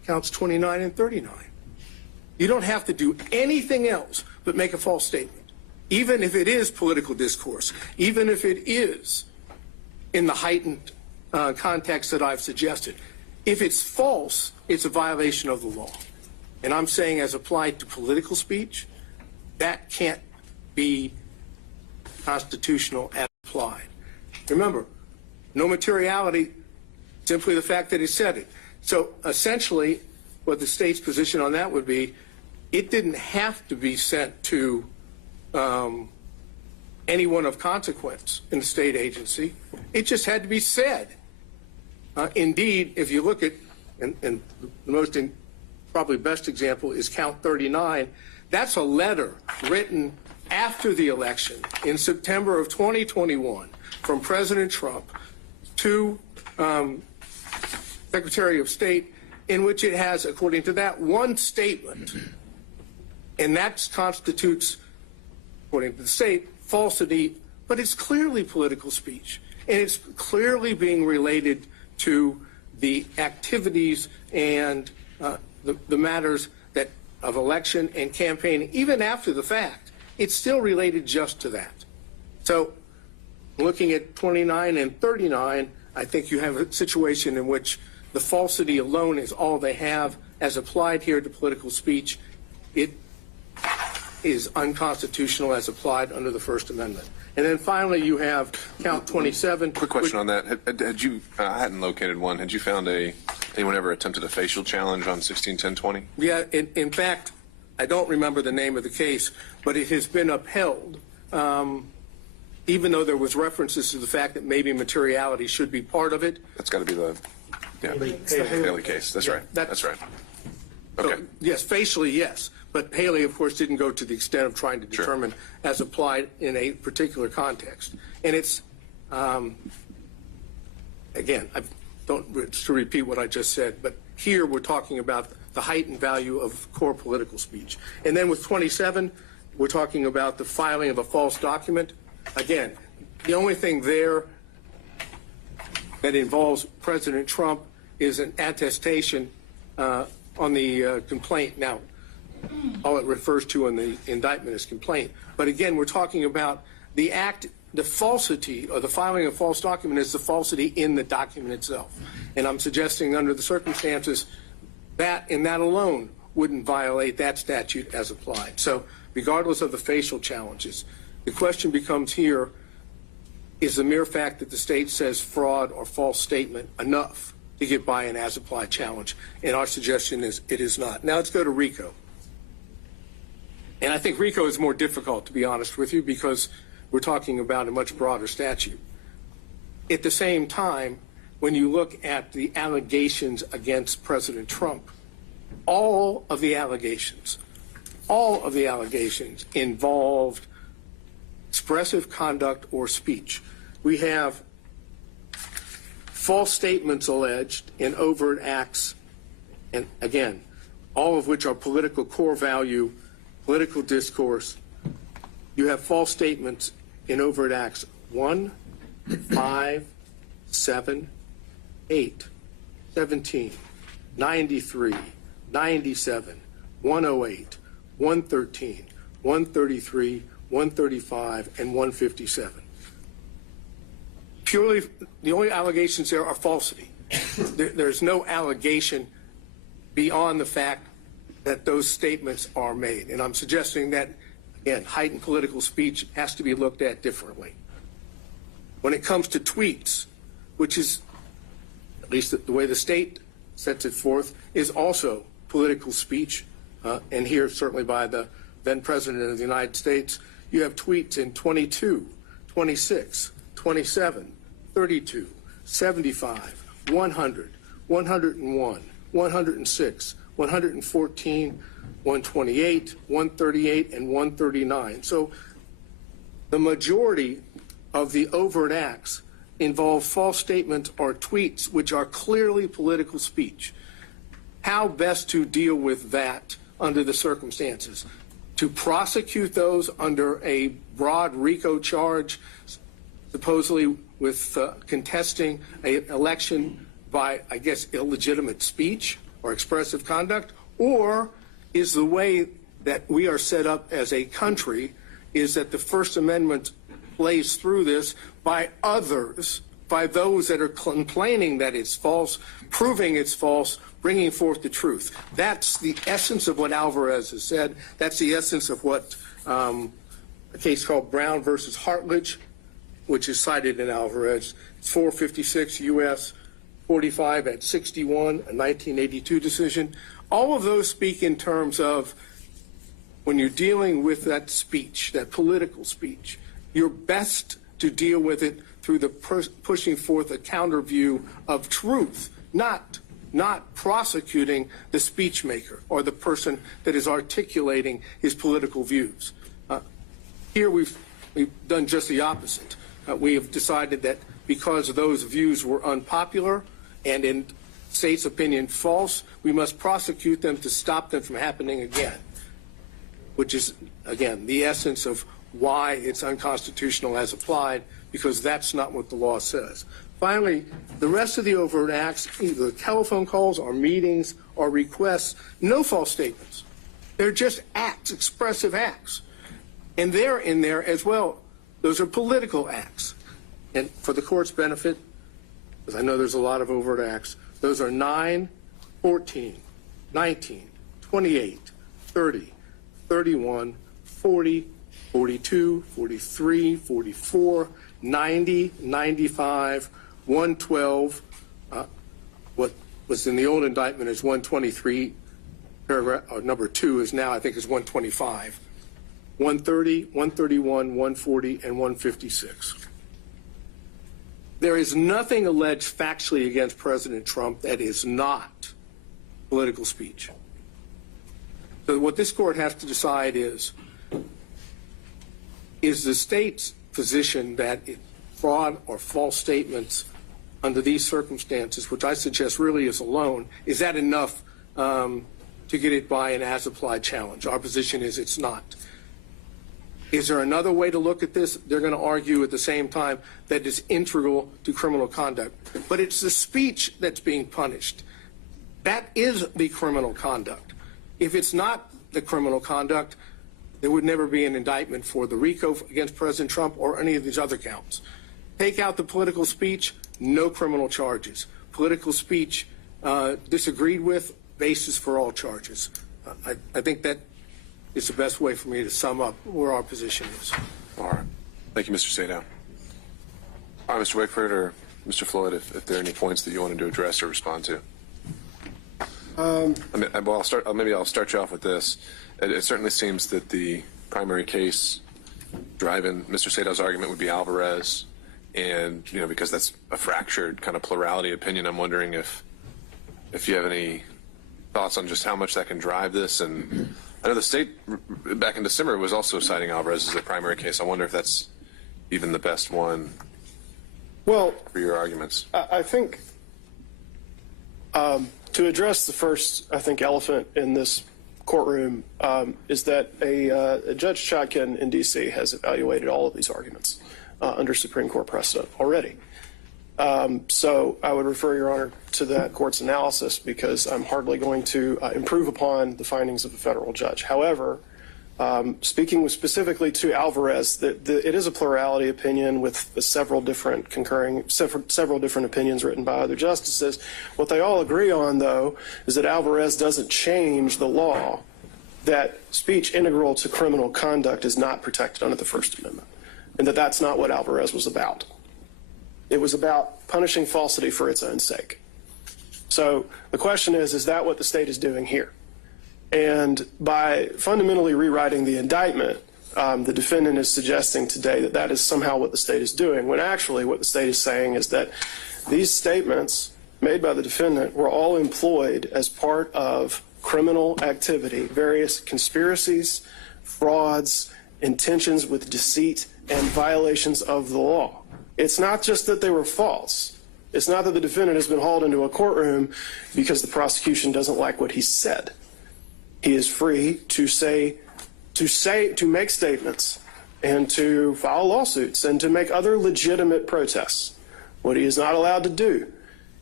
counts 29 and 39. You don't have to do anything else but make a false statement, even if it is political discourse, even if it is in the heightened context that I've suggested. If it's false, it's a violation of the law. And I'm saying as applied to political speech, that can't be constitutional as applied. Remember, no materiality, simply the fact that he said it. So essentially, what the state's position on that would be, it didn't have to be sent to anyone of consequence in the state agency. It just had to be said. Indeed, if you look at, and the most probably best example is count 39, that's a letter written after the election in September of 2021 from President Trump to Secretary of State, in which it has, according to that, one statement, and that constitutes, according to the state, falsity, but it's clearly political speech, and it's clearly being related to the activities and the matters that of election and campaigning, even after the fact. It's still related just to that. So looking at 29 and 39, I think you have a situation in which the falsity alone is all they have as applied here to political speech. It is unconstitutional as applied under the First Amendment. And then finally, you have count 27. Quick question on that. Had you, I hadn't located one. Had you found anyone ever attempted a facial challenge on 161020? Yeah, in fact, I don't remember the name of the case, but it has been upheld, even though there was references to the fact that maybe materiality should be part of it. That's got to be the Haley case. That's right. That's right. Okay. So, yes, facially, yes. But Haley, of course, didn't go to the extent of trying to determine as applied in a particular context. And it's, again, I don't to repeat what I just said, but here we're talking about the heightened value of core political speech. And then with 27, we're talking about the filing of a false document. Again, the only thing there that involves President Trump is an attestation on the complaint. Now, all it refers to in the indictment is complaint. But again, we're talking about the act, the falsity, or the filing of a false document is the falsity in the document itself. And I'm suggesting under the circumstances that and that alone wouldn't violate that statute as applied. So regardless of the facial challenges, the question becomes here, is the mere fact that the state says fraud or false statement enough to get by an as applied challenge? And our suggestion is it is not. Now let's go to RICO. And I think RICO is more difficult, to be honest with you, because we're talking about a much broader statute. At the same time, when you look at the allegations against President Trump, all of the allegations involved expressive conduct or speech. We have false statements alleged in overt acts, and again, all of which are political core value, political discourse. You have false statements in overt acts 1, 5, 7, 8, 17, 93, 97, 108, 113, 133, 135, and 157. Purely, the only allegations there are falsity. There's no allegation beyond the fact that those statements are made. And I'm suggesting that, again, heightened political speech has to be looked at differently. When it comes to tweets, which is, at least the way the state sets it forth, is also political speech, and here certainly by the then President of the United States, you have tweets in 22, 26, 27, 32, 75, 100, 101, 106, 114, 128, 138, and 139. So the majority of the overt acts involve false statements or tweets which are clearly political speech. How best to deal with that under the circumstances? To prosecute those under a broad RICO charge, supposedly with contesting an election by, I guess, illegitimate speech, or expressive conduct, or is the way that we are set up as a country is that the First Amendment plays through this by others, by those that are complaining that it's false, proving it's false, bringing forth the truth. That's the essence of what Alvarez has said. That's the essence of what a case called Brown versus Hartledge, which is cited in Alvarez. It's 456 U.S. 45 at 61, a 1982 decision. All of those speak in terms of when you're dealing with that speech, that political speech, you're best to deal with it through the pushing forth a counter view of truth, not prosecuting the speech maker or the person that is articulating his political views. Here we've done just the opposite. We have decided that because those views were unpopular and in state's opinion false, we must prosecute them to stop them from happening again, which is, again, the essence of why it's unconstitutional as applied, because that's not what the law says. Finally, the rest of the overt acts, either telephone calls or meetings or requests, no false statements. They're just acts, expressive acts. And they're in there as well. Those are political acts. And for the court's benefit, because I know there's a lot of overt acts, those are 9, 14, 19, 28, 30, 31, 40, 42, 43, 44, 90, 95, 112. What was in the old indictment is 123, paragraph, or number 2 is now, I think, is 125. 130, 131, 140, and 156. There is nothing alleged factually against President Trump that is not political speech. So what this court has to decide is the state's position that fraud or false statements under these circumstances, which I suggest really is alone, is that enough to get it by an as-applied challenge? Our position is it's not. Is there another way to look at this? They're going to argue at the same time that it's integral to criminal conduct. But it's the speech that's being punished. That is the criminal conduct. If it's not the criminal conduct, there would never be an indictment for the RICO against President Trump or any of these other counts. Take out the political speech, no criminal charges. Political speech disagreed with, basis for all charges. I think that is the best way for me to sum up where our position is. All right. Thank you, Mr. Sadow. All right, Mr. Wakeford or Mr. Floyd, if there are any points that you wanted to address or respond to. Maybe I'll start you off with this. It certainly seems that the primary case driving Mr. Sadow's argument would be Alvarez, and because that's a fractured kind of plurality opinion, I'm wondering if you have any thoughts on just how much that can drive this. And I know the state back in December was also citing Alvarez as the primary case. I wonder if that's even the best one for your arguments. I think to address the first, elephant in this courtroom is that a Judge Chotkin in D.C. has evaluated all of these arguments under Supreme Court precedent already. So I would refer Your Honor to that court's analysis, because I'm hardly going to improve upon the findings of a federal judge. However, speaking specifically to Alvarez, it is a plurality opinion with several different opinions written by other justices. What they all agree on, though, is that Alvarez doesn't change the law, that speech integral to criminal conduct is not protected under the First Amendment, and that that's not what Alvarez was about. It was about punishing falsity for its own sake. So the question is that what the state is doing here? And by fundamentally rewriting the indictment, the defendant is suggesting today that that is somehow what the state is doing, when actually what the state is saying is that these statements made by the defendant were all employed as part of criminal activity, various conspiracies, frauds, intentions with deceit, and violations of the law. It's not just that they were false. It's not that the defendant has been hauled into a courtroom because the prosecution doesn't like what he said. He is free to make statements and to file lawsuits and to make other legitimate protests. What he is not allowed to do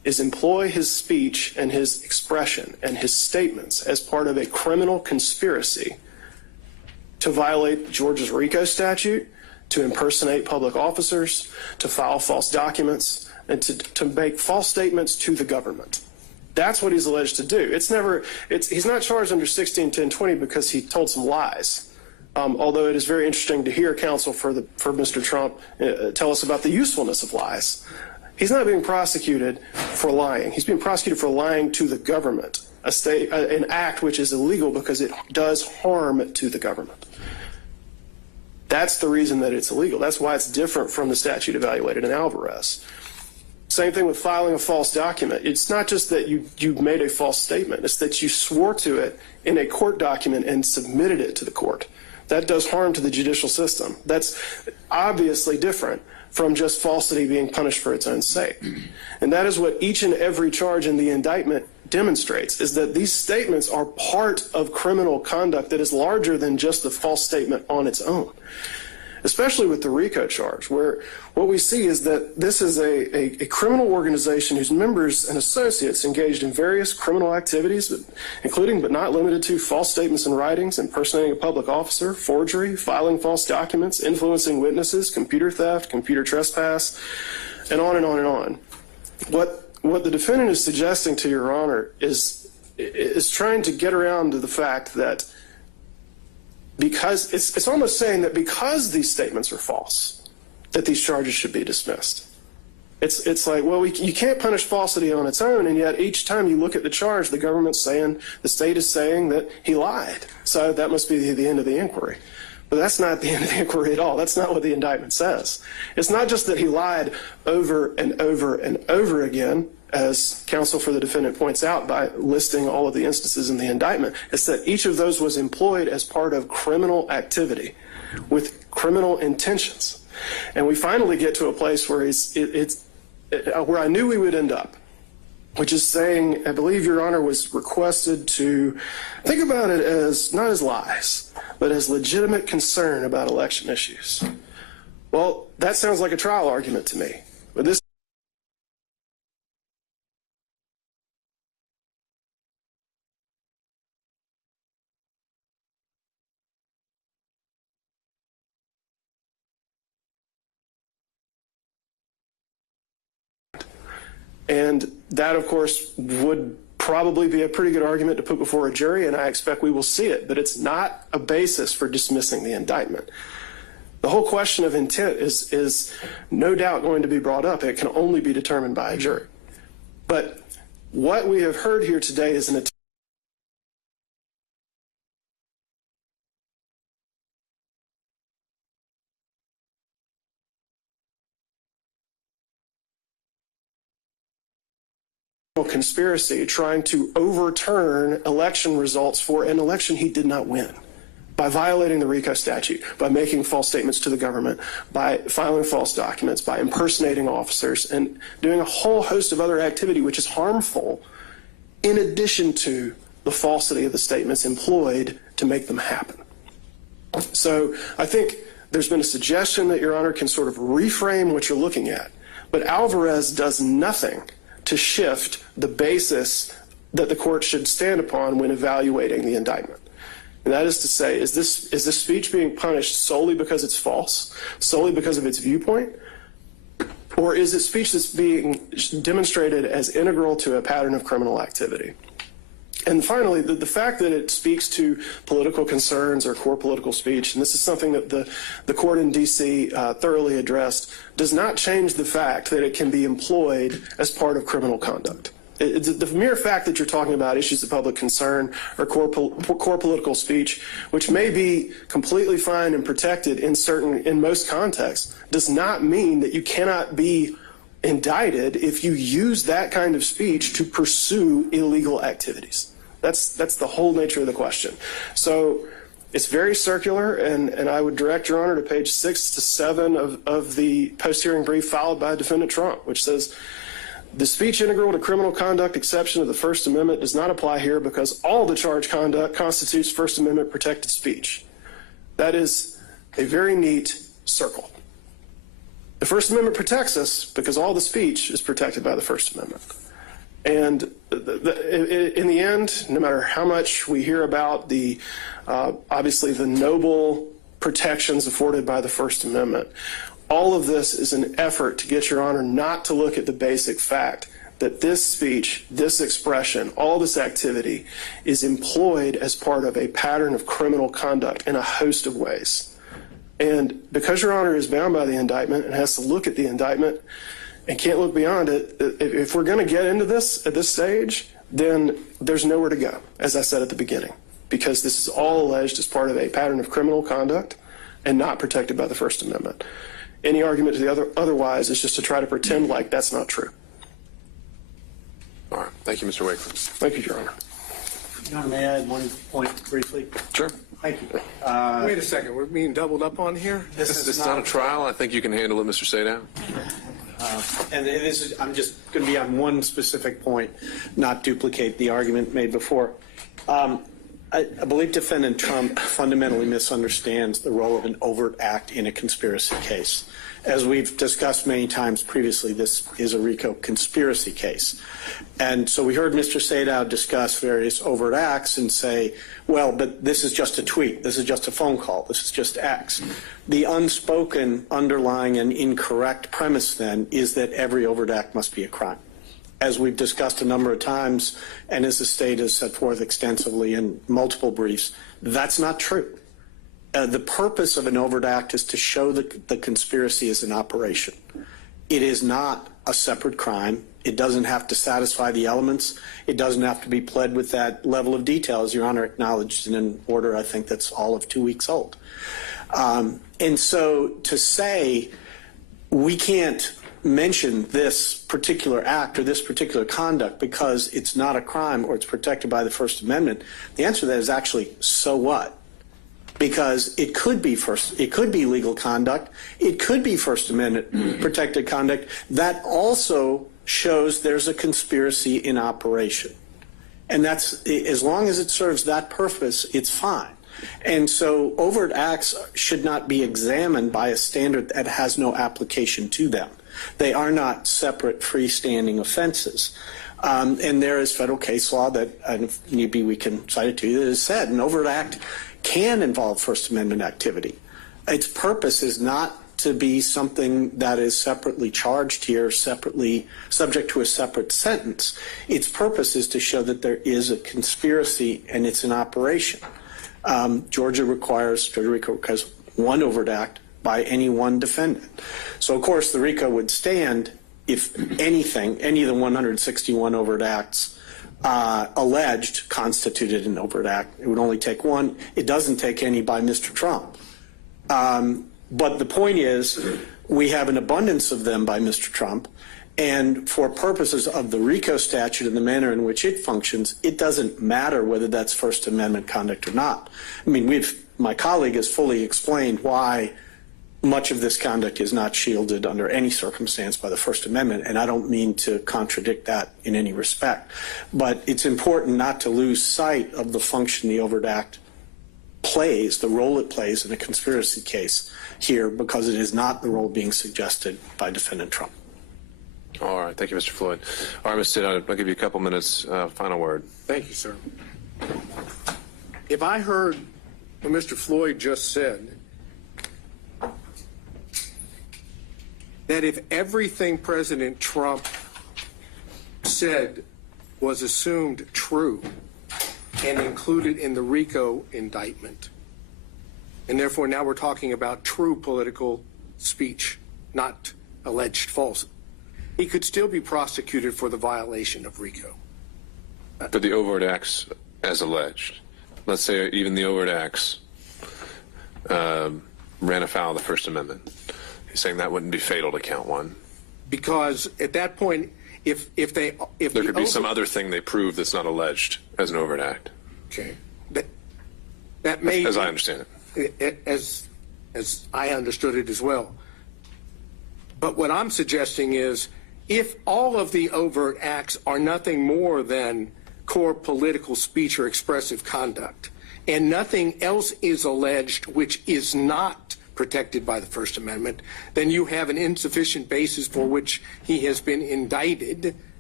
is employ his speech and his expression and his statements as part of a criminal conspiracy to violate Georgia's RICO statute, to impersonate public officers, to file false documents, and to make false statements to the government. That's what he's alleged to do. He's not charged under 16-10-20 because he told some lies. Although it is very interesting to hear counsel for Mr. Trump tell us about the usefulness of lies. He's not being prosecuted for lying. He's being prosecuted for lying to the government, an act which is illegal because it does harm to the government. That's the reason that it's illegal. That's why it's different from the statute evaluated in Alvarez. Same thing with filing a false document. It's not just that you made a false statement. It's that you swore to it in a court document and submitted it to the court. That does harm to the judicial system. That's obviously different from just falsity being punished for its own sake. And that is what each and every charge in the indictment demonstrates, is that these statements are part of criminal conduct that is larger than just the false statement on its own. Especially with the RICO charge, where what we see is that this is a criminal organization whose members and associates engaged in various criminal activities, including but not limited to false statements and writings, impersonating a public officer, forgery, filing false documents, influencing witnesses, computer theft, computer trespass, and on and on and on. What the defendant is suggesting to Your Honor is trying to get around to the fact that because it's almost saying that because these statements are false, that these charges should be dismissed. It's like, well, you can't punish falsity on its own, and yet each time you look at the charge, the government's saying, the state is saying that he lied. So that must be the end of the inquiry. But that's not the end of the inquiry at all. That's not what the indictment says. It's not just that he lied over and over and over again, as counsel for the defendant points out by listing all of the instances in the indictment. It's that each of those was employed as part of criminal activity with criminal intentions. And we finally get to a place where where I knew we would end up, which is saying, I believe Your Honor was requested to think about it as not as lies, but as legitimate concern about election issues. Well, that sounds like a trial argument to me. But this And that, of course, would probably be a pretty good argument to put before a jury, and I expect we will see it. But it's not a basis for dismissing the indictment. The whole question of intent is no doubt going to be brought up. It can only be determined by a jury. But what we have heard here today is an attempt conspiracy trying to overturn election results for an election he did not win by violating the RICO statute, by making false statements to the government, by filing false documents, by impersonating officers, and doing a whole host of other activity which is harmful in addition to the falsity of the statements employed to make them happen. So I think there's been a suggestion that Your Honor can sort of reframe what you're looking at, but Alvarez does nothing to shift the basis that the court should stand upon when evaluating the indictment. And that is to say, is this speech being punished solely because it's false, solely because of its viewpoint, or is it speech that's being demonstrated as integral to a pattern of criminal activity? And finally, the fact that it speaks to political concerns or core political speech, and this is something that the court in D.C. Thoroughly addressed, does not change the fact that it can be employed as part of criminal conduct. The mere fact that you're talking about issues of public concern or core political speech, which may be completely fine and protected in most contexts, does not mean that you cannot be indicted if you use that kind of speech to pursue illegal activities. That's the whole nature of the question. So it's very circular, and I would direct Your Honor to page 6 to 7 of the post-hearing brief filed by Defendant Trump, which says, the speech integral to criminal conduct exception of the First Amendment does not apply here because all the charged conduct constitutes First Amendment protected speech. That is a very neat circle. The First Amendment protects us because all the speech is protected by the First Amendment. And in the end, no matter how much we hear about the, obviously the noble protections afforded by the First Amendment, all of this is an effort to get Your Honor not to look at the basic fact that this speech, this expression, all this activity is employed as part of a pattern of criminal conduct in a host of ways. And because Your Honor is bound by the indictment and has to look at the indictment and can't look beyond it, if we're going to get into this at this stage, then there's nowhere to go, as I said at the beginning, because this is all alleged as part of a pattern of criminal conduct and not protected by the First Amendment. Any argument to the otherwise is just to try to pretend like that's not true. All right. Thank you, Mr. Wakeman. Thank you, Your Honor. Your Honor, may I add one point briefly? Sure. Thank you. Wait a second, we're being doubled up on here? This is not a trial. I think you can handle it, Mr. Sadow. And this is, I'm just going to be on one specific point, not duplicate the argument made before. I believe Defendant Trump fundamentally misunderstands the role of an overt act in a conspiracy case. As we've discussed many times previously, this is a RICO conspiracy case. And so we heard Mr. Sadow discuss various overt acts and say, well, but this is just a tweet, this is just a phone call, this is just X. The unspoken underlying and incorrect premise then is that every overt act must be a crime. As we've discussed a number of times, and as the state has set forth extensively in multiple briefs, that's not true. The purpose of an overt act is to show that the conspiracy is an operation. It is not a separate crime. It doesn't have to satisfy the elements. It doesn't have to be pled with that level of detail, as Your Honor acknowledged in an order I think that's all of 2 weeks old. And so to say we can't mention this particular act or this particular conduct because it's not a crime or it's protected by the First Amendment, the answer to that is actually, so what? Because it could be legal conduct, it could be First Amendment protected conduct. That also shows there's a conspiracy in operation. And that's, as long as it serves that purpose, it's fine. And so overt acts should not be examined by a standard that has no application to them. They are not separate freestanding offenses. And there is federal case law that, and if need be, we can cite it to you, that has said an overt act can involve First Amendment activity. Its purpose is not to be something that is separately charged here, separately subject to a separate sentence. Its purpose is to show that there is a conspiracy and it's an operation. Georgia RICO requires one overt act by any one defendant. So, of course, the RICO would stand if anything, any of the 161 overt acts alleged constituted an overt act. It would only take one. It doesn't take any by Mr. Trump. But the point is, we have an abundance of them by Mr. Trump, and for purposes of the RICO statute and the manner in which it functions, it doesn't matter whether that's First Amendment conduct or not. I mean, my colleague has fully explained why much of this conduct is not shielded under any circumstance by the First Amendment, and I don't mean to contradict that in any respect. But it's important not to lose sight of the function the overt act plays, the role it plays in a conspiracy case here, because it is not the role being suggested by Defendant Trump. All right. Thank you, Mr. Floyd. All right, Mr. Sadow, I'll give you a couple minutes. Final word. Thank you, sir. If I heard what Mr. Floyd just said, that if everything President Trump said was assumed true and included in the RICO indictment, and therefore now we're talking about true political speech, not alleged false, he could still be prosecuted for the violation of RICO. For the overt acts as alleged. Let's say even the overt acts ran afoul of the First Amendment. He's saying that wouldn't be fatal to count one. Because at that point, if there could be some other thing they prove that's not alleged as an overt act. Okay, that may, as I understand it, as I understood it as well. But what I'm suggesting is, if all of the overt acts are nothing more than core political speech or expressive conduct, and nothing else is alleged which is not protected by the First Amendment, then you have an insufficient basis for which he has been indicted,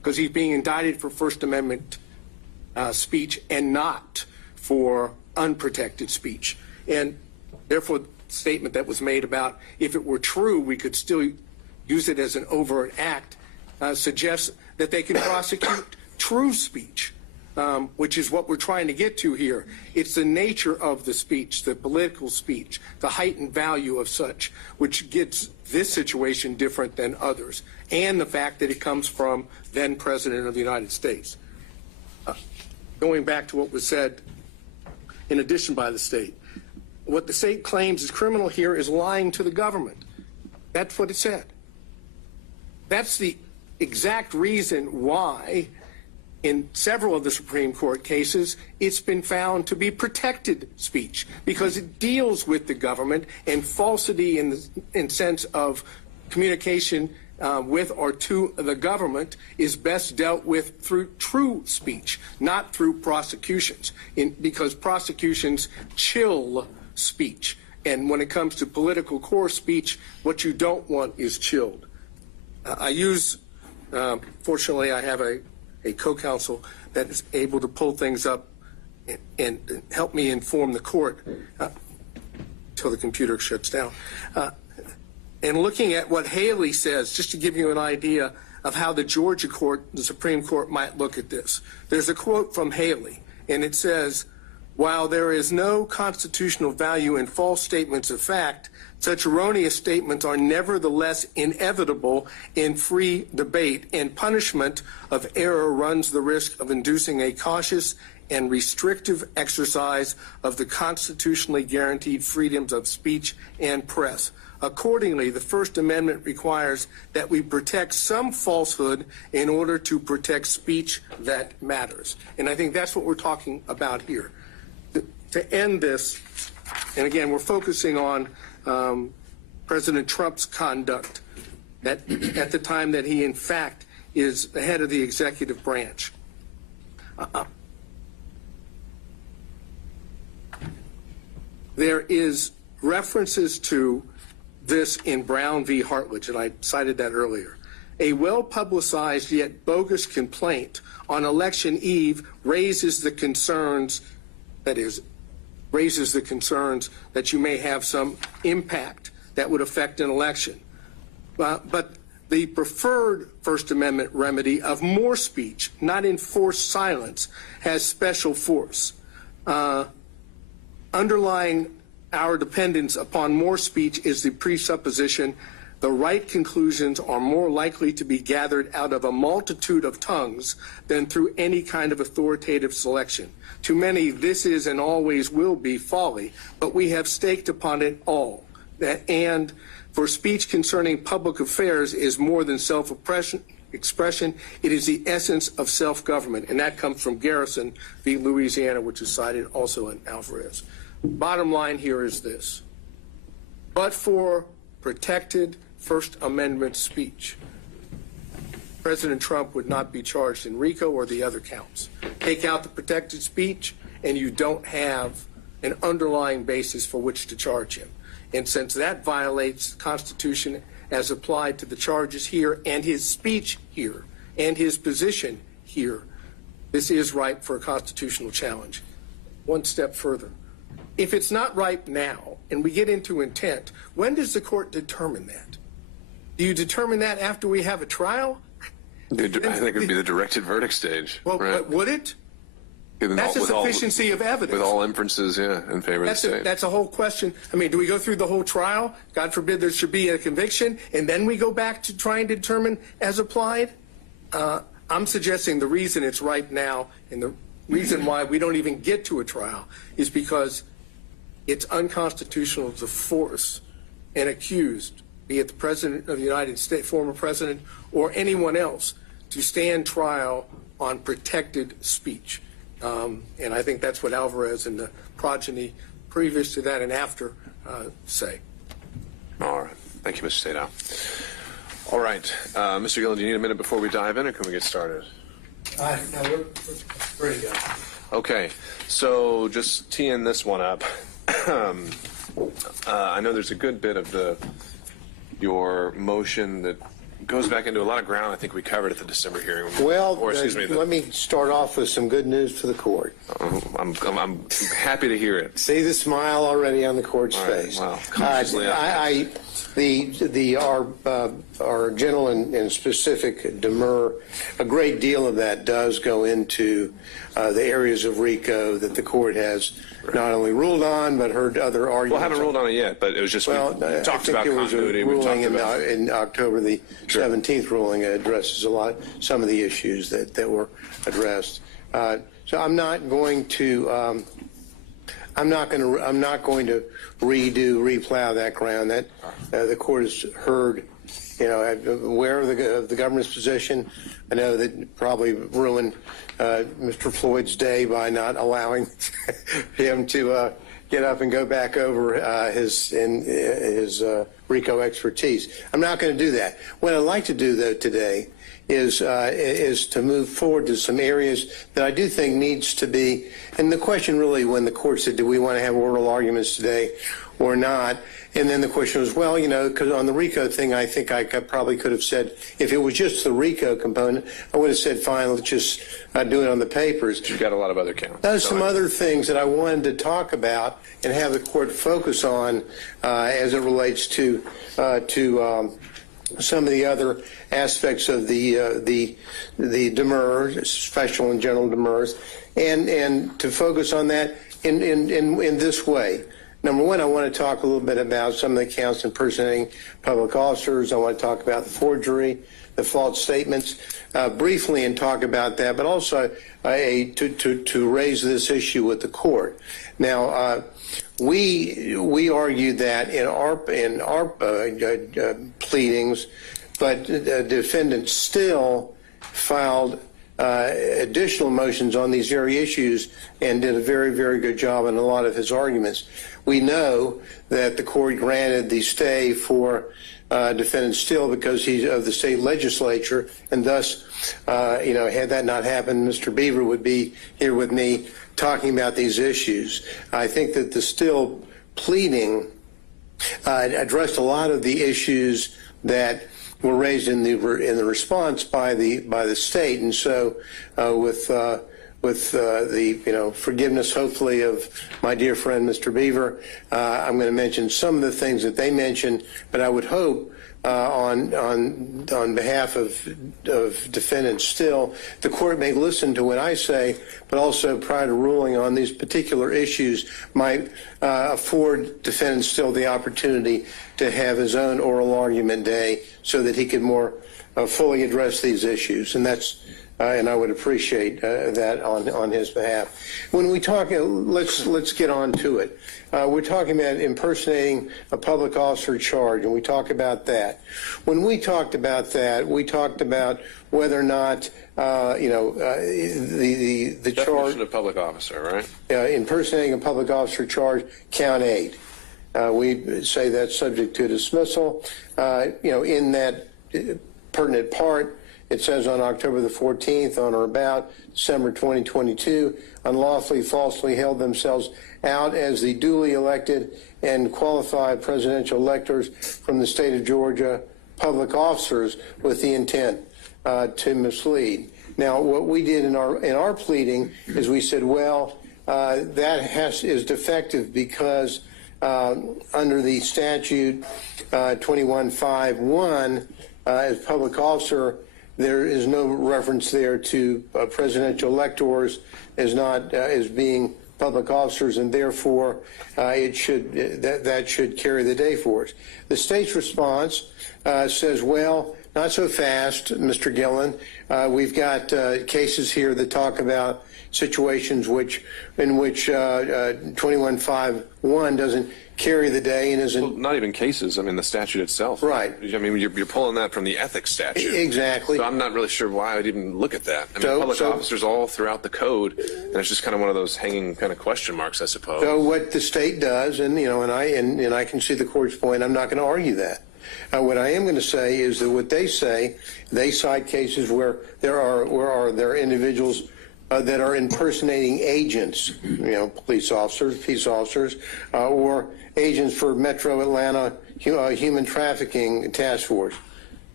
because he's being indicted for First Amendment speech and not for unprotected speech. And therefore, the statement that was made about if it were true, we could still use it as an overt act suggests that they can prosecute true speech, which is what we're trying to get to here. It's the nature of the speech, the political speech, the heightened value of such, which gets this situation different than others, and the fact that it comes from then President of the United States. Going back to what was said in addition by the state, what the state claims is criminal here is lying to the government. That's what it said. That's the exact reason why in several of the Supreme Court cases it's been found to be protected speech, because it deals with the government, and falsity in sense of communication with or to the government is best dealt with through true speech, not through prosecutions, because prosecutions chill speech. And when it comes to political core speech, what you don't want is chilled. Fortunately, I have a co-counsel that is able to pull things up and help me inform the court until the computer shuts down. And looking at what Haley says, just to give you an idea of how the Georgia court, the Supreme Court, might look at this. There's a quote from Haley, and it says, "While there is no constitutional value in false statements of fact, such erroneous statements are nevertheless inevitable in free debate, and punishment of error runs the risk of inducing a cautious and restrictive exercise of the constitutionally guaranteed freedoms of speech and press. Accordingly, the First Amendment requires that we protect some falsehood in order to protect speech that matters." And I think that's what we're talking about here. To end this, and again, we're focusing on President Trump's conduct at the time that he, in fact, is the head of the executive branch. There is references to this in Brown v. Hartledge, and I cited that earlier. A well-publicized yet bogus complaint on election eve raises the concerns, that you may have some impact that would affect an election. But the preferred First Amendment remedy of more speech, not enforced silence, has special force. Underlying our dependence upon more speech is the presupposition the right conclusions are more likely to be gathered out of a multitude of tongues than through any kind of authoritative selection. To many, this is and always will be folly, but we have staked upon it all. And for speech concerning public affairs is more than self-expression, it is the essence of self-government, and that comes from Garrison v. Louisiana, which is cited also in Alvarez. Bottom line here is this: but for protected First Amendment speech, President Trump would not be charged in RICO or the other counts. Take out the protected speech, and you don't have an underlying basis for which to charge him. And since that violates the Constitution as applied to the charges here and his speech here and his position here, this is ripe for a constitutional challenge. One step further. If it's not ripe now and we get into intent, when does the court determine that? Do you determine that after we have a trial? I think it would be the directed verdict stage. Well, right? but would it? That's a sufficiency of evidence. With all inferences, yeah, in favor of the state. That's a whole question. I mean, do we go through the whole trial? God forbid there should be a conviction, and then we go back to trying to determine as applied? I'm suggesting the reason it's ripe now and the reason why we don't even get to a trial is because it's unconstitutional to force an accused, be it the President of the United States, former President, or anyone else, to stand trial on protected speech. And I think that's what Alvarez and the progeny previous to that and after say. All right. Thank you, Mr. Sadow. All right. Mr. Gillen, do you need a minute before we dive in, or can we get started? No, we're ready to go. Okay. So just teeing this one up. I know there's a good bit of your motion that goes back into a lot of ground I think we covered at the December hearing. Well, or excuse me, let me start off with some good news for the court. I'm happy to hear it. See the smile already on the court's All right, face. wow. Consciously our general and specific demur, a great deal of that does go into the areas of RICO that the court has not only ruled on but heard other arguments. Well, I haven't ruled on it yet, but it was just we talked about continuity. There was a ruling we talked about in October, the 17th ruling addresses some of the issues that were addressed. So I'm not going to replow that ground. That the court has heard, aware of the government's position. I know that probably ruined Mr. Floyd's day by not allowing him to get up and go back over his RICO expertise. I'm not going to do that. What I'd like to do, though, today is to move forward to some areas that I do think needs to be, and the question really when the court said, do we want to have oral arguments today or not? And then the question was, well, because on the RICO thing, I think I probably could have said, if it was just the RICO component, I would have said, fine, let's just do it on the papers. You've got a lot of other counts. There's some other things that I wanted to talk about and have the court focus on as it relates to some of the other aspects of the demurs, special and general demurs, and to focus on that in this way. Number one, I want to talk a little bit about some of the counts impersonating public officers. I want to talk about the forgery, the false statements, briefly, and talk about that, but also to raise this issue with the court. Now, we argue that in our pleadings, but the defendant still filed additional motions on these very issues and did a very, very good job in a lot of his arguments. We know that the court granted the stay for defendant Still because he's of the state legislature, and thus, had that not happened, Mr. Beaver would be here with me talking about these issues. I think that the Still pleading addressed a lot of the issues that were raised in the response by the state, and so with the forgiveness, hopefully, of my dear friend Mr. Beaver, I'm going to mention some of the things that they mentioned, but I would hope on behalf of defendants Still, the court may listen to what I say, but also prior to ruling on these particular issues might afford defendant Still the opportunity to have his own oral argument day so that he could more fully address these issues, and that's and I would appreciate that on his behalf. When we talk, let's get on to it. We're talking about impersonating a public officer charge, and we talk about that. When we talked about that, we talked about whether or not the charge Definition of public officer, right? Impersonating a public officer charge, count 8. We say that's subject to dismissal. In that pertinent part, it says on October the 14th, on or about December 2022, unlawfully, falsely held themselves out as the duly elected and qualified presidential electors from the state of Georgia, public officers with the intent to mislead. Now, what we did in our pleading is we said, well, that is defective because under the statute 2151, as public officer, there is no reference there to presidential electors as being public officers, and therefore that should carry the day for us. The state's response says, well, not so fast, Mr. Gillen. We've got cases here that talk about situations in which 2151 doesn't carry the day and isn't. Well, not even cases. I mean, the statute itself. Right. I mean, you're pulling that from the ethics statute. Exactly. So I'm not really sure why I'd even look at that. I mean, public officers all throughout the code, and it's just kind of one of those hanging kind of question marks, I suppose. So what the state does, and I can see the court's point. I'm not going to argue that. What I am going to say is that what they say, they cite cases where there are individuals that are impersonating agents, police officers, peace officers, or agents for Metro Atlanta Human Trafficking Task Force.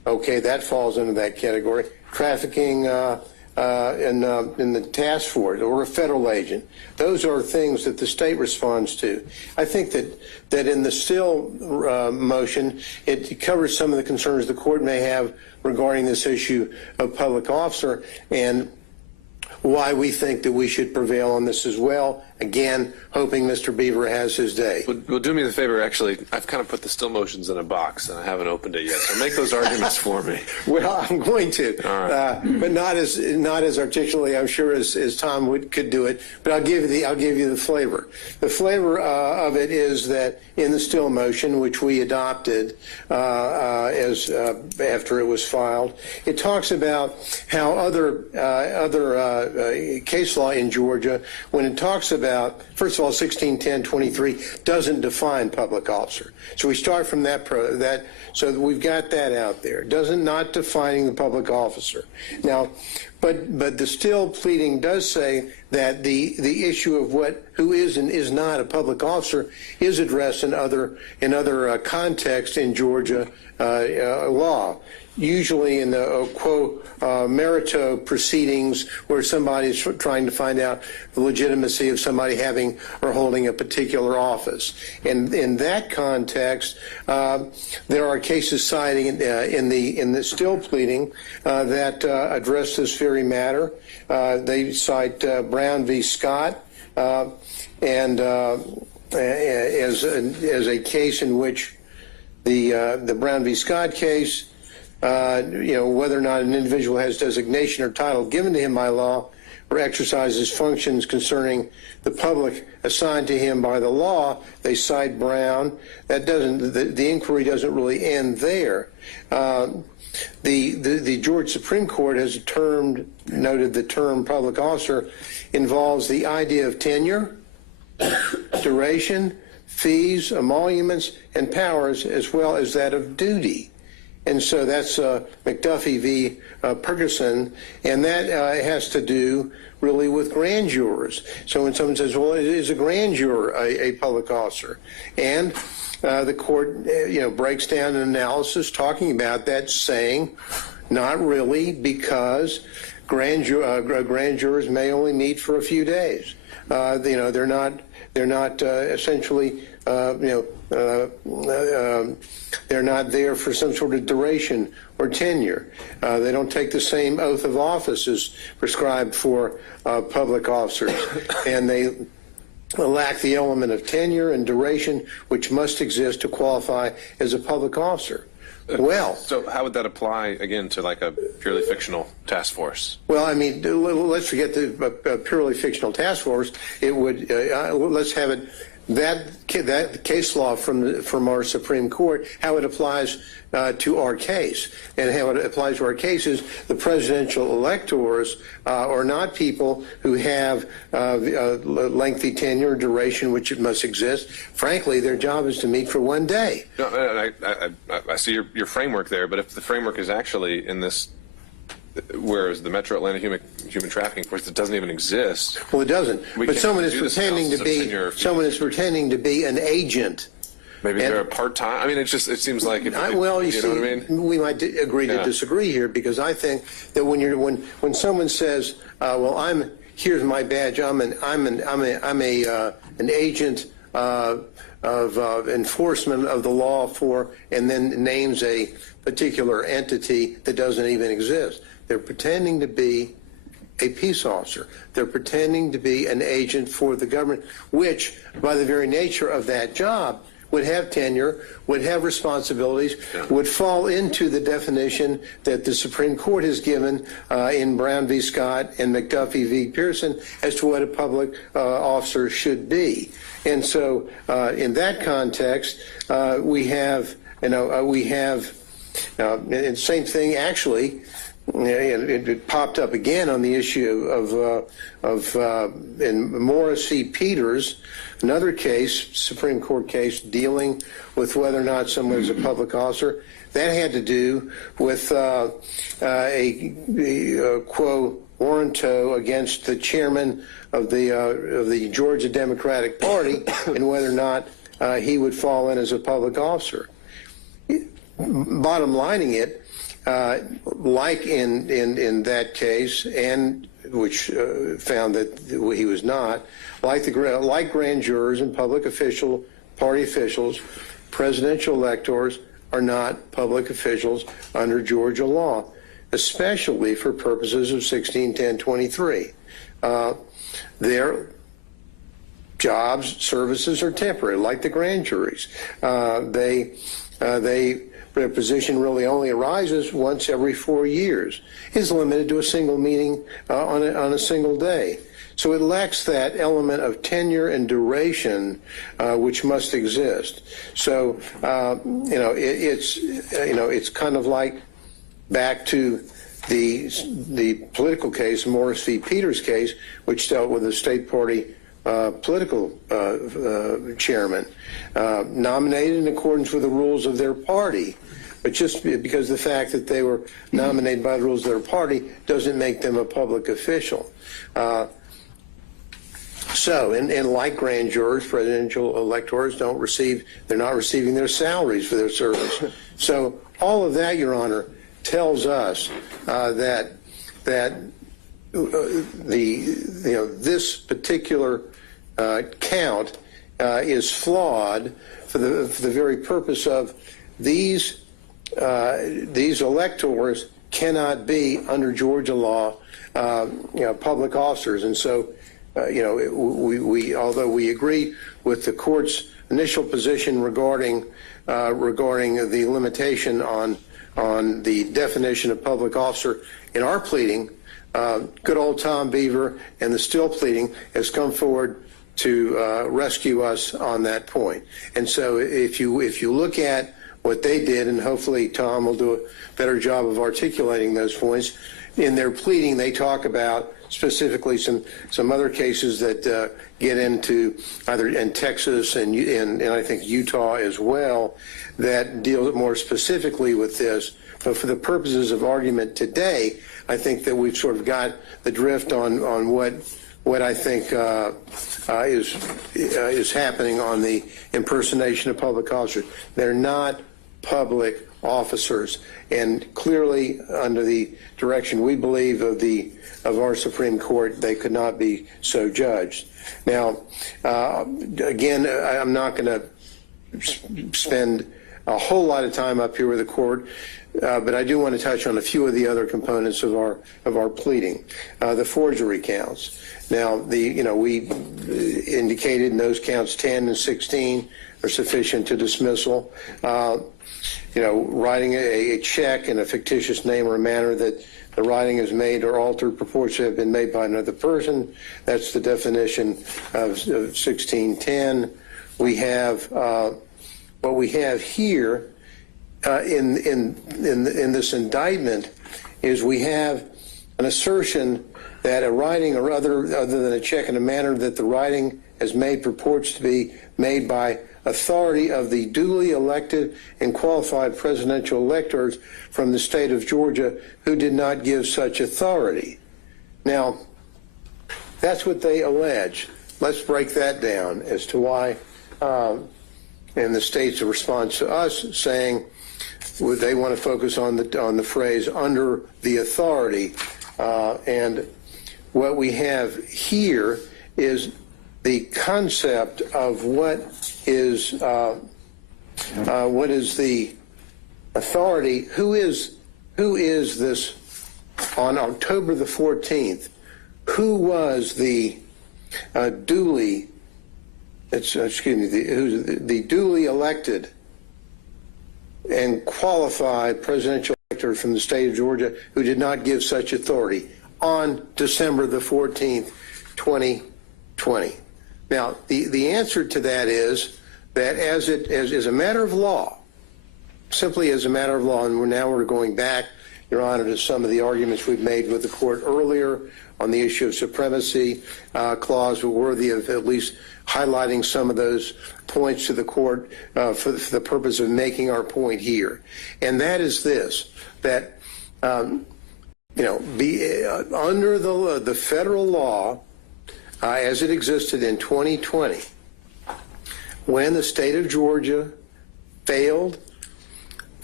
Okay, that falls into that category. Trafficking in the task force or a federal agent. Those are things that the state responds to. I think that in the Still motion, it covers some of the concerns the court may have regarding this issue of public officer and why we think that we should prevail on this as well. Again, hoping Mr. Beaver has his day. Well, do me the favor, actually, I've kind of put the Still motions in a box, and I haven't opened it yet, so make those arguments for me. Well, I'm going to, All right. but not as articulately, I'm sure, as Tom could do it. But I'll give you the flavor. The flavor of it is that in the Still motion, which we adopted as after it was filed, it talks about how other case law in Georgia, when it talks about, first of all, 1610-23 doesn't define public officer. So we start from that, so we've got that out there. Not defining the public officer. Now, but the Still pleading does say that the issue of who is and is not a public officer is addressed in other contexts in Georgia law. Usually in the quo merito proceedings where somebody's trying to find out the legitimacy of somebody having or holding a particular office. And in that context, there are cases citing in the Still pleading that address this very matter. They cite Brown v. Scott and as a case in which the Brown v. Scott case, whether or not an individual has designation or title given to him by law or exercises functions concerning the public assigned to him by the law, they cite Brown. That doesn't, the inquiry doesn't really end there. The Georgia Supreme Court has noted the term public officer involves the idea of tenure, duration, fees, emoluments, and powers, as well as that of duty. And so that's McAfee v. Ferguson, and that has to do really with grand jurors. So when someone says, well, is a grand juror a public officer? And the court breaks down an analysis talking about that, saying not really, because grand jurors may only meet for a few days. They're not essentially they're not there for some sort of duration or tenure. They don't take the same oath of office as prescribed for public officers, and they lack the element of tenure and duration which must exist to qualify as a public officer. Well, so how would that apply again to like a purely fictional task force? Well, I mean, let's forget the purely fictional task force. It would let's have it that case law from our Supreme Court, how it applies to our case, and how it applies to our case is the presidential electors are not people who have lengthy tenure, duration, which it must exist. Frankly, their job is to meet for one day. No, I see your framework there, but if the framework is actually in this, whereas the Metro Atlanta Human Trafficking Force, it doesn't even exist. Well, it doesn't. But someone is pretending to be an agent. Maybe they're a part-time. I mean, it seems like. Well, you see, know what I mean? We might agree to disagree here, because I think that when someone says, "Well, here's my badge. I'm an agent of enforcement of the law for," and then names a particular entity that doesn't even exist. They're pretending to be a peace officer. They're pretending to be an agent for the government, which, by the very nature of that job, would have tenure, would have responsibilities, would fall into the definition that the Supreme Court has given in Brown v. Scott and McAfee v. Pearson as to what a public officer should be. And so in that context, we have, and same thing actually, it popped up again on the issue of in Morris v. Peters, another case, Supreme Court case, dealing with whether or not someone is a public officer. That had to do with a quo warranto against the chairman of the Georgia Democratic Party and whether or not he would fall in as a public officer. Bottom lining it, like in that case, and which found that he was not, like grand jurors and public party officials, presidential electors are not public officials under Georgia law, especially for purposes of 161023. Their jobs, services are temporary, like the grand juries. Their position really only arises once every 4 years, is limited to a single meeting on a single day. So it lacks that element of tenure and duration which must exist. So it's kind of like back to the political case, Morris v. Peters case, which dealt with a state party political chairman nominated in accordance with the rules of their party. But just because the fact that they were nominated by the rules of their party doesn't make them a public official. And like grand jurors, presidential electors they're not receiving their salaries for their service. So all of that, Your Honor, tells us that this particular count is flawed for the very purpose of these electors cannot be under Georgia law public officers. And so we although we agree with the court's initial position regarding the limitation on the definition of public officer in our pleading, good old Tom Beaver and the Still pleading has come forward to rescue us on that point. And so if you look at what they did, and hopefully Tom will do a better job of articulating those points, in their pleading they talk about specifically some other cases that get into either in Texas and I think Utah as well that deal more specifically with this. But for the purposes of argument today, I think that we've sort of got the drift on what I think is happening on the impersonation of public officers. They're not public officers, and clearly under the direction we believe of our Supreme Court, they could not be so judged. Now, again, I'm not going to spend a whole lot of time up here with the court, but I do want to touch on a few of the other components of our pleading. The forgery counts. Now, we indicated in those counts 10 and 16 are sufficient to dismissal. Writing a check in a fictitious name or a manner that the writing is made or altered purports to have been made by another person. That's the definition of 1610. We have what we have here in this indictment is we have an assertion that a writing or other than a check in a manner that the writing has made purports to be made by authority of the duly elected and qualified presidential electors from the state of Georgia who did not give such authority. Now, that's what they allege. Let's break that down as to why, and the state's response to us saying they want to focus on the phrase under the authority, and what we have here is the concept of what is the authority. Who is this on October the 14th? Who was the duly duly elected and qualified presidential elector from the state of Georgia who did not give such authority on December the 14th, 2020? Now, the answer to that is that as a matter of law, simply as a matter of law, and we're going back, Your Honor, to some of the arguments we've made with the court earlier on the issue of supremacy clause, were worthy of at least highlighting some of those points to the court for the purpose of making our point here. And that is this, that, under the federal law, as it existed in 2020, when the state of Georgia failed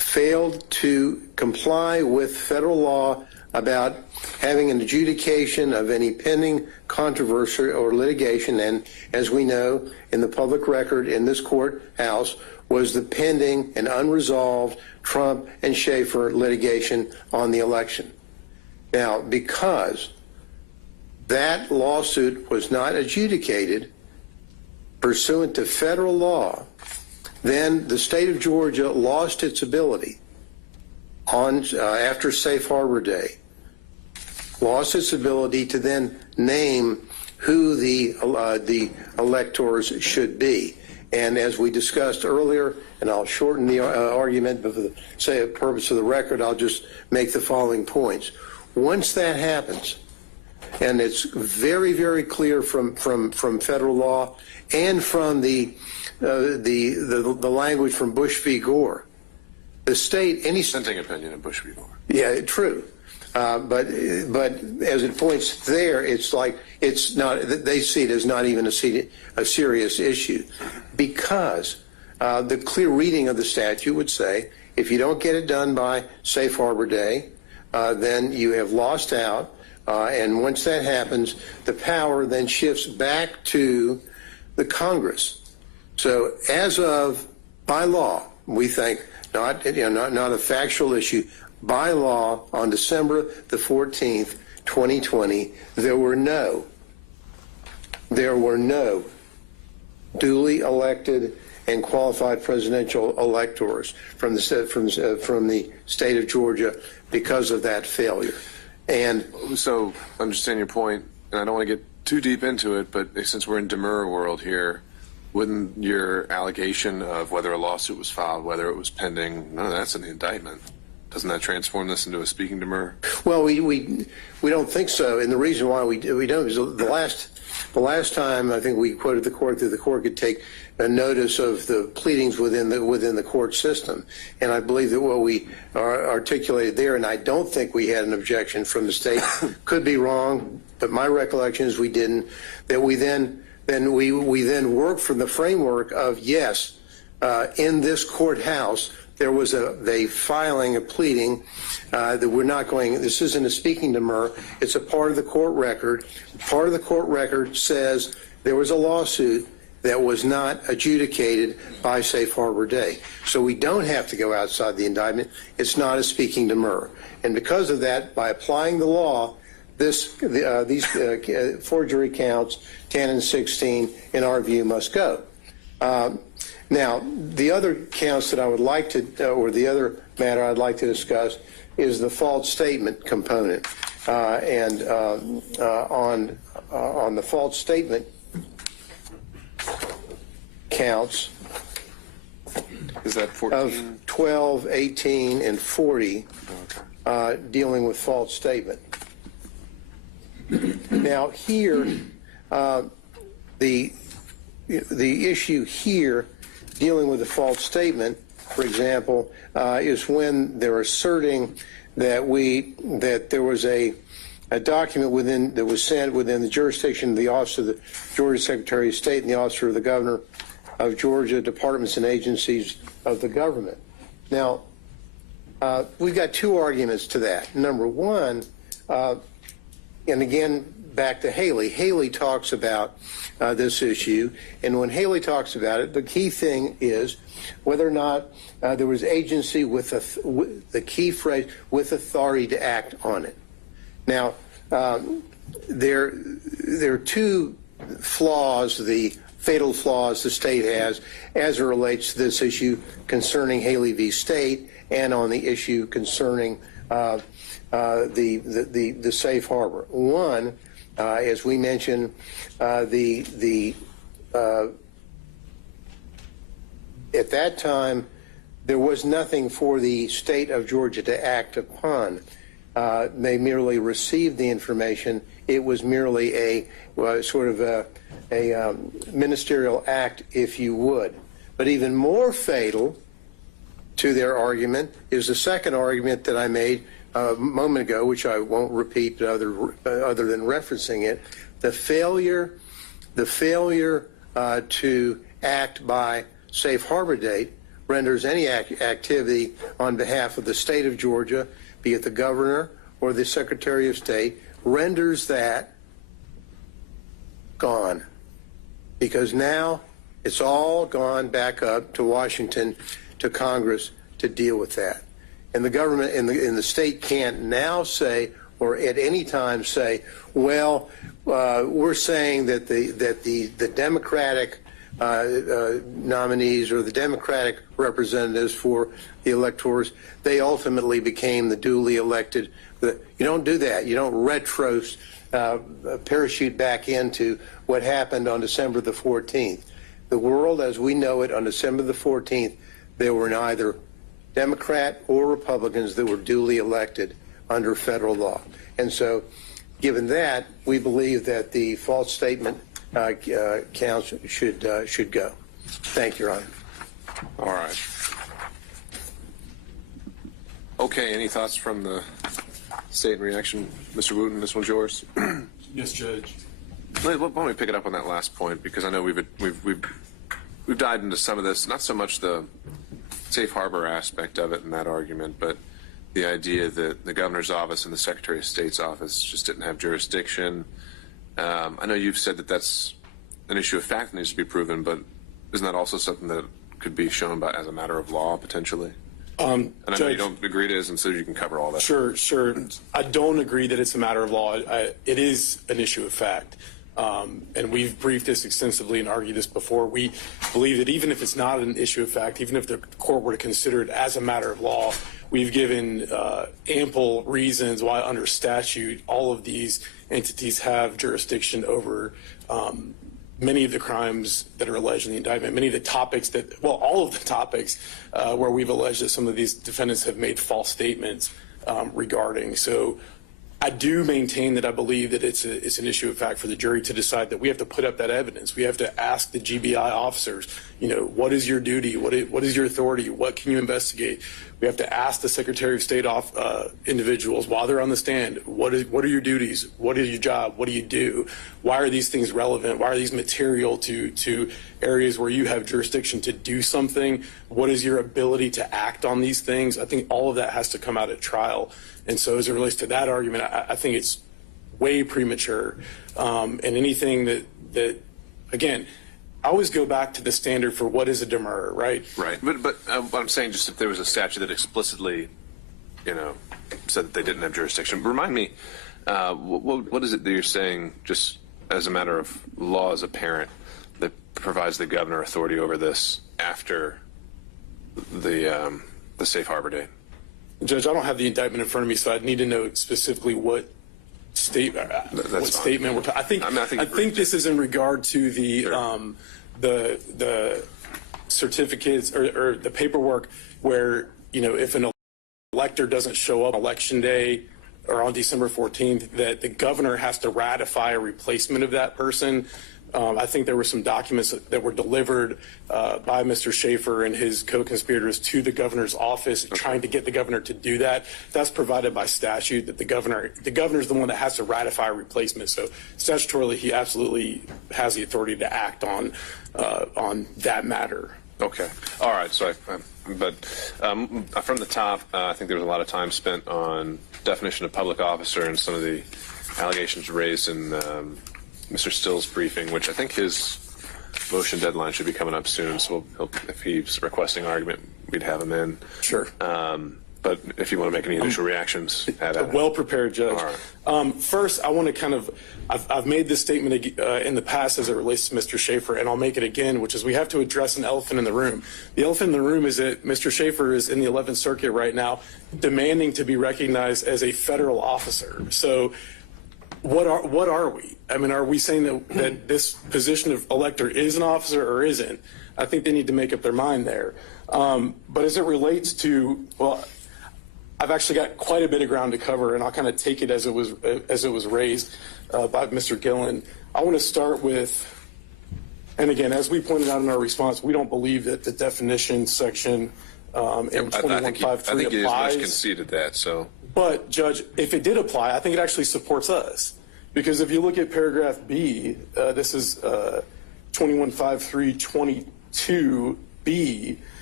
failed to comply with federal law about having an adjudication of any pending controversy or litigation, and as we know, in the public record in this courthouse was the pending and unresolved Trump and Schaefer litigation on the election. Now, because that lawsuit was not adjudicated pursuant to federal law, then the state of Georgia lost its ability on after Safe Harbor Day, lost its ability to then name who the electors should be. And as we discussed earlier, and I'll shorten the argument, but for the purpose of the record, I'll just make the following points. Once that happens, and it's very, very clear from federal law and from the language from Bush v. Gore, the state, any Dissenting opinion in Bush v. Gore. yeah, true. But as it points there, it's like it's not. They see it as not even a serious issue, because the clear reading of the statute would say if you don't get it done by Safe Harbor Day, then you have lost out. And once that happens, the power then shifts back to the Congress. So as of by law, we think not a factual issue. By law, on December the 14th, 2020, there were no duly elected and qualified presidential electors from the state of Georgia because of that failure. And so, understand your point, and I don't want to get too deep into it, but since we're in demurrer world here, wouldn't your allegation of whether a lawsuit was filed, whether it was pending, none of that's in the indictment? Doesn't that transform this into a speaking demurrer? well, we don't think so, and the reason why we don't is the last time I think we quoted the court that the court could take a notice of the pleadings within the court system, and I believe that what we articulated there, and I don't think we had an objection from the state, could be wrong, but my recollection is we didn't. That we then worked from the framework of yes, in this courthouse there was a filing, a pleading that we're not going. This isn't a speaking demurrer. It's a part of the court record. Part of the court record says there was a lawsuit that was not adjudicated by Safe Harbor Day. So we don't have to go outside the indictment. It's not a speaking demurrer. And because of that, by applying the law, these forgery counts, 10 and 16, in our view, must go. Now, the other counts that I would like to, or the other matter I'd like to discuss is the false statement component. And on the false statement counts Is that 14? of 12, 18, and 40 dealing with false statement. Now here, the issue here dealing with the false statement, for example, is when they're asserting that there was a document that was sent within the jurisdiction of the Office of the Georgia Secretary of State and the Office of the Governor of Georgia, departments and agencies of the government. Now, we've got two arguments to that. Number one, and again, back to Haley. Haley talks about this issue, and when Haley talks about it, the key thing is whether or not there was agency with the key phrase, with authority to act on it. Now, there are two flaws, the fatal flaws the state has as it relates to this issue concerning Haley v. State and on the issue concerning the safe harbor. One, as we mentioned, at that time, there was nothing for the state of Georgia to act upon. They merely received the information. It was merely a sort of a ministerial act, if you would. But even more fatal to their argument is the second argument that I made a moment ago, which I won't repeat other than referencing it, the failure to act by safe harbor date renders any activity on behalf of the state of Georgia, be it the governor or the Secretary of State, renders that gone. Because now it's all gone back up to Washington, to Congress to deal with that. And the government in the state can't now say, or at any time say, well, we're saying that the Democratic nominees or the Democratic representatives for the electors, they ultimately became the duly elected. You don't do that. You don't parachute back into what happened on December the 14th. The world as we know it on December the 14th, there were neither Democrat or Republicans that were duly elected under federal law. And so, given that, we believe that the false statement counts should go. Thank you, Your Honor. All right. Okay, any thoughts from the state in reaction? Mr. Wooten, this one's yours. Yes, Judge. Why don't we pick it up on that last point, because I know we've dived into some of this, not so much the safe harbor aspect of it in that argument, but the idea that the governor's office and the Secretary of State's office just didn't have jurisdiction. I know you've said that that's an issue of fact that needs to be proven, but isn't that also something that could be shown by as a matter of law potentially? And I know you don't agree it is, and so you can cover all that. Sure. I don't agree that it's a matter of law. It is an issue of fact. And we've briefed this extensively and argued this before. We believe that even if it's not an issue of fact, even if the court were to consider it as a matter of law, we've given ample reasons why under statute all of these entities have jurisdiction over many of the crimes that are alleged in the indictment, many of the topics all of the topics where we've alleged that some of these defendants have made false statements regarding. So I do maintain that I believe that it's an issue of fact for the jury to decide that we have to put up that evidence. We have to ask the GBI officers, what is your duty? What is your authority? What can you investigate? We have to ask the Secretary of State individuals while they're on the stand, what are your duties? What is your job? What do you do? Why are these things relevant? Why are these material to areas where you have jurisdiction to do something? What is your ability to act on these things? I think all of that has to come out at trial. And so as it relates to that argument, I think it's way premature. And anything that again, I always go back to the standard for what is a demurrer, right? Right. But what I'm saying, just if there was a statute that explicitly, said that they didn't have jurisdiction, remind me, what is it that you're saying, just as a matter of law as a parent, that provides the governor authority over this after the safe harbor date? Judge, I don't have the indictment in front of me, so I'd need to know specifically what statement we're talking. I think this is in regard to the certificates or the paperwork where if an elector doesn't show up on election day or on December 14th, that the governor has to ratify a replacement of that person. I think there were some documents that were delivered by Mr. Schaefer and his co-conspirators to the governor's office, trying to get the governor to do that. That's provided by statute, that the governor's the one that has to ratify a replacement. So statutorily, he absolutely has the authority to act on that matter. Okay. All right. So, from the top, I think there was a lot of time spent on definition of public officer and some of the allegations raised in Mr. Still's briefing, which I think his motion deadline should be coming up soon. So if he's requesting argument, we'd have him in. Sure. But if you want to make any initial reactions, add it. Well prepared, Judge. All right. First, I want to I've made this statement in the past as it relates to Mr. Schaefer, and I'll make it again, which is we have to address an elephant in the room. The elephant in the room is that Mr. Schaefer is in the 11th Circuit right now demanding to be recognized as a federal officer. So what are we? I mean, are we saying that this position of elector is an officer or isn't? I think they need to make up their mind there. But as it relates to, I've actually got quite a bit of ground to cover, and I'll kind of take it as it was raised by Mr. Gillen. I want to start with, and again, as we pointed out in our response, we don't believe that the definition section in 2153 I think you applies. much conceded that. So, but Judge, if it did apply, I think it actually supports us, because if you look at paragraph B, this is 215322B.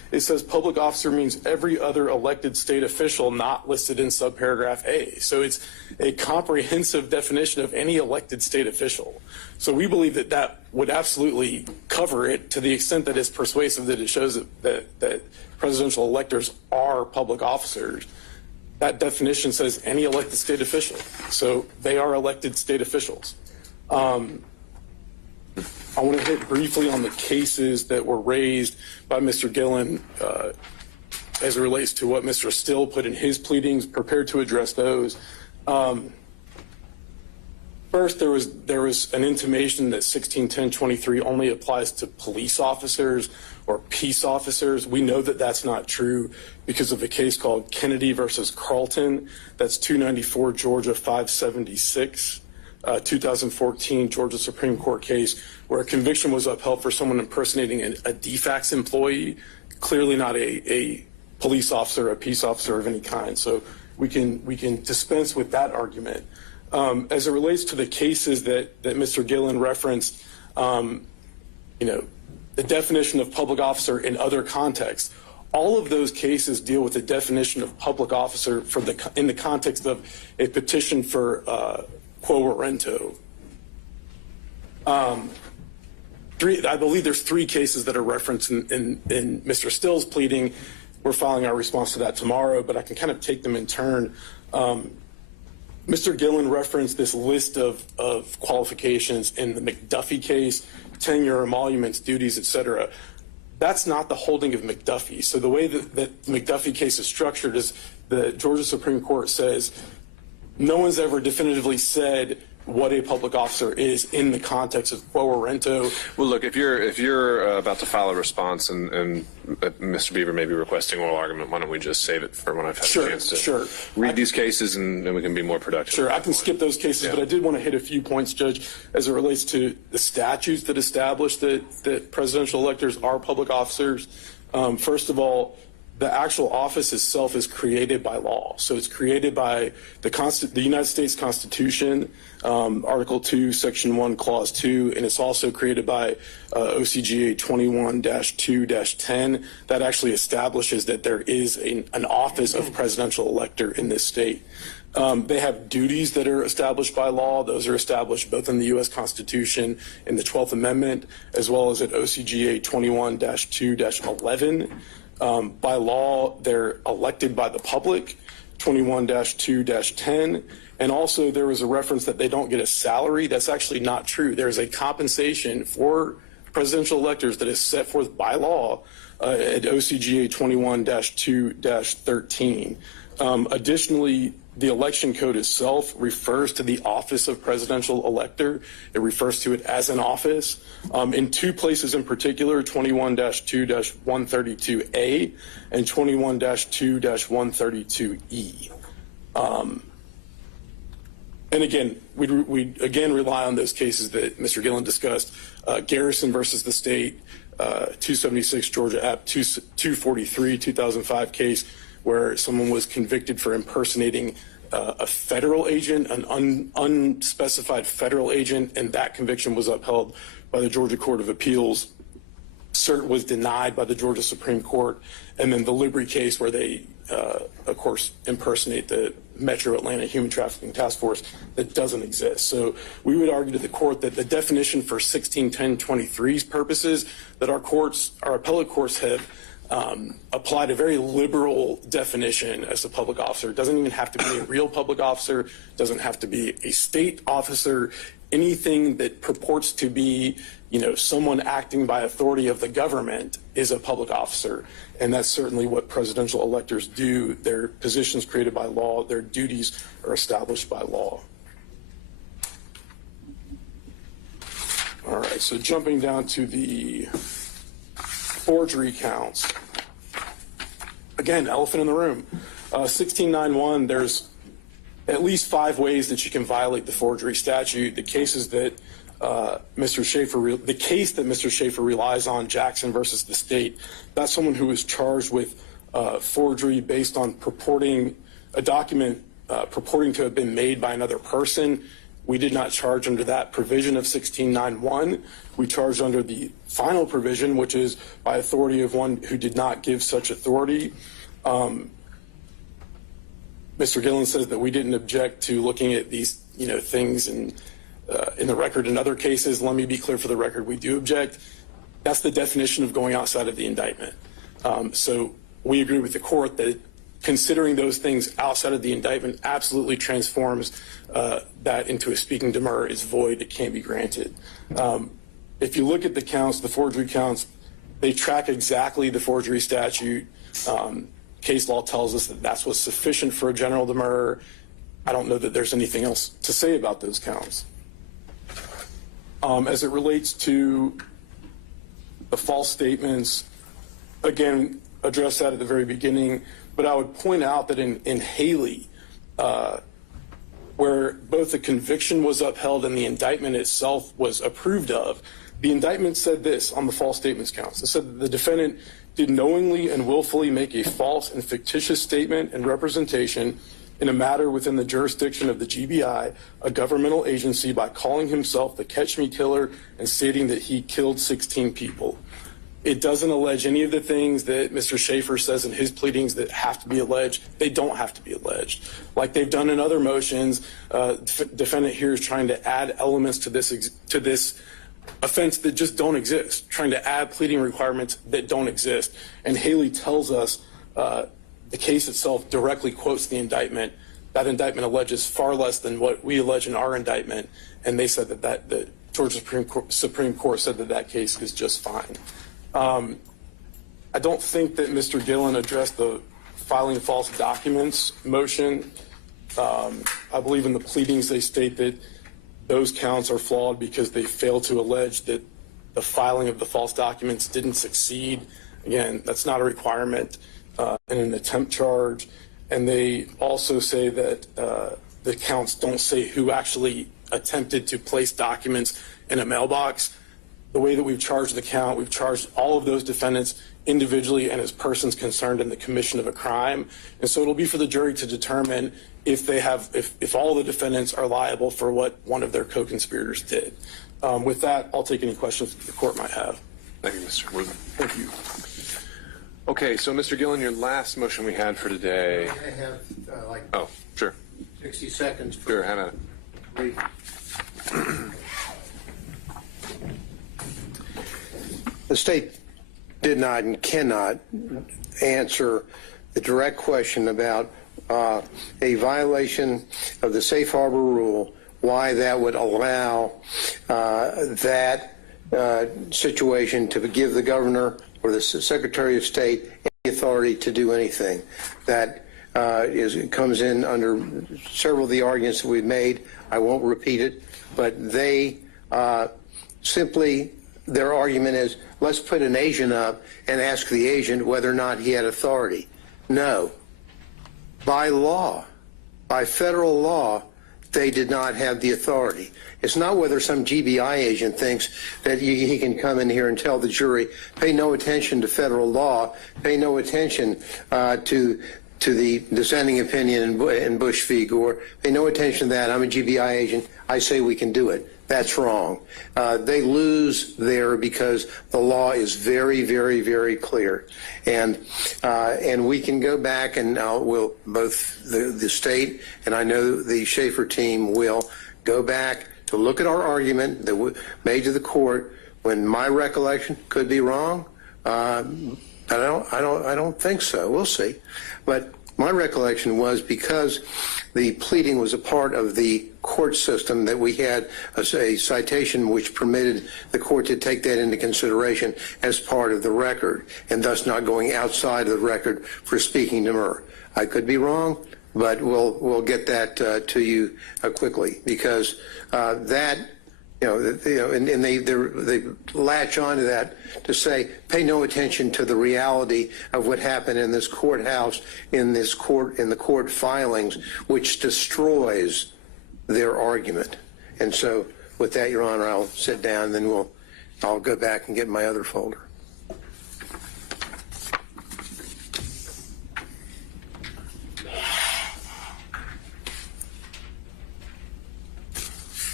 it says public officer means every other elected state official not listed in subparagraph A. So it's a comprehensive definition of any elected state official. So we believe that that would absolutely cover it to the extent that it's persuasive that it shows that presidential electors are public officers. That definition says any elected state official. So they are elected state officials. I want to hit briefly on the cases that were raised by Mr. Gillen as it relates to what Mr. Still put in his pleadings, prepared to address those. First, there was an intimation that 161023 only applies to police officers or peace officers. We know that that's not true because of a case called Kennedy versus Carlton. That's 294 Georgia 576. 2014 Georgia Supreme Court case where a conviction was upheld for someone impersonating a DFACS employee, clearly not a police officer, a peace officer of any kind. So we can dispense with that argument. As it relates to the cases that Mr. Gillen referenced, the definition of public officer in other contexts, all of those cases deal with the definition of public officer in the context of a petition for quo warranto. I believe there's 3 cases that are referenced in Mr. Still's pleading. We're filing our response to that tomorrow, but I can kind of take them in turn. Mr. Gillen referenced this list of qualifications in the McDuffie case, tenure, emoluments, duties, etc. That's not the holding of McDuffie. So the way that the McDuffie case is structured is the Georgia Supreme Court says no one's ever definitively said what a public officer is in the context of quo warranto. Well, look, if you're about to file a response and Mr. Beaver may be requesting oral argument, why don't we just save it for when I've had a chance to read these cases and we can be more productive. Sure, I can skip those cases, but I did want to hit a few points, Judge, as it relates to the statutes that establish that presidential electors are public officers. First of all, the actual office itself is created by law. So it's created by the United States Constitution, Article 2, Section 1, Clause 2, and it's also created by OCGA 21-2-10 that actually establishes that there is an office of presidential elector in this state. They have duties that are established by law. Those are established both in the U.S. Constitution in the 12th Amendment, as well as at OCGA 21-2-11. By law, they're elected by the public, 21-2-10. And also there was a reference that they don't get a salary. That's actually not true. There's a compensation for presidential electors that is set forth by law at OCGA 21-2-13. Additionally, the election code itself refers to the office of presidential elector. It refers to it as an office. In 2 places in particular, 21-2-132A and 21-2-132E. And again, we again rely on those cases that Mr. Gillen discussed. Garrison versus the state, 276 Georgia App 243, 2005 case where someone was convicted for impersonating a federal agent, an unspecified federal agent, and that conviction was upheld by the Georgia Court of Appeals. Cert was denied by the Georgia Supreme Court. And then the Libri case where they, of course, impersonate the Metro Atlanta Human Trafficking Task Force that doesn't exist. So we would argue to the court that the definition for 161023's purposes that our appellate courts have applied a very liberal definition as a public officer. It doesn't even have to be a real public officer, doesn't have to be a state officer, anything that purports to be, someone acting by authority of the government is a public officer. And that's certainly what presidential electors do. Their positions created by law, their duties are established by law. All right, so jumping down to the forgery counts. Again, elephant in the room. 1691, there's at least 5 ways that you can violate the forgery statute. The cases that the case that Mr. Schaefer relies on, Jackson versus the state, that's someone who was charged with forgery based on purporting a document purporting to have been made by another person We did not charge under that provision of 1691. We charged under the final provision, which is by authority of one who did not give such authority. Mr. Gillen says that we didn't object to looking at these, things in the record in other cases. Let me be clear for the record, we do object. That's the definition of going outside of the indictment. So we agree with the court that considering those things outside of the indictment absolutely transforms that into a speaking demur is void. It can't be granted. If you look at the counts, the forgery counts, they track exactly the forgery statute. Case law tells us that that's what's sufficient for a general demur. I don't know that there's anything else to say about those counts. As it relates to the false statements, again, address that at the very beginning, but I would point out that in Haley, where both the conviction was upheld and the indictment itself was approved of, the indictment said this on the false statements counts. It said that the defendant did knowingly and willfully make a false and fictitious statement and representation in a matter within the jurisdiction of the GBI, a governmental agency, by calling himself the Catch Me Killer and stating that he killed 16 people. It doesn't allege any of the things that Mr. Schaefer says in his pleadings that have to be alleged. They don't have to be alleged. Like they've done in other motions, defendant here is trying to add elements to this offense that just don't exist, trying to add pleading requirements that don't exist. And Haley tells us the case itself directly quotes the indictment. That indictment alleges far less than what we allege in our indictment, and they said that the Georgia Supreme Court said that case is just fine. I don't think that Mr. Gillen addressed the filing false documents motion. I believe in the pleadings they state that those counts are flawed because they fail to allege that the filing of the false documents didn't succeed. Again, that's not a requirement in an attempt charge. And they also say that the counts don't say who actually attempted to place documents in a mailbox. The way that we've charged the count, we've charged all of those defendants individually and as persons concerned in the commission of a crime. And so it'll be for the jury to determine if all the defendants are liable for what one of their co-conspirators did. With that, I'll take any questions that the court might have. Thank you, Mr. Worthing. Thank you. Okay, so Mr. Gillen, your last motion we had for today. I have Oh, sure. 60 seconds. Sure, have at it. The state did not and cannot answer the direct question about a violation of the safe harbor rule, why that would allow that situation to give the governor or the Secretary of State any authority to do anything. That comes in under several of the arguments that we've made. I won't repeat it, but they simply, their argument is, let's put an agent up and ask the agent whether or not he had authority. No. By law, by federal law, they did not have the authority. It's not whether some GBI agent thinks that he can come in here and tell the jury, pay no attention to federal law, pay no attention to the dissenting opinion in Bush v. Gore, pay no attention to that. I'm a GBI agent. I say we can do it. That's wrong. They lose there because the law is very, very, very clear. And we can go back and we'll, both the state and I know the Schaefer team will go back to look at our argument that we made to the court. When my recollection could be wrong, I don't think so. We'll see. But my recollection was because the pleading was a part of the court system that we had a citation which permitted the court to take that into consideration as part of the record and thus not going outside of the record for speaking demur. I could be wrong, but we'll get that to you quickly because that. And they latch onto that to say, pay no attention to the reality of what happened in this courthouse, in the court filings, which destroys their argument. And so, with that, Your Honor, I'll sit down, then I'll go back and get my other folder.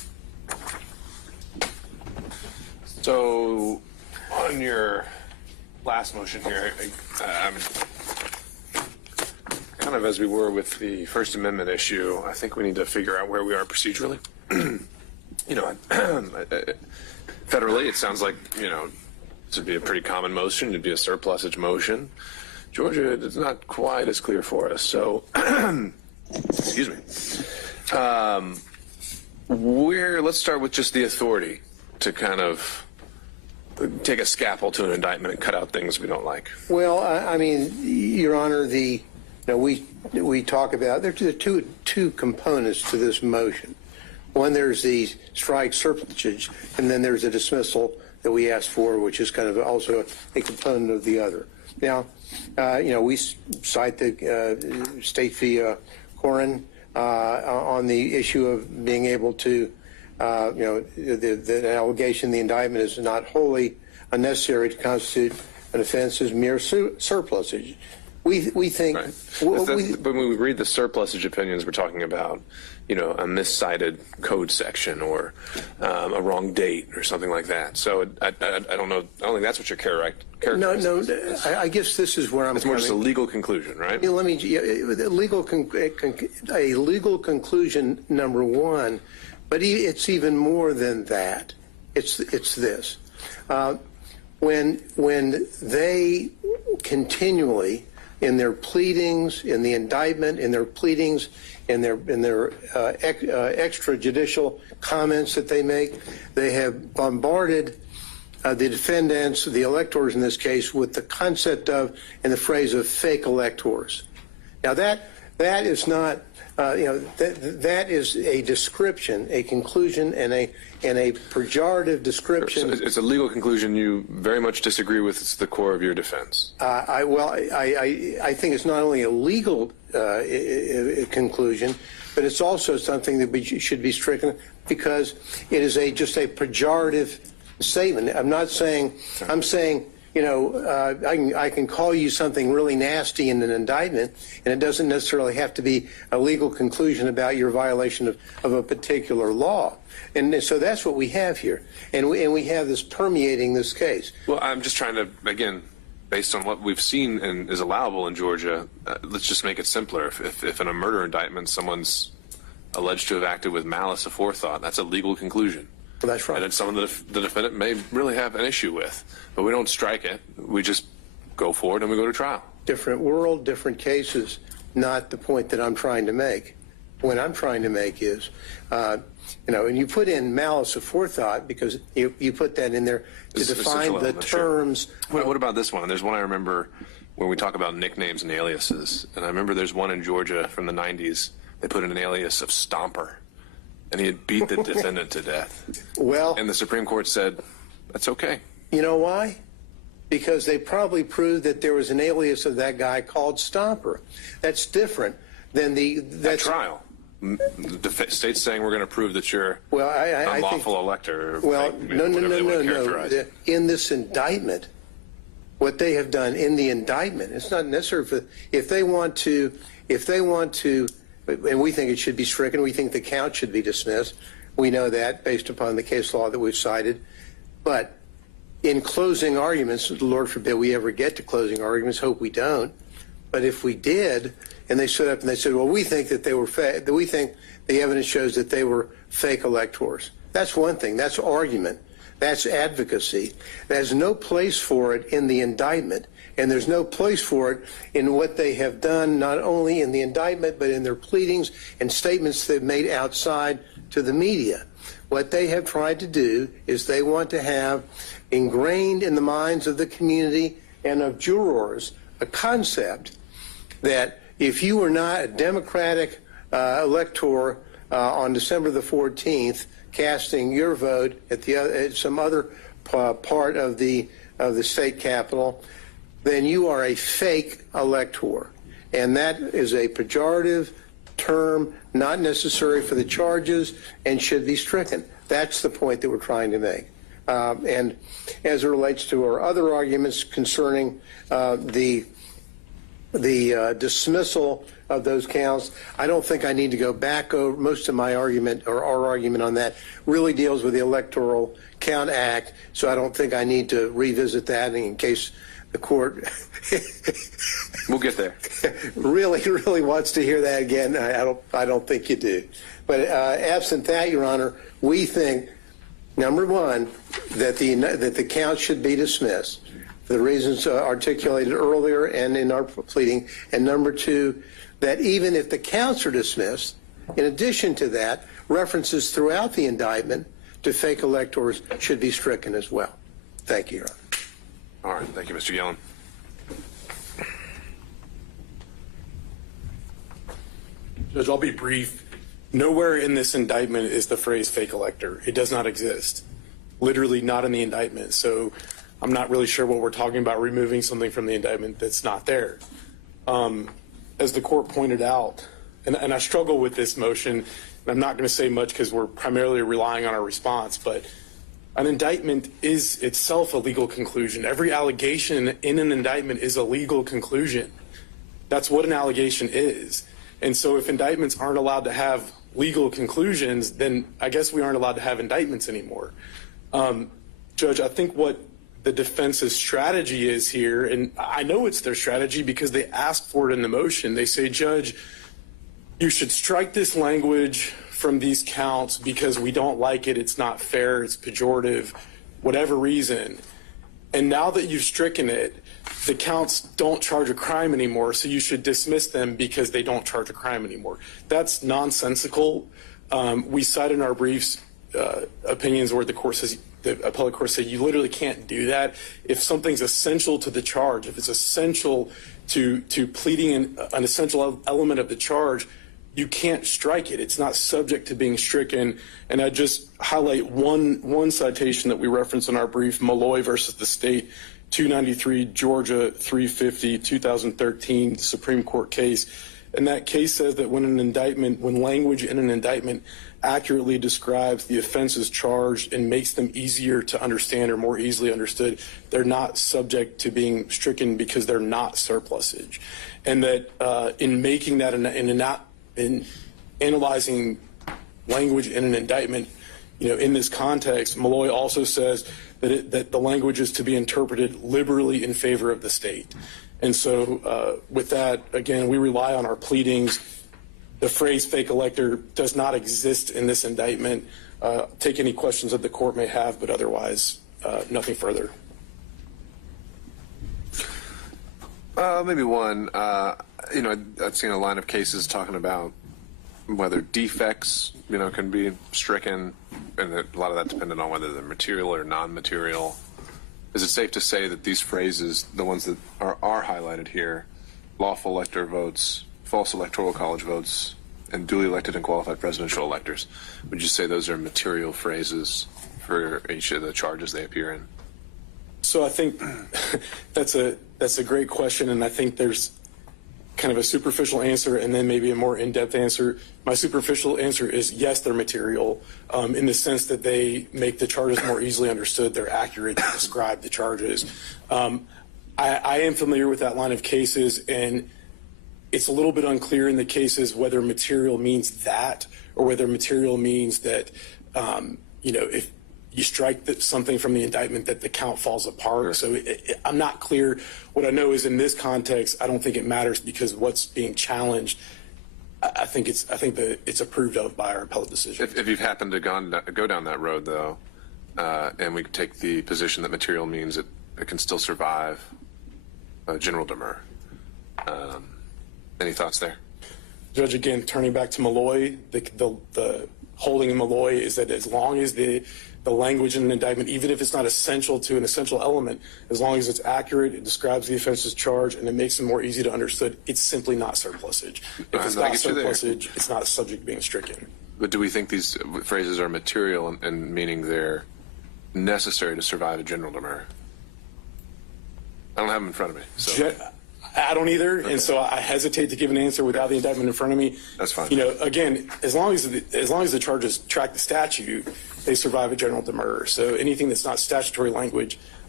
So, on your last motion here, kind of as we were with the First Amendment issue, I think we need to figure out where we are procedurally. Federally, it sounds like, this would be a pretty common motion. It'd be a surplusage motion. Georgia, it's not quite as clear for us. So, excuse me. Let's start with just the authority to kind of take a scalpel to an indictment and cut out things we don't like. Well, I mean, Your Honor, we talk about there are two components to this motion. One, there's the strike surplusage, and then there's a dismissal that we asked for, which is kind of also a component of the other. Now, we cite the State v. Corin on the issue of being able to, the allegation, the indictment is not wholly unnecessary to constitute an offense as mere surplusage. We think. Right. But when we read the surplusage opinions, we're talking about, a miscited code section or a wrong date or something like that. So I don't know. I don't think that's what you're characterizing. No. I guess this is where I'm. It's more just a legal conclusion, right? Let me. A legal conclusion, number one, but it's even more than that. It's this. When they continually, in their pleadings, in the indictment, in their pleadings, in their extrajudicial comments that they make, they have bombarded the defendants, the electors in this case, with the concept of, and the phrase of, fake electors. Now that is not, that is a description, a conclusion, and a pejorative description. So it's a legal conclusion you very much disagree with. It's the core of your defense. I think it's not only a legal conclusion, but it's also something that should be stricken because it is just a pejorative statement. I'm not saying. I'm saying. I can call you something really nasty in an indictment, and it doesn't necessarily have to be a legal conclusion about your violation of a particular law. And so that's what we have here. And we have this permeating this case. Well, I'm just trying to, again, based on what we've seen and is allowable in Georgia, let's just make it simpler. If in a murder indictment someone's alleged to have acted with malice aforethought, that's a legal conclusion. Well, that's right. And it's something that the defendant may really have an issue with. But we don't strike it. We just go forward and we go to trial. Different world, different cases, not the point that I'm trying to make. What I'm trying to make is, and you put in malice aforethought because you put that in there to define the terms. Sure. What about this one? There's one I remember when we talk about nicknames and aliases. And I remember there's one in Georgia from the 90s. They put in an alias of Stomper. And he had beat the defendant to death. Well, and the Supreme Court said, that's okay. You know why? Because they probably proved that there was an alias of that guy called Stomper. That's different than that trial. The state's saying we're going to prove that you're unlawful elector. Well, no. In this indictment, what they have done in the indictment, it's not necessary if they want to, and we think it should be stricken. We think the count should be dismissed. We know that based upon the case law that we've cited. But in closing arguments, Lord forbid we ever get to closing arguments, hope we don't. But if we did, and they stood up and they said, well, we think that they were that we think the evidence shows that they were fake electors. That's one thing. That's argument. That's advocacy. There's no place for it in the indictment. And there's no place for it in what they have done, not only in the indictment, but in their pleadings and statements they've made outside to the media. What they have tried to do is they want to have ingrained in the minds of the community and of jurors a concept that if you were not a Democratic elector on December the 14th, casting your vote at some other part of the state capitol, then you are a fake elector. And that is a pejorative term, not necessary for the charges, and should be stricken. That's the point that we're trying to make. And as it relates to our other arguments concerning the the dismissal of those counts. I don't think I need to go back over most of my argument, or our argument on that really deals with the Electoral Count Act, so I don't think I need to revisit that in case the court We'll get there. really wants to hear that again. I don't think you do. But absent that, Your Honor, we think, number one, that the count should be dismissed for the reasons articulated earlier and in our pleading, and number two, that even if the counts are dismissed, in addition to that, references throughout the indictment to fake electors should be stricken as well. Thank you, Your Honor. All right. Thank you, Mr. Yellen. Judge, I'll be brief. Nowhere in this indictment is the phrase fake elector. It does not exist. Literally not in the indictment. So I'm not really sure what we're talking about, removing something from the indictment that's not there. As the court pointed out, and I struggle with this motion, and I'm not going to say much because we're primarily relying on our response, but an indictment is itself a legal conclusion. Every allegation in an indictment is a legal conclusion. That's what an allegation is. And so if indictments aren't allowed to have legal conclusions, then I guess we aren't allowed to have indictments anymore. Judge, I think what the defense's strategy is here, and I know it's their strategy because they asked for it in the motion. They say, Judge, you should strike this language from these counts because we don't like it, it's not fair, it's pejorative, whatever reason. And now that you've stricken it, the counts don't charge a crime anymore, so you should dismiss them because they don't charge a crime anymore. That's nonsensical. We cite in our briefs opinions where the court says, the appellate court said, you literally can't do that. If something's essential to the charge, if it's essential to pleading an essential element of the charge, you can't strike it. It's not subject to being stricken. And I just highlight one citation that we reference in our brief, Malloy versus the state, 293 Georgia 350 2013 Supreme Court case. And that case says that when language in an indictment accurately describes the offenses charged and makes them easier to understand or more easily understood, they're not subject to being stricken because they're not surplusage. And that in making that in analyzing language in an indictment, in this context, Malloy also says that the language is to be interpreted liberally in favor of the state. And so with that, again, we rely on our pleadings. The phrase fake elector does not exist in this indictment. Take any questions that the court may have, but otherwise, nothing further. Maybe one. I've seen a line of cases talking about whether defects, can be stricken, and a lot of that dependent on whether they're material or non-material. Is it safe to say that these phrases, the ones that are highlighted here, lawful elector votes, false electoral college votes, and duly elected and qualified presidential electors, would you say those are material phrases for each of the charges they appear in? So I think that's a great question, and I think there's kind of a superficial answer and then maybe a more in-depth answer. My superficial answer is yes, they're material in the sense that they make the charges more easily understood. They're accurate to describe the charges. I am familiar with that line of cases, and it's a little bit unclear in the cases whether material means that or whether material means that, if you strike something from the indictment that the count falls apart. Sure. So I'm not clear. What I know is in this context, I don't think it matters because what's being challenged, I think that it's approved of by our appellate decision. If you've happened to go down that road, though, and we take the position that material means it can still survive general demur, any thoughts there? Judge, again, turning back to Malloy, the holding in Malloy is that as long as the language in an indictment, even if it's not essential to an essential element, as long as it's accurate, it describes the offense's charge, and it makes it more easy to understood, it's simply not surplusage. If it's not surplusage, it's not a subject being stricken. But do we think these phrases are material and meaning they're necessary to survive a general demur? I don't have them in front of me. So. I don't either, okay. And so I hesitate to give an answer without the indictment in front of me. That's fine. Again, as long as the charges track the statute, they survive a general demur. So anything that's not statutory language,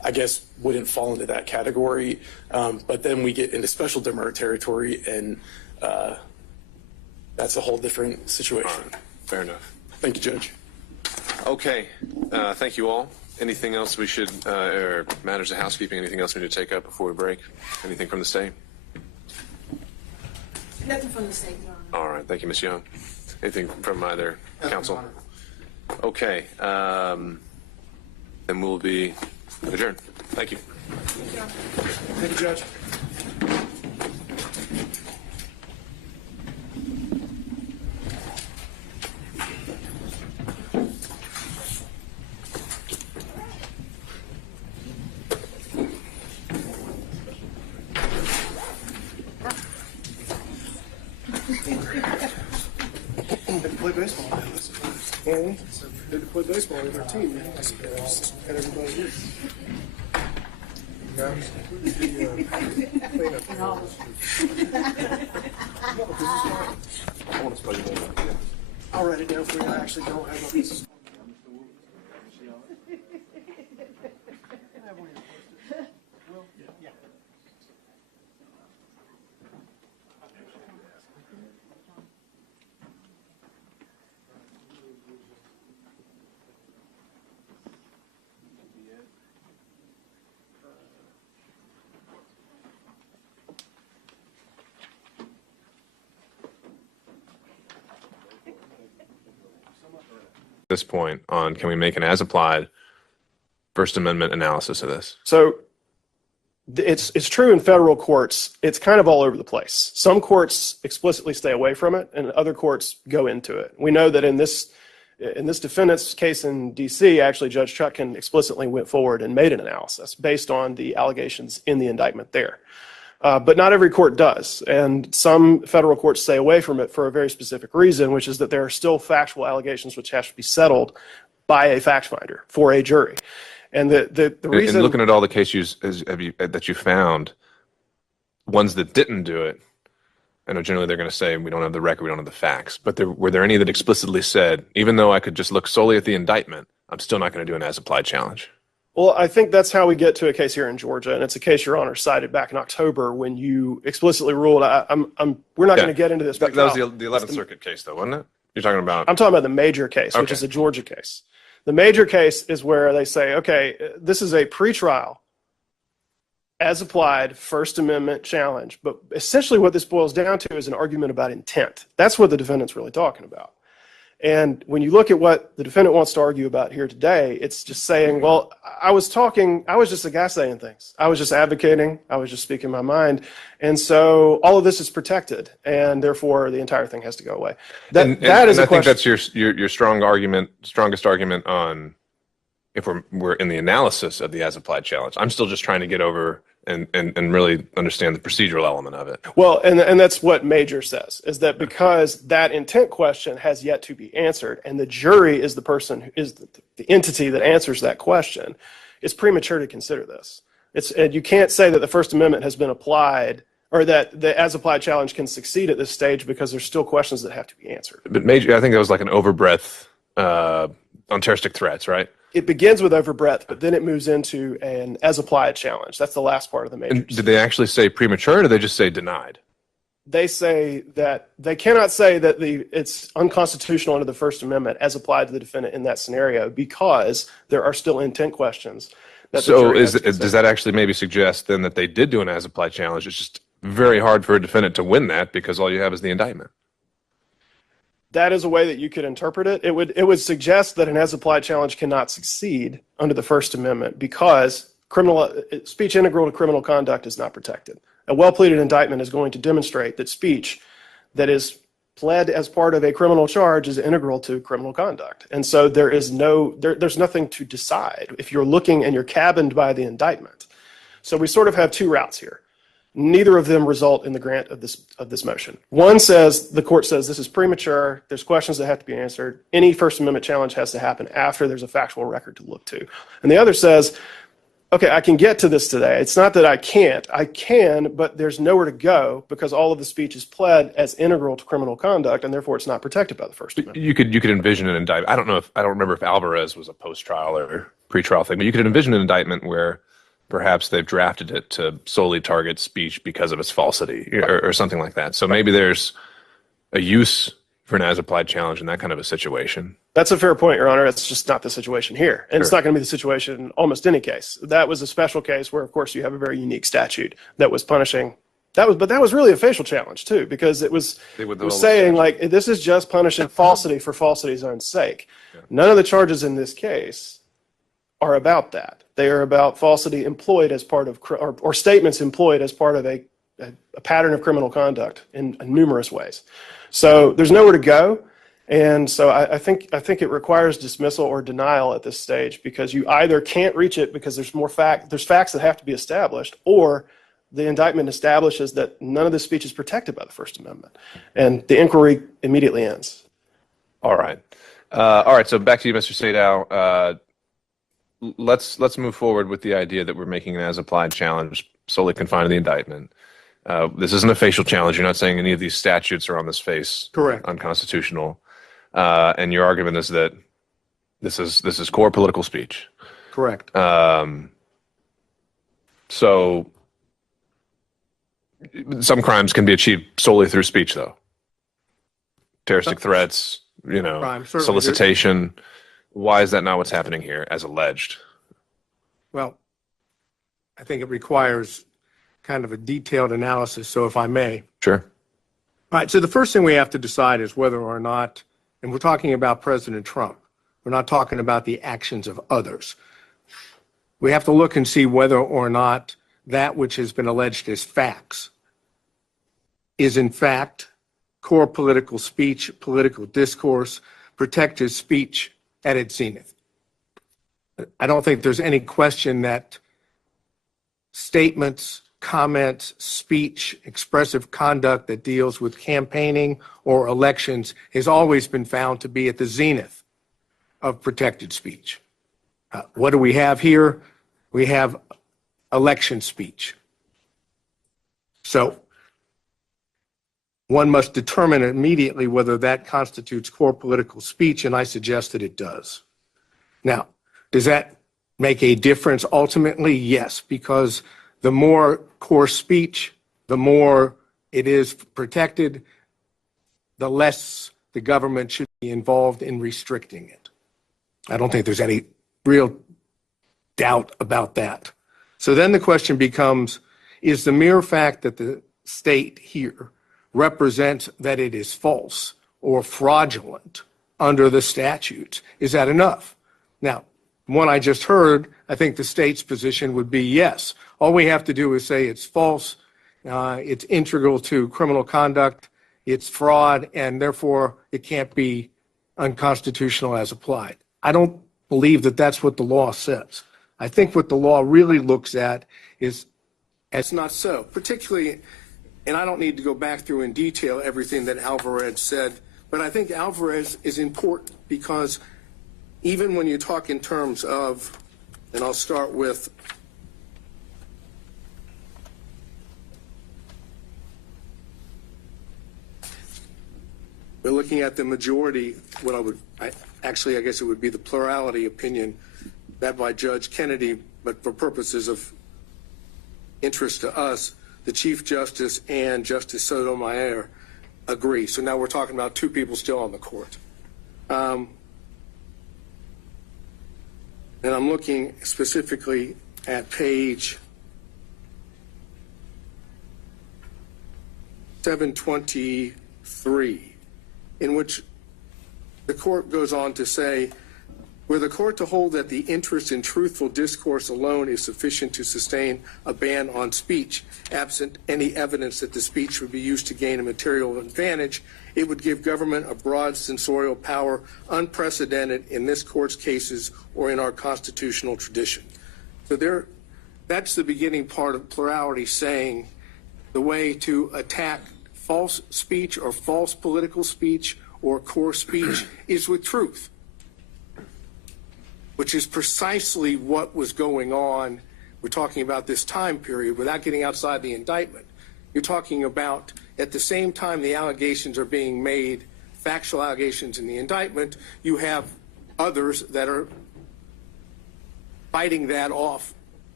I guess wouldn't fall into that category. But then we get into special demur territory, and that's a whole different situation. All right. Fair enough. Thank you, Judge. Okay. Thank you all. Anything else we should, or matters of housekeeping, anything else we need to take up before we break? Anything from the state? Nothing from the state, Your Honor. All right. Thank you, Ms. Young. Anything from either counsel? Okay. Then we'll be adjourned. Thank you. Thank you, Judge. Play baseball. They play baseball with their team. And everybody is. I'll write it down for you. I actually don't have a piece. This point on, can we make an as-applied First Amendment analysis of this? So it's true in federal courts. It's kind of all over the place. Some courts explicitly stay away from it, and other courts go into it. We know that in this defendant's case in D.C., actually Judge Chutkan explicitly went forward and made an analysis based on the allegations in the indictment there. But not every court does, and some federal courts stay away from it for a very specific reason, which is that there are still factual allegations which have to be settled by a fact finder for a jury. And the reason, in looking at all the cases that you found, ones that didn't do it, I know generally they're going to say we don't have the record, we don't have the facts. But were there any that explicitly said, even though I could just look solely at the indictment, I'm still not going to do an as-applied challenge? Well, I think that's how we get to a case here in Georgia, and it's a case Your Honor cited back in October when you explicitly ruled. We're not going to get into this. That was the 11th Circuit case, though, wasn't it? You're talking about? I'm talking about the major case, which is a Georgia case. The major case is where they say, okay, this is a pretrial, as applied First Amendment challenge, but essentially what this boils down to is an argument about intent. That's what the defendant's really talking about. And when you look at what the defendant wants to argue about here today, it's just saying, well, I was just a guy saying things. I was just advocating. I was just speaking my mind. And so all of this is protected, and therefore the entire thing has to go away. That is a question. I think that's your strongest argument on if we're in the analysis of the as-applied challenge. I'm still just trying to get over and really understand the procedural element of it. Well, and that's what Major says, is that because that intent question has yet to be answered, and the jury is the person who is the entity that answers that question, it's premature to consider this. And you can't say that the First Amendment has been applied, or that the as-applied challenge can succeed at this stage because there's still questions that have to be answered. But Major, I think that was like an overbreadth on terroristic threats, right? It begins with overbreadth, but then it moves into an as-applied challenge. That's the last part of the Major. And did they actually say premature, or did they just say denied? They say that they cannot say that it's unconstitutional under the First Amendment as applied to the defendant in that scenario because there are still intent questions. So does that actually maybe suggest then that they did do an as-applied challenge? It's just very hard for a defendant to win that because all you have is the indictment. That is a way that you could interpret it. It would suggest that an as-applied challenge cannot succeed under the First Amendment because speech integral to criminal conduct is not protected. A well-pleaded indictment is going to demonstrate that speech that is pled as part of a criminal charge is integral to criminal conduct. And so there's nothing to decide if you're looking and you're cabined by the indictment. So we sort of have two routes here. Neither of them result in the grant of this motion. One says, the court says this is premature, there's questions that have to be answered, any First Amendment challenge has to happen after there's a factual record to look to. And the other says, okay, I can get to this today. It's not that I can't. I can, but there's nowhere to go because all of the speech is pled as integral to criminal conduct, and therefore it's not protected by the First Amendment. You could envision an indictment. I don't remember if Alvarez was a post-trial or pre-trial thing, but you could envision an indictment where perhaps they've drafted it to solely target speech because of its falsity or something like that. So maybe there's a use for an as-applied challenge in that kind of a situation. That's a fair point, Your Honor. It's just not the situation here. And it's not going to be the situation in almost any case. That was a special case where, of course, you have a very unique statute that was punishing. But that was really a facial challenge, too, because it was saying, like, this is just punishing falsity for falsity's own sake. Yeah. None of the charges in this case are about that. They are about falsity employed as part of, or statements employed as part of a pattern of criminal conduct in numerous ways. So there's nowhere to go. And so I think it requires dismissal or denial at this stage, because you either can't reach it because there's facts that have to be established, or the indictment establishes that none of this speech is protected by the First Amendment, and the inquiry immediately ends. All right. So back to you, Mr. Sadow. Let's move forward with the idea that we're making an as-applied challenge solely confined to the indictment. This isn't a facial challenge. You're not saying any of these statutes are on this face Correct. Unconstitutional. And your argument is that this is core political speech. Correct. So some crimes can be achieved solely through speech, though. Terroristic threats, solicitation. Why is that not what's happening here, as alleged? Well, I think it requires kind of a detailed analysis, so if I may. Sure. All right, so the first thing we have to decide is whether or not, and we're talking about President Trump, we're not talking about the actions of others. We have to look and see whether or not that which has been alleged as facts is in fact core political speech, political discourse, protected speech at its zenith. I don't think there's any question that statements, comments, speech, expressive conduct that deals with campaigning or elections has always been found to be at the zenith of protected speech. What do we have here? We have election speech. So one must determine immediately whether that constitutes core political speech, and I suggest that it does. Now, does that make a difference ultimately? Yes, because the more core speech, the more it is protected, the less the government should be involved in restricting it. I don't think there's any real doubt about that. So then the question becomes, is the mere fact that the state here represents that it is false or fraudulent under the statutes, is that enough? Now, one I just heard, I think the state's position would be yes. All we have to do is say it's false, it's integral to criminal conduct, it's fraud, and therefore it can't be unconstitutional as applied. I don't believe that that's what the law says. I think what the law really looks at is, it's not so, particularly, and I don't need to go back through in detail everything that Alvarez said, but I think Alvarez is important because even when you talk in terms of, and I'll start with we're looking at the majority, I guess it would be the plurality opinion that by Judge Kennedy, but for purposes of interest to us, the Chief Justice and Justice Sotomayor agree. So now we're talking about two people still on the court. And I'm looking specifically at page 723, in which the court goes on to say, were the court to hold that the interest in truthful discourse alone is sufficient to sustain a ban on speech, absent any evidence that the speech would be used to gain a material advantage, it would give government a broad censorial power unprecedented in this court's cases or in our constitutional tradition. So that's the beginning part of plurality, saying the way to attack false speech or false political speech or core speech is with truth, which is precisely what was going on. We're talking about this time period without getting outside the indictment. You're talking about at the same time the allegations are being made, factual allegations in the indictment, you have others that are fighting that off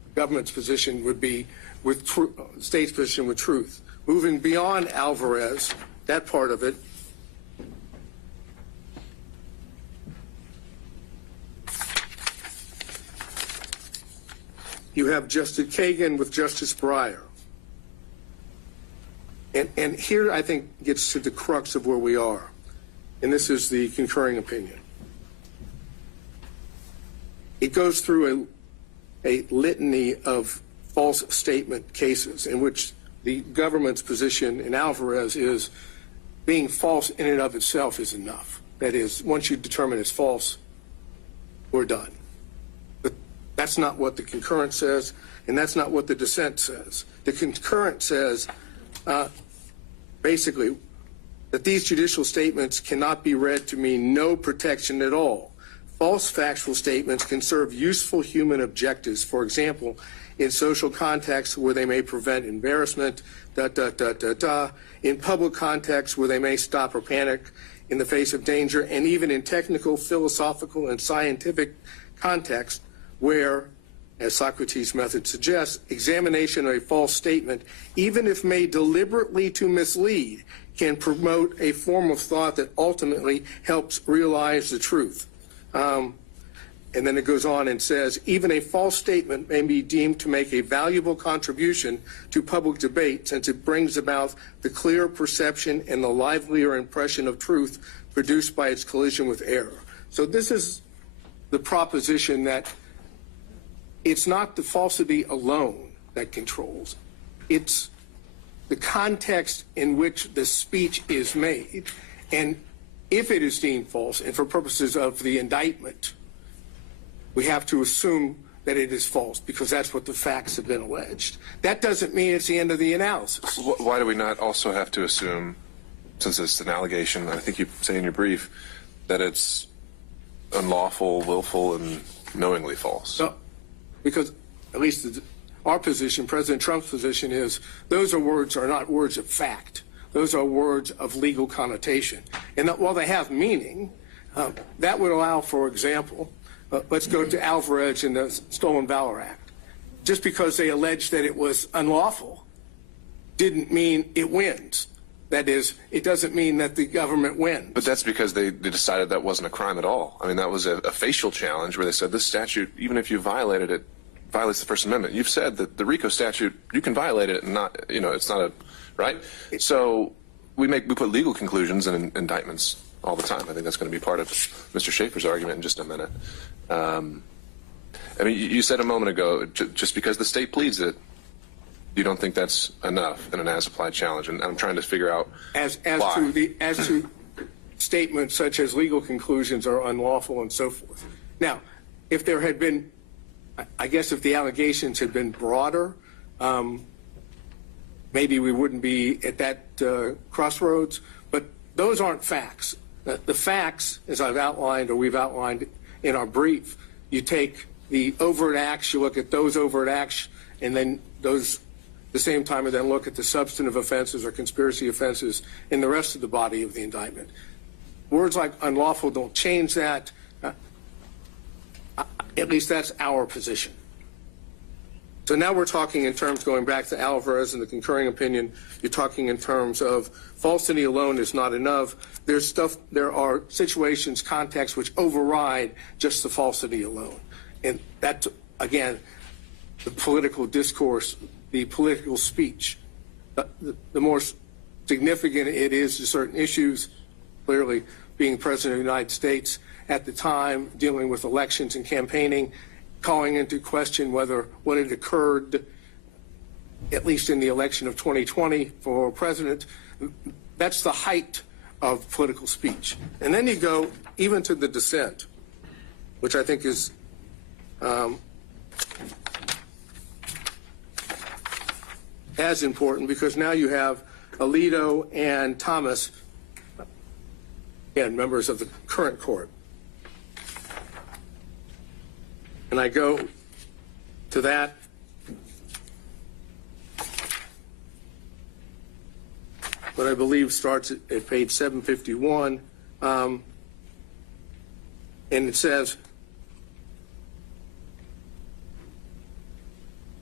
government's position would be with state's position with truth. Moving beyond Alvarez, that part of it, you have Justice Kagan with Justice Breyer. And here I think gets to the crux of where we are. And this is the concurring opinion. It goes through a litany of false statement cases in which the government's position in Alvarez is being false in and of itself is enough. That is, once you determine it's false, we're done. But that's not what the concurrent says, and that's not what the dissent says. The concurrent says, basically, that these judicial statements cannot be read to mean no protection at all. False factual statements can serve useful human objectives, for example, in social contexts where they may prevent embarrassment, in public contexts where they may stop or panic in the face of danger, and even in technical, philosophical, and scientific contexts where, as Socrates' method suggests, examination of a false statement, even if made deliberately to mislead, can promote a form of thought that ultimately helps realize the truth. And then it goes on and says, even a false statement may be deemed to make a valuable contribution to public debate since it brings about the clear perception and the livelier impression of truth produced by its collision with error. So this is the proposition that it's not the falsity alone that controls. It's the context in which the speech is made. And if it is deemed false, and for purposes of the indictment, we have to assume that it is false because that's what the facts have been alleged. That doesn't mean it's the end of the analysis. Why do we not also have to assume, since it's an allegation, I think you say in your brief, that it's unlawful, willful, and knowingly false? No, because at least our position, President Trump's position, is those are not words of fact. Those are words of legal connotation. And that while they have meaning, that would allow, for example, let's go to Alvarez in the Stolen Valor Act. Just because they alleged that it was unlawful didn't mean it wins. That is, it doesn't mean that the government wins. But that's because they decided that wasn't a crime at all. I mean, that was a facial challenge where they said this statute, even if you violated it, violates the First Amendment. You've said that the RICO statute, you can violate it and not, it's not a, right? So we put legal conclusions in indictments all the time. I think that's going to be part of Mr. Schaefer's argument in just a minute. I mean, you said a moment ago, just because the state pleads it, you don't think that's enough in an as-applied challenge, and I'm trying to figure out as why. to statements such as legal conclusions are unlawful and so forth. Now, if there had been, I guess, if the allegations had been broader, maybe we wouldn't be at that crossroads. But those aren't facts. The facts, as I've outlined or we've outlined in our brief, you take the overt acts, you look at those overt acts, and then those at the same time, and then look at the substantive offenses or conspiracy offenses in the rest of the body of the indictment. Words like unlawful don't change that. At least that's our position. So now we're talking in terms, going back to Alvarez and the concurring opinion, you're talking in terms of falsity alone is not enough. There are situations, contexts which override just the falsity alone. And that's, again, the political discourse, the political speech. The more significant it is to certain issues, clearly being President of the United States at the time, dealing with elections and campaigning, calling into question whether what had occurred, at least in the election of 2020 for president, that's the height of political speech. And then you go even to the dissent, which I think is as important, because now you have Alito and Thomas, again, members of the current court. And I go to that. What I believe starts at page 751. And it says,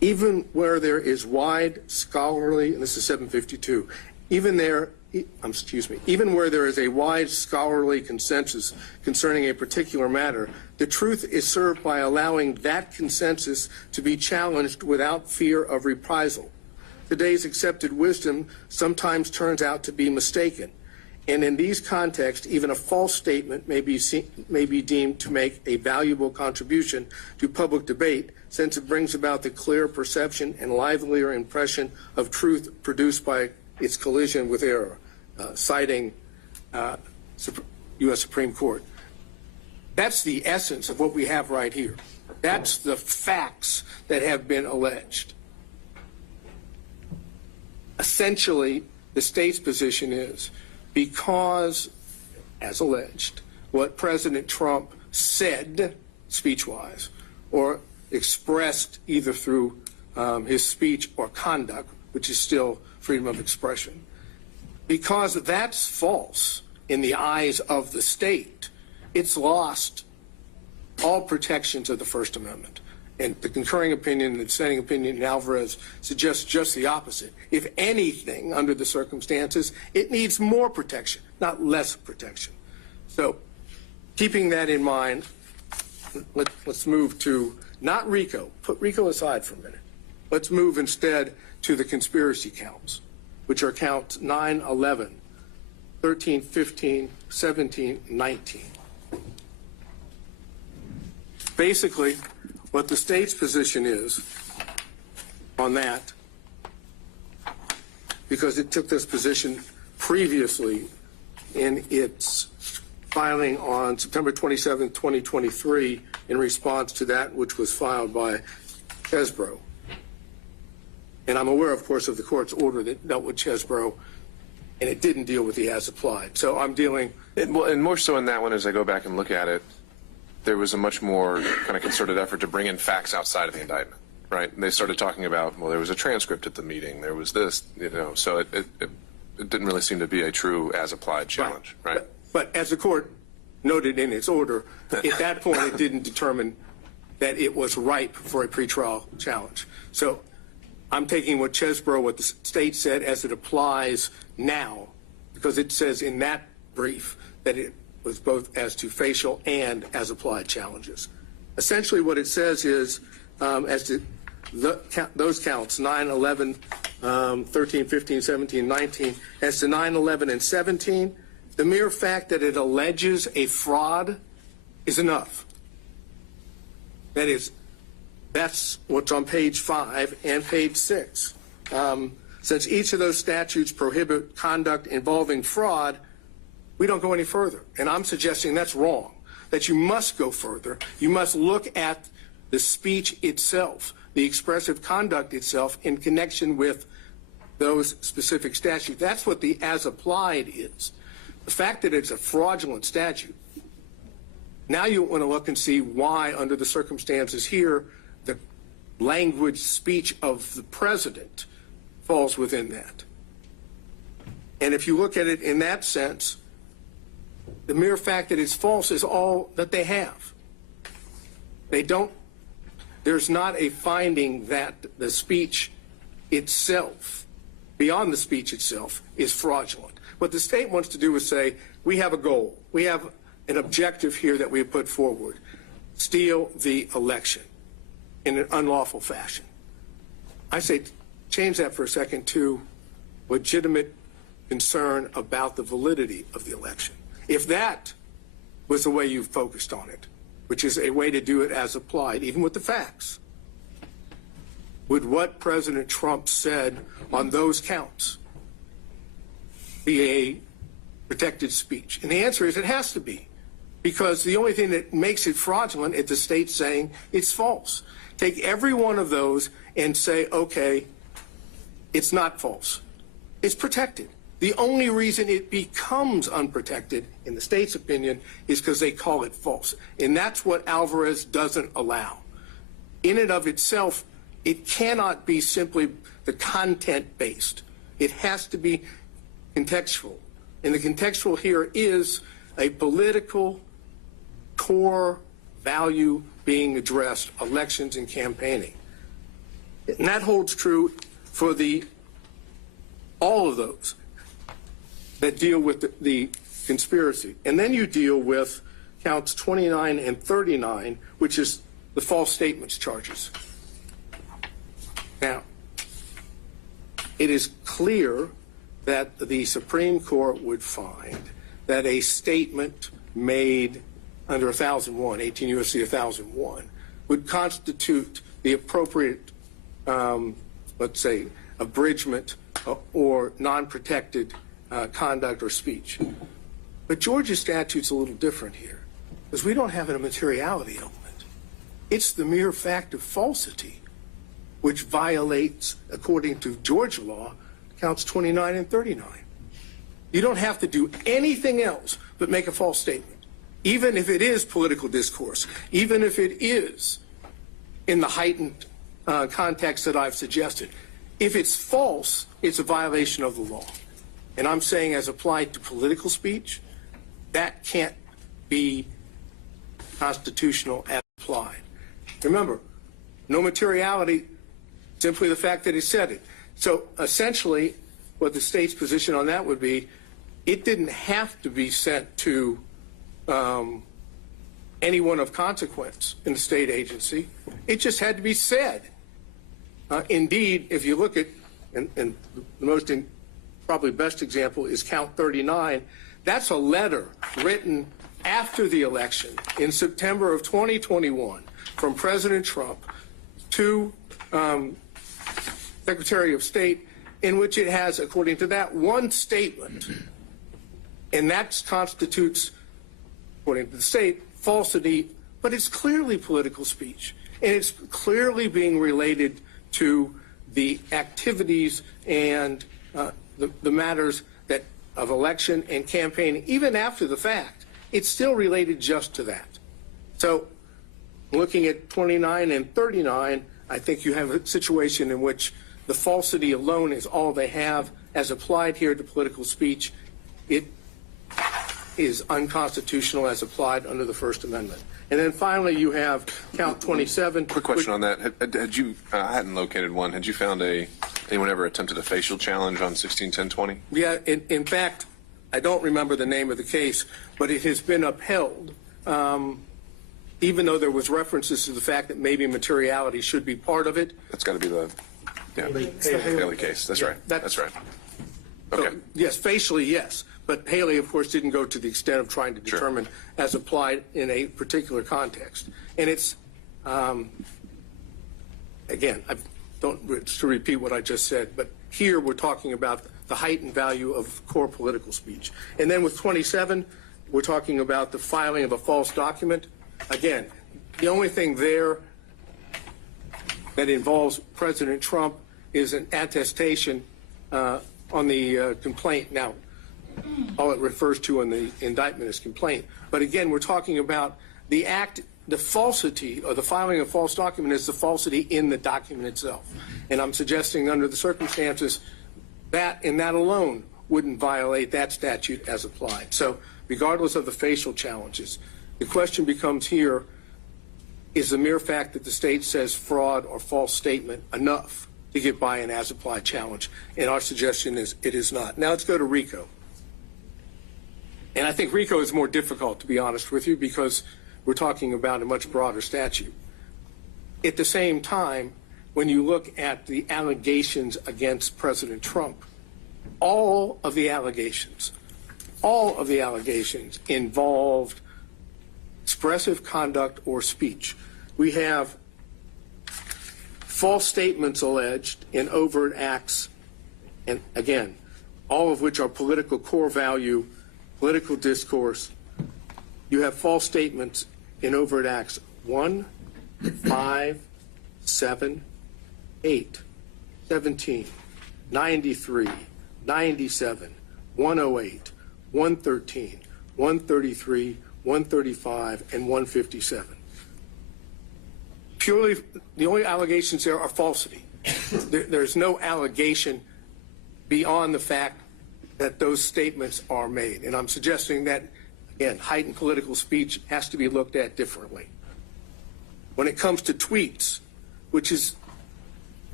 even where there is wide scholarly, and this is 752, even where there is a wide scholarly consensus concerning a particular matter, the truth is served by allowing that consensus to be challenged without fear of reprisal. Today's accepted wisdom sometimes turns out to be mistaken, and in these contexts, even a false statement may be deemed to make a valuable contribution to public debate, since it brings about the clear perception and livelier impression of truth produced by its collision with error, citing U.S. Supreme Court. That's the essence of what we have right here. That's the facts that have been alleged. Essentially, the state's position is because, as alleged, what President Trump said speech-wise or expressed either through his speech or conduct, which is still freedom of expression, because that's false in the eyes of the state, it's lost all protections of the First Amendment. And the concurring opinion and the dissenting opinion in Alvarez suggests just the opposite. If anything, under the circumstances, it needs more protection, not less protection. So, keeping that in mind, let's move to not RICO. Put RICO aside for a minute. Let's move instead to the conspiracy counts, which are counts 9, 11, 13, 15, 17, 19. Basically, what the state's position is on that, because it took this position previously in its filing on September 27, 2023, in response to that which was filed by Chesbrough. And I'm aware, of course, of the court's order that dealt with Chesbrough, and it didn't deal with the as applied. So I'm dealing. And more so in that one, as I go back and look at it, there was a much more kind of concerted effort to bring in facts outside of the indictment, right? And they started talking about, well, there was a transcript at the meeting, there was this, so it didn't really seem to be a true as applied challenge, right? But as the court noted in its order, at that point it didn't determine that it was ripe for a pretrial challenge. So I'm taking what Chesbrough, what the state said as it applies now, because it says in that brief that it was both as to facial and as applied challenges. Essentially what it says is, as to those counts, 9, 11, 13, 15, 17, 19, as to 9, 11, and 17, the mere fact that it alleges a fraud is enough. That is, that's what's on page 5 and page 6. Since each of those statutes prohibit conduct involving fraud, we don't go any further. And I'm suggesting that's wrong, that you must go further. You must look at the speech itself, the expressive conduct itself in connection with those specific statutes. That's what the as applied is. The fact that it's a fraudulent statute, now you want to look and see why, under the circumstances here, the language speech of the president falls within that. And if you look at it in that sense, the mere fact that it's false is all that they have. There's not a finding that the speech itself, beyond the speech itself, is fraudulent. What the state wants to do is say, we have a goal. We have an objective here that we have put forward. Steal the election in an unlawful fashion. I say change that for a second to legitimate concern about the validity of the election. If that was the way you focused on it, which is a way to do it as applied, even with the facts, would what President Trump said on those counts be a protected speech? And the answer is it has to be, because the only thing that makes it fraudulent is the state saying it's false. Take every one of those and say, okay, it's not false. It's protected. The only reason it becomes unprotected, in the state's opinion, is because they call it false. And that's what Alvarez doesn't allow. In and of itself, it cannot be simply the content-based. It has to be contextual. And the contextual here is a political core value being addressed, elections and campaigning. And that holds true for all of those that deal with the conspiracy. And then you deal with counts 29 and 39, which is the false statements charges. Now, it is clear that the Supreme Court would find that a statement made under 1001, 18 U.S.C. 1001, would constitute the appropriate, let's say, abridgment or non-protected conduct or speech. But Georgia's statute's a little different here, because we don't have a materiality element. It's the mere fact of falsity, which violates, according to Georgia law, counts 29 and 39. You don't have to do anything else but make a false statement, even if it is political discourse, even if it is in the heightened context that I've suggested. If it's false, it's a violation of the law. And I'm saying, as applied to political speech, that can't be constitutional as applied. Remember, no materiality, simply the fact that he said it. So essentially, what the state's position on that would be, it didn't have to be sent to anyone of consequence in the state agency. It just had to be said. Indeed, if you look at, and the most probably best example is count 39, that's a letter written after the election in September of 2021 from President Trump to Secretary of State, in which it has, according to that, one statement, and that constitutes, according to the state, falsity, but it's clearly political speech, and it's clearly being related to the activities and the matters that of election and campaign, even after the fact. It's still related just to that. So looking at 29 and 39, I think you have a situation in which the falsity alone is all they have as applied here to political speech. It is unconstitutional as applied under the First Amendment. And then finally, you have count 27. Quick question on that. Had you, I hadn't located one. Had you found anyone ever attempted a facial challenge on 161020? Yeah, in fact, I don't remember the name of the case, but it has been upheld, even though there was references to the fact that maybe materiality should be part of it. That's got to be the Haley case. That's right. That's right. Okay. So, yes, facially, yes. But Haley, of course, didn't go to the extent of trying to determine as applied in a particular context. And it's, again, I don't to repeat what I just said, but here we're talking about the heightened value of core political speech. And then with 27, we're talking about the filing of a false document. Again, the only thing there that involves President Trump is an attestation on the complaint. Now, all it refers to in the indictment is complaint. But again, we're talking about the act, the falsity, or the filing of a false document is the falsity in the document itself. And I'm suggesting under the circumstances that in that alone wouldn't violate that statute as applied. So regardless of the facial challenges, the question becomes here, is the mere fact that the state says fraud or false statement enough to get by an as-applied challenge? And our suggestion is it is not. Now let's go to RICO. And I think RICO is more difficult, to be honest with you, because we're talking about a much broader statute. At the same time, when you look at the allegations against President Trump, all of the allegations involved expressive conduct or speech. We have false statements alleged in overt acts, and again, all of which are political core value, political discourse. You have false statements in overt acts 1, 5, 7, 8, 17, 93, 97, 108, 113, 133, 135, and 157. Purely, the only allegations there are falsity. There's no allegation beyond the fact that those statements are made. And I'm suggesting that, again, heightened political speech has to be looked at differently. When it comes to tweets, which is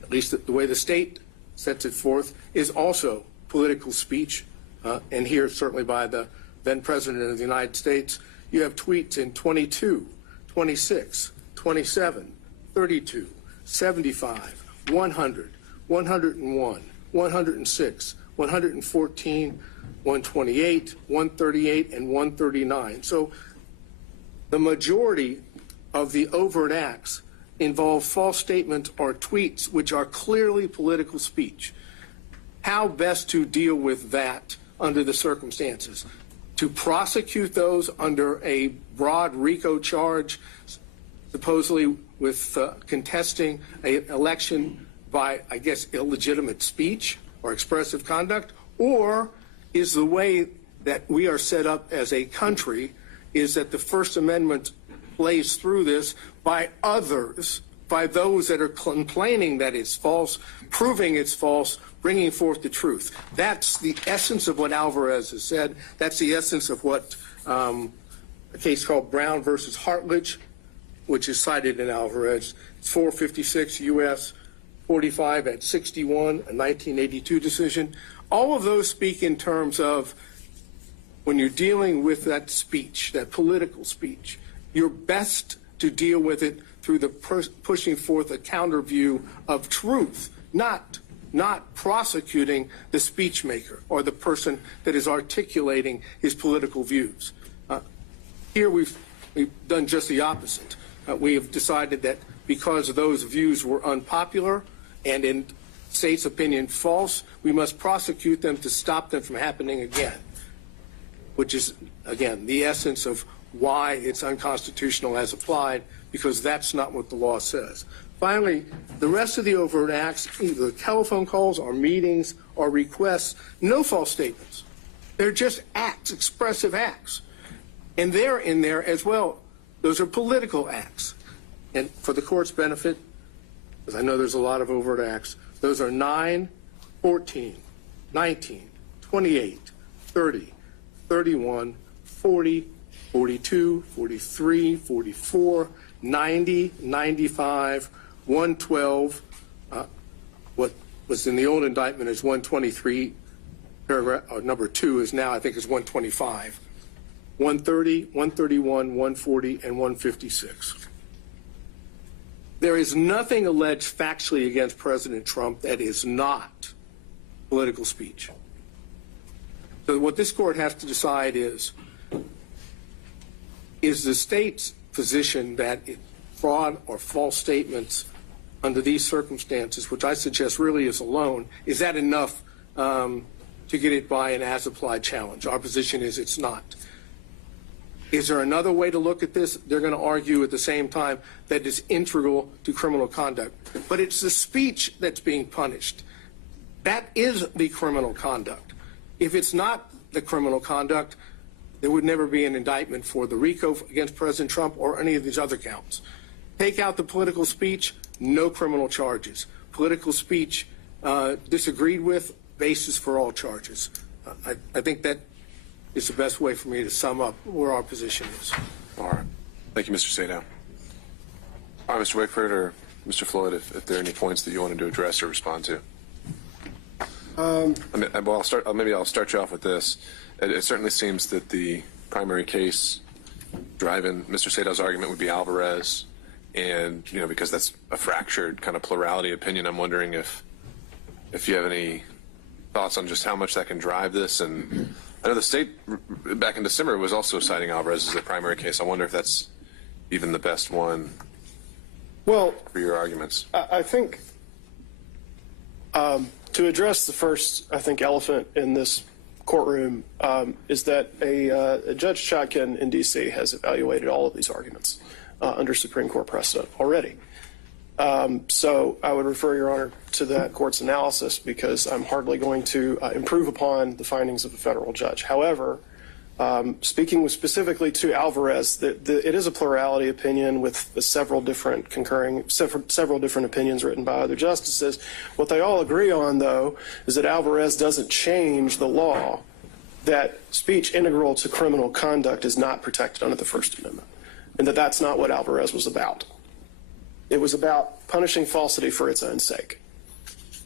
at least the way the state sets it forth, is also political speech, and here certainly by the then President of the United States. You have tweets in 22, 26, 27, 32, 75, 100, 101, 106, 114, 128, 138, and 139. So the majority of the overt acts involve false statements or tweets which are clearly political speech. How best to deal with that under the circumstances? To prosecute those under a broad RICO charge, supposedly with contesting an election by, I guess, illegitimate speech or expressive conduct? Or is the way that we are set up as a country is that the First Amendment plays through this by others, by those that are complaining that it's false, proving it's false, bringing forth the truth? That's the essence of what Alvarez has said. That's the essence of what a case called Brown versus Hartledge, which is cited in Alvarez. It's 456 U.S. 45 at 61, a 1982 decision. All of those speak in terms of when you're dealing with that speech, that political speech, you're best to deal with it through the pushing forth a counter view of truth, not prosecuting the speech maker or the person that is articulating his political views. Here we've done just the opposite. We have decided that because those views were unpopular and in state's opinion false, we must prosecute them to stop them from happening again, which is, again, the essence of why it's unconstitutional as applied, because that's not what the law says. Finally, the rest of the overt acts, either telephone calls or meetings or requests, no false statements. They're just acts, expressive acts. And they're in there as well. Those are political acts. And for the court's benefit, because I know there's a lot of overt acts, those are 9, 14, 19, 28, 30, 31, 40, 42, 43, 44, 90, 95, 112. What was in the old indictment is 123. Paragraph number 2 is now, I think, is 125. 130, 131, 140, and 156. There is nothing alleged factually against President Trump that is not political speech. So what this court has to decide is the state's position that fraud or false statements under these circumstances, which I suggest really is alone, is that enough to get it by an as-applied challenge? Our position is it's not. Is there another way to look at this? They're going to argue at the same time that it's integral to criminal conduct. But it's the speech that's being punished. That is the criminal conduct. If it's not the criminal conduct, there would never be an indictment for the RICO against President Trump or any of these other counts. Take out the political speech, no criminal charges. Political speech disagreed with, basis for all charges. I think that is the best way for me to sum up where our position is. All right. Thank you, Mr. Sadow. All right, Mr. Wakeford or Mr. Floyd, if there are any points that you wanted to address or respond to. Maybe I'll start you off with this. It certainly seems that the primary case driving Mr. Sadow's argument would be Alvarez, and because that's a fractured kind of plurality opinion, I'm wondering if you have any thoughts on just how much that can drive this. And I know the state back in December was also citing Alvarez as a primary case. I wonder if that's even the best one for your arguments. I think to address the first, elephant in this courtroom is that a Judge Chotkin in D.C. has evaluated all of these arguments under Supreme Court precedent already. So I would refer, Your Honor, to that court's analysis because I'm hardly going to improve upon the findings of a federal judge. However, speaking specifically to Alvarez, it is a plurality opinion with several different opinions written by other justices. What they all agree on, though, is that Alvarez doesn't change the law that speech integral to criminal conduct is not protected under the First Amendment, and that that's not what Alvarez was about. It was about punishing falsity for its own sake.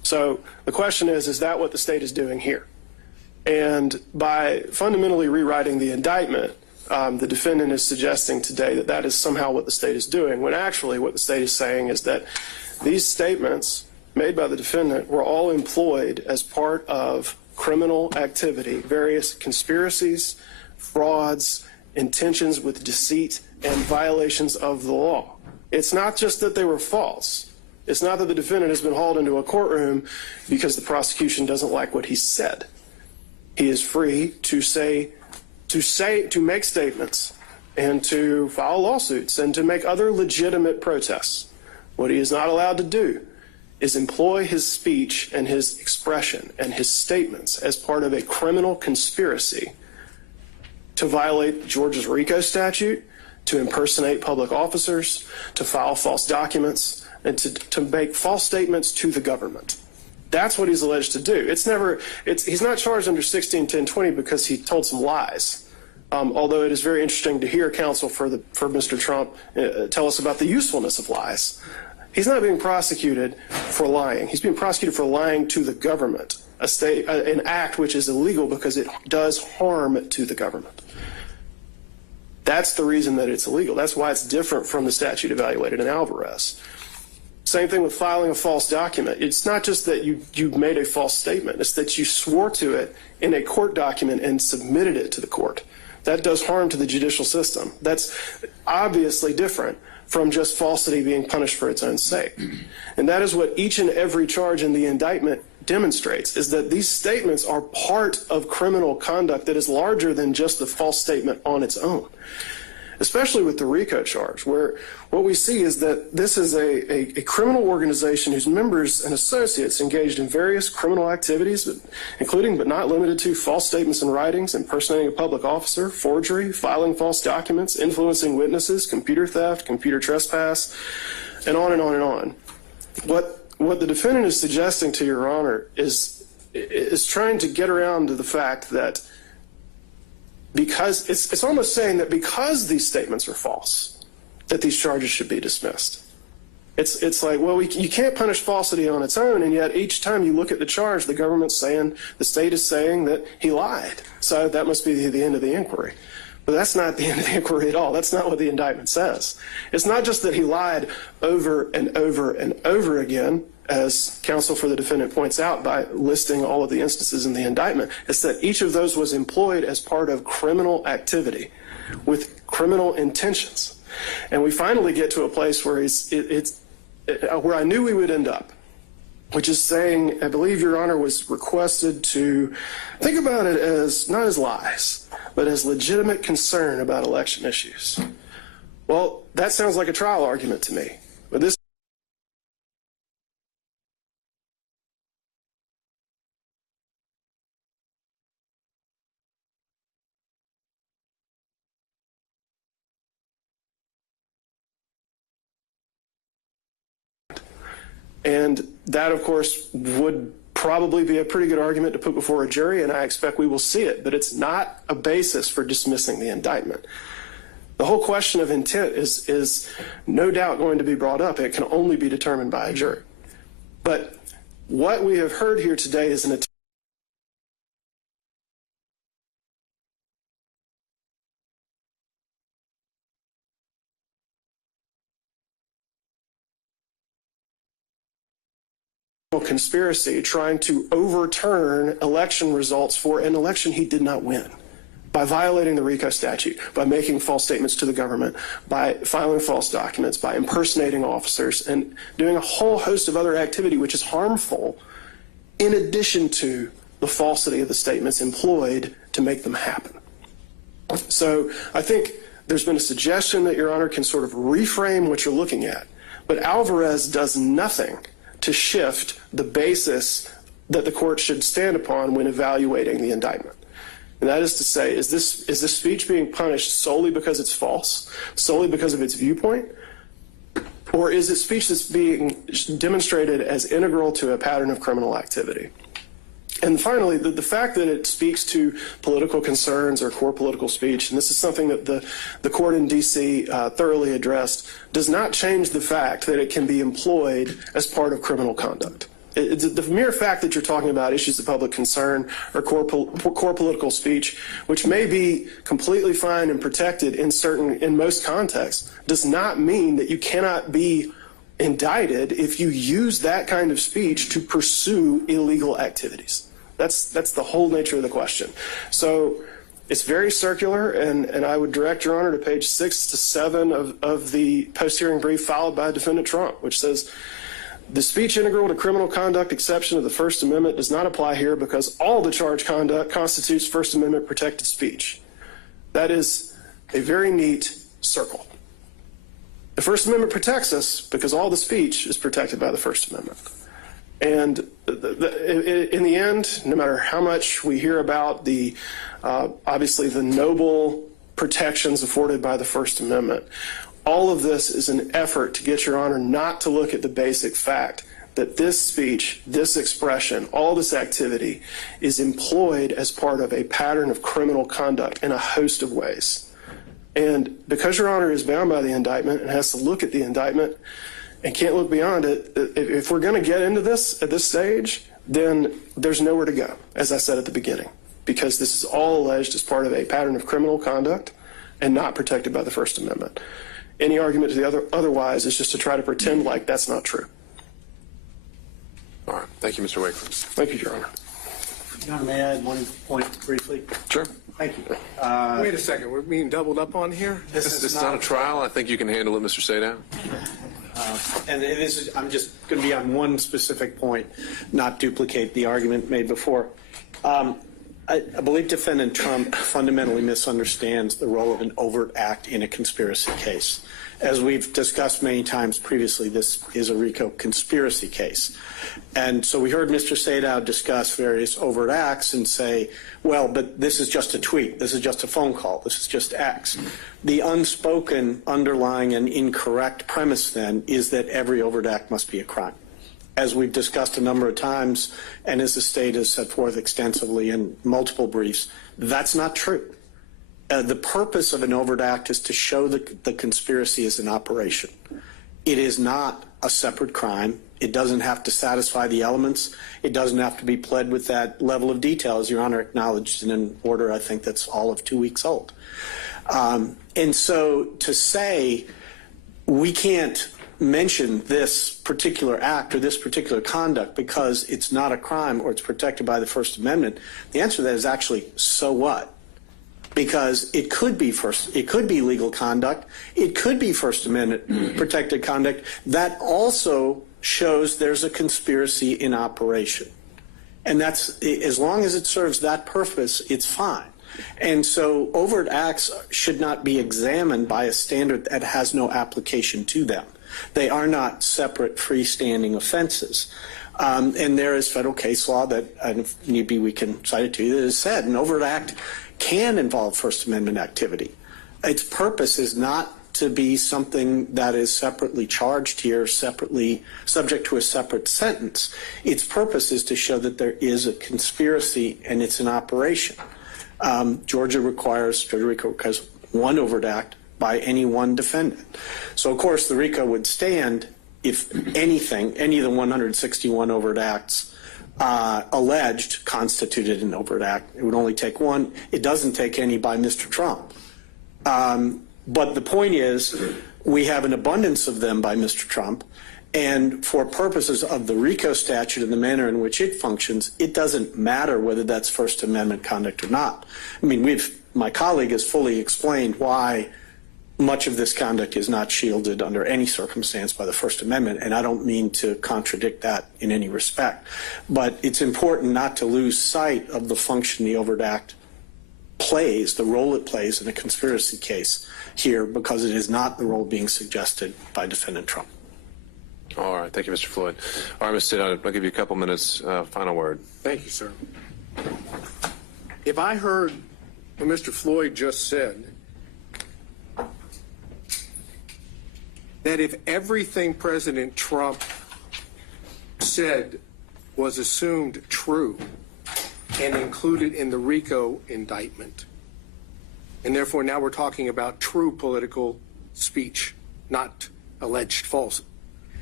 So the question is that what the state is doing here? And by fundamentally rewriting the indictment, the defendant is suggesting today that that is somehow what the state is doing, when actually what the state is saying is that these statements made by the defendant were all employed as part of criminal activity, various conspiracies, frauds, intentions with deceit, and violations of the law. It's not just that they were false. It's not that the defendant has been hauled into a courtroom because the prosecution doesn't like what he said. He is free to make statements and to file lawsuits and to make other legitimate protests. What he is not allowed to do is employ his speech and his expression and his statements as part of a criminal conspiracy to violate Georgia's RICO statute, to impersonate public officers, to file false documents, and to make false statements to the government. That's what he's alleged to do. He's not charged under 161020 because he told some lies. Although it is very interesting to hear counsel for Mr. Trump tell us about the usefulness of lies. He's not being prosecuted for lying. He's being prosecuted for lying to the government, an act which is illegal because it does harm to the government. That's the reason that it's illegal. That's why it's different from the statute evaluated in Alvarez. Same thing with filing a false document. It's not just that you made a false statement. It's that you swore to it in a court document and submitted it to the court. That does harm to the judicial system. That's obviously different from just falsity being punished for its own sake. And that is what each and every charge in the indictment demonstrates, is that these statements are part of criminal conduct that is larger than just the false statement on its own. Especially with the RICO charge, where what we see is that this is a criminal organization whose members and associates engaged in various criminal activities, including but not limited to false statements and writings, impersonating a public officer, forgery, filing false documents, influencing witnesses, computer theft, computer trespass, and on and on and on. What the defendant is suggesting to Your Honor is trying to get around to the fact that because it's almost saying that because these statements are false, that these charges should be dismissed. It's like, well, you can't punish falsity on its own, and yet each time you look at the charge, the state is saying that he lied. So that must be the end of the inquiry. But that's not the end of the inquiry at all. That's not what the indictment says. It's not just that he lied over and over and over again, as counsel for the defendant points out by listing all of the instances in the indictment. It's that each of those was employed as part of criminal activity with criminal intentions. And we finally get to a place where where I knew we would end up, which is saying, I believe Your Honor was requested to think about it as not as lies, but as legitimate concern about election issues. Well, that sounds like a trial argument to me. But this and that, of course, would probably be a pretty good argument to put before a jury, and I expect we will see it, but it's not a basis for dismissing the indictment. The whole question of intent is no doubt going to be brought up. It can only be determined by a jury. But what we have heard here today is an attempt conspiracy trying to overturn election results for an election he did not win by violating the RICO statute, by making false statements to the government, by filing false documents, by impersonating officers, and doing a whole host of other activity which is harmful in addition to the falsity of the statements employed to make them happen. So I think there's been a suggestion that Your Honor can sort of reframe what you're looking at, but Alvarez does nothing to shift the basis that the court should stand upon when evaluating the indictment. And that is to say, is this speech being punished solely because it's false, solely because of its viewpoint, or is it speech that's being demonstrated as integral to a pattern of criminal activity? And finally, the fact that it speaks to political concerns or core political speech, and this is something that the court in D.C. Thoroughly addressed, does not change the fact that it can be employed as part of criminal conduct. The mere fact that you're talking about issues of public concern or core political speech, which may be completely fine and protected in most contexts, does not mean that you cannot be indicted if you use that kind of speech to pursue illegal activities. That's the whole nature of the question. So it's very circular, and I would direct Your Honor to page 6 to 7 of the post-hearing brief filed by Defendant Trump, which says, the speech integral to criminal conduct exception of the First Amendment does not apply here because all the charged conduct constitutes First Amendment protected speech. That is a very neat circle. The First Amendment protects us because all the speech is protected by the First Amendment. And in the end, no matter how much we hear about obviously the noble protections afforded by the First Amendment, all of this is an effort to get Your Honor not to look at the basic fact that this speech, this expression, all this activity is employed as part of a pattern of criminal conduct in a host of ways. And because Your Honor is bound by the indictment and has to look at the indictment and can't look beyond it, if we're going to get into this at this stage, then there's nowhere to go, as I said at the beginning, because this is all alleged as part of a pattern of criminal conduct and not protected by the First Amendment. Any argument to the otherwise is just to try to pretend like that's not true. All right. Thank you, Mr. Wakeland. Thank you, Your Honor. Your Honor, may I add one point briefly? Sure. Thank you. Wait a second, we're being doubled up on here? This is not a trial. I think you can handle it, Mr. Sadow. And I'm just going to be on one specific point, not duplicate the argument made before. I believe Defendant Trump fundamentally misunderstands the role of an overt act in a conspiracy case. As we've discussed many times previously, this is a RICO conspiracy case. And so we heard Mr. Sadow discuss various overt acts and say, well, but this is just a tweet, this is just a phone call, this is just X. The unspoken, underlying, and incorrect premise then is that every overt act must be a crime. As we've discussed a number of times, and as the state has set forth extensively in multiple briefs, that's not true. The purpose of an overt act is to show that the conspiracy is in operation. It is not a separate crime. It doesn't have to satisfy the elements. It doesn't have to be pled with that level of detail, as Your Honor acknowledged in an order I think that's all of 2 weeks old. And so to say we can't mention this particular act or this particular conduct because it's not a crime or it's protected by the First Amendment, the answer to that is actually, so what? Because it could be legal conduct, it could be First Amendment protected conduct that also shows there's a conspiracy in operation. And that's, as long as it serves that purpose, it's fine. And so overt acts should not be examined by a standard that has no application to them. They are not separate freestanding offenses. And there is federal case law that, if need be, we can cite it to you, that has said an overt act can involve First Amendment activity. Its purpose is not to be something that is separately charged here, separately subject to a separate sentence. Its purpose is to show that there is a conspiracy and it's an operation. Georgia requires one overt act by any one defendant. So, of course, the RICO would stand if anything, any of the 161 overt acts alleged constituted an overt act. It would only take one. It doesn't take any by Mr. Trump. But the point is, we have an abundance of them by Mr. Trump, and for purposes of the RICO statute and the manner in which it functions, it doesn't matter whether that's First Amendment conduct or not. I mean, my colleague has fully explained why much of this conduct is not shielded under any circumstance by the First Amendment, and I don't mean to contradict that in any respect. But it's important not to lose sight of the function the overt act plays, the role it plays in a conspiracy case here, because it is not the role being suggested by Defendant Trump. All right. Thank you, Mr. Floyd. All right, Mr. Sadow, I'll give you a couple minutes. Final word. Thank you, sir. If I heard what Mr. Floyd just said, that if everything President Trump said was assumed true and included in the RICO indictment, and therefore now we're talking about true political speech, not alleged false,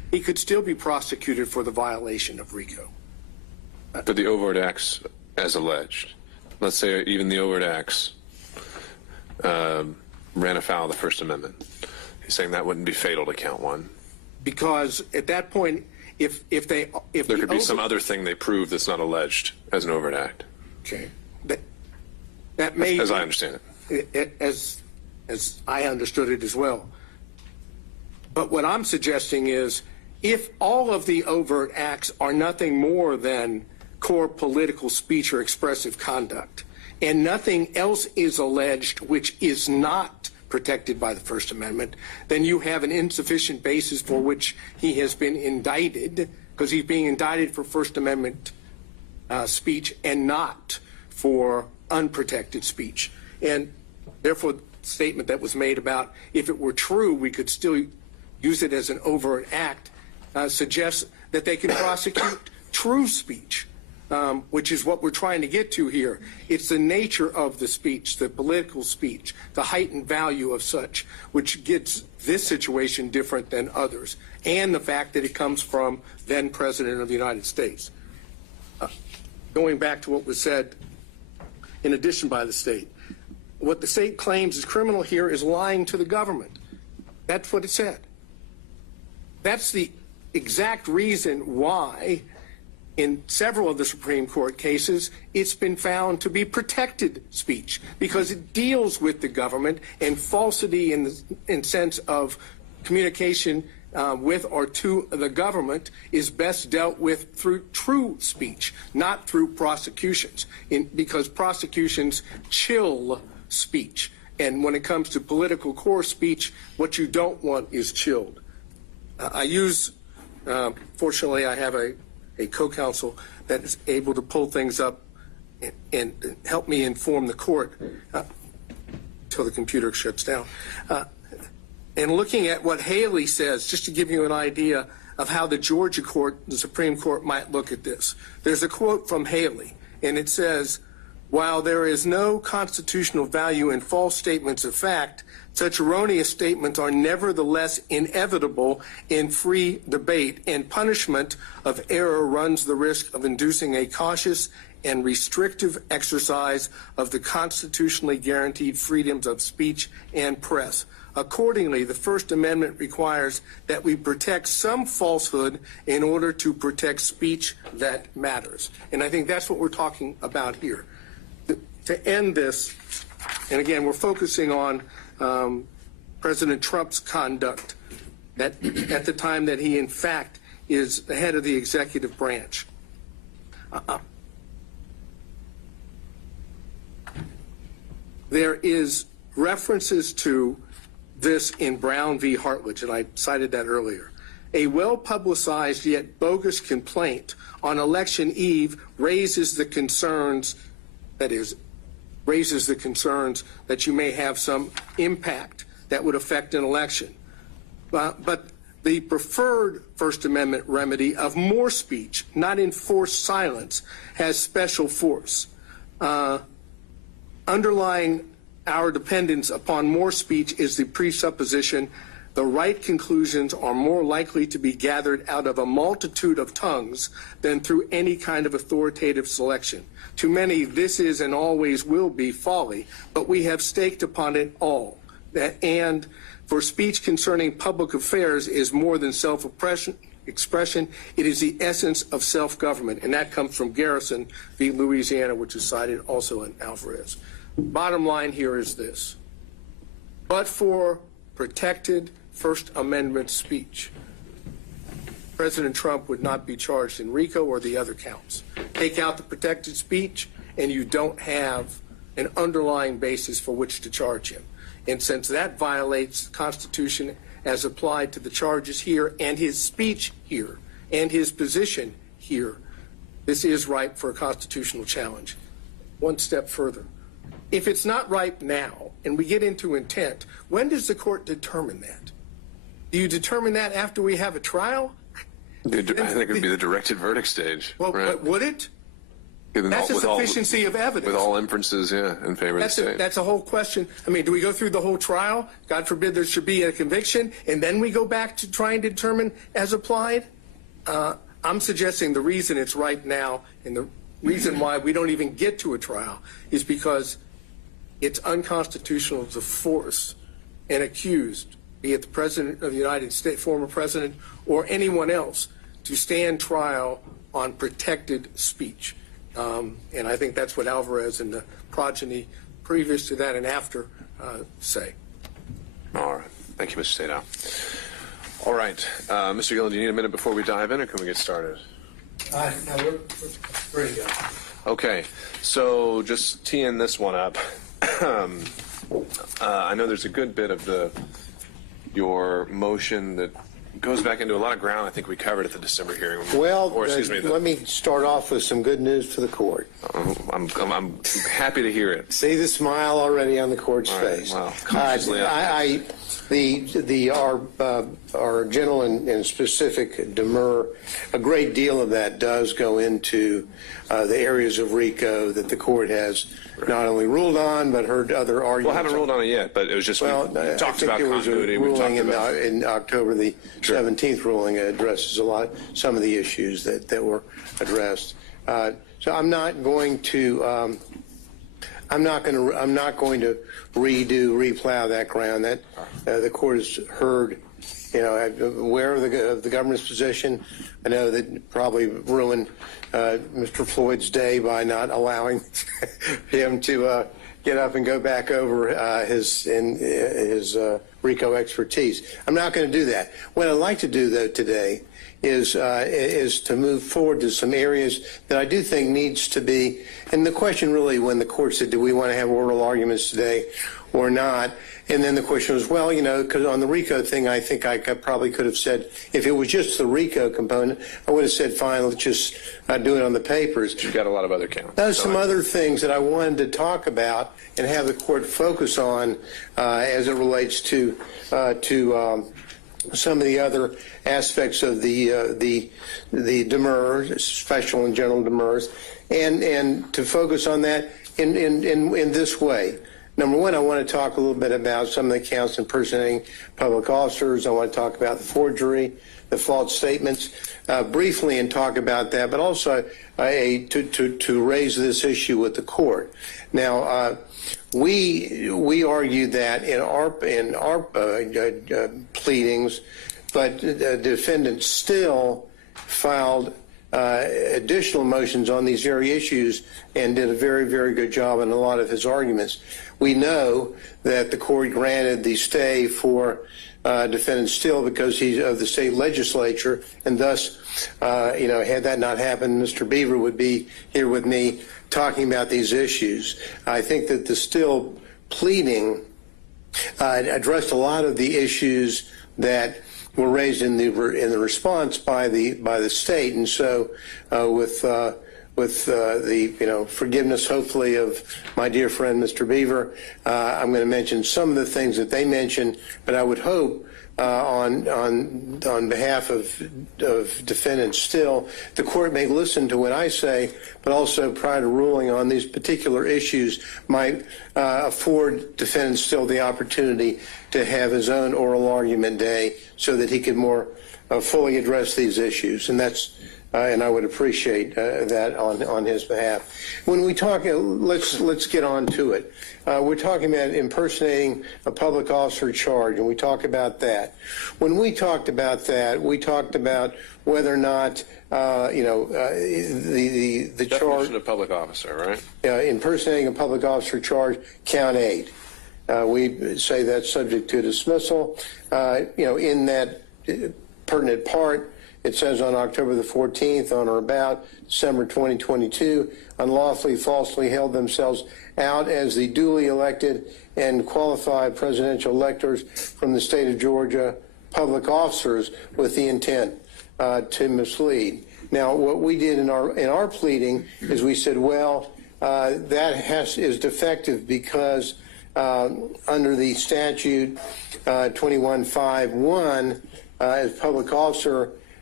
he could still be prosecuted for the violation of RICO. But the overt acts as alleged, let's say even the overt acts ran afoul of the First Amendment. He's saying that wouldn't be fatal to count one. Because at that point, if There could be some other thing they prove that's not alleged as an overt act, okay, that may, as I understand it. as I understood it as well. But what I'm suggesting is, if all of the overt acts are nothing more than core political speech or expressive conduct, and nothing else is alleged which is not protected by the First Amendment, then you have an insufficient basis for which he has been indicted, because he's being indicted for First Amendment speech and not for unprotected speech. And therefore, the statement that was made about if it were true, we could still use it as an overt act, suggests that they can prosecute true speech, which is what we're trying to get to here. It's the nature of the speech, the political speech, the heightened value of such, which gets this situation different than others, and the fact that it comes from then President of the United States. Going back to what was said in addition by the state, what the state claims is criminal here is lying to the government. That's what it said. That's the exact reason why in several of the Supreme Court cases, it's been found to be protected speech, because it deals with the government, and falsity in sense of communication with or to the government is best dealt with through true speech, not through prosecutions, because prosecutions chill speech. And when it comes to political core speech, what you don't want is chilled. Fortunately, I have a co-counsel that is able to pull things up and help me inform the court until the computer shuts down. And looking at what Haley says, just to give you an idea of how the Georgia court, the Supreme Court, might look at this. There's a quote from Haley, and it says, "While there is no constitutional value in false statements of fact, such erroneous statements are nevertheless inevitable in free debate, and punishment of error runs the risk of inducing a cautious and restrictive exercise of the constitutionally guaranteed freedoms of speech and press. Accordingly, the First Amendment requires that we protect some falsehood in order to protect speech that matters." And I think that's what we're talking about here. To end this, and again, we're focusing on President Trump's conduct at the time that he, in fact, is the head of the executive branch. There is references to this in Brown v. Hartledge, and I cited that earlier. A well-publicized yet bogus complaint on election eve raises the concerns, that you may have some impact that would affect an election. But the preferred First Amendment remedy of more speech, not enforced silence, has special force. Underlying our dependence upon more speech is the presupposition the right conclusions are more likely to be gathered out of a multitude of tongues than through any kind of authoritative selection. To many, this is and always will be folly, but we have staked upon it all. And for speech concerning public affairs is more than self-expression, it is the essence of self-government. And that comes from Garrison v. Louisiana, which is cited also in Alvarez. Bottom line here is this. But for protected First Amendment speech, President Trump would not be charged in RICO or the other counts. Take out the protected speech, and you don't have an underlying basis for which to charge him. And since that violates the Constitution as applied to the charges here and his speech here and his position here, this is ripe for a constitutional challenge. One step further. If it's not ripe now, and we get into intent, when does the court determine that? Do you determine that after we have a trial? I think it would be the directed verdict stage. Well, right? but would it? That's a sufficiency of evidence. With all inferences, in favor of the state. That's a whole question. I mean, do we go through the whole trial? God forbid there should be a conviction, and then we go back to try and determine as applied? I'm suggesting the reason it's right now, and the reason why we don't even get to a trial, is because it's unconstitutional to force an accused, be it the President of the United States, former President, or anyone else, to stand trial on protected speech. And I think that's what Alvarez and the progeny previous to that and after say. All right. Thank you, Mr. Sadow. All right. Mr. Gillen, do you need a minute before we dive in, or can we get started? No, we're ready to go. Okay. So just teeing this one up. I know there's a good bit of your motion that goes back into a lot of ground I think we covered at the December hearing. Well, let me start off with some good news for the court. I'm happy to hear it. See the smile already on the court's face. Well, cautiously our general and specific demur, a great deal of that does go into the areas of RICO that the court has not only ruled on but heard other arguments. Well, I haven't ruled on it yet, but it was just we talked about continuity. We talked about in October the 17th ruling addresses some of the issues that were addressed. So I'm not going to replow that ground. That the court has heard. Aware of the government's position. I know that probably ruined Mr. Floyd's day by not allowing him to get up and go back over his RICO expertise. I'm not going to do that. What I'd like to do, though, today is to move forward to some areas that I do think needs to be. And the question really, when the court said, do we want to have oral arguments today or not? And then the question was, well, because on the RICO thing, I think I probably could have said, if it was just the RICO component, I would have said, fine, let's just do it on the papers. You've got a lot of other counts. There's some other things that I wanted to talk about and have the court focus on as it relates to some of the other aspects of the demurs, special and general demurs, and to focus on that in this way. Number one, I want to talk a little bit about some of the counts impersonating public officers. I want to talk about the forgery, the false statements, briefly, and talk about that, but also to raise this issue with the court. Now, we argued that in our pleadings, but the defendant still filed additional motions on these very issues and did a very, very good job in a lot of his arguments. We know that the court granted the stay for defendant Still because he's of the state legislature, and thus, had that not happened, Mr. Beaver would be here with me talking about these issues. I think that the Still pleading addressed a lot of the issues that were raised in the response by the state, and so with the forgiveness, hopefully, of my dear friend Mr. Beaver, I'm going to mention some of the things that they mentioned, but I would hope on behalf of defendant Still, the court may listen to what I say, but also prior to ruling on these particular issues might afford defendant Still the opportunity to have his own oral argument day so that he can more fully address these issues, and that's. And I would appreciate that on his behalf. When we talk, let's get on to it. We're talking about impersonating a public officer charge, and we talk about that. When we talked about that, we talked about whether or not the definition of public officer, right? Impersonating a public officer charge, count 8. We say that's subject to dismissal. In that pertinent part. It says on October the 14th, on or about December 2022, unlawfully, falsely held themselves out as the duly elected and qualified presidential electors from the state of Georgia, public officers with the intent to mislead. Now, what we did in our pleading is we said, well, that is defective because under the statute 2151, as public officer,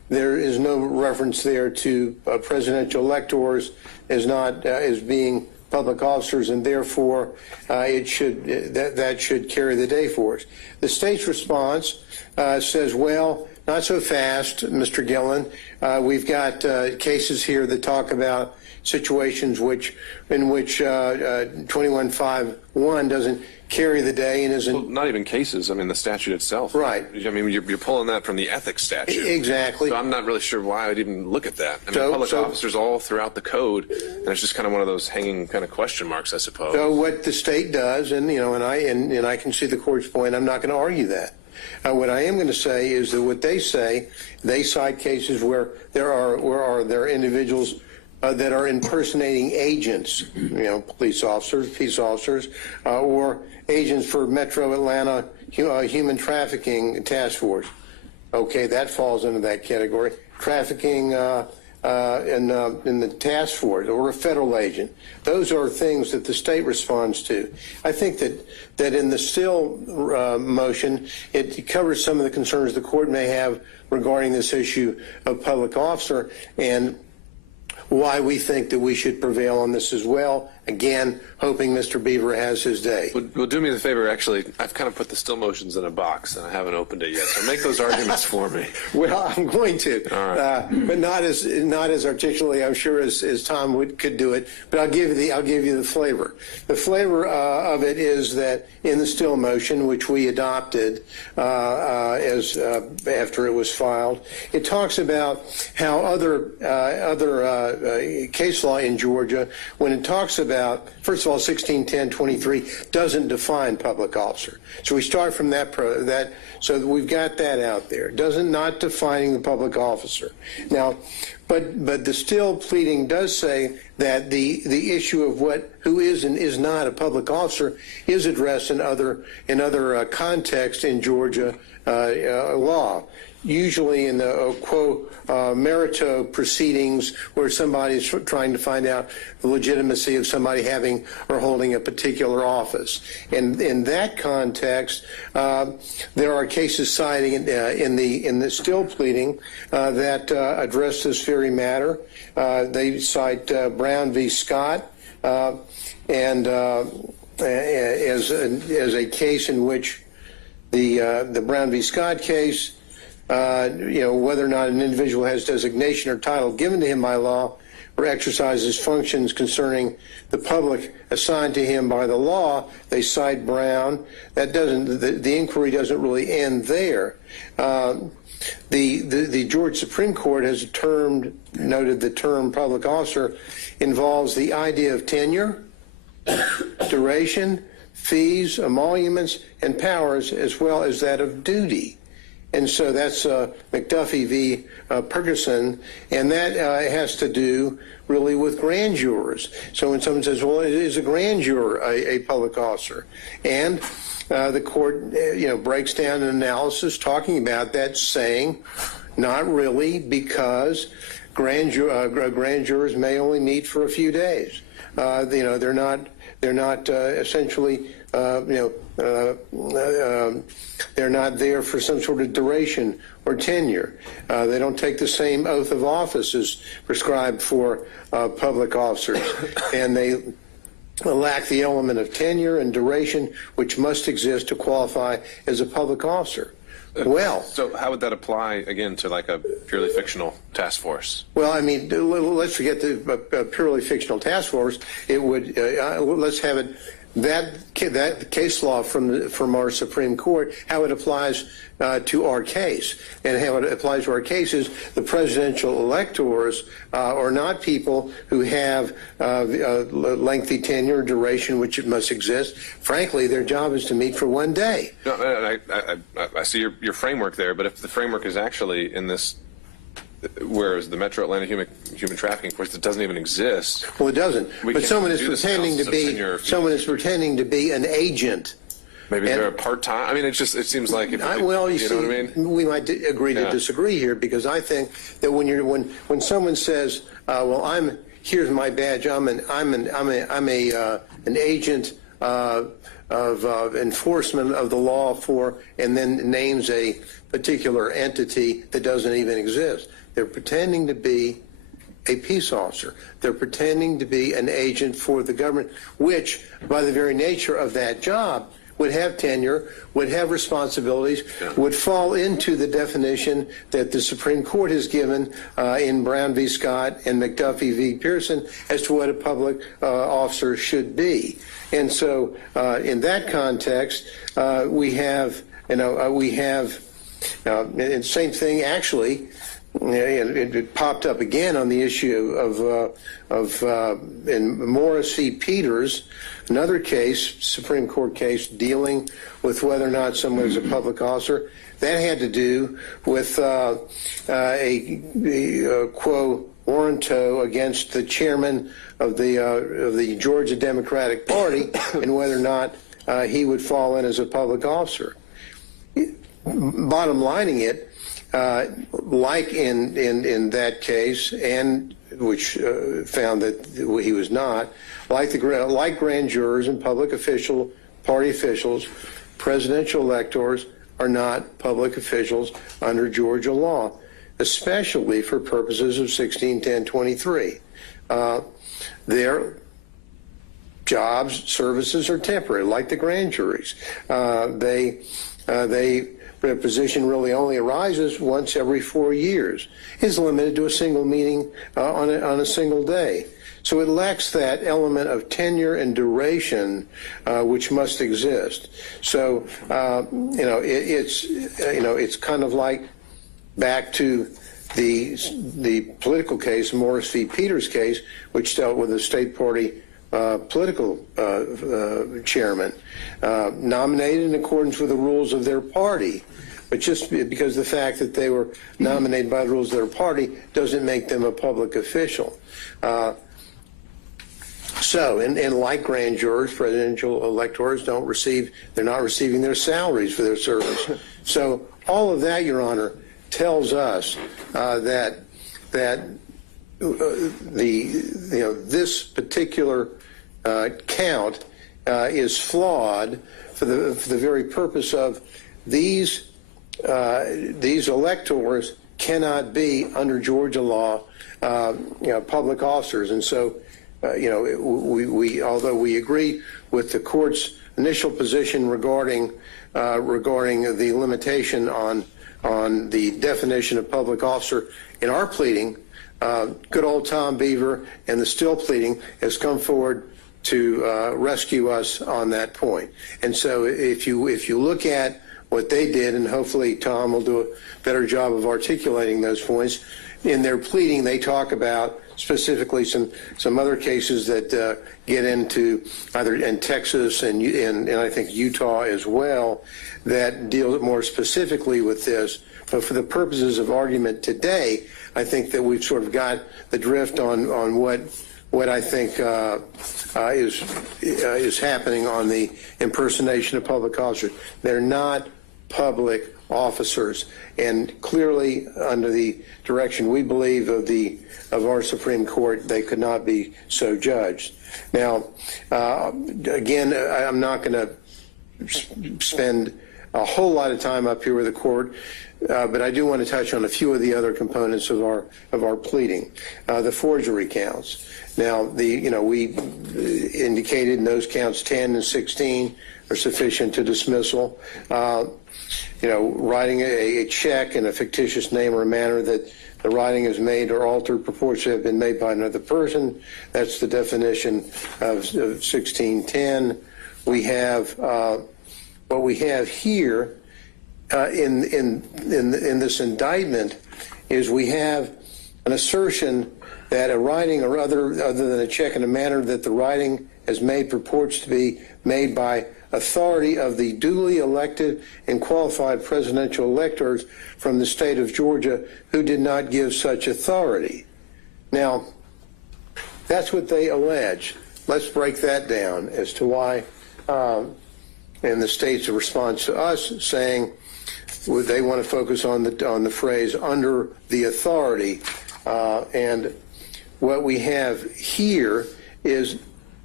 there is no reference there to presidential electors as being public officers, and therefore that should carry the day for us. The state's response says, well, not so fast, Mr. Gillen. We've got cases here that talk about situations in which 2151 doesn't carry the day and isn't. Well, not even cases. I mean, the statute itself. Right. I mean, you're pulling that from the ethics statute. Exactly. So I'm not really sure why I'd even look at that. I mean, public officers all throughout the code, and it's just kind of one of those hanging kind of question marks, I suppose. So what the state does, and I can see the court's point. I'm not going to argue that. What I am going to say is that what they say, they cite cases where there are individuals that are impersonating agents, police officers, peace officers, or agents for Metro Atlanta Human Trafficking Task Force. Okay, that falls into that category. Trafficking in the task force or a federal agent. Those are things that the state responds to. I think that in the still motion, it covers some of the concerns the court may have regarding this issue of public officer and why we think that we should prevail on this as well. Again, hoping Mr. Beaver has his day. Well, do me the favor, actually, I've kind of put the still motions in a box, and I haven't opened it yet, so make those arguments for me. Well, I'm going to, but not as articulately, I'm sure, as Tom could do it. But I'll give you the flavor. The flavor of it is that in the still motion, which we adopted as after it was filed, it talks about how other case law in Georgia, when it talks about, first of all, 1610-23 doesn't define public officer. So we start from that, so that we've got that out there. Not defining the public officer. Now, but the still pleading does say that the issue of who is and is not a public officer is addressed in other contexts in Georgia law. Usually in the quo merito proceedings where somebody's trying to find out the legitimacy of somebody having or holding a particular office. And in that context, there are cases citing in the still pleading that address this very matter. They cite Brown v. Scott and as a case in which the Brown v. Scott case, whether or not an individual has designation or title given to him by law or exercises functions concerning the public assigned to him by the law, they cite Brown. That doesn't, the inquiry doesn't really end there. The Georgia Supreme Court has noted the term public officer involves the idea of tenure, duration, fees, emoluments, and powers, as well as that of duty. And so that's McAfee v. Ferguson, and that has to do really with grand jurors. So when someone says, well, is a grand juror a public officer? And the court, breaks down an analysis talking about that, saying not really, because grand jurors may only meet for a few days. They're not essentially, they're not there for some sort of duration or tenure. They don't take the same oath of office as prescribed for public officers, and they lack the element of tenure and duration which must exist to qualify as a public officer. Well, so how would that apply again to like a purely fictional task force? Well, I mean, let's forget the purely fictional task force. It would let's have it that case law from our Supreme Court, how it applies to our case, and how it applies to our case is the presidential electors are not people who have lengthy tenure, duration, which it must exist. Frankly, their job is to meet for one day. No, I see your framework there, but if the framework is actually in this, whereas the Metro Atlanta Human Trafficking Force, it doesn't even exist. Well, it doesn't. But someone is pretending to be an agent. Maybe they're a part-time. I mean, it seems like if well, you know what I mean? We might agree to disagree here, because I think that when someone says, "Well, here's my badge. I'm an agent enforcement of the law for, and then names a particular entity that doesn't even exist. They're pretending to be a peace officer. They're pretending to be an agent for the government, which, by the very nature of that job, would have tenure, would have responsibilities, would fall into the definition that the Supreme Court has given in Brown v. Scott and McAfee v. Pearson as to what a public officer should be. And so, in that context, we have, and the same thing actually. It popped up again on the issue of in Morris v. Peters, another case, Supreme Court case dealing with whether or not someone is a public officer. That had to do with a quo warranto against the chairman of the Georgia Democratic Party and whether or not he would fall in as a public officer. Bottom lining it, like in that case, and which found that he was not, like grand jurors and public party officials, presidential electors are not public officials under Georgia law, especially for purposes of 161023. Their jobs, services are temporary, like the grand juries. Their position really only arises once every 4 years. Is limited to a single meeting on a single day. So it lacks that element of tenure and duration which must exist. So it's kind of like back to the political case, Morris v. Peters case, which dealt with a state party political chairman nominated in accordance with the rules of their party. But just because the fact that they were nominated by the rules of their party doesn't make them a public official. So, and like grand jurors, presidential electors they're not receiving their salaries for their service. So all of that, Your Honor, tells us that this particular count is flawed for the very purpose of these electors cannot be under Georgia law public officers. And so we although we agree with the court's initial position regarding the limitation on the definition of public officer in our pleading, good old Tom Beaver and the Still pleading has come forward to rescue us on that point. And so if you look at what they did, and hopefully Tom will do a better job of articulating those points, in their pleading they talk about specifically some other cases that get into either in Texas and I think Utah as well that deal more specifically with this. But for the purposes of argument today, I think that we've sort of got the drift on what I think is happening on the impersonation of public officers. They're not public officers, and clearly under the direction we believe of our Supreme Court, they could not be so judged. Now, again, I'm not going to spend a whole lot of time up here with the court, but I do want to touch on a few of the other components of our pleading. The forgery counts. Now, we indicated in those counts 10 and 16 are sufficient to dismissal. Writing a check in a fictitious name or manner that the writing is made or altered purports to have been made by another person. That's the definition of 1610. We have what we have here in this indictment is we have an assertion that a writing or other than a check in a manner that the writing has made purports to be made by authority of the duly elected and qualified presidential electors from the state of Georgia who did not give such authority. Now, that's what they allege. Let's break that down as to why, and the state's response to us saying they want to focus on the phrase under the authority, and what we have here is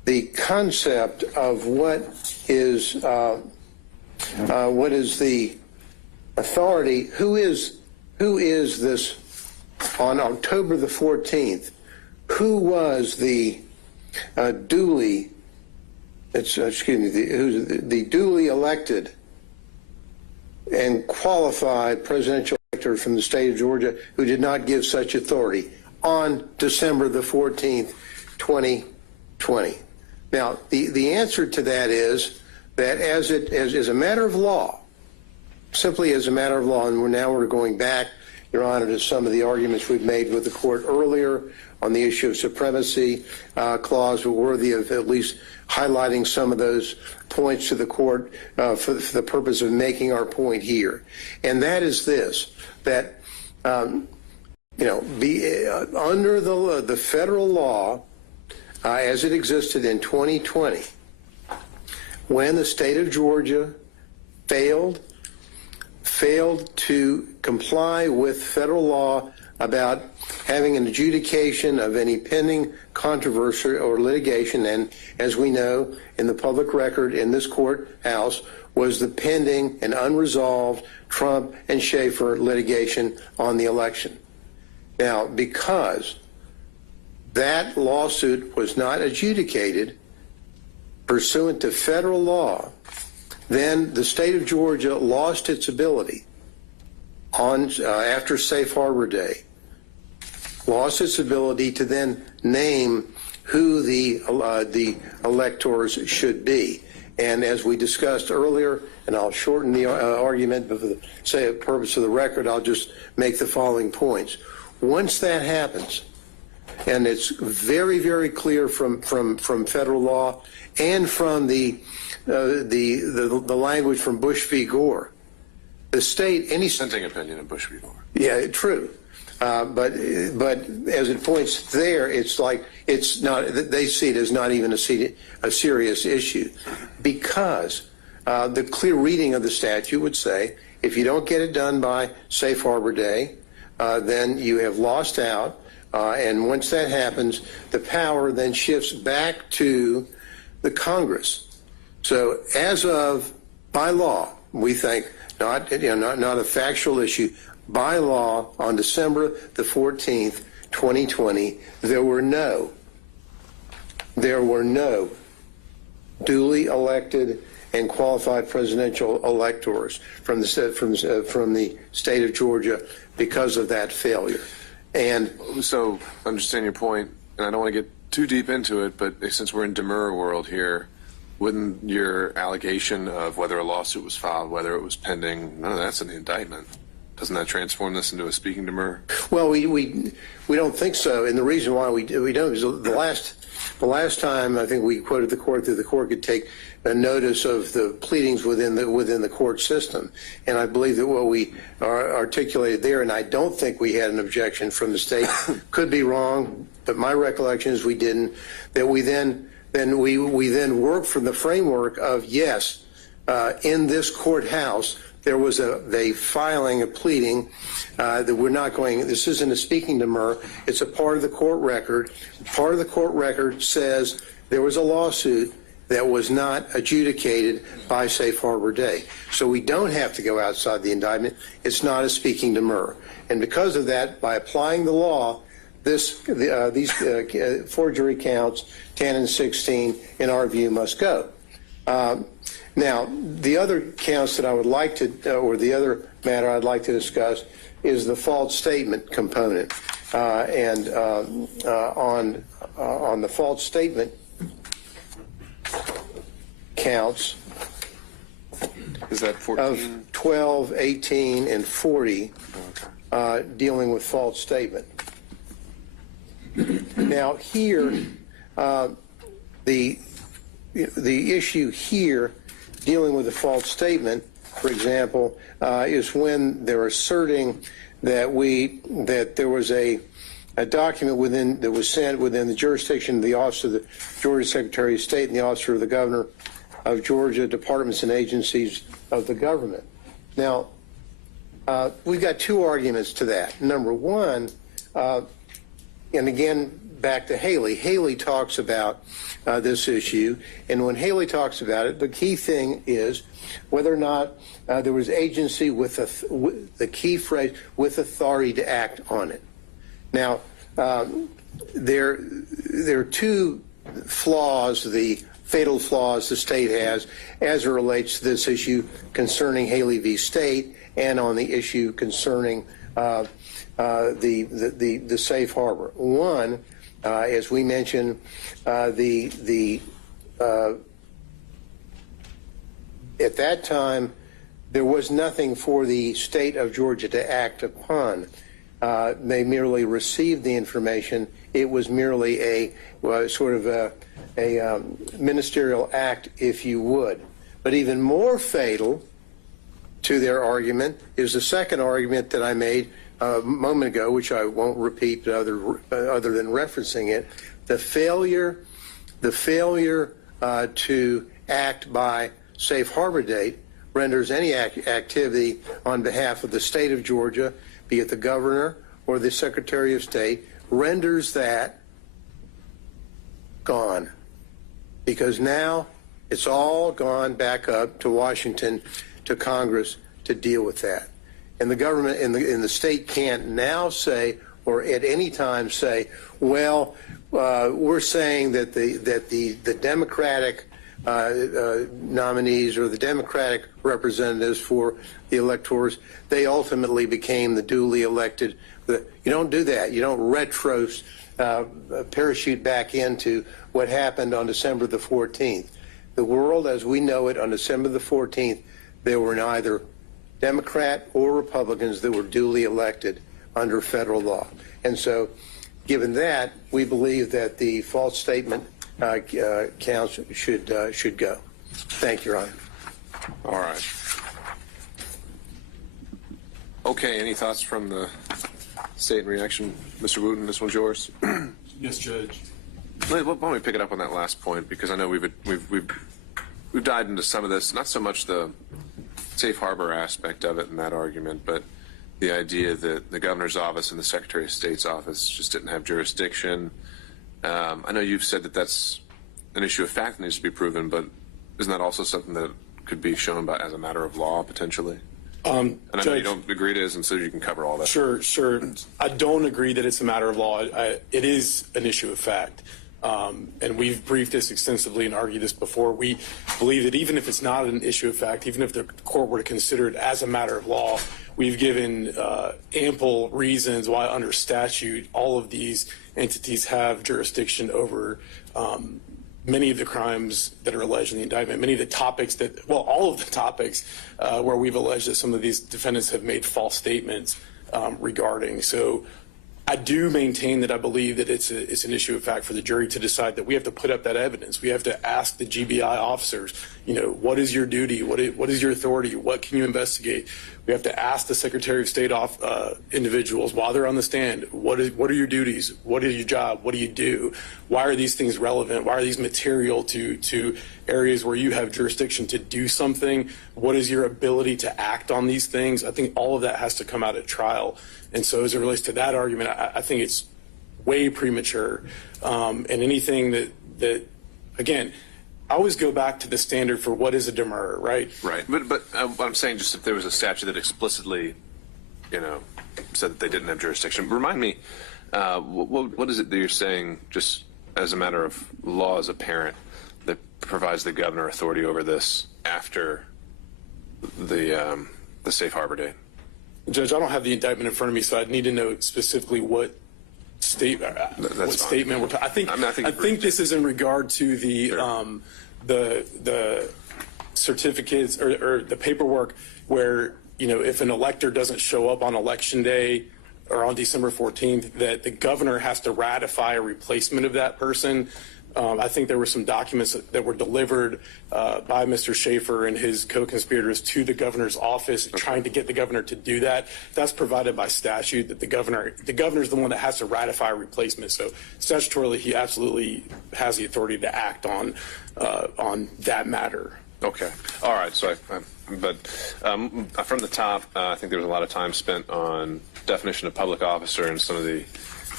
the concept of what is the authority, who is this on October the 14th, who was the duly elected and qualified presidential elector from the state of Georgia who did not give such authority on December the 14th, 2020. Now, the answer to that is that as a matter of law, simply as a matter of law, and we're going back, Your Honor, to some of the arguments we've made with the court earlier on the issue of supremacy clause, were worthy of at least highlighting some of those points to the court for the purpose of making our point here. And that is this, that, under the federal law as it existed in 2020, when the state of Georgia failed to comply with federal law about having an adjudication of any pending controversy or litigation, and as we know, in the public record in this courthouse was the pending and unresolved Trump and Schaefer litigation on the election. Now, because that lawsuit was not adjudicated pursuant to federal law, then the state of Georgia lost its ability after Safe Harbor Day, lost its ability to then name who the electors should be. And as we discussed earlier, and I'll shorten the argument, but for the purpose of the record, I'll just make the following points. Once that happens, and it's very, very clear from federal law and from the language from Bush v. Gore, the state, any Dissenting opinion of Bush v. Gore. Yeah, true. But as it points there, it's like it's not. They see it as not even a serious issue, because the clear reading of the statute would say if you don't get it done by Safe Harbor Day, then you have lost out. And once that happens, the power then shifts back to the Congress. So as of by law, we think not a factual issue. By law, on December the 14th, 2020, there were no duly elected and qualified presidential electors from the state of Georgia because of that failure. And so, understand your point, and I don't want to get too deep into it, but since we're in demur world here, wouldn't your allegation of whether a lawsuit was filed, whether it was pending, none of that's in the indictment? Doesn't that transform this into a speaking demur? Well, we don't think so, and the reason why we don't is the last time I think we quoted the court that the court could take a notice of the pleadings within the court system, and I believe that what we articulated there, and I don't think we had an objection from the state, could be wrong, but my recollection is we didn't. That we then worked from the framework of yes, in this courthouse. There was a filing, a pleading that we're not going, this isn't a speaking demur, it's a part of the court record. Part of the court record says there was a lawsuit that was not adjudicated by Safe Harbor Day. So we don't have to go outside the indictment. It's not a speaking demur. And because of that, by applying the law, these forgery counts, 10 and 16, in our view, must go. Now, the other counts that I would like to, or the other matter I'd like to discuss is the false statement component. On the false statement counts is that 14? Of 12, 18, and 40 dealing with false statement. Now, here, the issue here dealing with a false statement, for example, is when they're asserting that there was a document that was sent within the jurisdiction of the Office of the Georgia Secretary of State and the Office of the Governor of Georgia, departments and agencies of the government. Now, we've got two arguments to that. Number one, and again, back to Haley. Haley talks about this issue, and when Haley talks about it, the key thing is whether or not there was agency with the key phrase, with authority to act on it. Now, there are two flaws, the fatal flaws the state has as it relates to this issue concerning Haley v. State and on the issue concerning the safe harbor. One, as we mentioned, at that time, there was nothing for the state of Georgia to act upon. They merely received the information. It was merely a sort of a ministerial act, if you would. But even more fatal to their argument is the second argument that I made a moment ago, which I won't repeat other than referencing it, the failure to act by safe harbor date renders any activity on behalf of the state of Georgia, be it the governor or the Secretary of State, renders that gone. Because now it's all gone back up to Washington, to Congress to deal with that. And the government and the state can't now say, or at any time say, well, we're saying that the Democratic nominees or the Democratic representatives for the electors, they ultimately became the duly elected. You don't do that. You don't parachute back into what happened on December the 14th. The world as we know it on December the 14th, there were neither Democrat or Republicans that were duly elected under federal law. And so, given that, we believe that the false statement counts should go. Thank you, Your Honor. All right. Okay, any thoughts from the state in reaction? Mr. Wooten, this one's yours. Yes, Judge. Why don't we pick it up on that last point, because I know we've dived into some of this, not so much the safe harbor aspect of it in that argument, but the idea that the governor's office and the Secretary of State's office just didn't have jurisdiction. I know you've said that that's an issue of fact that needs to be proven, but isn't that also something that could be shown by as a matter of law potentially? And I know you don't agree it is, and so you can cover all that. Sure. I don't agree that it's a matter of law. It is an issue of fact. And we've briefed this extensively and argued this before. We believe that even if it's not an issue of fact, even if the court were to consider it as a matter of law, we've given ample reasons why under statute all of these entities have jurisdiction over many of the crimes that are alleged in the indictment, many of the topics that, well, all of the topics where we've alleged that some of these defendants have made false statements regarding. So I do maintain that I believe that it's an issue of fact for the jury to decide that we have to put up that evidence. We have to ask the GBI officers, what is your duty? What is your authority? What can you investigate? We have to ask the Secretary of State individuals while they're on the stand, what are your duties? What is your job? What do you do? Why are these things relevant? Why are these material to areas where you have jurisdiction to do something? What is your ability to act on these things? I think all of that has to come out at trial. And so as it relates to that argument, I think it's way premature. And anything that again, I always go back to the standard for what is a demurrer, right? Right. But what I'm saying, just if there was a statute that explicitly, said that they didn't have jurisdiction, remind me, what is it that you're saying, just as a matter of law as a parent, that provides the governor authority over this after the safe harbor date? Judge, I don't have the indictment in front of me, so I'd need to know specifically what statement we're talking. I think this is in regard to the certificates or the paperwork where if an elector doesn't show up on election day or on December 14th, that the governor has to ratify a replacement of that person. I think there were some documents that were delivered by Mr. Schaefer and his co-conspirators to the governor's office, trying to get the governor to do that. That's provided by statute, that the governor is the one that has to ratify a replacement. So statutorily, he absolutely has the authority to act on that matter. Okay. All right. So, from the top, I think there was a lot of time spent on definition of public officer and some of the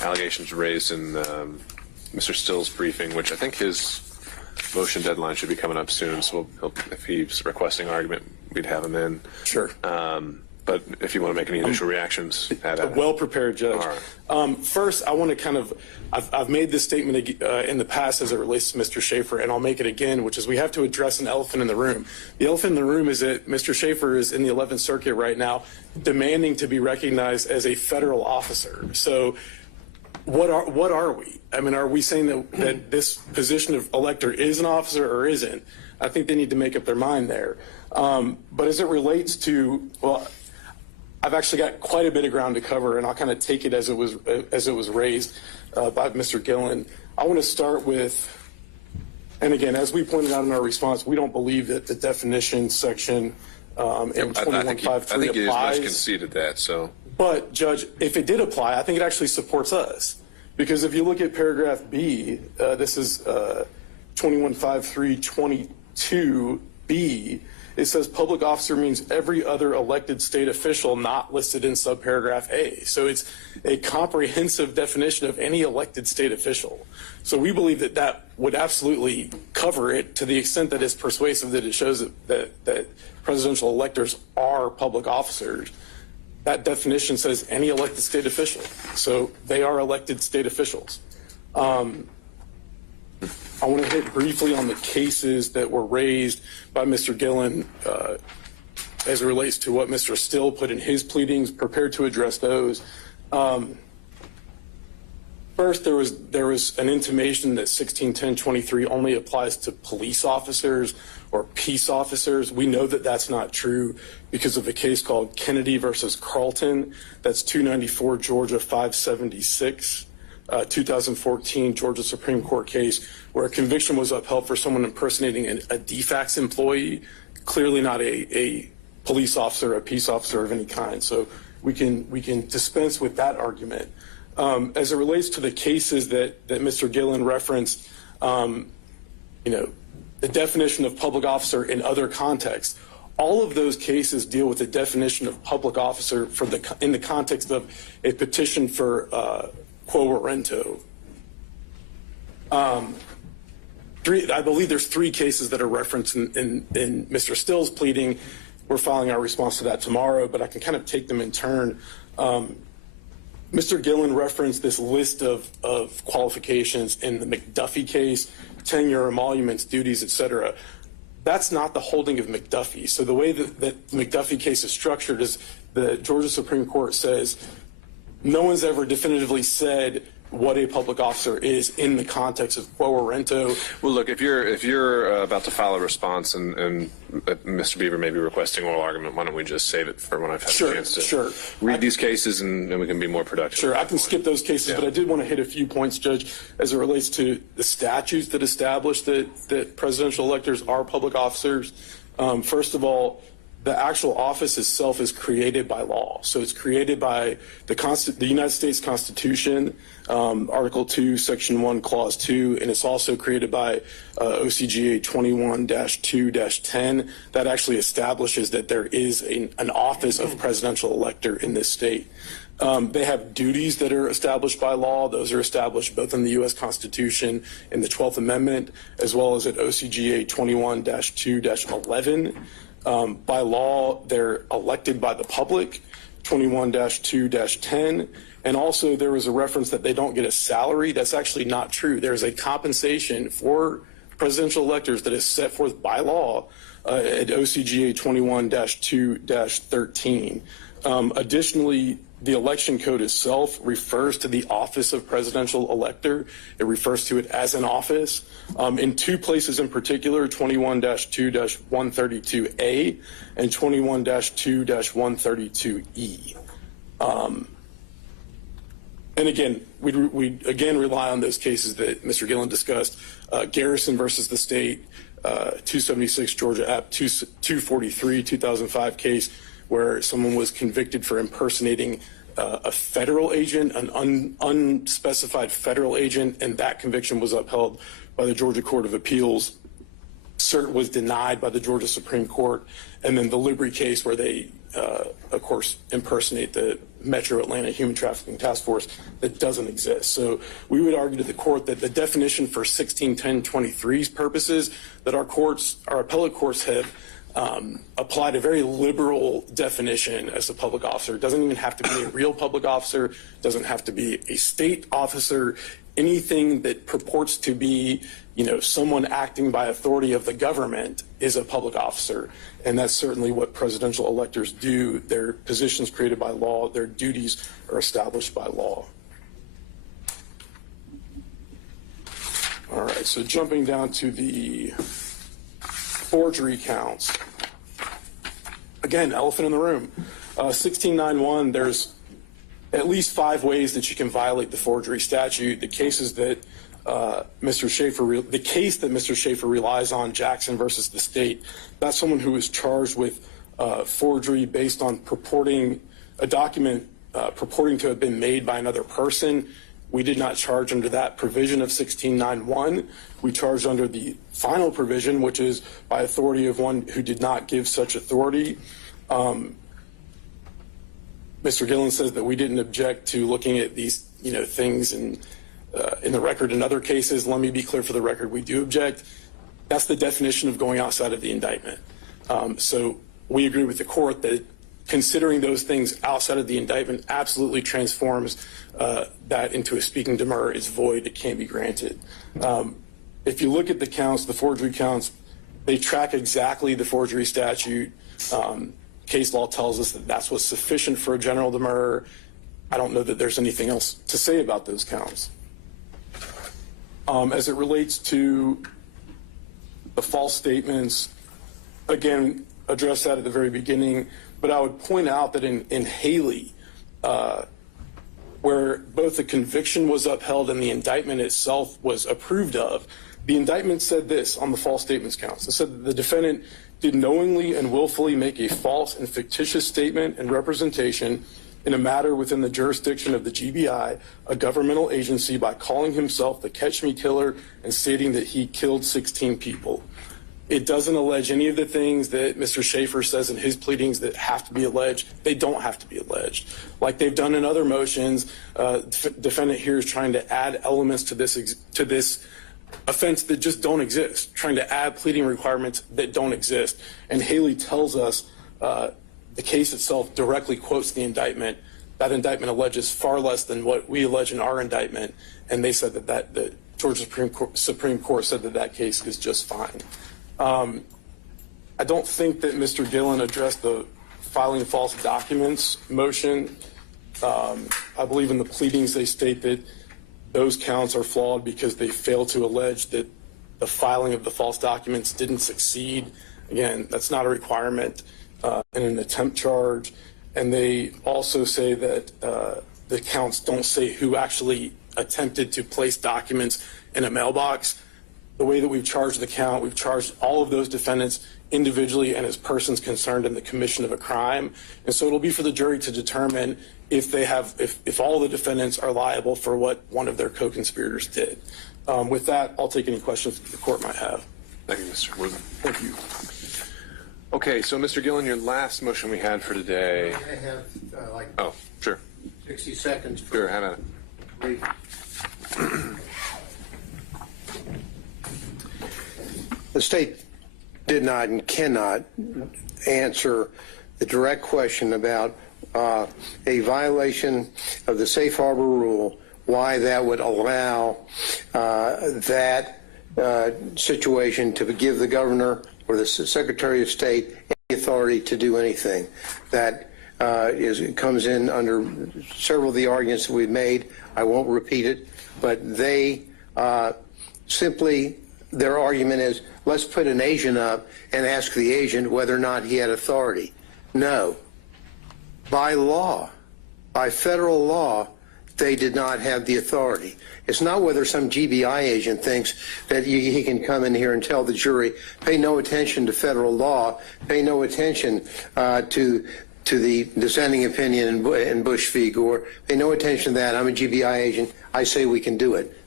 allegations raised in Mr. Still's briefing, which I think his motion deadline should be coming up soon. So if he's requesting argument, we'd have him in. Sure. But if you want to make any initial reactions, A well-prepared judge. All right. First, I want to I've made this statement in the past as it relates to Mr. Schaefer, and I'll make it again, which is we have to address an elephant in the room. The elephant in the room is that Mr. Schaefer is in the 11th Circuit right now demanding to be recognized as a federal officer. So what are we? I mean, are we saying that this position of elector is an officer or isn't? I think they need to make up their mind there. But as it relates to, well, I've actually got quite a bit of ground to cover, and I'll kind of take it as it was raised by Mr. Gillen. I want to start with, and again, as we pointed out in our response, we don't believe that the definition section in 2153 I think you applies. much conceded that. So, but Judge, if it did apply, I think it actually supports us, because if you look at paragraph B, this is 215322B. It says public officer means every other elected state official not listed in subparagraph A. So it's a comprehensive definition of any elected state official. So we believe that that would absolutely cover it to the extent that it's persuasive that it shows that presidential electors are public officers. That definition says any elected state official. So they are elected state officials. I want to hit briefly on the cases that were raised by Mr. Gillen as it relates to what Mr. Still put in his pleadings, prepared to address those. First, there was an intimation that 161023 only applies to police officers or peace officers. We know that that's not true because of a case called Kennedy versus Carlton. That's 294 Georgia 576. 2014 Georgia Supreme Court case where a conviction was upheld for someone impersonating a DFACS employee, clearly not a police officer, a peace officer of any kind. So we can dispense with that argument. As it relates to the cases that Mr. Gillen referenced, the definition of public officer in other contexts, all of those cases deal with the definition of public officer in the context of a petition for quo warranto. I believe there's 3 cases that are referenced in Mr. Still's pleading. We're filing our response to that tomorrow, but I can kind of take them in turn. Mr. Gillen referenced this list of qualifications in the McDuffie case, tenure, emoluments, duties, etc. That's not the holding of McDuffie. So the way that the McDuffie case is structured is the Georgia Supreme Court says no one's ever definitively said what a public officer is in the context of quo warranto. well, look, if you're about to file a response and Mr. Beaver may be requesting oral argument, why don't we just save it for when I've had a chance to read these cases and we can be more productive. Sure, I can skip those cases, but I did want to hit a few points, Judge, as it relates to the statutes that establish that presidential electors are public officers. First of all, the actual office itself is created by law. So it's created by the United States Constitution, Article 2, Section 1, Clause 2, and it's also created by OCGA 21-2-10 that actually establishes that there is an office of presidential elector in this state. They have duties that are established by law. Those are established both in the U.S. Constitution in the 12th Amendment, as well as at OCGA 21-2-11. By law, they're elected by the public, 21-2-10. And also there was a reference that they don't get a salary. That's actually not true. There's a compensation for presidential electors that is set forth by law at OCGA 21-2-13. Additionally, the election code itself refers to the office of presidential elector. It refers to it as an office. In 2 places in particular, 21-2-132A and 21-2-132E. And again, we again rely on those cases that Mr. Gillen discussed. Garrison versus the state, 276 Georgia App 243, 2005 case where someone was convicted for impersonating a federal agent, an unspecified federal agent, and that conviction was upheld by the Georgia Court of Appeals. Cert was denied by the Georgia Supreme Court. And then the Libri case where they of course, impersonate the Metro Atlanta Human Trafficking Task Force that doesn't exist. So we would argue to the court that the definition for 161023's purposes, that our appellate courts have applied a very liberal definition as a public officer. It doesn't even have to be a real public officer, doesn't have to be a state officer. Anything that purports to be, someone acting by authority of the government is a public officer. And that's certainly what presidential electors do. Their positions created by law, their duties are established by law. All right, so jumping down to the forgery counts. Again, elephant in the room. 1691, there's at least 5 ways that you can violate the forgery statute. The cases that Mr. Schaefer relies on, Jackson versus the state, that's someone who was charged with forgery based on purporting a document purporting to have been made by another person. We did not charge under that provision of 1691. We charged under the final provision, which is by authority of one who did not give such authority. Mr. Gillen says that we didn't object to looking at these, things in the record in other cases. Let me be clear for the record, we do object. That's the definition of going outside of the indictment. So we agree with the court that considering those things outside of the indictment absolutely transforms that into a speaking demur is void, it can't be granted. If you look at the counts, the forgery counts, they track exactly the forgery statute. Case law tells us that that's what's sufficient for a general demur. I don't know that there's anything else to say about those counts. As it relates to the false statements, again, address that at the very beginning, but I would point out that in Haley, where both the conviction was upheld and the indictment itself was approved of, the indictment said this on the false statements counts. It said that the defendant did knowingly and willfully make a false and fictitious statement and representation in a matter within the jurisdiction of the GBI, a governmental agency, by calling himself the Catch Me Killer and stating that he killed 16 people. It doesn't allege any of the things that Mr. Schaefer says in his pleadings that have to be alleged. They don't have to be alleged. Like they've done in other motions, defendant here is trying to add elements to this offense that just don't exist, trying to add pleading requirements that don't exist. And Haley tells us the case itself directly quotes the indictment. That indictment alleges far less than what we allege in our indictment, and they said that the Georgia Supreme Court said that case is just fine. I don't think that Mr. Gillen addressed the filing false documents motion. I believe in the pleadings they state that those counts are flawed because they fail to allege that the filing of the false documents didn't succeed. Again, that's not a requirement in an attempt charge. And they also say that the counts don't say who actually attempted to place documents in a mailbox. The way that we've charged the count, we've charged all of those defendants individually and as persons concerned in the commission of a crime. And so it'll be for the jury to determine if all the defendants are liable for what one of their co-conspirators did. With that, I'll take any questions that the court might have. Thank you, Mr. Wortham. Thank you. Okay, so Mr. Gillen, your last motion we had for today. I have Oh, sure. 60 seconds. Sure, have at it. The state did not and cannot answer the direct question about a violation of the safe harbor rule, why that would allow that situation to give the governor or the Secretary of State any authority to do anything. That comes in under several of the arguments that we've made. I won't repeat it, but they simply, their argument is, let's put an agent up and ask the agent whether or not he had authority. No. By law, by federal law, they did not have the authority. It's not whether some GBI agent thinks that he can come in here and tell the jury, pay no attention to federal law, pay no attention to the dissenting opinion in Bush v. Gore, pay no attention to that. I'm a GBI agent. I say we can do it.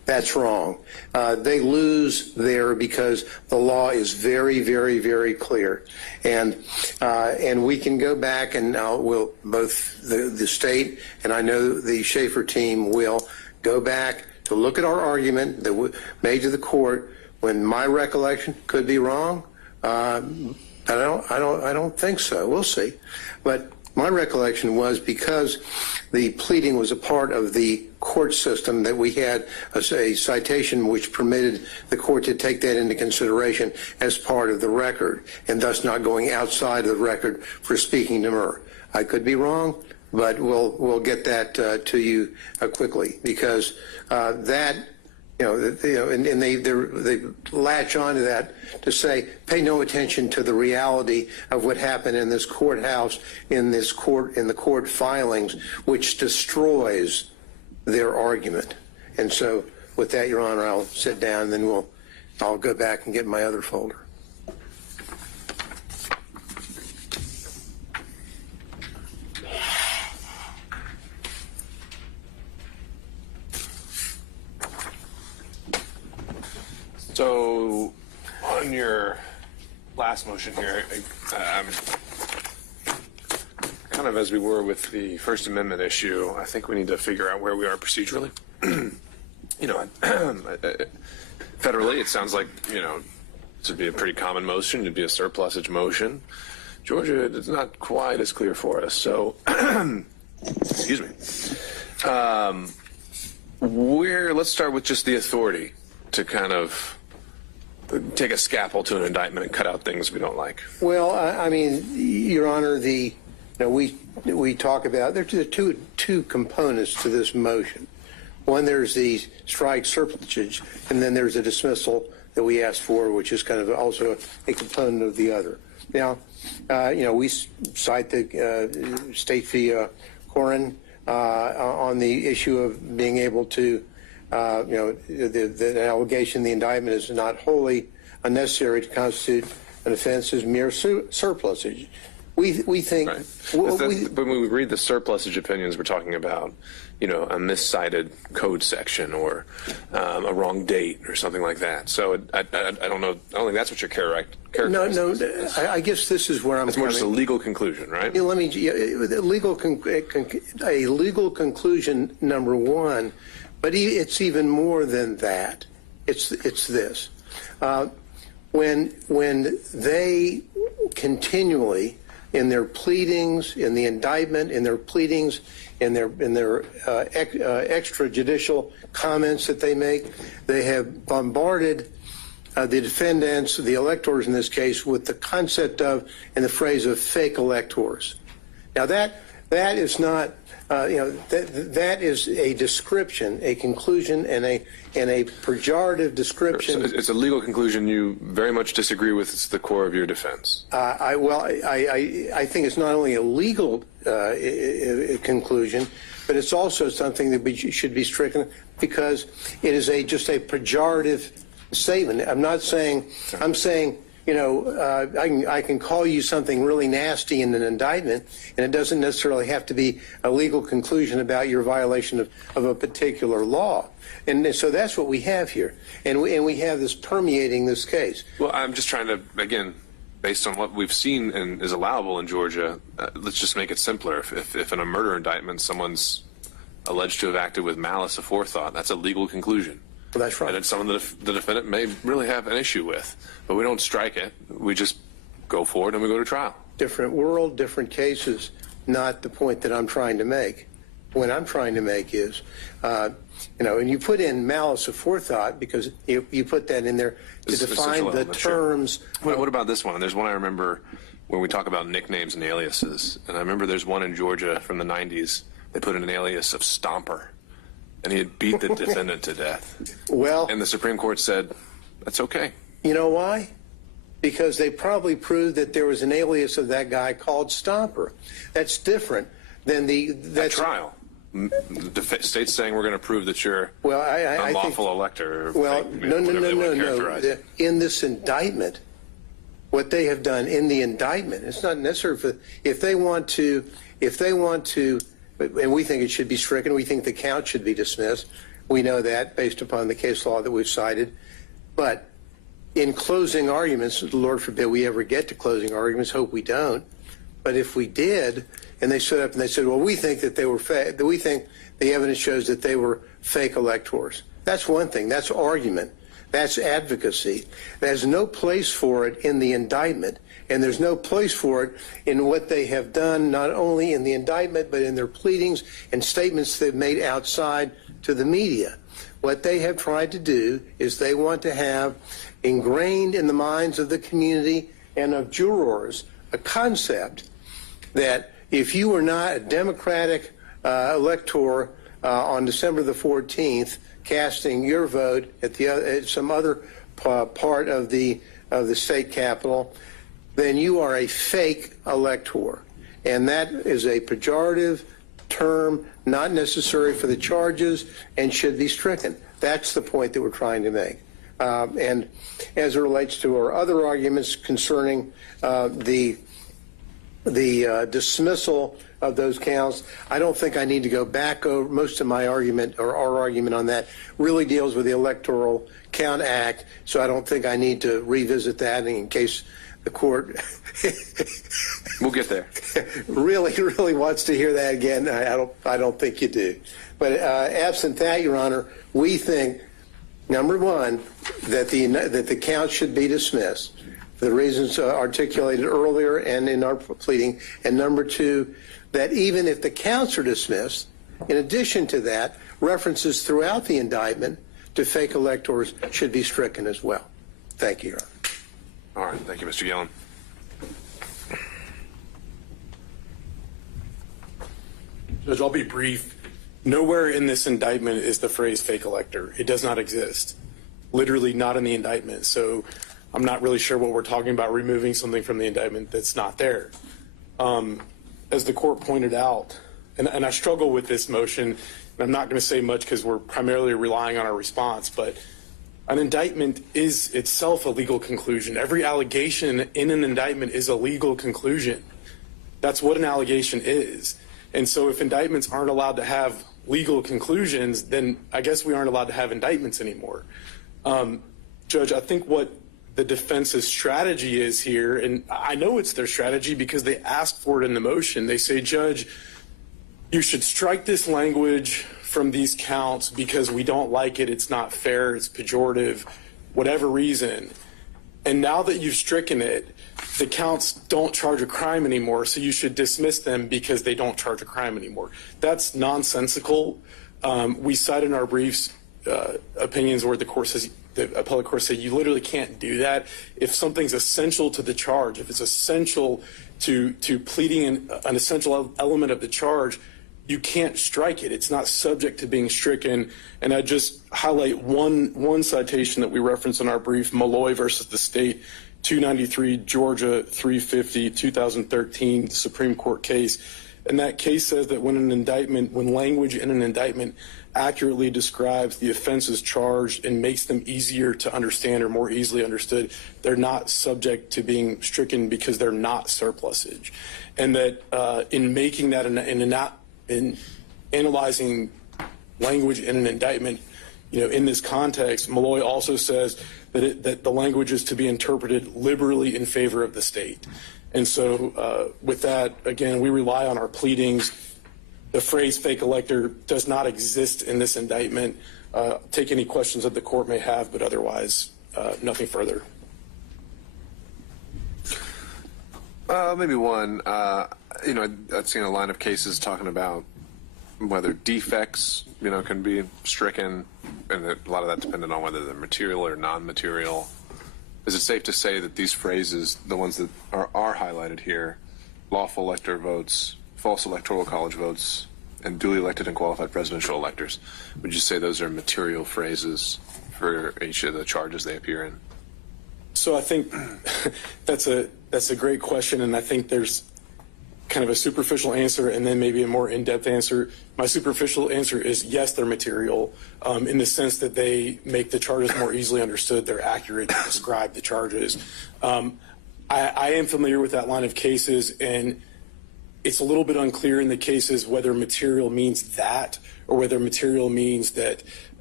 That's wrong. They lose there because the law is very, very, very clear, and we can go back and we'll both the state and I know the Schaefer team will go back to look at our argument that we made to the court. When my recollection could be wrong, I don't think so. We'll see, but my recollection was because the pleading was a part of the court system that we had a citation which permitted the court to take that into consideration as part of the record and thus not going outside of the record for speaking demur. I could be wrong, but we'll get that to you quickly because that. And they latch onto that to say, pay no attention to the reality of what happened in this courthouse, in the court filings, which destroys their argument. And so, with that, Your Honor, I'll sit down, and then I'll go back and get my other folder. So, on your last motion here, kind of as we were with the First Amendment issue, I think we need to figure out where we are procedurally. Federally, it sounds like, this would be a pretty common motion. It'd be a surplusage motion. Georgia, it's not quite as clear for us. So, excuse me. Let's start with just the authority to kind of take a scalpel to an indictment and cut out things we don't like. Well, I mean, Your Honor, we talk about there's two components to this motion. One, there's the strike surplusage, and then there's a dismissal that we asked for, which is kind of also a component of the other. Now, we cite the State v. Corin on the issue of being able to. The allegation, the indictment is not wholly unnecessary to constitute an offense as mere surplusage. We think. Right. When we read the surplusage opinions, we're talking about, a miscited code section or a wrong date or something like that. So I don't know. I don't think that's what you're characterizing. No. I guess this is where I'm. It's more just a legal conclusion, right? Let me. A legal conclusion, number one. But it's even more than that. It's this. When they continually, in their pleadings, in the indictment, in their pleadings, in their extrajudicial comments that they make, they have bombarded the defendants, the electors in this case, with the concept of and the phrase of fake electors. Now that is not. That is a description, a conclusion, and a pejorative description. So it's a legal conclusion you very much disagree with. It's the core of your defense. I think it's not only a legal conclusion, but it's also something that should be stricken because it is just a pejorative statement. I'm not saying. I'm saying. I can call you something really nasty in an indictment, and it doesn't necessarily have to be a legal conclusion about your violation of a particular law. And so that's what we have here. And we have this permeating this case. Well, I'm just trying to, again, based on what we've seen and is allowable in Georgia, let's just make it simpler. If in a murder indictment someone's alleged to have acted with malice aforethought, that's a legal conclusion. Well, that's right. And it's something that the defendant may really have an issue with. But we don't strike it. We just go forward and we go to trial. Different world, different cases, not the point that I'm trying to make. What I'm trying to make is, and you put in malice aforethought because you put that in there to define the terms. Sure. What about this one? There's one I remember when we talk about nicknames and aliases. And I remember there's one in Georgia from the 90s. They put in an alias of Stomper. And he had beat the defendant to death. Well, and the Supreme Court said, that's okay. You know why? Because they probably proved that there was an alias of that guy called Stomper. That's different than At trial. The state's saying we're going to prove that you're unlawful elector. Well, no. In this indictment, what they have done in the indictment, it's not necessary if they want to, and we think it should be stricken. We think the count should be dismissed. We know that based upon the case law that we've cited. But in closing arguments, Lord forbid we ever get to closing arguments, hope we don't. But if we did, and they stood up and they said, well, we think that they were that we think the evidence shows that they were fake electors. That's one thing. That's argument. That's advocacy. There's no place for it in the indictment, and there's no place for it in what they have done, not only in the indictment, but in their pleadings and statements they've made outside to the media. What they have tried to do is they want to have ingrained in the minds of the community and of jurors a concept that if you were not a Democratic elector on December the 14th, casting your vote at some other part of the state capitol, then you are a fake elector. And that is a pejorative term, not necessary for the charges, and should be stricken. That's the point that we're trying to make. And as it relates to our other arguments concerning the dismissal of those counts, I don't think I need to go back over most of my argument, or our argument on that really deals with the Electoral Count Act, so I don't think I need to revisit that in case the court We'll get there. really wants to hear that again. I don't think you do. But absent that, Your Honor, we think, number one, that the count should be dismissed for the reasons articulated earlier and in our pleading, and number two, that even if the counts are dismissed, in addition to that, references throughout the indictment to fake electors should be stricken as well. Thank you, Your Honor. All right. Thank you, Mr. Yellen. Judge, I'll be brief. Nowhere in this indictment is the phrase fake elector. It does not exist. Literally not in the indictment. So I'm not really sure what we're talking about, removing something from the indictment that's not there. As the court pointed out, and I struggle with this motion, and I'm not going to say much because we're primarily relying on our response, but an indictment is itself a legal conclusion. Every allegation in an indictment is a legal conclusion. That's what an allegation is. And so if indictments aren't allowed to have legal conclusions, then I guess we aren't allowed to have indictments anymore. Judge, I think what the defense's strategy is here, and I know it's their strategy because they asked for it in the motion. They say, Judge, you should strike this language from these counts because we don't like it, it's not fair, it's pejorative, whatever reason. And now that you've stricken it, the counts don't charge a crime anymore, so you should dismiss them because they don't charge a crime anymore. That's nonsensical. We cite in our briefs opinions where the appellate court said you literally can't do that. If something's essential to the charge, if it's essential to pleading an essential element of the charge, you can't strike it. It's not subject to being stricken. And I just highlight one citation that we reference in our brief, Malloy versus the state, 293 Georgia 350 2013 Supreme Court case. And that case says that when language in an indictment accurately describes the offenses charged and makes them easier to understand or more easily understood, they're not subject to being stricken because they're not surplusage. And that in making that in analyzing language in an indictment, in this context, Malloy also says that the language is to be interpreted liberally in favor of the state. And so with that, again, we rely on our pleadings. The phrase fake elector does not exist in this indictment. Take any questions that the court may have, but otherwise, nothing further. Maybe one. I've seen a line of cases talking about whether defects, can be stricken, and a lot of that dependent on whether they're material or non-material. Is it safe to say that these phrases, the ones that are highlighted here, lawful elector votes, false electoral college votes, and duly elected and qualified presidential electors, would you say those are material phrases for each of the charges they appear in? So I think that's a great question, and I think there's kind of a superficial answer and then maybe a more in-depth answer. My superficial answer is yes, they're material in the sense that they make the charges more easily understood. They're accurate to describe the charges. I am familiar with that line of cases, and it's a little bit unclear in the cases whether material means that or whether material means that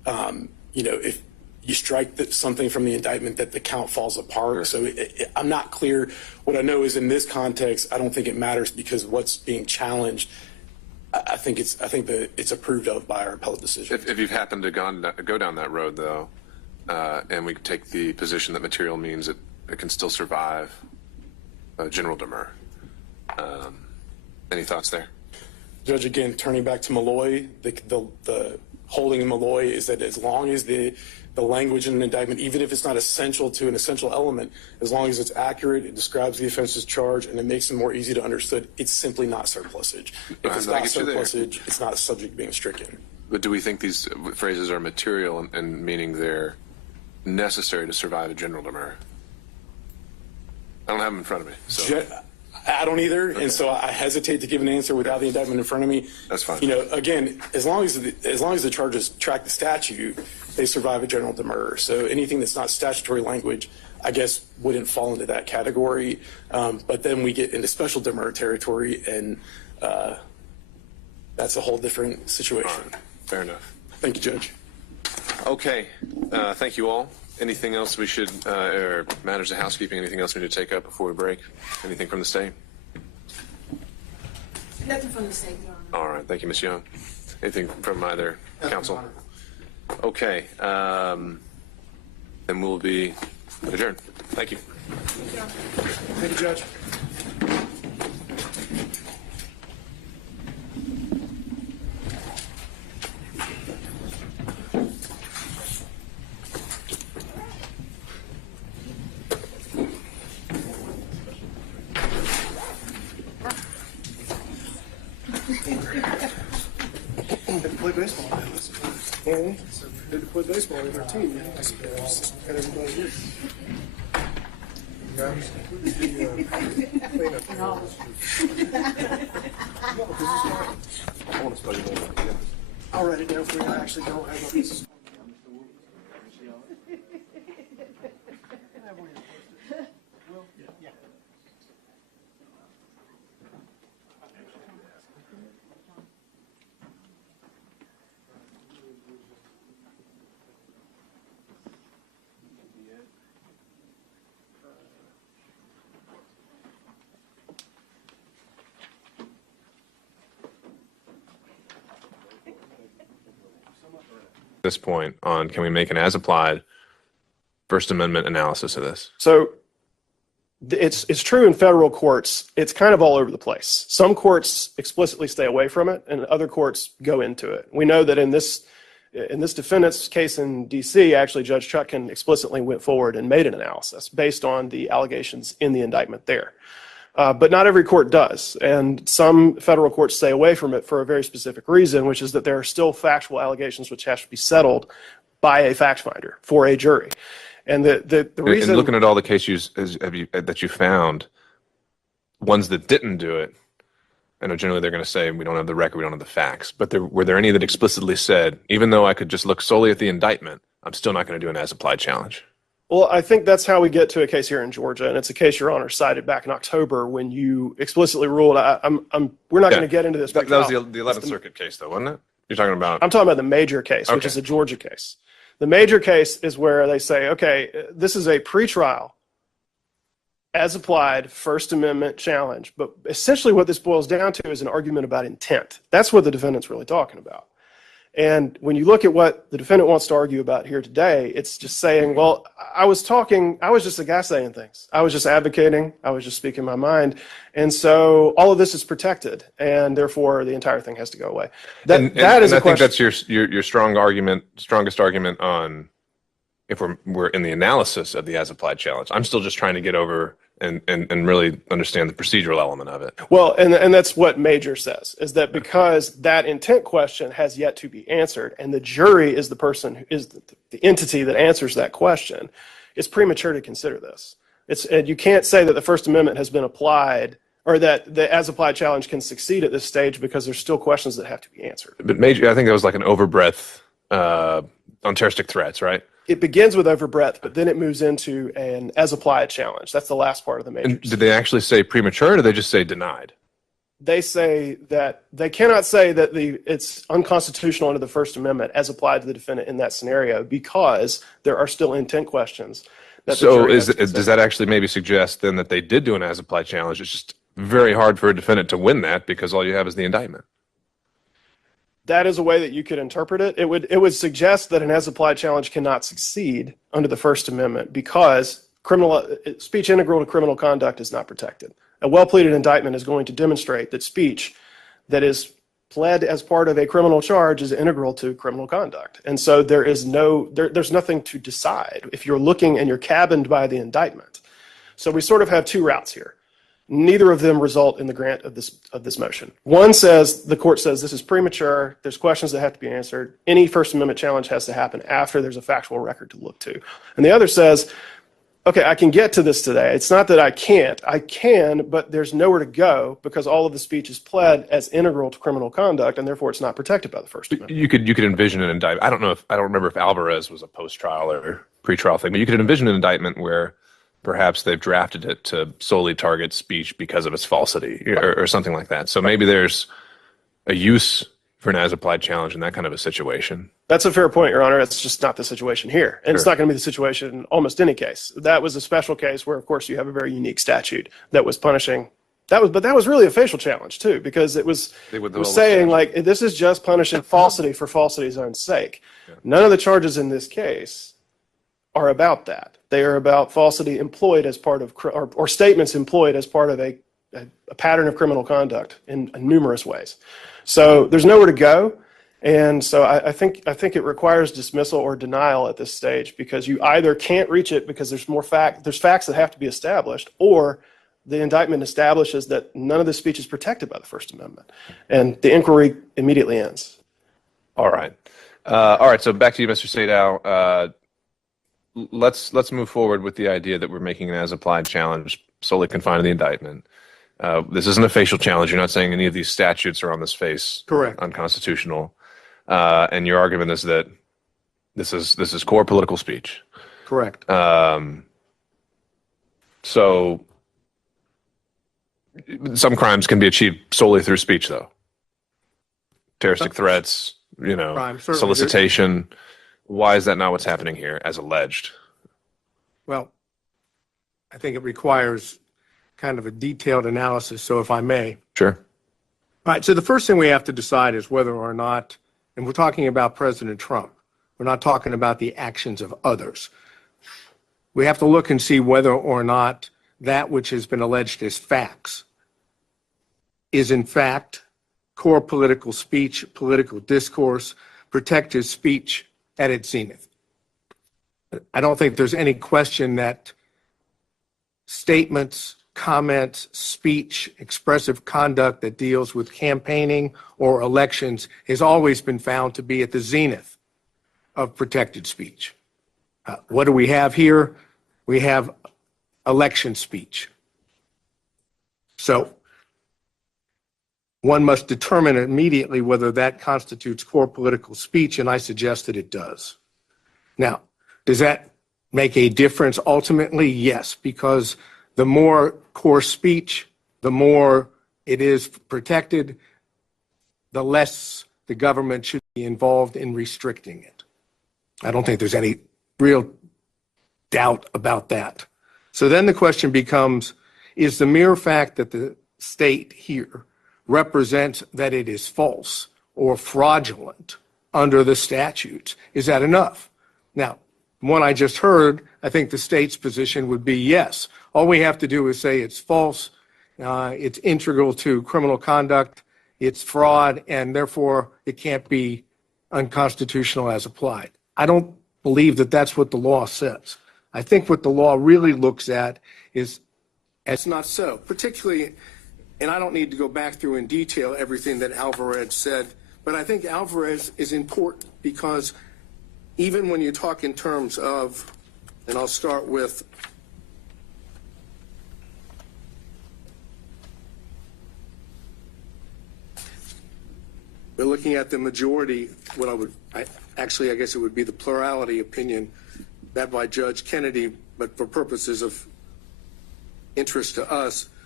if you strike something from the indictment, that the count falls apart. So I'm not clear. What I know is in this context, I don't think it matters because what's being challenged, I think that it's approved of by our appellate decision. If you've happened to go down that road, though, and we take the position that material means it can still survive general demur. Any thoughts there? Judge, again, turning back to Malloy, the holding in Malloy is that as long as the language in an indictment, even if it's not essential to an essential element, as long as it's accurate, it describes the offense's charge, and it makes it more easy to understand, it's simply not surplusage. If it's not surplusage, it's not a subject being stricken. But do we think these phrases are material and meaning they're necessary to survive a general demur? I don't have them in front of me. So. I don't either, okay. And so I hesitate to give an answer without the indictment in front of me. That's fine. Again, as long as the charges track the statute, they survive a general demur. So anything that's not statutory language, I guess, wouldn't fall into that category. But then we get into special demur territory, and that's a whole different situation. All right. Fair enough. Thank you, Judge. Okay. Thank you all. Anything else we should, or matters of housekeeping, anything else we need to take up before we break? Anything from the state? Nothing from the state, Your Honor. All right. Thank you, Ms. Young. Anything from either counsel? Okay. Then we'll be adjourned. Thank you. Thank you, Judge. Play baseball. Had to play baseball with our team. And everybody here. I'll write it down for you. I actually don't have a piece. This point on can we make an as applied First Amendment analysis of this? So it's true in federal courts. It's kind of all over the place. Some courts explicitly stay away from it, and other courts go into it. We know that in this defendant's case in D.C., actually Judge Chutkan explicitly went forward and made an analysis based on the allegations in the indictment there. But not every court does, and some federal courts stay away from it for a very specific reason, which is that there are still factual allegations which have to be settled by a fact finder for a jury. And the reason... And looking at all the cases that you found, ones that didn't do it, I know generally they're going to say, we don't have the record, we don't have the facts, but were there any that explicitly said, even though I could just look solely at the indictment, I'm still not going to do an as-applied challenge? Well, I think that's how we get to a case here in Georgia, and it's a case Your Honor cited back in October when you explicitly ruled. We're not going to get into this. That was the 11th Circuit case, though, wasn't it? You're talking about? I'm talking about the major case, which is a Georgia case. The major case is where they say, okay, this is a pretrial, as applied First Amendment challenge, but essentially what this boils down to is an argument about intent. That's what the defendant's really talking about. And when you look at what the defendant wants to argue about here today, it's just saying, well, I was just a guy saying things. I was just advocating. I was just speaking my mind. And so all of this is protected, and therefore the entire thing has to go away. That is a question. I think that's your strongest argument on if we're in the analysis of the as-applied challenge. I'm still just trying to get over and really understand the procedural element of it. Well, and that's what Major says, is that because that intent question has yet to be answered, and the jury is the person who is the entity that answers that question, it's premature to consider this. You can't say that the First Amendment has been applied, or that the as-applied challenge can succeed at this stage because there's still questions that have to be answered. But Major, I think that was like an overbreadth on terroristic threats, right? It begins with overbreadth, but then it moves into an as-applied challenge. That's the last part of the Major. And did they actually say premature, or did they just say denied? they say that they cannot say that it's unconstitutional under the First Amendment as applied to the defendant in that scenario because there are still intent questions. So does that actually maybe suggest then that they did do an as-applied challenge? It's just very hard for a defendant to win that because all you have is the indictment. That is a way that you could interpret it. It would suggest that an as-applied challenge cannot succeed under the First Amendment because speech integral to criminal conduct is not protected. A well-pleaded indictment is going to demonstrate that speech that is pled as part of a criminal charge is integral to criminal conduct. And so there's nothing to decide if you're looking and you're cabined by the indictment. So we sort of have two routes here. Neither of them result in the grant of this motion. One says, the court says this is premature, there's questions that have to be answered, any First Amendment challenge has to happen after there's a factual record to look to. And the other says, okay, I can get to this today. It's not that I can't. I can, but there's nowhere to go because all of the speech is pled as integral to criminal conduct, and therefore it's not protected by the First Amendment. You could envision an indictment. I don't remember if Alvarez was a post-trial or pre-trial thing, but you could envision an indictment where perhaps they've drafted it to solely target speech because of its falsity or something like that. So maybe there's a use for an as-applied challenge in that kind of a situation. That's a fair point, Your Honor. It's just not the situation here. And It's not going to be the situation in almost any case. That was a special case where, of course, you have a very unique statute that was punishing. But that was really a facial challenge, too, because it was saying, like, this is just punishing falsity for falsity's own sake. Yeah. None of the charges in this case are about that. They are about falsity employed as part of, or statements employed as part of a pattern of criminal conduct in numerous ways. So there's nowhere to go. And so I think it requires dismissal or denial at this stage because you either can't reach it because there's facts that have to be established, or the indictment establishes that none of the speech is protected by the First Amendment. And the inquiry immediately ends. All right. So back to you, Mr. Sadow. Let's move forward with the idea that we're making an as-applied challenge solely confined to the indictment. This isn't a facial challenge. You're not saying any of these statutes are on this face correct, unconstitutional. And your argument is that this is core political speech. Correct. So some crimes can be achieved solely through speech, though. Terroristic threats, solicitation. Why is that not what's happening here, as alleged? Well, I think it requires kind of a detailed analysis, so if I may. Sure. All right, so the first thing we have to decide is whether or not, and we're talking about President Trump, we're not talking about the actions of others. We have to look and see whether or not that which has been alleged as facts is in fact core political speech, political discourse, protected speech at its zenith. I don't think there's any question that statements, comments, speech, expressive conduct that deals with campaigning or elections has always been found to be at the zenith of protected speech. What do we have here? We have election speech. So one must determine immediately whether that constitutes core political speech, and I suggest that it does. Now, does that make a difference ultimately? Yes, because the more core speech, the more it is protected, the less the government should be involved in restricting it. I don't think there's any real doubt about that. So then the question becomes, is the mere fact that the state here represents that it is false or fraudulent under the statutes, is that enough? Now, from what I just heard, I think the state's position would be yes. All we have to do is say it's false, it's integral to criminal conduct, it's fraud, and therefore it can't be unconstitutional as applied. I don't believe that that's what the law says. I think what the law really looks at is, it's not so, particularly, and I don't need to go back through in detail everything that Alvarez said, but I think Alvarez is important because even when you talk in terms of, and I'll start with we're looking at the majority, I guess it would be the plurality opinion that by Judge Kennedy, but for purposes of interest to us,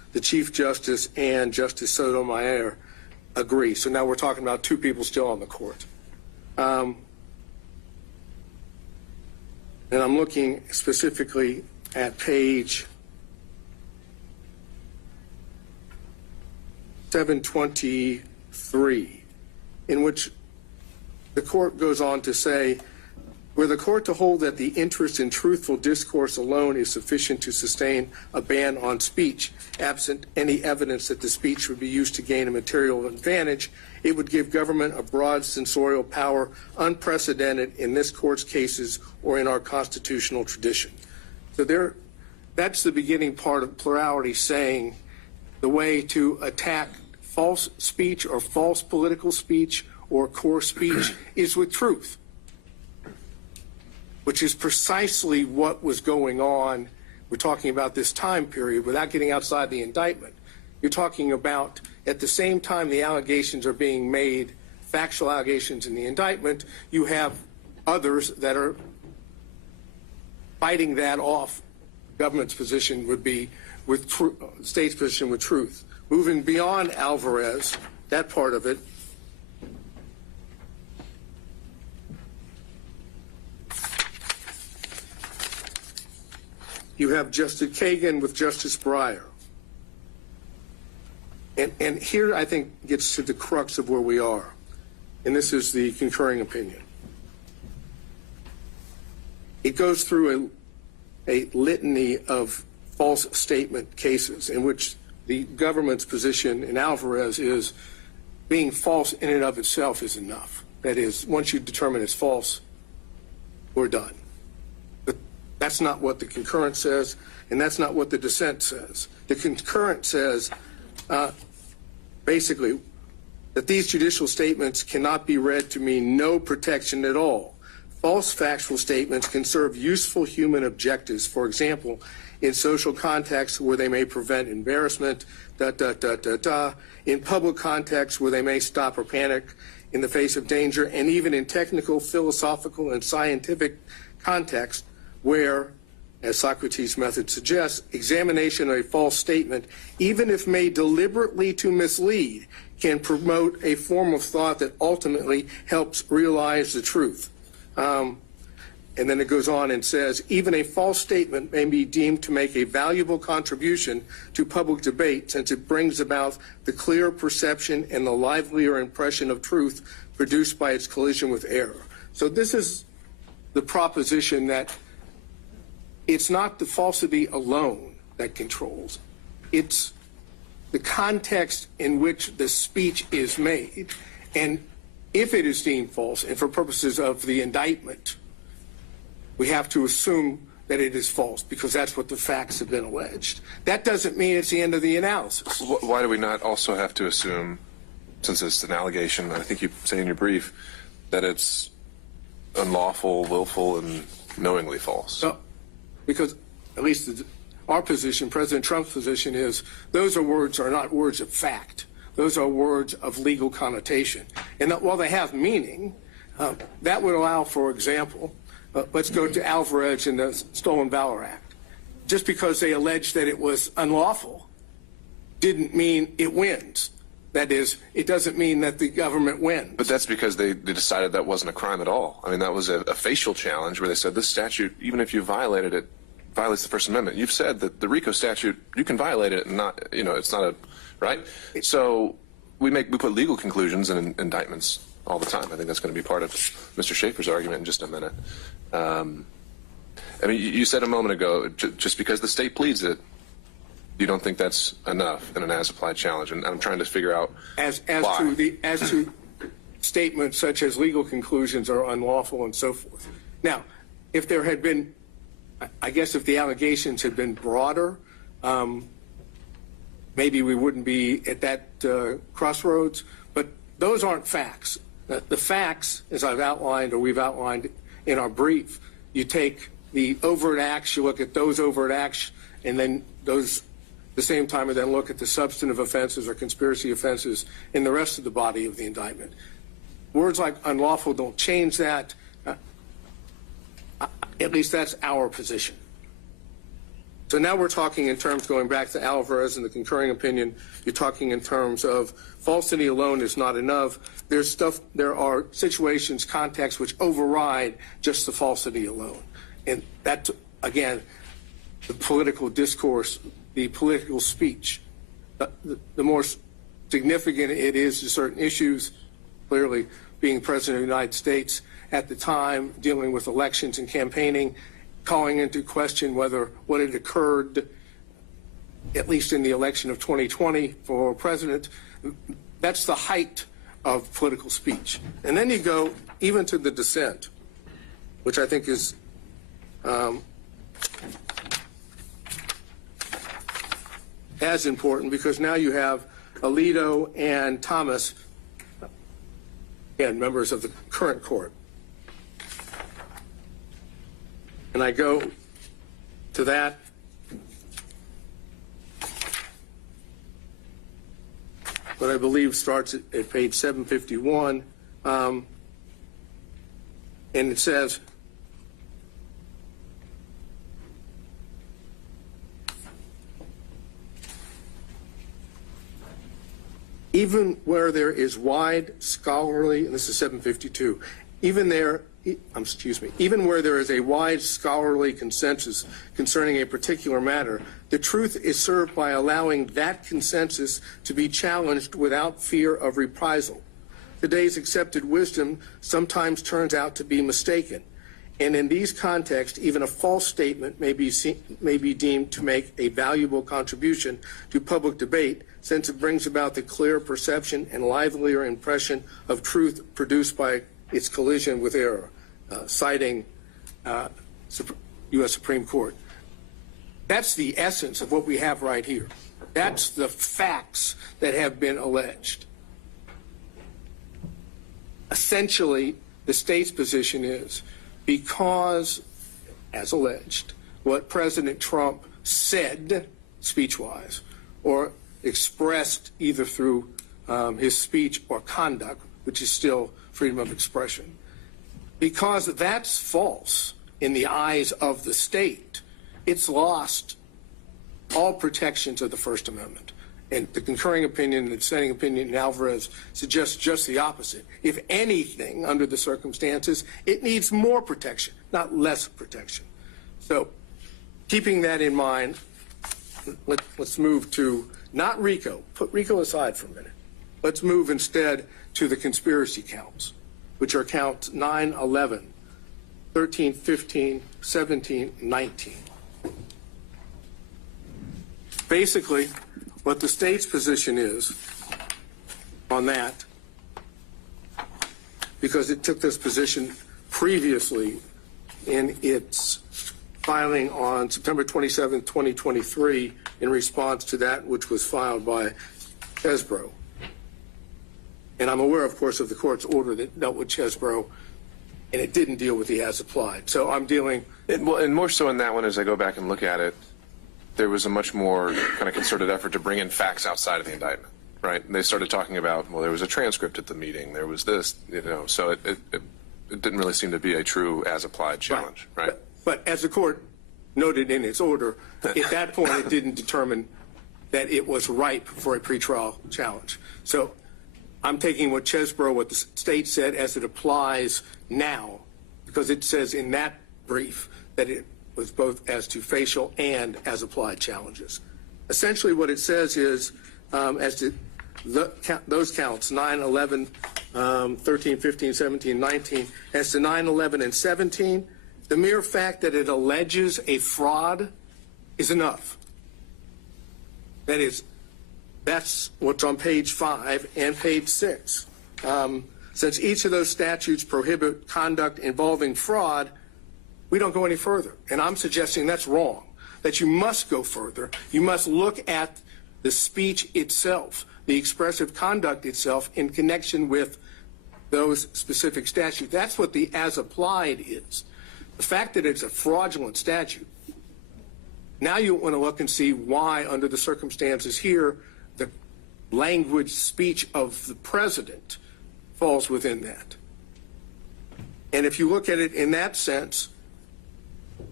the Chief Justice and Justice Sotomayor agree. So now we're talking about two people still on the court. And I'm looking specifically at page 723, in which the court goes on to say, were the court to hold that the interest in truthful discourse alone is sufficient to sustain a ban on speech, absent any evidence that the speech would be used to gain a material advantage, it would give government a broad censorial power unprecedented in this court's cases or in our constitutional tradition. So that's the beginning part of plurality, saying the way to attack false speech or false political speech or core speech is with truth, which is precisely what was going on. We're talking about this time period without getting outside the indictment. You're talking about at the same time the allegations are being made, factual allegations in the indictment, you have others that are fighting that off. Government's position would be with state's position with truth. Moving beyond Alvarez, that part of it, you have Justice Kagan with Justice Breyer. And here I think gets to the crux of where we are. And this is the concurring opinion. It goes through a litany of false statement cases in which the government's position in Alvarez is being false in and of itself is enough. That is, once you determine it's false, we're done. But that's not what the concurrent says, and that's not what the dissent says. The concurrent says, basically, that these judicial statements cannot be read to mean no protection at all. False factual statements can serve useful human objectives, for example, in social contexts where they may prevent embarrassment, in public contexts where they may stop or panic in the face of danger, and even in technical, philosophical, and scientific contexts where, as Socrates' method suggests, examination of a false statement, even if made deliberately to mislead, can promote a form of thought that ultimately helps realize the truth. And then it goes on and says, even a false statement may be deemed to make a valuable contribution to public debate since it brings about the clear perception and the livelier impression of truth produced by its collision with error. So this is the proposition that it's not the falsity alone that controls. It's the context in which the speech is made. And if it is deemed false, and for purposes of the indictment, we have to assume that it is false because that's what the facts have been alleged. That doesn't mean it's the end of the analysis. Why do we not also have to assume, since it's an allegation, I think you say in your brief, that it's unlawful, willful, and knowingly false? No, because at least our position, President Trump's position, is those are not words of fact. Those are words of legal connotation. And that while they have meaning, that would allow, for example, let's go to Alvarez and the Stolen Valor Act. Just because they alleged that it was unlawful didn't mean it wins. That is, it doesn't mean that the government wins. But that's because they decided that wasn't a crime at all. I mean, that was a facial challenge where they said this statute, even if you violated it, violates the First Amendment. You've said that the RICO statute, you can violate it and not, it's not a, right? So we put legal conclusions in indictments all the time. I think that's going to be part of Mr. Schaefer's argument in just a minute. I mean, you said a moment ago, just because the state pleads it, you don't think that's enough in an as-applied challenge, and I'm trying to figure out why. As to statements such as legal conclusions are unlawful and so forth. Now, if there had been, I guess if the allegations had been broader, maybe we wouldn't be at that crossroads, but those aren't facts. The facts, as I've outlined or we've outlined in our brief, you take the overt acts, you look at those overt acts, and then those at the same time, and then look at the substantive offenses or conspiracy offenses in the rest of the body of the indictment. Words like unlawful don't change that. At least that's our position. So now we're talking in terms, going back to Alvarez and the concurring opinion, you're talking in terms of falsity alone is not enough. There are situations, contexts which override just the falsity alone. And that, again, the political discourse, the political speech, the more significant it is to certain issues, clearly being President of the United States at the time, dealing with elections and campaigning, calling into question whether what had occurred, at least in the election of 2020 for president, that's the height of political speech. And then you go even to the dissent, which I think is as important, because now you have Alito and Thomas, again, members of the current court. And I go to that. What I believe starts at page 751. And it says, even where there is wide scholarly, and this is 752, even where there is a wide scholarly consensus concerning a particular matter, the truth is served by allowing that consensus to be challenged without fear of reprisal. Today's accepted wisdom sometimes turns out to be mistaken, and in these contexts, even a false statement may be deemed to make a valuable contribution to public debate, since it brings about the clear perception and livelier impression of truth produced by its collision with error, citing U.S. Supreme Court. That's the essence of what we have right here. That's the facts that have been alleged. Essentially, the state's position is, because, as alleged, what President Trump said speech-wise, or expressed either through his speech or conduct, which is still freedom of expression, because that's false in the eyes of the state, it's lost all protections of the First Amendment. And the concurring opinion and the dissenting opinion in Alvarez suggests just the opposite. If anything, under the circumstances, it needs more protection, not less protection. So, keeping that in mind, let's move to not RICO. Put RICO aside for a minute. Let's move instead to the conspiracy counts, which are counts 9, 11, 13, 15, 17, 19. Basically, what the state's position is on that, because it took this position previously in its filing on September 27, 2023, in response to that which was filed by Chesbrough. And I'm aware, of course, of the court's order that dealt with Chesbrough, and it didn't deal with the as applied. So I'm dealing. And more so in that one, as I go back and look at it, there was a much more kind of concerted effort to bring in facts outside of the indictment, right? And they started talking about, well, there was a transcript at the meeting, there was this, so it didn't really seem to be a true as applied challenge, right? But as the court noted in its order, at that point it didn't determine that it was ripe for a pretrial challenge. So I'm taking what Chesbrough, what the state said, as it applies now, because it says in that brief that it was both as to facial and as applied challenges. Essentially what it says is, as to those counts, 9, 11, 13, 15, 17, 19, as to 9, 11, and 17, the mere fact that it alleges a fraud is enough. That is, that's what's on page 5 and page 6. Since each of those statutes prohibit conduct involving fraud, we don't go any further. And I'm suggesting that's wrong, that you must go further. You must look at the speech itself, the expressive conduct itself in connection with those specific statutes. That's what the as applied is. The fact that it's a fraudulent statute, now you want to look and see why, under the circumstances here, the language speech of the president falls within that. And if you look at it in that sense,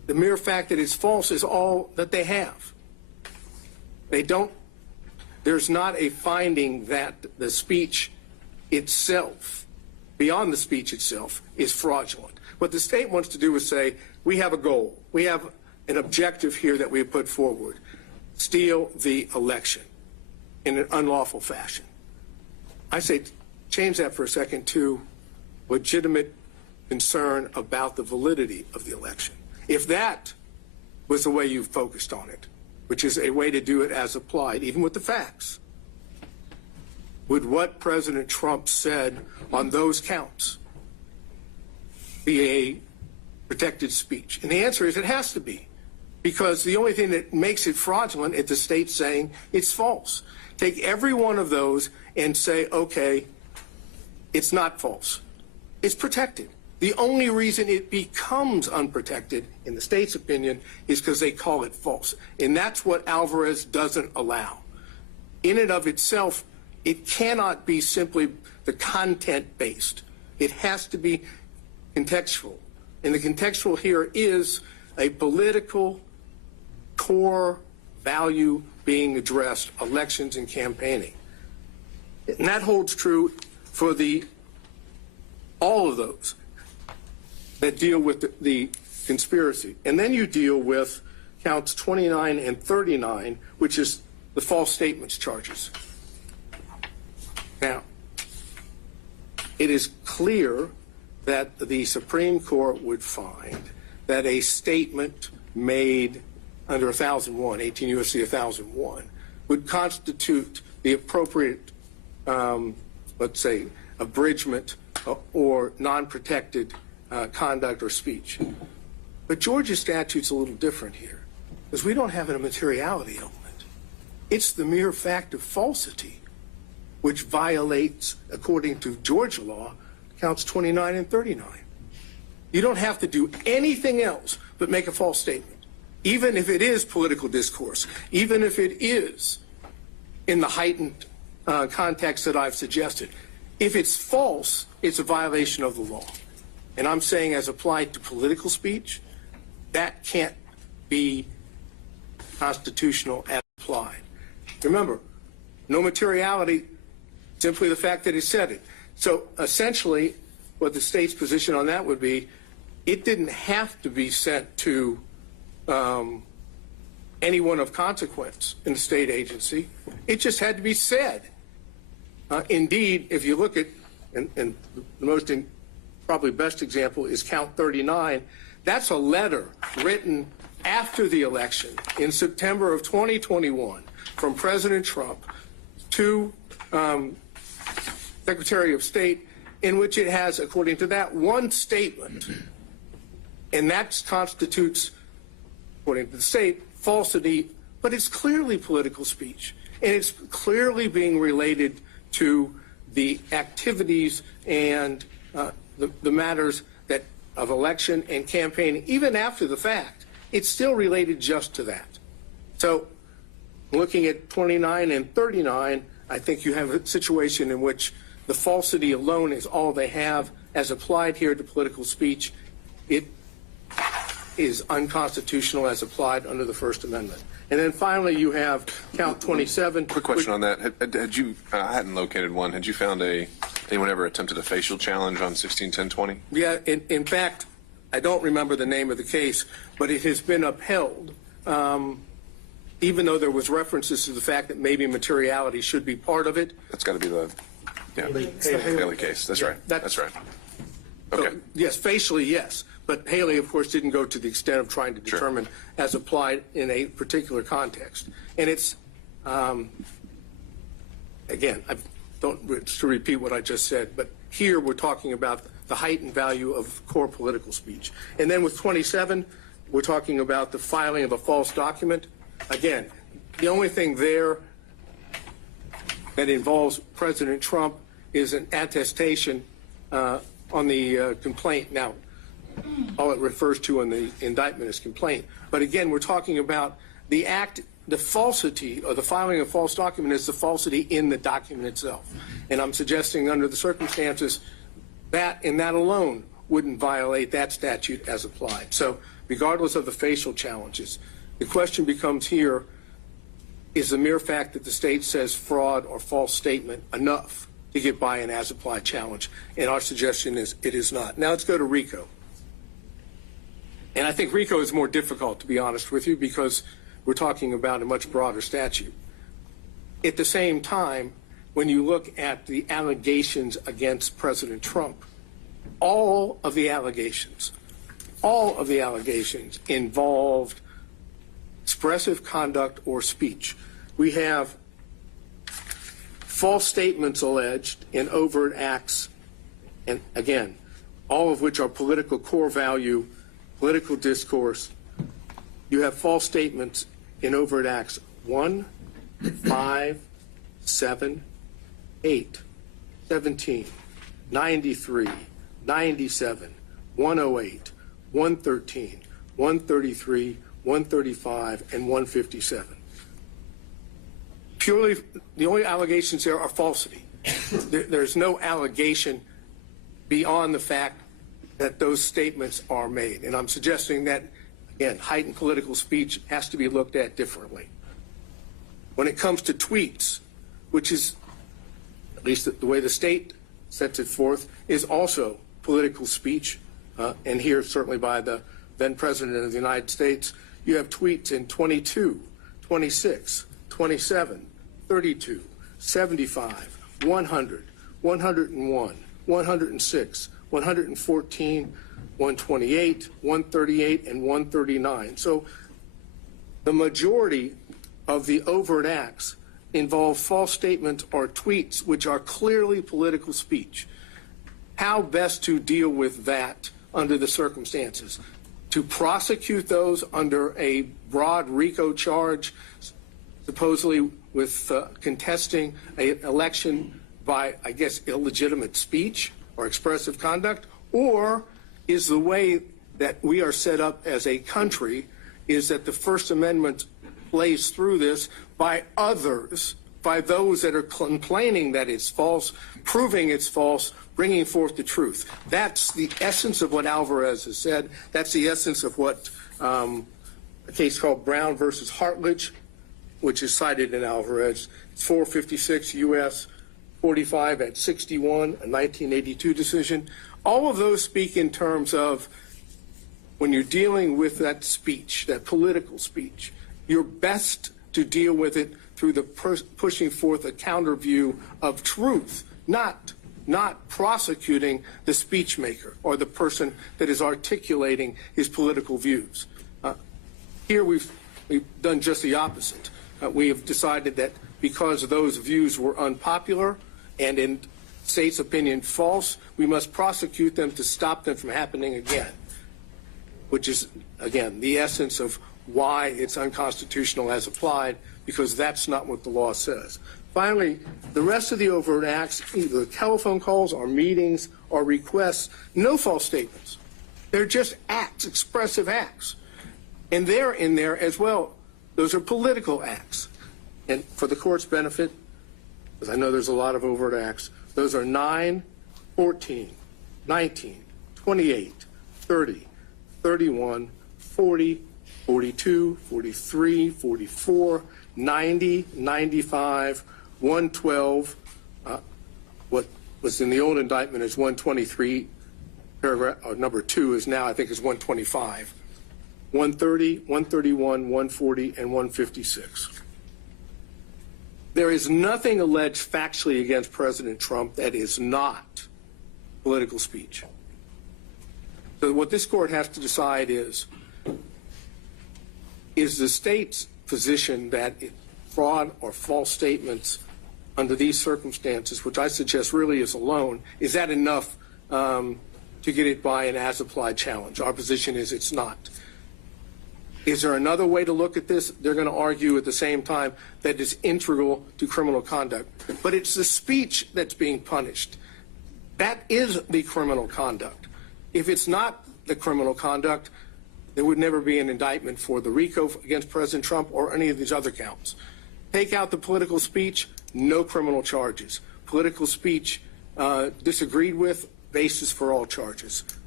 the mere fact that it's false is all that they have. There's not a finding that the speech itself, beyond the speech itself, is fraudulent. What the state wants to do is say, we have a goal. We have an objective here that we have put forward. Steal the election in an unlawful fashion. I say change that for a second to legitimate concern about the validity of the election. If that was the way you focused on it, which is a way to do it as applied, even with the facts, would what President Trump said on those counts be a protected speech? And the answer is it has to be, because the only thing that makes it fraudulent is the state saying it's false. Take every one of those and say, okay, it's not false. It's protected. The only reason it becomes unprotected, in the state's opinion, is because they call it false. And that's what Alvarez doesn't allow. In and of itself, it cannot be simply the content-based. It has to be contextual. And the contextual here is a political core value being addressed, elections and campaigning. And that holds true for all of those that deal with the conspiracy. And then you deal with counts 29 and 39, which is the false statements charges. Now, it is clear that the Supreme Court would find that a statement made under 1001, 18 U.S.C. 1001, would constitute the appropriate, let's say, abridgment or non-protected conduct or speech. But Georgia's statute's a little different here, because we don't have a materiality element. It's the mere fact of falsity, which violates, according to Georgia law, counts 29 and 39. You don't have to do anything else but make a false statement, even if it is political discourse, even if it is in the heightened context that I've suggested. If it's false, it's a violation of the law. And I'm saying, as applied to political speech, that can't be constitutional as applied. Remember, no materiality, simply the fact that it said it. So essentially, what the state's position on that would be, it didn't have to be sent to anyone of consequence in the state agency. It just had to be said. Indeed, if you look at, and the most probably best example is count 39, that's a letter written after the election in September of 2021 from President Trump to Secretary of State, in which it has, according to that, one statement, and that constitutes, according to the state, falsity, but it's clearly political speech, and it's clearly being related to the activities and the matters that of election and campaigning. Even after the fact, it's still related just to that. So looking at 29 and 39, I think you have a situation in which the falsity alone is all they have. As applied here to political speech, it is unconstitutional as applied under the First Amendment. And then finally, you have count 27. Quick question on that. Had you, I hadn't located one. Had you found anyone ever attempted a facial challenge on 161020? Yeah, in fact, I don't remember the name of the case, but it has been upheld, even though there was references to the fact that maybe materiality should be part of it. That's got to be the Haley case. That's right. That's right. Okay. So, yes, facially, yes. But Haley, of course, didn't go to the extent of trying to determine as applied in a particular context. And it's, again, I don't to repeat what I just said, but here we're talking about the heightened value of core political speech. And then with 27, we're talking about the filing of a false document. Again, the only thing there that involves President Trump is an attestation on the complaint. Now, all it refers to in the indictment is complaint. But again, we're talking about the act, the falsity, or the filing of a false document is the falsity in the document itself. And I'm suggesting under the circumstances that, and that alone, wouldn't violate that statute as applied. So regardless of the facial challenges, the question becomes here, is the mere fact that the state says fraud or false statement enough to get by an as-applied challenge? And our suggestion is it is not. Now let's go to RICO. And I think RICO is more difficult, to be honest with you, because we're talking about a much broader statute. At the same time, when you look at the allegations against President Trump, all of the allegations involved expressive conduct or speech. We have false statements alleged in overt acts, and again, all of which are political core value, political discourse. You have false statements in overt acts 1, 5, 7, 8, 17, 93, 97, 108, 113, 133, 135, and 157. Purely, the only allegations there are falsity. There's no allegation beyond the fact that those statements are made. And I'm suggesting that, again, heightened political speech has to be looked at differently. When it comes to tweets, which is, at least the way the state sets it forth, is also political speech, and here certainly by the then President of the United States, you have tweets in 22, 26, 27, 32, 75, 100, 101, 106, 114, 128, 138, and 139. So the majority of the overt acts involve false statements or tweets which are clearly political speech. How best to deal with that under the circumstances? To prosecute those under a broad RICO charge, supposedly with contesting an election by, I guess, illegitimate speech or expressive conduct? Or is the way that we are set up as a country is that the First Amendment plays through this by others, by those that are complaining that it's false, proving it's false, bringing forth the truth? That's the essence of what Alvarez has said. That's the essence of what a case called Brown versus Hartledge, which is cited in Alvarez. It's 456 U.S. 45 at 61, a 1982 decision. All of those speak in terms of when you're dealing with that speech, that political speech, you're best to deal with it through the pushing forth a counter view of truth, not prosecuting the speech maker or the person that is articulating his political views. Here we've done just the opposite. We have decided that because those views were unpopular and in state's opinion false, we must prosecute them to stop them from happening again, which is, again, the essence of why it's unconstitutional as applied, because that's not what the law says. Finally, the rest of the overt acts, either telephone calls or meetings or requests, no false statements. They're just acts, expressive acts. And they're in there as well. Those are political acts. And for the court's benefit, because I know there's a lot of overt acts, those are 9, 14, 19, 28, 30, 31, 40, 42, 43, 44, 90, 95, 112, what was in the old indictment is 123, paragraph, or number 2 is now, I think, is 125, 130, 131, 140, and 156. There is nothing alleged factually against President Trump that is not political speech. So what this court has to decide is the state's position that fraud or false statements under these circumstances, which I suggest really is alone, is that enough to get it by an as-applied challenge? Our position is it's not. Is there another way to look at this? They're going to argue at the same time that it's integral to criminal conduct. But it's the speech that's being punished. That is the criminal conduct. If it's not the criminal conduct, there would never be an indictment for the RICO against President Trump or any of these other counts. Take out the political speech, no criminal charges. Political speech disagreed with, basis for all charges.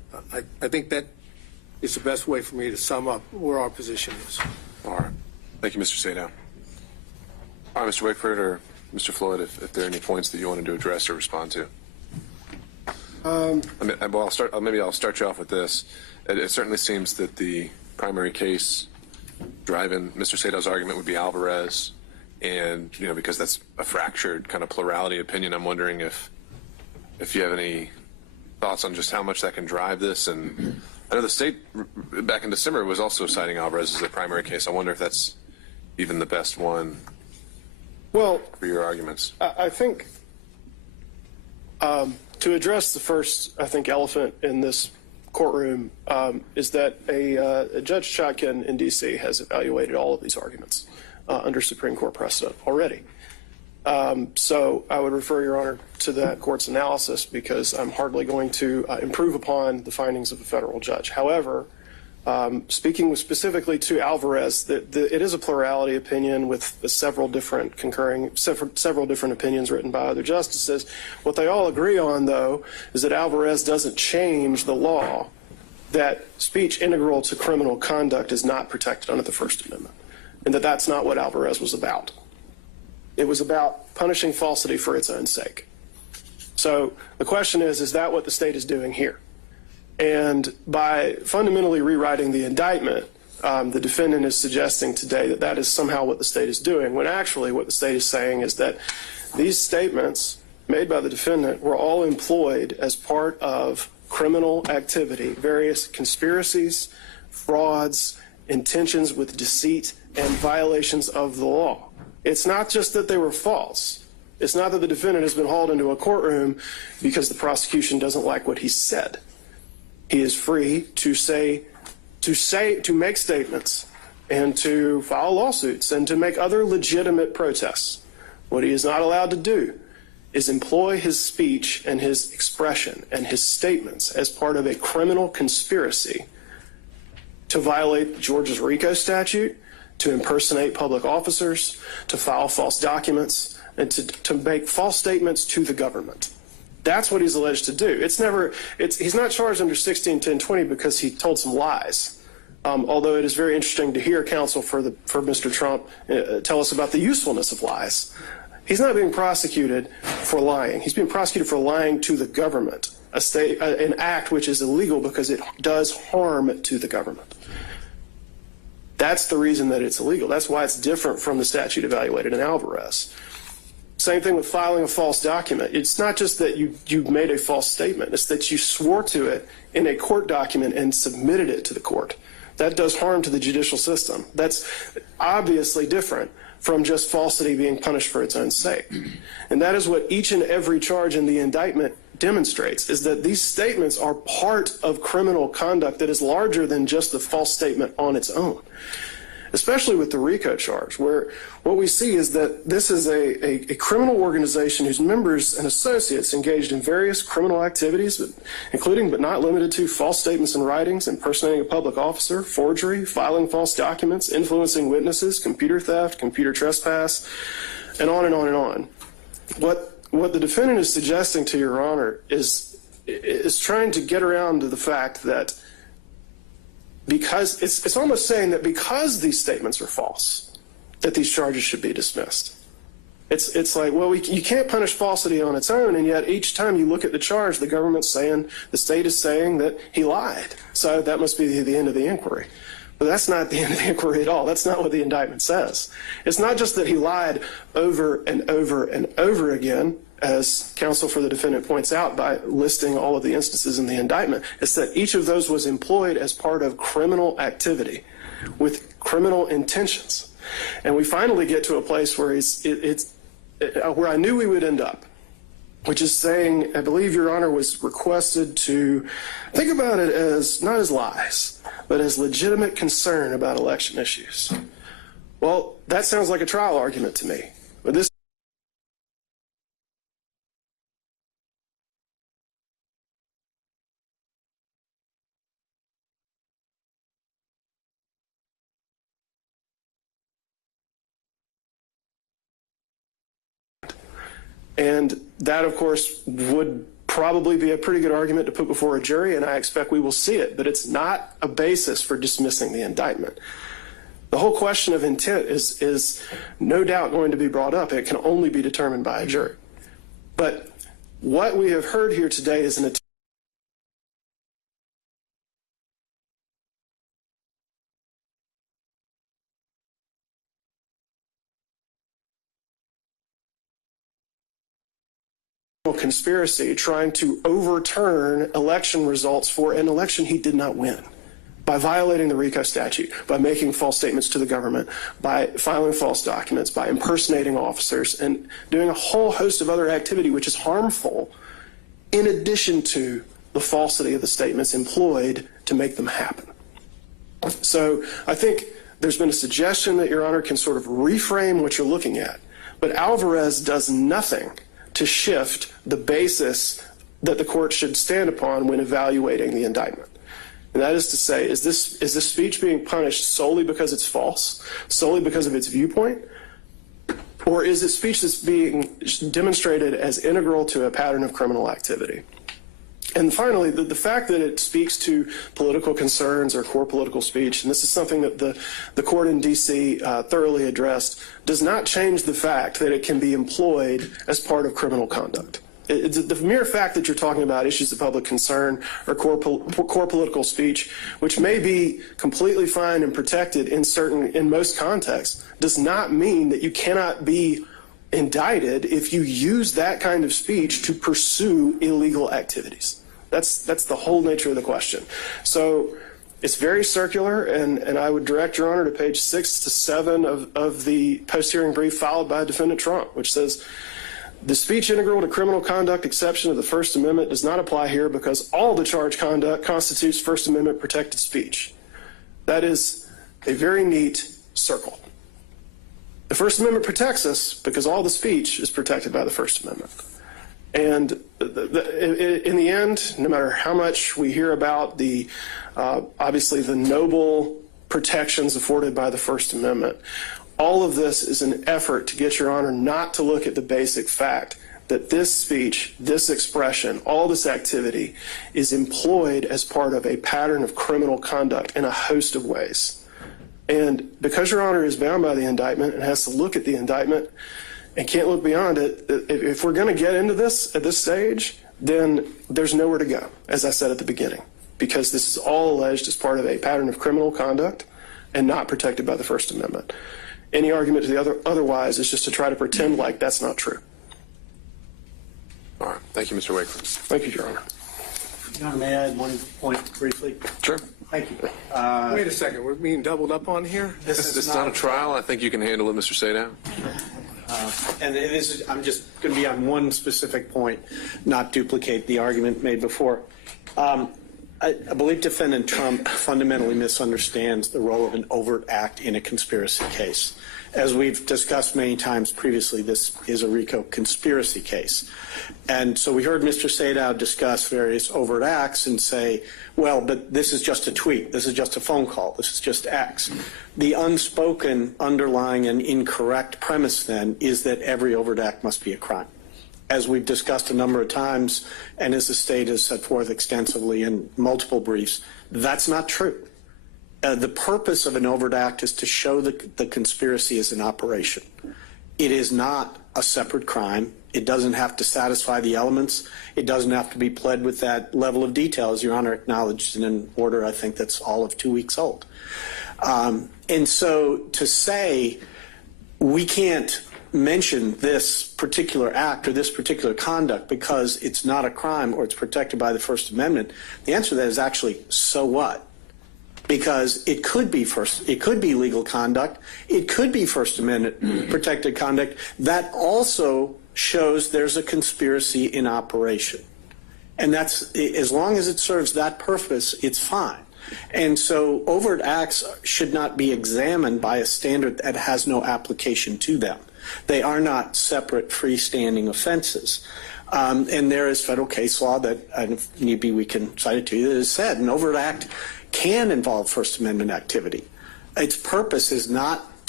I think that is the best way for me to sum up where our position is. All right. Thank you, Mr. Sadow. All right, Mr. Wakeford or Mr. Floyd, if there are any points that you wanted to address or respond to. Maybe I'll start you off with this. It certainly seems that the primary case driving Mr. Sadow's argument would be Alvarez, and because that's a fractured kind of plurality opinion, I'm wondering if you have any thoughts on just how much that can drive this. And I know the state back in December was also citing Alvarez as the primary case. I wonder if that's even the best one for your arguments. I think to address the first, elephant in this courtroom is that a Judge Chotkin in D.C. has evaluated all of these arguments under Supreme Court precedent already. So I would refer, Your Honor, to that court's analysis because I'm hardly going to improve upon the findings of a federal judge. However, speaking specifically to Alvarez, it is a plurality opinion with several different opinions written by other justices. What they all agree on, though, is that Alvarez doesn't change the law that speech integral to criminal conduct is not protected under the First Amendment, and that that's not what Alvarez was about. It was about punishing falsity for its own sake. So the question is that what the state is doing here? And by fundamentally rewriting the indictment, the defendant is suggesting today that that is somehow what the state is doing, when actually what the state is saying is that these statements made by the defendant were all employed as part of criminal activity, various conspiracies, frauds, intentions with deceit, and violations of the law. It's not just that they were false. It's not that the defendant has been hauled into a courtroom because the prosecution doesn't like what he said. He is free to make statements and to file lawsuits and to make other legitimate protests. What he is not allowed to do is employ his speech and his expression and his statements as part of a criminal conspiracy to violate Georgia's RICO statute, to impersonate public officers, to file false documents, and to make false statements to the government. That's what he's alleged to do. He's not charged under 161020 because he told some lies. Although it is very interesting to hear counsel for Mr. Trump tell us about the usefulness of lies. He's not being prosecuted for lying. He's being prosecuted for lying to the government, an act which is illegal because it does harm to the government. That's the reason that it's illegal. That's why it's different from the statute evaluated in Alvarez. Same thing with filing a false document. It's not just that you made a false statement. It's that you swore to it in a court document and submitted it to the court. That does harm to the judicial system. That's obviously different from just falsity being punished for its own sake. And that is what each and every charge in the indictment demonstrates, is that these statements are part of criminal conduct that is larger than just the false statement on its own. Especially with the RICO charge, where what we see is that this is a criminal organization whose members and associates engaged in various criminal activities, including but not limited to false statements and writings, impersonating a public officer, forgery, filing false documents, influencing witnesses, computer theft, computer trespass, and on and on and on. What the defendant is suggesting to Your Honor is trying to get around to the fact that because it's almost saying that because these statements are false, that these charges should be dismissed. It's like, well, you can't punish falsity on its own, and yet each time you look at the charge, the state is saying that he lied. So that must be the end of the inquiry. But that's not the end of the inquiry at all. That's not what the indictment says. It's not just that he lied over and over and over again, as counsel for the defendant points out by listing all of the instances in the indictment. It's that each of those was employed as part of criminal activity with criminal intentions. And we finally get to a place where where I knew we would end up, which is saying, I believe Your Honor was requested to think about it as not as lies, but as legitimate concern about election issues. Well, that sounds like a trial argument to me. But this and that, of course, would probably be a pretty good argument to put before a jury, and I expect we will see it, but it's not a basis for dismissing the indictment. The whole question of intent is no doubt going to be brought up. It can only be determined by a jury. But what we have heard here today is an attempt conspiracy trying to overturn election results for an election he did not win by violating the RICO statute, by making false statements to the government, by filing false documents, by impersonating officers, and doing a whole host of other activity which is harmful in addition to the falsity of the statements employed to make them happen. So I think there's been a suggestion that Your Honor can sort of reframe what you're looking at, but Alvarez does nothing to shift the basis that the court should stand upon when evaluating the indictment. And that is to say, is this speech being punished solely because it's false, solely because of its viewpoint, or is it speech that's being demonstrated as integral to a pattern of criminal activity? And finally, the fact that it speaks to political concerns or core political speech, and this is something that the court in D.C. Thoroughly addressed, does not change the fact that it can be employed as part of criminal conduct. It's the mere fact that you're talking about issues of public concern or core political speech, which may be completely fine and protected in most contexts, does not mean that you cannot be indicted if you use that kind of speech to pursue illegal activities. That's the whole nature of the question. So it's very circular, and I would direct Your Honor to page 6 to 7 of the post-hearing brief filed by Defendant Trump, which says, the speech integral to criminal conduct exception of the First Amendment does not apply here because all the charged conduct constitutes First Amendment protected speech. That is a very neat circle. The First Amendment protects us because all the speech is protected by the First Amendment. And in the end, no matter how much we hear about obviously the noble protections afforded by the First Amendment, all of this is an effort to get Your Honor not to look at the basic fact that this speech, this expression, all this activity is employed as part of a pattern of criminal conduct in a host of ways. And because Your Honor is bound by the indictment and has to look at the indictment and can't look beyond it, if we're going to get into this at this stage, then there's nowhere to go, as I said at the beginning, because this is all alleged as part of a pattern of criminal conduct and not protected by the First Amendment. Any argument to the otherwise is just to try to pretend like that's not true. All right. Thank you, Mr. Wakeland. Thank you, Your Honor. Your Honor, may I add one point briefly? Sure. Thank you. Wait a second, we're being doubled up on here? This is not a trial. I think you can handle it, Mr. Sadow. And I'm just going to be on one specific point, not duplicate the argument made before. I believe Defendant Trump fundamentally misunderstands the role of an overt act in a conspiracy case. As we've discussed many times previously, this is a RICO conspiracy case. And so we heard Mr. Sadow discuss various overt acts and say, well, but this is just a tweet, this is just a phone call, this is just X. The unspoken underlying and incorrect premise then is that every overt act must be a crime. As we've discussed a number of times, and as the state has set forth extensively in multiple briefs, that's not true. The purpose of an overt act is to show that the conspiracy is in operation. It is not a separate crime. It doesn't have to satisfy the elements. It doesn't have to be pled with that level of detail, as Your Honor acknowledged in an order I think that's all of 2 weeks old. And so to say we can't mention this particular act or this particular conduct because it's not a crime or it's protected by the First Amendment, the answer to that is actually, so what? Because it could be legal conduct, it could be First Amendment protected conduct. That also shows there's a conspiracy in operation. And that's, as long as it serves that purpose, it's fine. And so overt acts should not be examined by a standard that has no application to them. They are not separate freestanding offenses. And there is federal case law that, if need be, we can cite it to you, that has said an overt act can involve First Amendment activity. Its purpose is not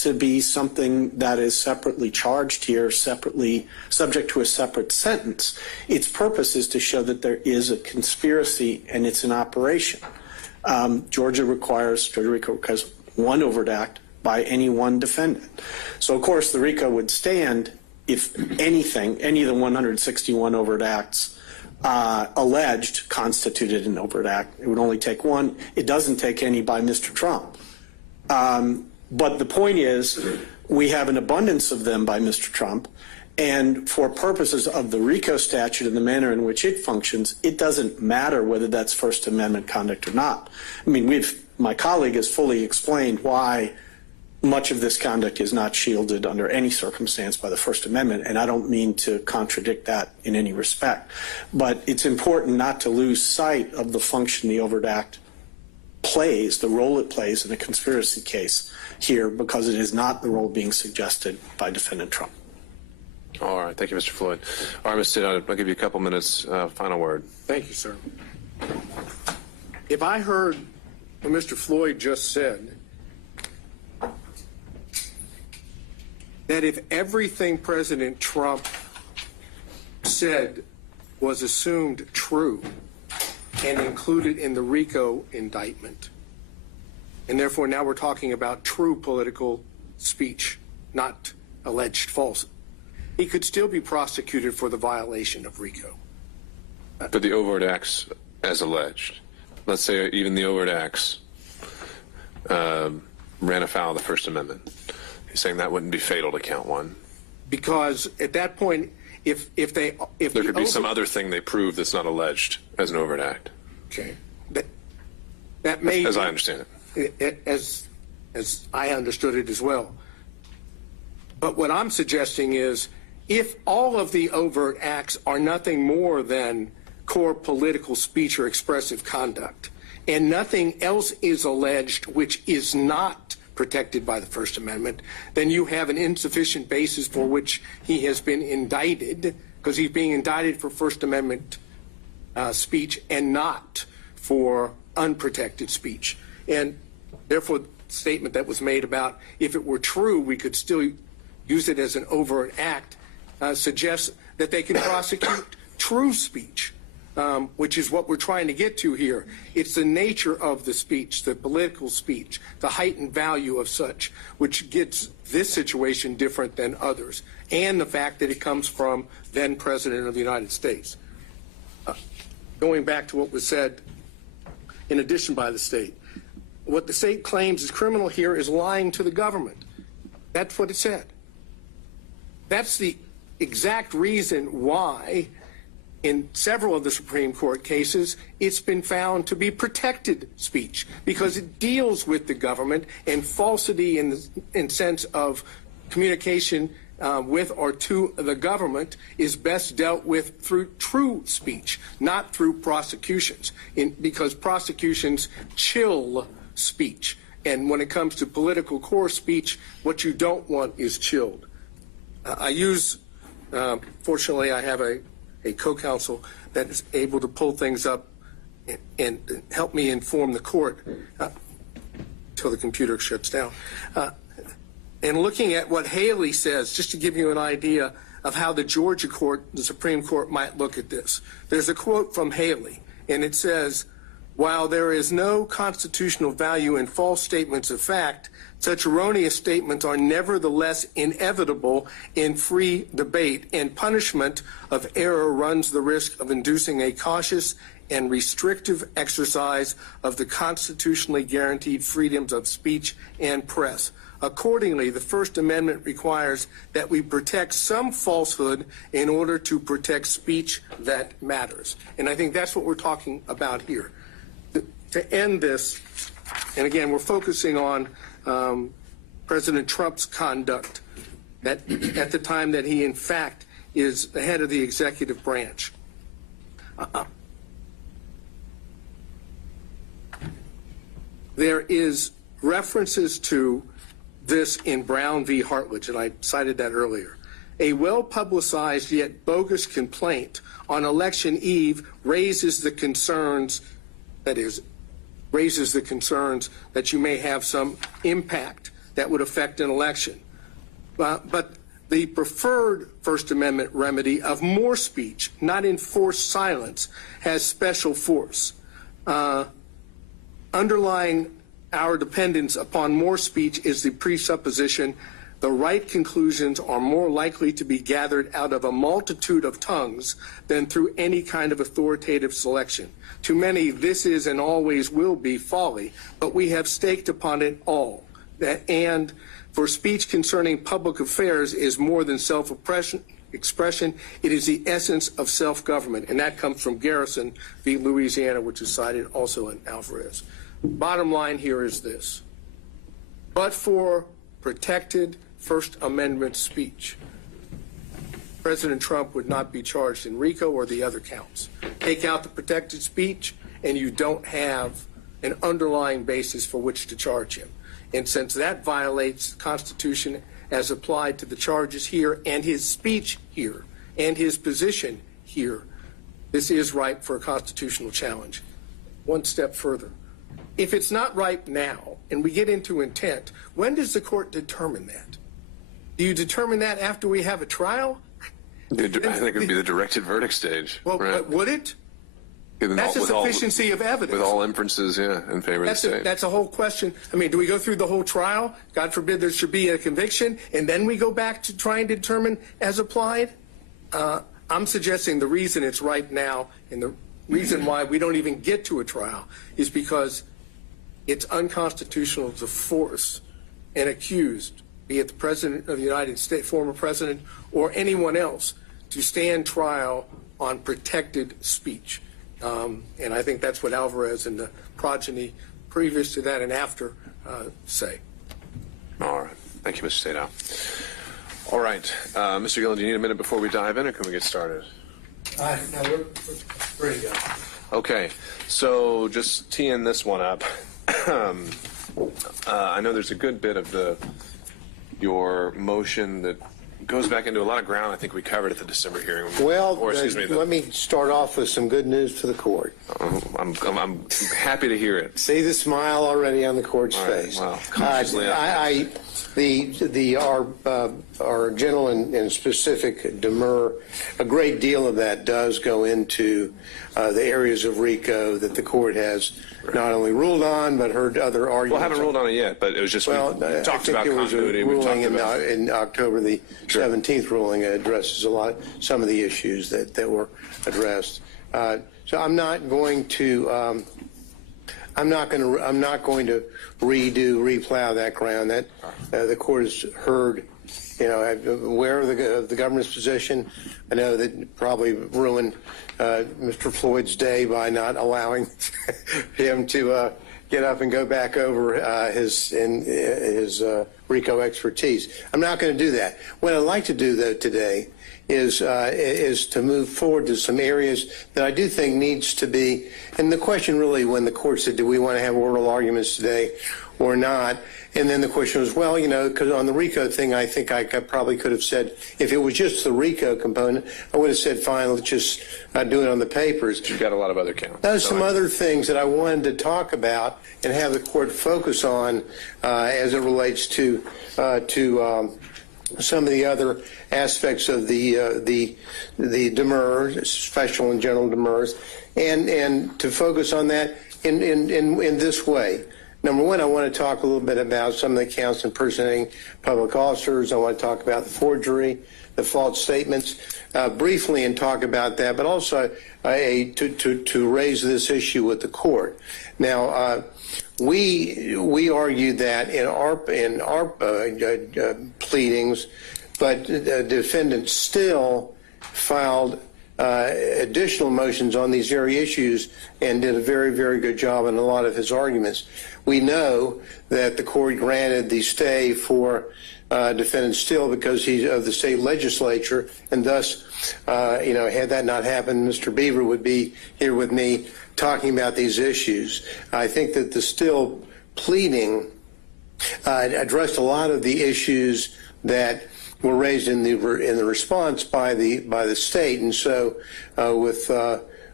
to be something that is separately charged here, separately subject to a separate sentence. Its purpose is to show that there is a conspiracy and it's an operation. Georgia RICO requires one overt act by any one defendant. So, of course, the RICO would stand if anything, any of the 161 overt acts alleged constituted an overt act. It would only take one. It doesn't take any by Mr. Trump. But the point is, we have an abundance of them by Mr. Trump, and for purposes of the RICO statute and the manner in which it functions, it doesn't matter whether that's First Amendment conduct or not. I mean, my colleague has fully explained why much of this conduct is not shielded under any circumstance by the First Amendment, and I don't mean to contradict that in any respect. But it's important not to lose sight of the function the overt act plays, the role it plays in a conspiracy case here, because it is not the role being suggested by Defendant Trump. All right. Thank you, Mr. Floyd. All right, Mr. State, I'll give you a couple minutes. Final word. Thank you, sir. If I heard what Mr. Floyd just said, that if everything President Trump said was assumed true and included in the RICO indictment, and therefore now we're talking about true political speech, not alleged false, he could still be prosecuted for the violation of RICO. For the overt acts as alleged. Let's say even the overt acts ran afoul of the First Amendment. He's saying that wouldn't be fatal to count one. Because at that point, if there could be some other thing they prove that's not alleged as an overt act. Okay, that may, as I understand it, as I understood it as well. But what I'm suggesting is, if all of the overt acts are nothing more than core political speech or expressive conduct, and nothing else is alleged which is not protected by the First Amendment, then you have an insufficient basis for which he has been indicted, because he's being indicted for First Amendment speech and not for unprotected speech. And therefore, the statement that was made about if it were true, we could still use it as an overt act, suggests that they can prosecute true speech, which is what we're trying to get to here. It's the nature of the speech, the political speech, the heightened value of such, which gets this situation different than others, and the fact that it comes from then President of the United States. Going back to what was said in addition by the state, what the state claims is criminal here is lying to the government. That's what it said. That's the exact reason why in several of the Supreme Court cases, it's been found to be protected speech, because it deals with the government, and falsity in sense of communication with or to the government is best dealt with through true speech, not through prosecutions, because prosecutions chill speech. And when it comes to political core speech, what you don't want is chilled. Fortunately, I have a co-counsel that is able to pull things up and help me inform the court until the computer shuts down. And looking at what Haley says, just to give you an idea of how the Georgia court, the Supreme Court, might look at this. There's a quote from Haley, and it says, "While there is no constitutional value in false statements of fact, such erroneous statements are nevertheless inevitable in free debate, and punishment of error runs the risk of inducing a cautious and restrictive exercise of the constitutionally guaranteed freedoms of speech and press. Accordingly, the First Amendment requires that we protect some falsehood in order to protect speech that matters." And I think that's what we're talking about here. To end this, and again, we're focusing on President Trump's conduct at the time that he, in fact, is the head of the executive branch. There is references to this in Brown v. Hartledge, and I cited that earlier. A well-publicized yet bogus complaint on election eve raises the concerns that you may have some impact that would affect an election. But the preferred First Amendment remedy of more speech, not enforced silence, has special force. Underlying our dependence upon more speech is the presupposition the right conclusions are more likely to be gathered out of a multitude of tongues than through any kind of authoritative selection. To many, this is and always will be folly, but we have staked upon it all. And for speech concerning public affairs is more than self-expression. It is the essence of self-government, and that comes from Garrison v. Louisiana, which is cited also in Alvarez. Bottom line here is this. But for protected First Amendment speech, President Trump would not be charged in RICO or the other counts. Take out the protected speech, and you don't have an underlying basis for which to charge him. And since that violates the Constitution as applied to the charges here and his speech here and his position here, this is ripe for a constitutional challenge. One step further. If it's not ripe now and we get into intent, when does the court determine that? Do you determine that after we have a trial? I think it would be the directed verdict stage. Well, right? Would it? That's a sufficiency of evidence. With all inferences, yeah, in favor of the state. That's a whole question. I mean, do we go through the whole trial? God forbid there should be a conviction, and then we go back to try and determine as applied? I'm suggesting the reason it's ripe now and the reason why we don't even get to a trial is because it's unconstitutional to force an accused, be it the President of the United States, former President, or anyone else, to stand trial on protected speech. And I think that's what Alvarez and the progeny previous to that and after say. All right. Thank you, Mr. Sadow. All right. Mr. Gillen, do you need a minute before we dive in, or can we get started? No, we're ready to go. Okay. So just teeing this one up. I know there's a good bit of your motion that goes back into a lot of ground I think we covered at the December hearing. Well, let me start off with some good news for the court. I'm happy to hear it. See the smile already on the court's face. Well, consciously our general and specific demur, a great deal of that does go into the areas of RICO that the court has not only ruled on but heard other arguments. Well, I haven't ruled on it yet, but it was just we talked about continuity. We talked about in October the 17th ruling addresses some of the issues that were addressed. So I'm not going to replow that ground. That the court has heard. Aware of the government's position. I know that probably ruined Mr. Floyd's day by not allowing him to get up and go back over his RICO expertise. I'm not going to do that. What I'd like to do, though, today is to move forward to some areas that I do think needs to be. And the question really, when the court said, do we want to have oral arguments today or not? And then the question was, well, because on the RICO thing, I think I probably could have said, if it was just the RICO component, I would have said, fine, let's just do it on the papers. You've got a lot of other counts. There's some other things that I wanted to talk about and have the court focus on as it relates to some of the other aspects of the demurs, special and general demurs, and to focus on that in this way. Number one, I want to talk a little bit about some of the counts impersonating public officers. I want to talk about the forgery, the false statements, briefly, and talk about that, but also to raise this issue with the court. Now, we argued that in our pleadings, but the defendant still filed additional motions on these very issues and did a very, very good job in a lot of his arguments. We know that the court granted the stay for defendant Still because he's of the state legislature, and thus, had that not happened, Mr. Beaver would be here with me talking about these issues. I think that the Still pleading addressed a lot of the issues that were raised in the response by the state, and so with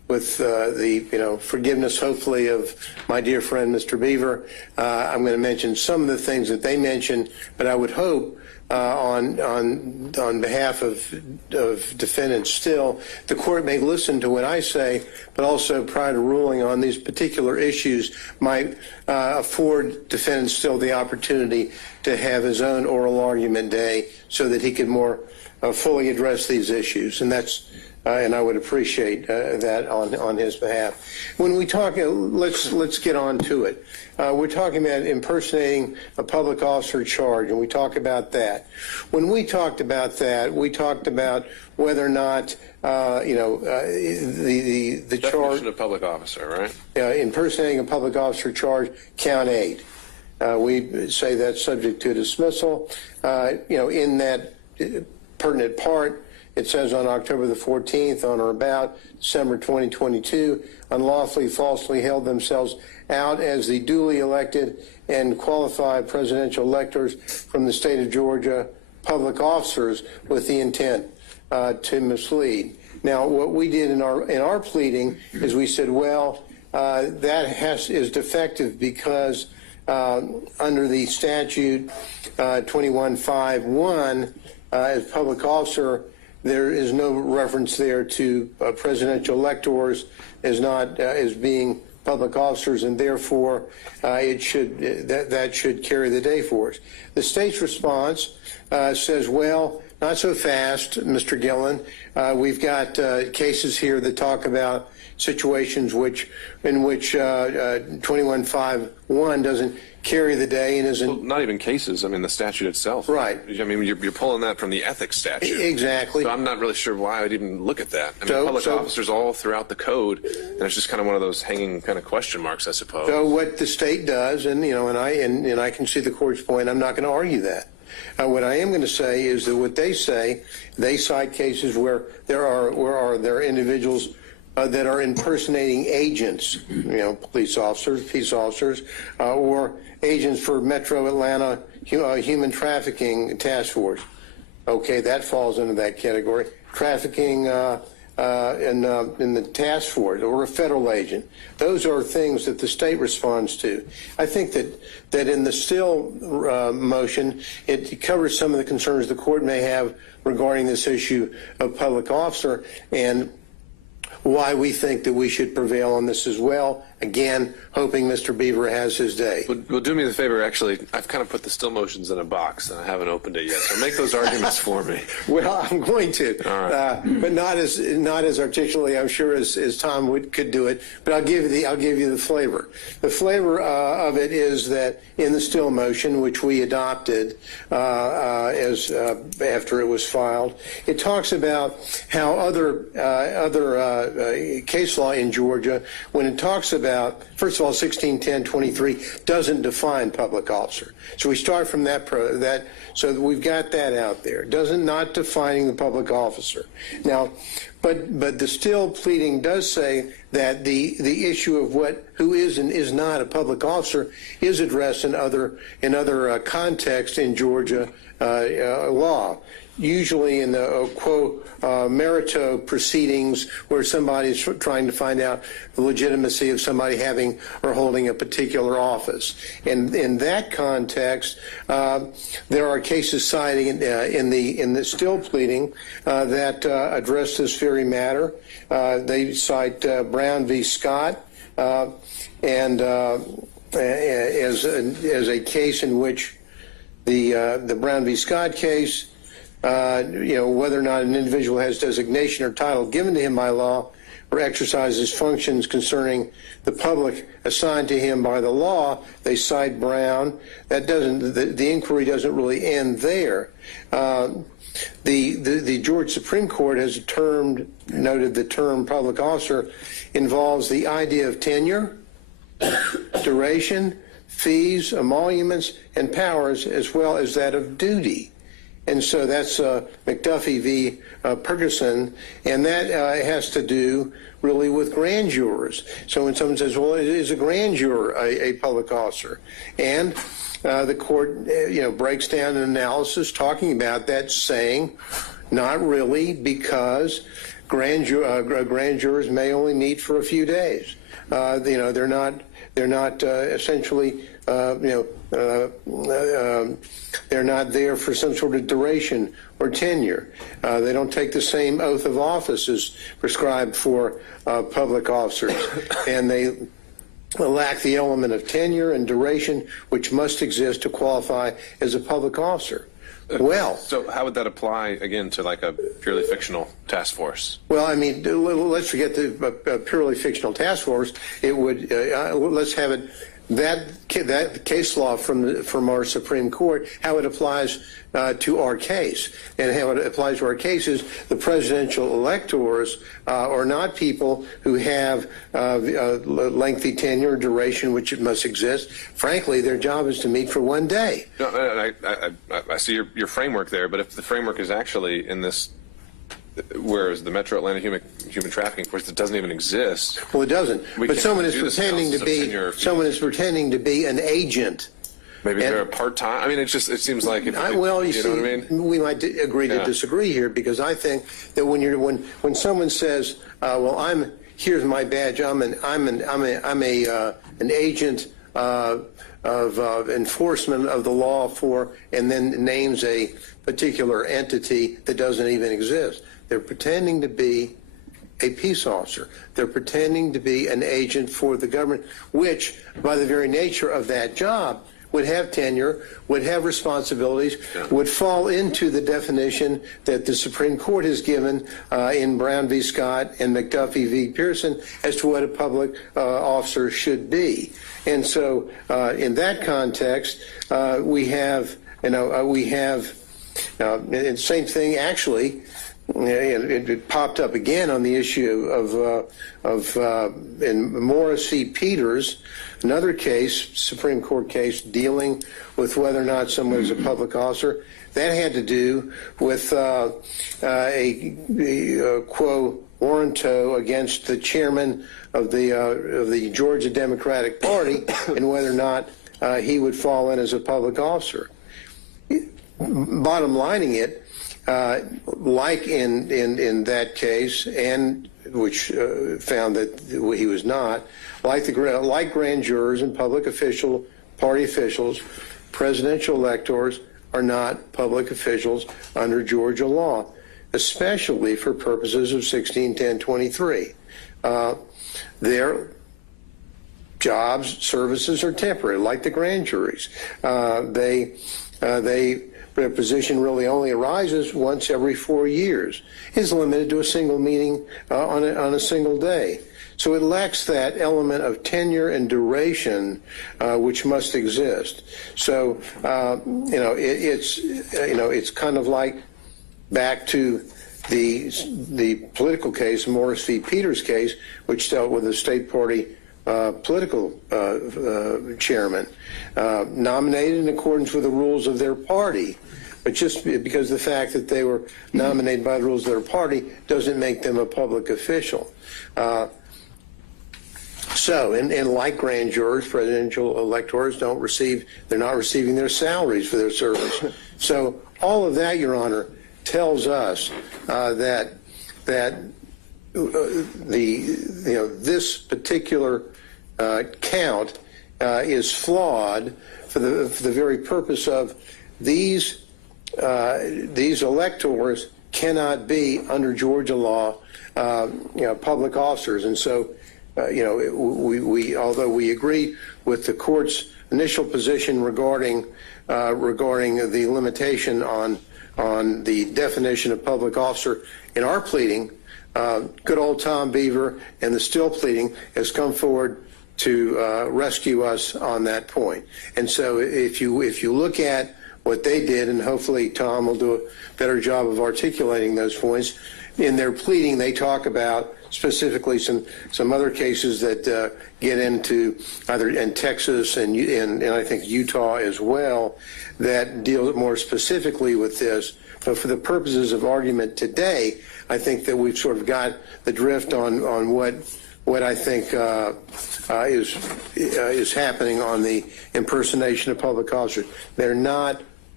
the forgiveness, hopefully, of my dear friend Mr. Beaver, I'm going to mention some of the things that they mentioned, but I would hope on behalf of defendants still, the court may listen to what I say, but also prior to ruling on these particular issues might afford defendants still the opportunity to have his own oral argument day so that he could more fully address these issues. And that's and I would appreciate that on his behalf. When we talk, let's get on to it. We're talking about impersonating a public officer charge, and we talk about that. When we talked about that, we talked about whether or not the charge Definition of public officer, right? Impersonating a public officer charge, count 8. We say that's subject to dismissal. In that pertinent part, it says on October the 14th, on or about December 2022, unlawfully, falsely held themselves out as the duly elected and qualified presidential electors from the state of Georgia, public officers with the intent to mislead. Now, what we did in our pleading is we said, well, that is defective because under the statute 2151, as public officer, there is no reference there to presidential electors as being public officers, and therefore that should carry the day for us. The state's response says, well, not so fast, Mr. Gillen. We've got cases here that talk about situations in which 2151 doesn't carry the day and isn't. Well, not even cases. I mean, the statute itself. Right. I mean, you're pulling that from the ethics statute. Exactly. So I'm not really sure why I'd even look at that. I mean, public officers all throughout the code, and it's just kind of one of those hanging kind of question marks, I suppose. So what the state does, and I can see the court's point. I'm not going to argue that. What I am going to say is that what they say, they cite cases where there are individuals that are impersonating agents, police officers, peace officers, or agents for Metro Atlanta Human Trafficking Task Force. Okay, that falls into that category. Trafficking in the task force or a federal agent. Those are things that the state responds to. I think that in the still motion, it covers some of the concerns the court may have regarding this issue of public officer and why we think that we should prevail on this as well. Again, hoping Mr. Beaver has his day. Well, do me the favor, actually, I've kind of put the still motions in a box, and I haven't opened it yet, so make those arguments for me. Well, I'm going to, all right. But not as articulately, I'm sure, as Tom could do it. But I'll give you the flavor. The flavor of it is that in the still motion, which we adopted after it was filed, it talks about how other case law in Georgia, when it talks about, first of all, 1610-23 doesn't define public officer. So we start from that, so we've got that out there. Not defining the public officer. Now, but the still pleading does say that the issue of who is and is not a public officer is addressed in other contexts in Georgia law. Usually in the quo merito proceedings where somebody is trying to find out the legitimacy of somebody having or holding a particular office. And in that context, there are cases citing in the still pleading that address this very matter. They cite Brown v. Scott and as a case in which the Brown v. Scott case, whether or not an individual has designation or title given to him by law or exercises functions concerning the public assigned to him by the law, they cite Brown. That doesn't, the inquiry doesn't really end there. The Georgia Supreme Court has noted the term public officer involves the idea of tenure, duration, fees, emoluments, and powers, as well as that of duty. And so that's McAfee v. Ferguson, and that has to do really with grand jurors. So when someone says, well, is a grand juror a public officer? And the court, breaks down an analysis talking about that, saying not really, because grand jurors may only meet for a few days. They're not essentially, they're not there for some sort of duration or tenure. They don't take the same oath of office as prescribed for public officers, and they lack the element of tenure and duration which must exist to qualify as a public officer. Well, so how would that apply again to like a purely fictional task force? well, I mean, let's forget the purely fictional task force. It would let's have it that case law from our Supreme Court, how it applies to our case, and how it applies to our case is the presidential electors are not people who have lengthy tenure, duration, which it must exist. Frankly, their job is to meet for one day. No, I see your framework there, but if the framework is actually in this, whereas the Metro Atlanta human trafficking force, it doesn't even exist. Well, it doesn't. But someone is pretending to be an agent. Maybe they're a part-time. I mean, it seems like if, well, you see, know what I mean? We might agree to disagree here, because I think that when someone says, "Well, here's my badge. I'm an agent of enforcement of the law for," and then names a particular entity that doesn't even exist. They're pretending to be a peace officer. They're pretending to be an agent for the government, which, by the very nature of that job, would have tenure, would have responsibilities, would fall into the definition that the Supreme Court has given in Brown v. Scott and McAfee v. Pearson as to what a public officer should be. And so, in that context, we have, and same thing actually. It popped up again on the issue in Morris v. Peters, another case, Supreme Court case, dealing with whether or not someone is a public officer. That had to do with a quo warranto against the chairman of the Georgia Democratic Party and whether or not he would fall in as a public officer. Bottom lining it, like in that case, and which found that he was not, like grand jurors and public party officials, presidential electors are not public officials under Georgia law, especially for purposes of 161023. Their jobs, services are temporary, like the grand juries. Their position really only arises once every 4 years. It's limited to a single meeting on a single day. So it lacks that element of tenure and duration which must exist. So it's kind of like back to the political case, Morris v. Peters case, which dealt with a state party political chairman nominated in accordance with the rules of their party. But just because the fact that they were nominated by the rules of their party doesn't make them a public official. And like grand jurors, presidential electors they're not receiving their salaries for their service. So all of that, Your Honor, tells us that this particular count is flawed for the very purpose of these electors cannot be, under Georgia law, public officers. And so, we although we agree with the court's initial position regarding the limitation on the definition of public officer in our pleading, good old Tom Beaver and the Still pleading has come forward to rescue us on that point. And so, if you look at what they did, and hopefully Tom will do a better job of articulating those points. In their pleading, they talk about specifically some other cases that get into either in Texas and I think Utah as well, that deal more specifically with this. But for the purposes of argument today, I think that we've sort of got the drift on what I think is happening on the impersonation of public officers. They're not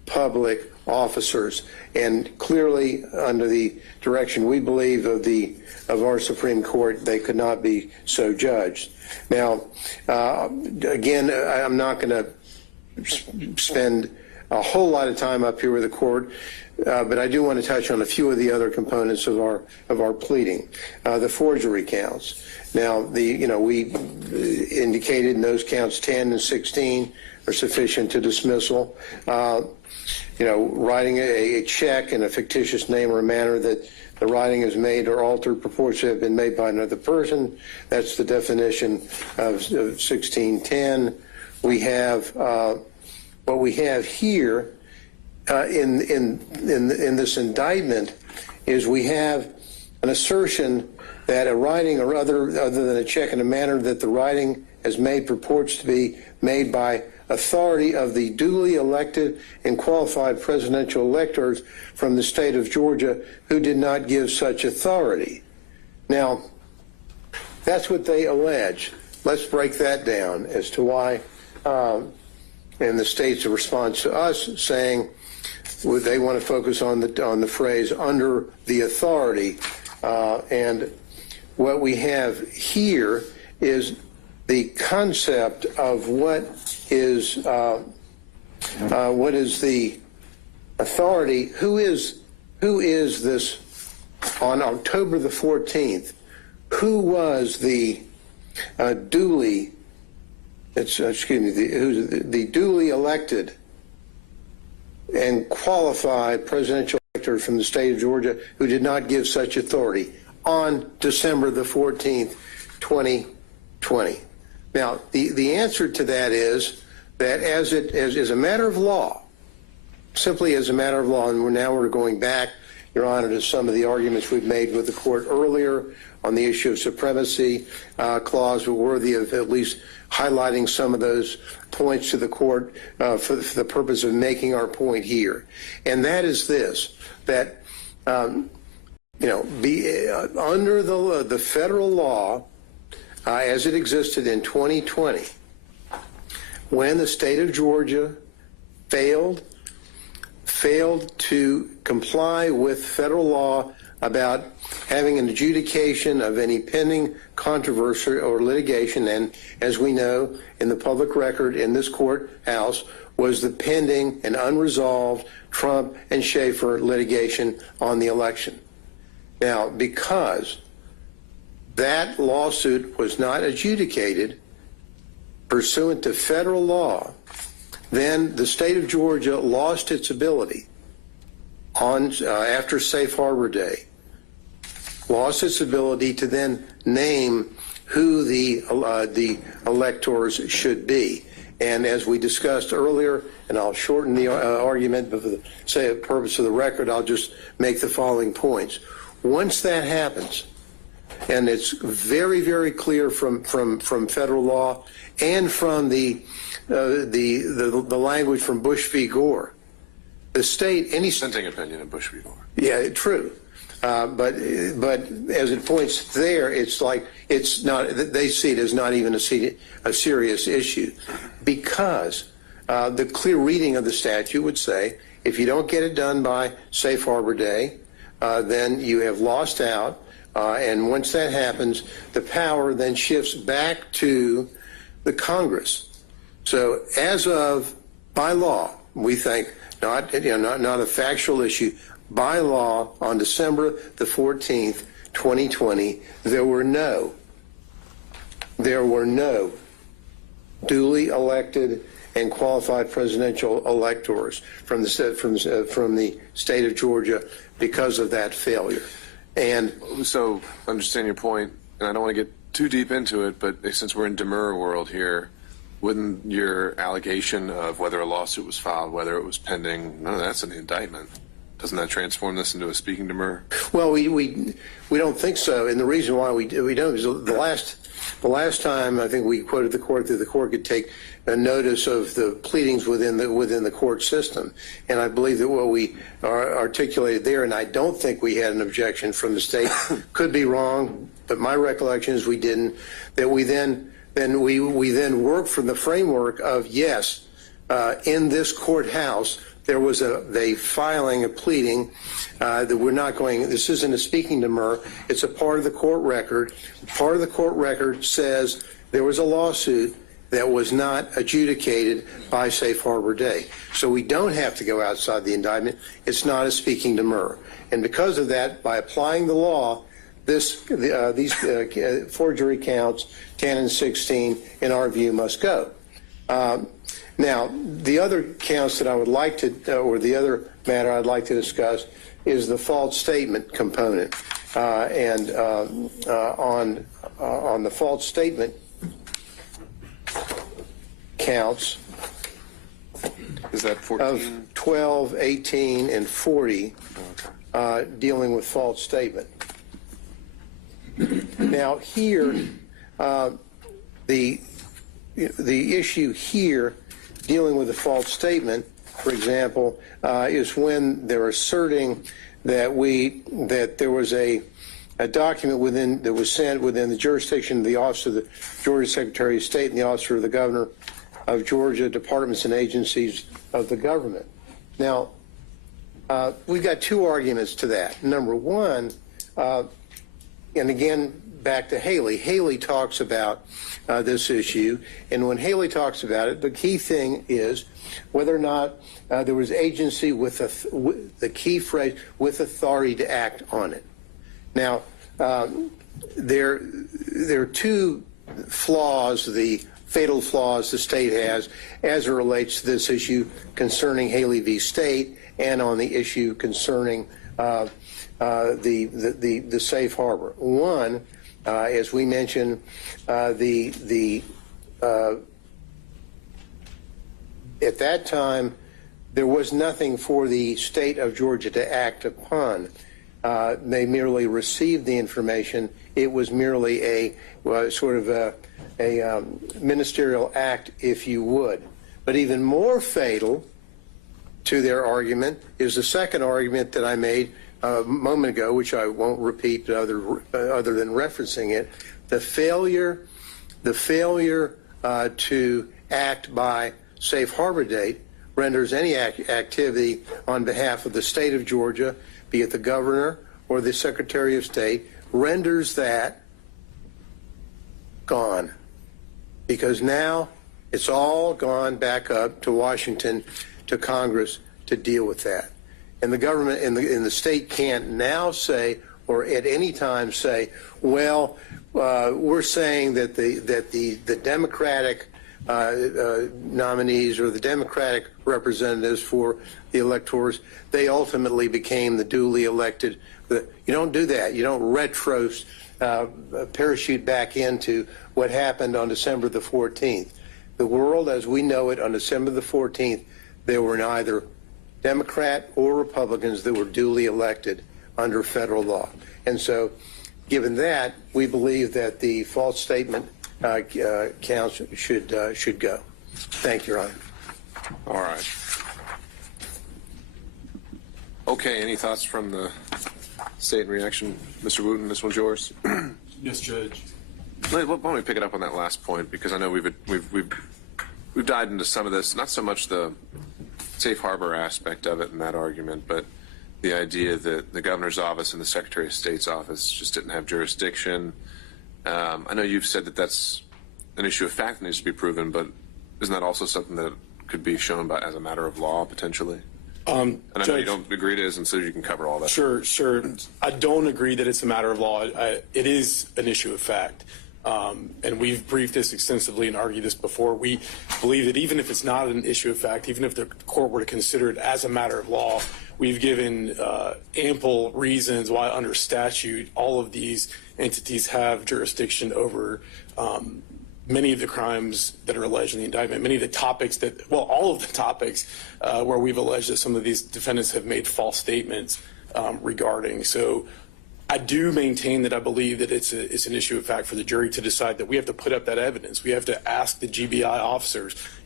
public officers. And clearly, under the direction we believe of our Supreme Court, they could not be so judged. Now, again, I'm not going to spend a whole lot of time up here with the court, but I do want to touch on a few of the other components of our pleading. The forgery counts. Now, we indicated in those counts 10 and 16 are sufficient to dismissal. Writing a check in a fictitious name or manner that the writing is made or altered purports to have been made by another person. That's the definition of 1610. We have what we have here in this indictment is we have an assertion that a writing or other than a check in a manner that the writing is made purports to be made by authority of the duly elected and qualified presidential electors from the state of Georgia who did not give such authority. Now, that's what they allege. Let's break that down as to why, and the state's response to us saying they want to focus on the phrase under the authority, and what we have here is the concept of what is the authority. Who is this on October the 14th? Who was the duly? The duly elected and qualified presidential elector from the state of Georgia who did not give such authority on December the 14th, 2020. Now, the answer to that is that as a matter of law, simply as a matter of law, and we're going back, Your Honor, to some of the arguments we've made with the court earlier on the issue of supremacy clause, were worthy of at least highlighting some of those points to the court for the purpose of making our point here. And that is this, that, under the federal law, as it existed in 2020, when the state of Georgia failed to comply with federal law about having an adjudication of any pending controversy or litigation, and as we know, in the public record in this courthouse was the pending and unresolved Trump and Schaefer litigation on the election. Now, because that lawsuit was not adjudicated pursuant to federal law, then the state of Georgia lost its ability after Safe Harbor Day, lost its ability to then name who the electors should be. And as we discussed earlier, and I'll shorten the argument, but for the purpose of the record, I'll just make the following points. Once that happens, and it's very, very clear from federal law and from the language from Bush v. Gore, the state, any Dissenting opinion of Bush v. Gore. Yeah, true. But as it points there, it's like it's not. They see it as not even a serious issue, because the clear reading of the statute would say if you don't get it done by Safe Harbor Day, then you have lost out. And once that happens, the power then shifts back to the Congress. So as of by law, we think not a factual issue. By law, on December the 14th, 2020, there were no duly elected and qualified presidential electors from the state of Georgia because of that failure. And so, understand your point, and I don't want to get too deep into it, but since we're in demur world here, wouldn't your allegation of whether a lawsuit was filed, whether it was pending, none of that's in the indictment? Doesn't that transform this into a speaking demur? Well, we don't think so, and the reason why we don't is the last time I think we quoted the court that the court could take a notice of the pleadings within the court system, and I believe that what we articulated there, and I don't think we had an objection from the state, could be wrong, but my recollection is we didn't. That we then worked from the framework of yes, in this courthouse there was a filing, a pleading that we're not going, this isn't a speaking demur, it's a part of the court record. Part of the court record says there was a lawsuit that was not adjudicated by Safe Harbor Day. So we don't have to go outside the indictment. It's not a speaking demur. And because of that, by applying the law, these forgery counts, 10 and 16, in our view, must go. Now, the other counts that I would like to, or the other matter I'd like to discuss is the false statement component. On the false statement counts Is that 14? of 12, 18, and 40 dealing with false statement. Now here, the issue here dealing with the false statement, for example, is when they're asserting that there was a document that was sent within the jurisdiction of the Office of the Georgia Secretary of State and the Office of the Governor of Georgia, departments and agencies of the government. Now, we've got two arguments to that. Number one, and again, back to Haley. Haley talks about this issue, and when Haley talks about it, the key thing is whether or not there was agency with the key phrase, with authority to act on it. Now, there are two flaws, the fatal flaws the state has as it relates to this issue concerning Haley v. State and on the issue concerning the safe harbor. One, as we mentioned, at that time, there was nothing for the state of Georgia to act upon. They merely received the information. It was merely a sort of a ministerial act, if you would. But even more fatal to their argument is the second argument that I made a moment ago, which I won't repeat other than referencing it, the failure to act by safe harbor date renders any activity on behalf of the state of Georgia, be it the governor or the Secretary of State, renders that gone. Because now it's all gone back up to Washington, to Congress to deal with that. And the government and the state can't now say, or at any time say, well, we're saying that the Democratic nominees or the Democratic representatives for the electors, they ultimately became the duly elected. You don't do that. You don't parachute back into what happened on December the 14th. The world as we know it on December the 14th, there were neither Democrat or Republicans that were duly elected under federal law. And so, given that, we believe that the false statement counts should go. Thank you, Your Honor. All right. Okay, any thoughts from the state in reaction? Mr. Wooten, this one's yours. Yes, Judge. Why don't we pick it up on that last point, because I know we've dived into some of this, not so much the safe harbor aspect of it in that argument, but the idea that the governor's office and the Secretary of State's office just didn't have jurisdiction. I know you've said that that's an issue of fact that needs to be proven, but isn't that also something that could be shown as a matter of law potentially? And I know you don't agree it is, and so you can cover all that. Sure. I don't agree that it's a matter of law. It is an issue of fact. And we've briefed this extensively and argued this before. We believe that even if it's not an issue of fact, even if the court were to consider it as a matter of law, we've given ample reasons why under statute all of these entities have jurisdiction over many of the crimes that are alleged in the indictment, many of the topics all of the topics where we've alleged that some of these defendants have made false statements regarding. So I do maintain that I believe that it's an issue of fact for the jury to decide that we have to put up that evidence. We have to ask the GBI officers,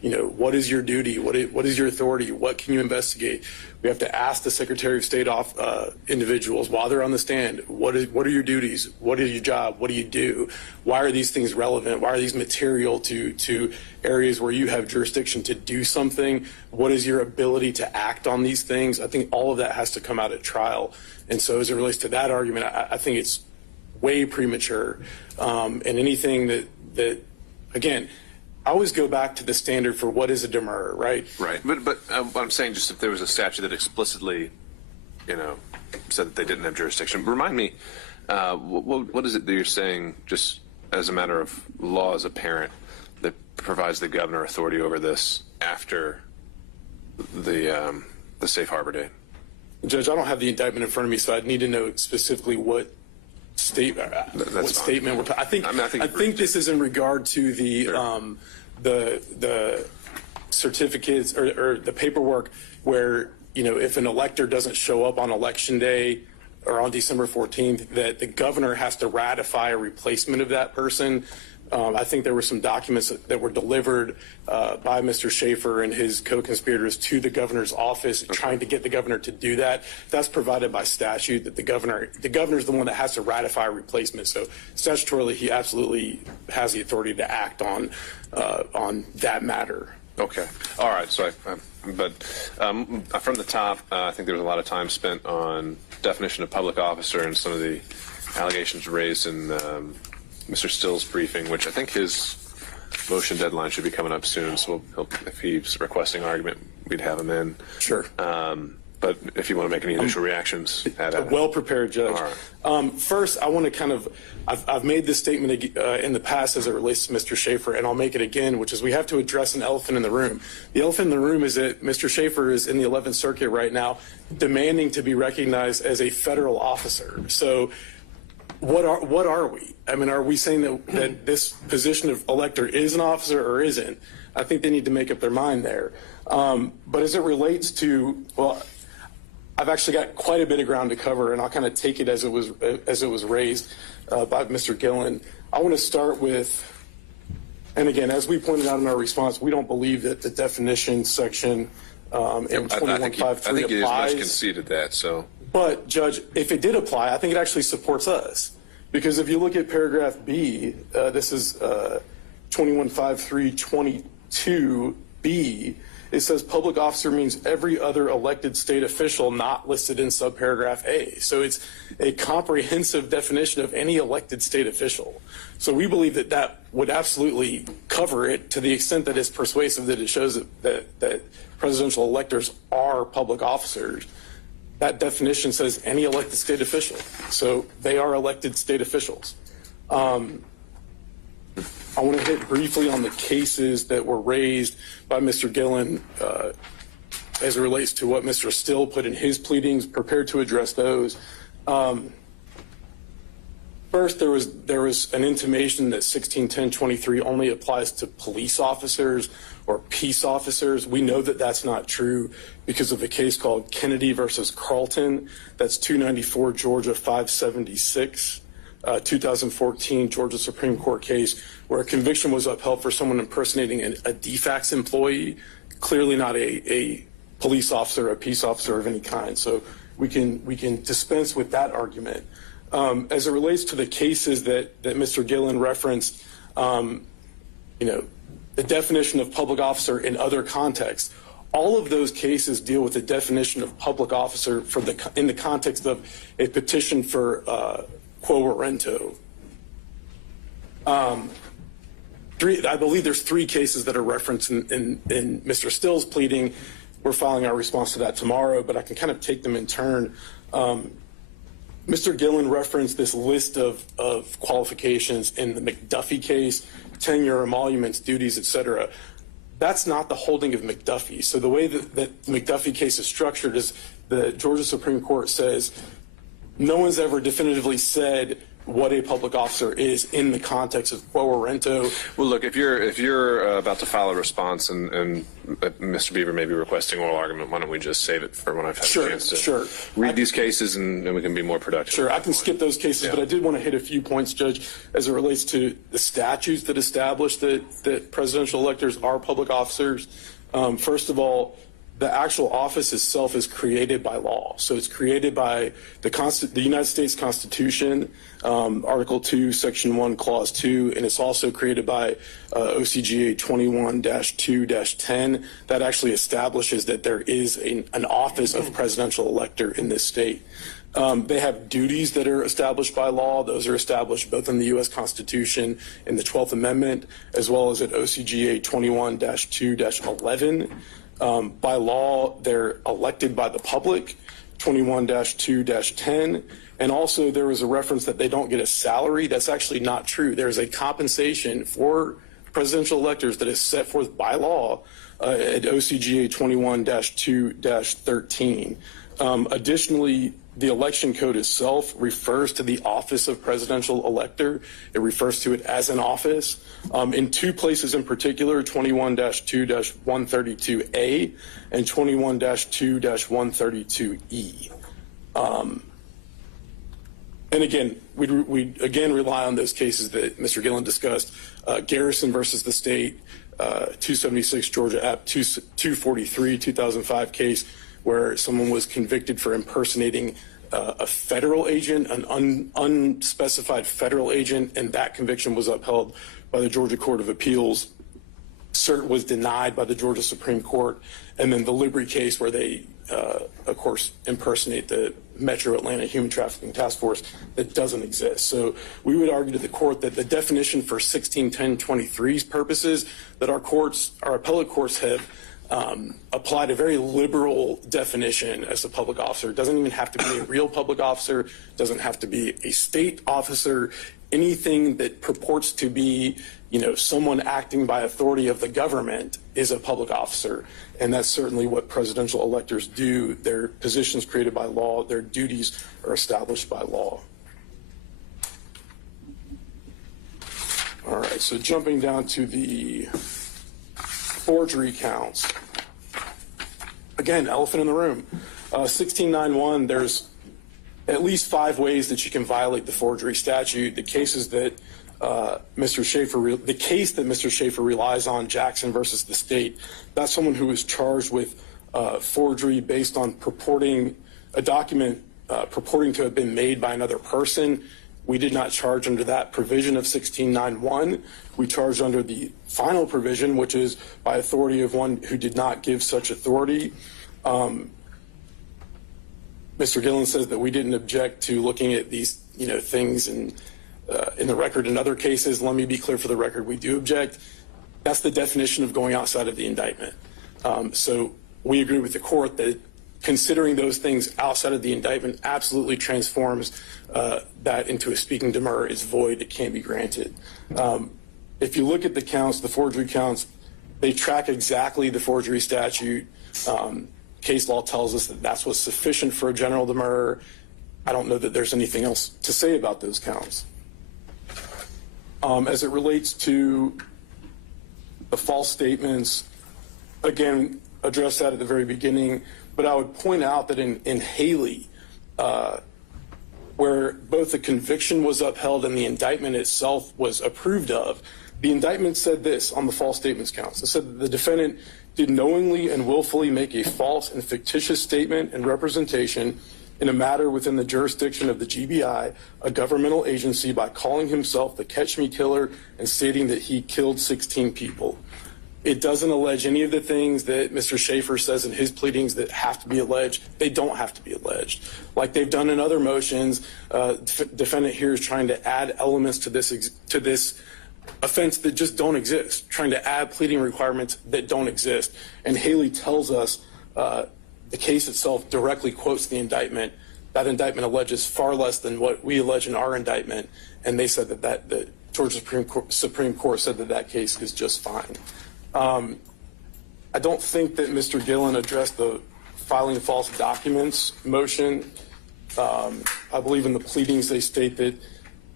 what is your duty? What is your authority? What can you investigate? We have to ask the Secretary of State individuals while they're on the stand, what are your duties? What is your job? What do you do? Why are these things relevant? Why are these material to areas where you have jurisdiction to do something? What is your ability to act on these things? I think all of that has to come out at trial. And so as it relates to that argument, I think it's way premature. And anything that again, I always go back to the standard for what is a demurrer, right? Right. But I'm saying, just if there was a statute that explicitly, said that they didn't have jurisdiction. Remind me, what is it that you're saying, just as a matter of law as a parent, that provides the governor authority over this after the safe harbor date? Judge, I don't have the indictment in front of me, so I'd need to know specifically what statement we're talking. I think this is in regard to the certificates or the paperwork where, if an elector doesn't show up on election day or on December 14th, that the governor has to ratify a replacement of that person. I think there were some documents that were delivered by Mr. Schaefer and his co-conspirators to the governor's office, trying to get the governor to do that. That's provided by statute, that the governor is the one that has to ratify a replacement. So statutorily, he absolutely has the authority to act on that matter. Okay. All right. So, from the top, I think there was a lot of time spent on definition of public officer and some of the allegations raised in Mr. Still's briefing, which I think his motion deadline should be coming up soon. So if he's requesting argument, we'd have him in. Sure. But if you want to make any initial reactions, well prepared, Judge. All right. First, I want to I've made this statement in the past as it relates to Mr. Schaefer, and I'll make it again, which is we have to address an elephant in the room. The elephant in the room is that Mr. Schaefer is in the 11th Circuit right now, demanding to be recognized as a federal officer. So what are we? I mean, are we saying that this position of elector is an officer or isn't? I think they need to make up their mind there. But as it relates to, I've actually got quite a bit of ground to cover, and I'll kind of take it as it was raised by Mr. Gillen. I want to start with, and again, as we pointed out in our response, we don't believe that the definition section in 2153 applies. I think it is much conceded that. So, but Judge, if it did apply, I think it actually supports us, because if you look at paragraph B, this is 215322B. It says public officer means every other elected state official not listed in subparagraph A. So it's a comprehensive definition of any elected state official. So we believe that would absolutely cover it to the extent that it's persuasive, that it shows that presidential electors are public officers. That definition says any elected state official. So they are elected state officials. I want to hit briefly on the cases that were raised by Mr. Gillen as it relates to what Mr. Still put in his pleadings, prepared to address those. First, there was an intimation that 161023 only applies to police officers or peace officers. We know that that's not true because of a case called Kennedy versus Carlton. That's 294 Georgia 576. 2014 Georgia Supreme Court case where a conviction was upheld for someone impersonating a DFAX employee, clearly not a police officer, a peace officer of any kind. So we can dispense with that argument. As it relates to the cases that Mr. Gillen referenced, the definition of public officer in other contexts, all of those cases deal with the definition of public officer in the context of a petition for quo warranto. I believe there's 3 cases that are referenced in Mr. Still's pleading. We're filing our response to that tomorrow, but I can kind of take them in turn. Mr. Gillen referenced this list of qualifications in the McDuffie case, tenure, emoluments, duties, etc. That's not the holding of McDuffie. So the way that the McDuffie case is structured is the Georgia Supreme Court says no one's ever definitively said what a public officer is in the context of quo warranto. Well, look, if you're about to file a response and Mr. Beaver may be requesting oral argument, why don't we just save it for when I've had a chance to read these cases and we can be more productive. Sure, I can skip those cases, but I did want to hit a few points, Judge, as it relates to the statutes that establish that presidential electors are public officers. First of all, the actual office itself is created by law. So it's created by the United States Constitution, Article 2, Section 1, Clause 2, and it's also created by OCGA 21-2-10 that actually establishes that there is an office of presidential elector in this state. They have duties that are established by law. Those are established both in the U.S. Constitution and the 12th Amendment, as well as at OCGA 21-2-11. By law, they're elected by the public, 21-2-10. And also there was a reference that they don't get a salary. That's actually not true. There's a compensation for presidential electors that is set forth by law at OCGA 21-2-13. Additionally, the election code itself refers to the office of presidential elector. It refers to it as an office. In two places in particular, 21-2-132A and 21-2-132E. And again, we again rely on those cases that Mr. Gillen discussed. Garrison versus the state, 276 Georgia App 243, 2005 case, where someone was convicted for impersonating a federal agent, an unspecified federal agent, and that conviction was upheld by the Georgia Court of Appeals. Cert was denied by the Georgia Supreme Court. And then the Libri case, where they, of course, impersonate the Metro Atlanta Human Trafficking Task Force, that doesn't exist. So we would argue to the court that the definition for 161023's purposes, that our appellate courts have applied a very liberal definition as a public officer. It doesn't even have to be a real public officer, doesn't have to be a state officer. Anything that purports to be, someone acting by authority of the government is a public officer. And that's certainly what presidential electors do. Their positions created by law, their duties are established by law. All right, so jumping down to the forgery counts. Again, elephant in the room. 1691, there's at least 5 ways that you can violate the forgery statute. The cases that Mr. Schaefer relies on, Jackson versus the state, that's someone who was charged with forgery based on purporting a document purporting to have been made by another person. We did not charge under that provision of 1691. We charged under the final provision, which is by authority of one who did not give such authority. Mr. Gillen says that we didn't object to looking at these, things in the record in other cases. Let me be clear for the record, we do object. That's the definition of going outside of the indictment. So we agree with the court that considering those things outside of the indictment absolutely transforms that into a speaking demur. Is void, it can't be granted. If you look at the counts, the forgery counts, they track exactly the forgery statute. Case law tells us that that's what's sufficient for a general demur. I don't know that there's anything else to say about those counts. As it relates to the false statements, again, addressed that at the very beginning, but I would point out that in Haley, where both the conviction was upheld and the indictment itself was approved of, the indictment said this on the false statements counts. It said that the defendant did knowingly and willfully make a false and fictitious statement and representation in a matter within the jurisdiction of the GBI, a governmental agency, by calling himself the Catch Me Killer and stating that he killed 16 people. It doesn't allege any of the things that Mr. Schaefer says in his pleadings that have to be alleged. They don't have to be alleged. Like they've done in other motions, defendant here is trying to add elements to this offense that just don't exist, trying to add pleading requirements that don't exist. And Haley tells us the case itself directly quotes the indictment. That indictment alleges far less than what we allege in our indictment, and they said that the Georgia Supreme Court said that case is just fine. I don't think that Mr. Gillen addressed the filing false documents motion. I believe in the pleadings they state that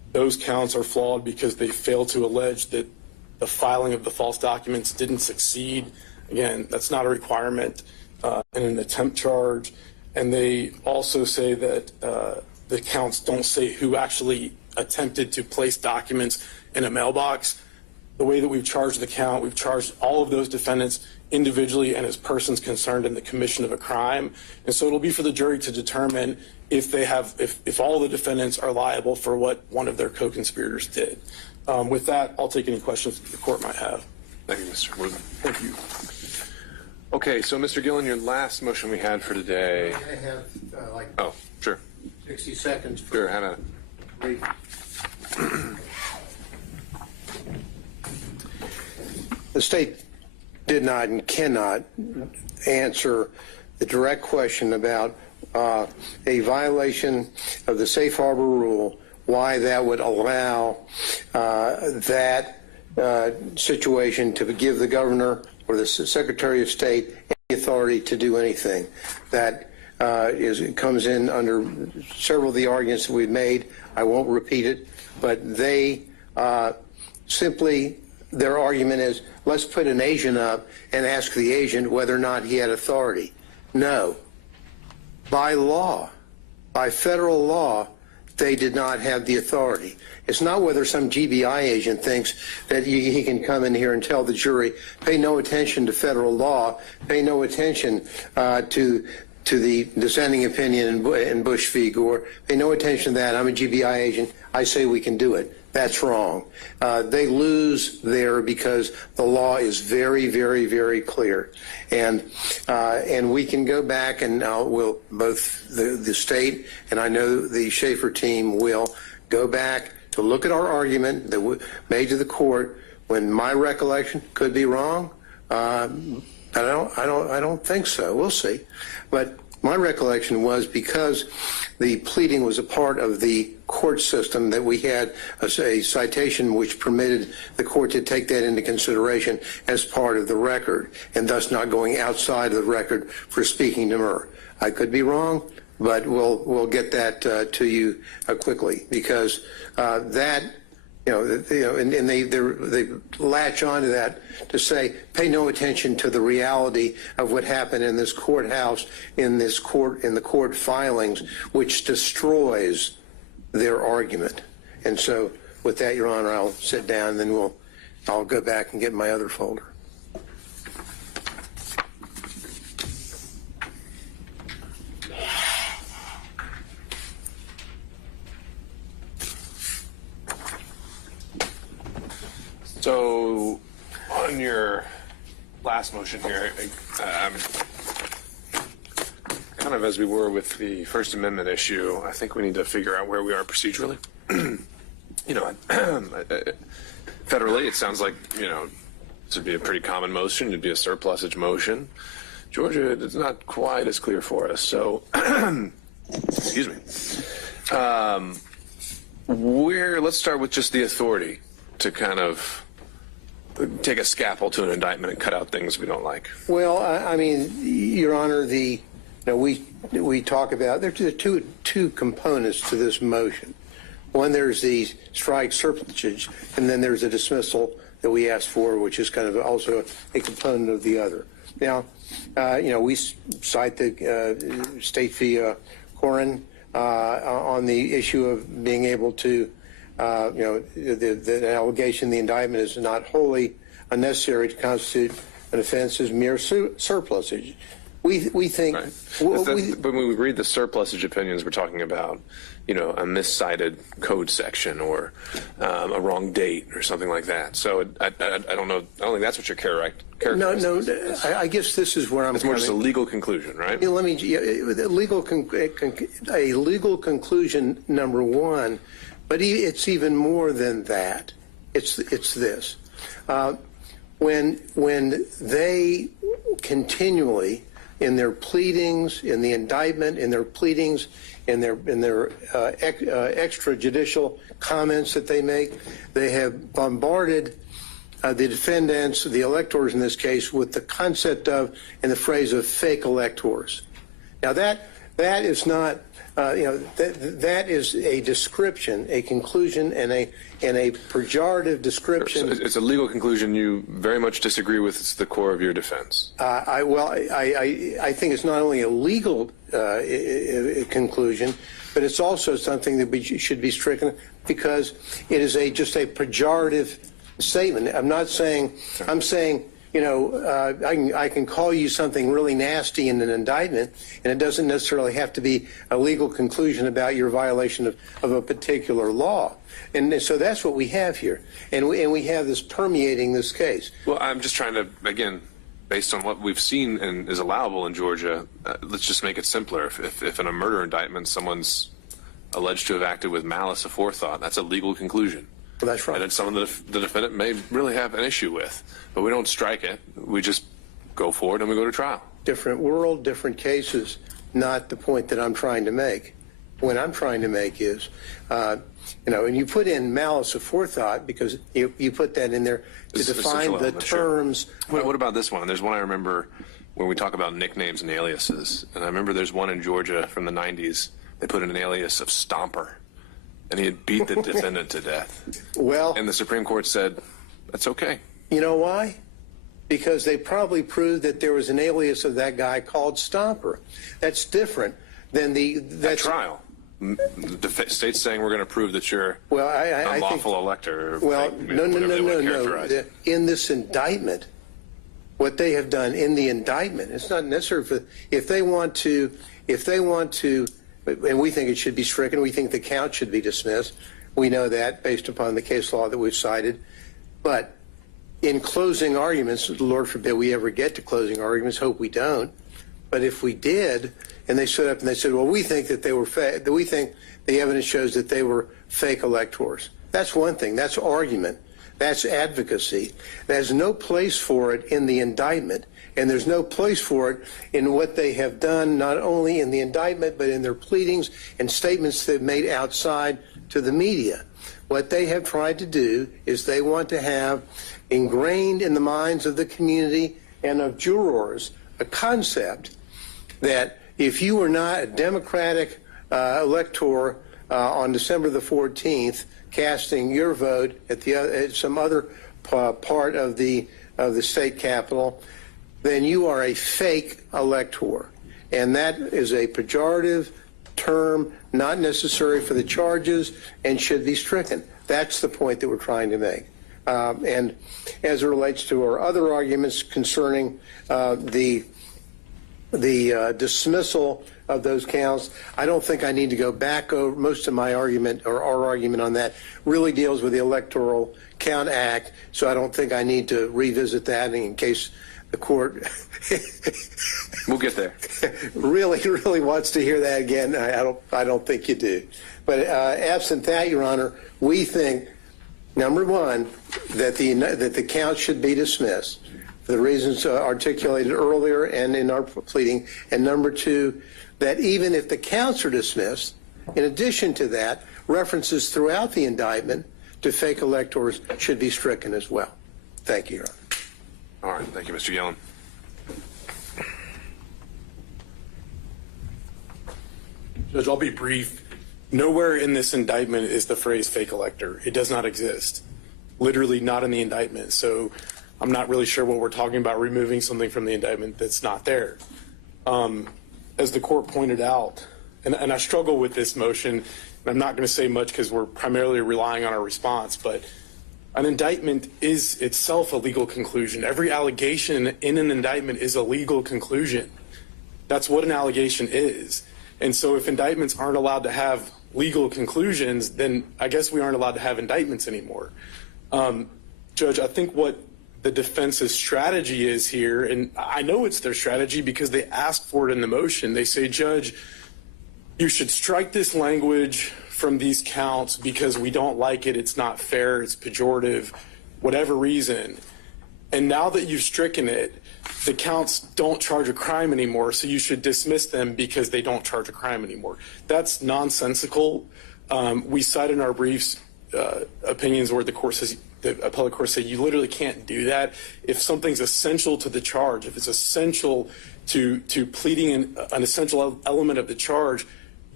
those counts are flawed because they fail to allege that the filing of the false documents didn't succeed. Again, that's not a requirement in an attempt charge. And they also say that the counts don't say who actually attempted to place documents in a mailbox. The way that we've charged the count, we've charged all of those defendants individually and as persons concerned in the commission of a crime. And so it'll be for the jury to determine if they have, if all the defendants are liable for what one of their co-conspirators did. With that, I'll take any questions that the court might have. Thank you, Mr. Worthing. Thank you. Okay, so Mr. Gillen, your last motion we had for today. I have like Oh, sure. 60 seconds. Sure, Hannah. The state did not and cannot answer the direct question about a violation of the safe harbor rule, why that would allow that situation to give the governor or the Secretary of State any authority to do anything. That comes in under several of the arguments that we've made. I won't repeat it, but they simply, their argument is, let's put an agent up and ask the agent whether or not he had authority. No. By law, by federal law, they did not have the authority. It's not whether some GBI agent thinks that he can come in here and tell the jury, pay no attention to federal law, pay no attention to the dissenting opinion in Bush v. Gore, pay no attention to that. I'm a GBI agent. I say we can do it. That's wrong. They lose there because the law is very, very, very clear. And we can go back and we'll, both the state and I know the Schaefer team will go back to look at our argument that we made to the court when my recollection could be wrong. I don't think so. We'll see. But my recollection was because the pleading was a part of the court system that we had a citation which permitted the court to take that into consideration as part of the record and thus not going outside of the record for speaking demur. I could be wrong, but we'll get that to you quickly because that. And they latch onto that to say, pay no attention to the reality of what happened in this courthouse, in the court filings, which destroys their argument. And so, with that, Your Honor, I'll sit down, and then I'll go back and get my other folder. So, on your last motion here, kind of as we were with the First Amendment issue, I think we need to figure out where we are procedurally. Federally, it sounds like, this would be a pretty common motion. It'd be a surplusage motion. Georgia, it's not quite as clear for us. So, excuse me. Let's start with just the authority to kind of take a scalpel to an indictment and cut out things we don't like. Well, I mean, Your Honor, we talk about there are two components to this motion. One, there's the strike surplusage, and then there's a dismissal that we asked for, which is kind of also a component of the other. Now, we cite the State v. Corin on the issue of being able to. The allegation, the indictment is not wholly unnecessary to constitute an offense is mere surplusage. We think. Right. But when we read the surplusage opinions, we're talking about, a miscited code section or a wrong date or something like that. So I don't know. I don't think that's what you're characterizing. No. I guess this is where I'm. It's more just a legal conclusion, right? Let me. A legal conclusion, number one. But it's even more than that. It's this. When they continually, in their pleadings, in the indictment, in their pleadings, in their extrajudicial comments that they make, they have bombarded the defendants, the electors in this case, with the concept of and the phrase of fake electors. Now that is not that is a description, a conclusion, and a pejorative description. It's a legal conclusion you very much disagree with. It's the core of your defense. I think it's not only a legal conclusion, but it's also something that should be stricken because it is just a pejorative statement. I'm not saying. I'm saying. I can call you something really nasty in an indictment, and it doesn't necessarily have to be a legal conclusion about your violation of a particular law. And so that's what we have here. And we have this permeating this case. Well, I'm just trying to, again, based on what we've seen and is allowable in Georgia, let's just make it simpler. If in a murder indictment someone's alleged to have acted with malice aforethought, that's a legal conclusion. Well, that's right. And it's something that the defendant may really have an issue with. But we don't strike it. We just go forward and we go to trial. Different world, different cases, not the point that I'm trying to make. What I'm trying to make is, and you put in malice aforethought because you put that in there to define the terms. Sure. What about this one? There's one I remember when we talk about nicknames and aliases. And I remember there's one in Georgia from the 90s. They put in an alias of Stomper. And he had beat the defendant to death. Well, and the Supreme Court said, that's okay. You know why? Because they probably proved that there was an alias of that guy called Stomper. That's different than that trial. The state's saying we're going to prove that you're unlawful elector. Well, no. In this indictment, what they have done in the indictment, it's not necessary if they want to. And we think it should be stricken. We think the count should be dismissed. We know that based upon the case law that we've cited. But in closing arguments, Lord forbid we ever get to closing arguments, hope we don't. But if we did, and they stood up and they said, well, we think that they were we think the evidence shows that they were fake electors. That's one thing. That's argument. That's advocacy. There's no place for it in the indictment. And there's no place for it in what they have done, not only in the indictment, but in their pleadings and statements they've made outside to the media. What they have tried to do is they want to have ingrained in the minds of the community and of jurors a concept that if you were not a Democratic elector on December the 14th, casting your vote at some other part of the state capitol, then you are a fake elector. And that is a pejorative term, not necessary for the charges, and should be stricken. That's the point that we're trying to make. And as it relates to our other arguments concerning the dismissal of those counts, I don't think I need to go back over most of my argument, or our argument on that really deals with the Electoral Count Act, so I don't think I need to revisit that in case the court we'll get there. really wants to hear that again. I don't think you do. But absent that, Your Honor, we think, number one, that the count should be dismissed for the reasons articulated earlier and in our pleading, and number two, that even if the counts are dismissed, in addition to that, references throughout the indictment to fake electors should be stricken as well. Thank you, Your Honor. All right. Thank you, Mr. Yellen. Judge, I'll be brief. Nowhere in this indictment is the phrase fake elector. It does not exist. Literally not in the indictment. So I'm not really sure what we're talking about, removing something from the indictment that's not there. As the court pointed out, and I struggle with this motion, and I'm not going to say much because we're primarily relying on our response, but an indictment is itself a legal conclusion. Every allegation in an indictment is a legal conclusion. That's what an allegation is. And so if indictments aren't allowed to have legal conclusions, then I guess we aren't allowed to have indictments anymore. Judge, I think what the defense's strategy is here, and I know it's their strategy because they asked for it in the motion. They say, Judge, you should strike this language from these counts because we don't like it, it's not fair, it's pejorative, whatever reason. And now that you've stricken it, the counts don't charge a crime anymore, so you should dismiss them because they don't charge a crime anymore. That's nonsensical. We cite in our briefs opinions where the appellate court said you literally can't do that. If something's essential to the charge, if it's essential to pleading an essential element of the charge,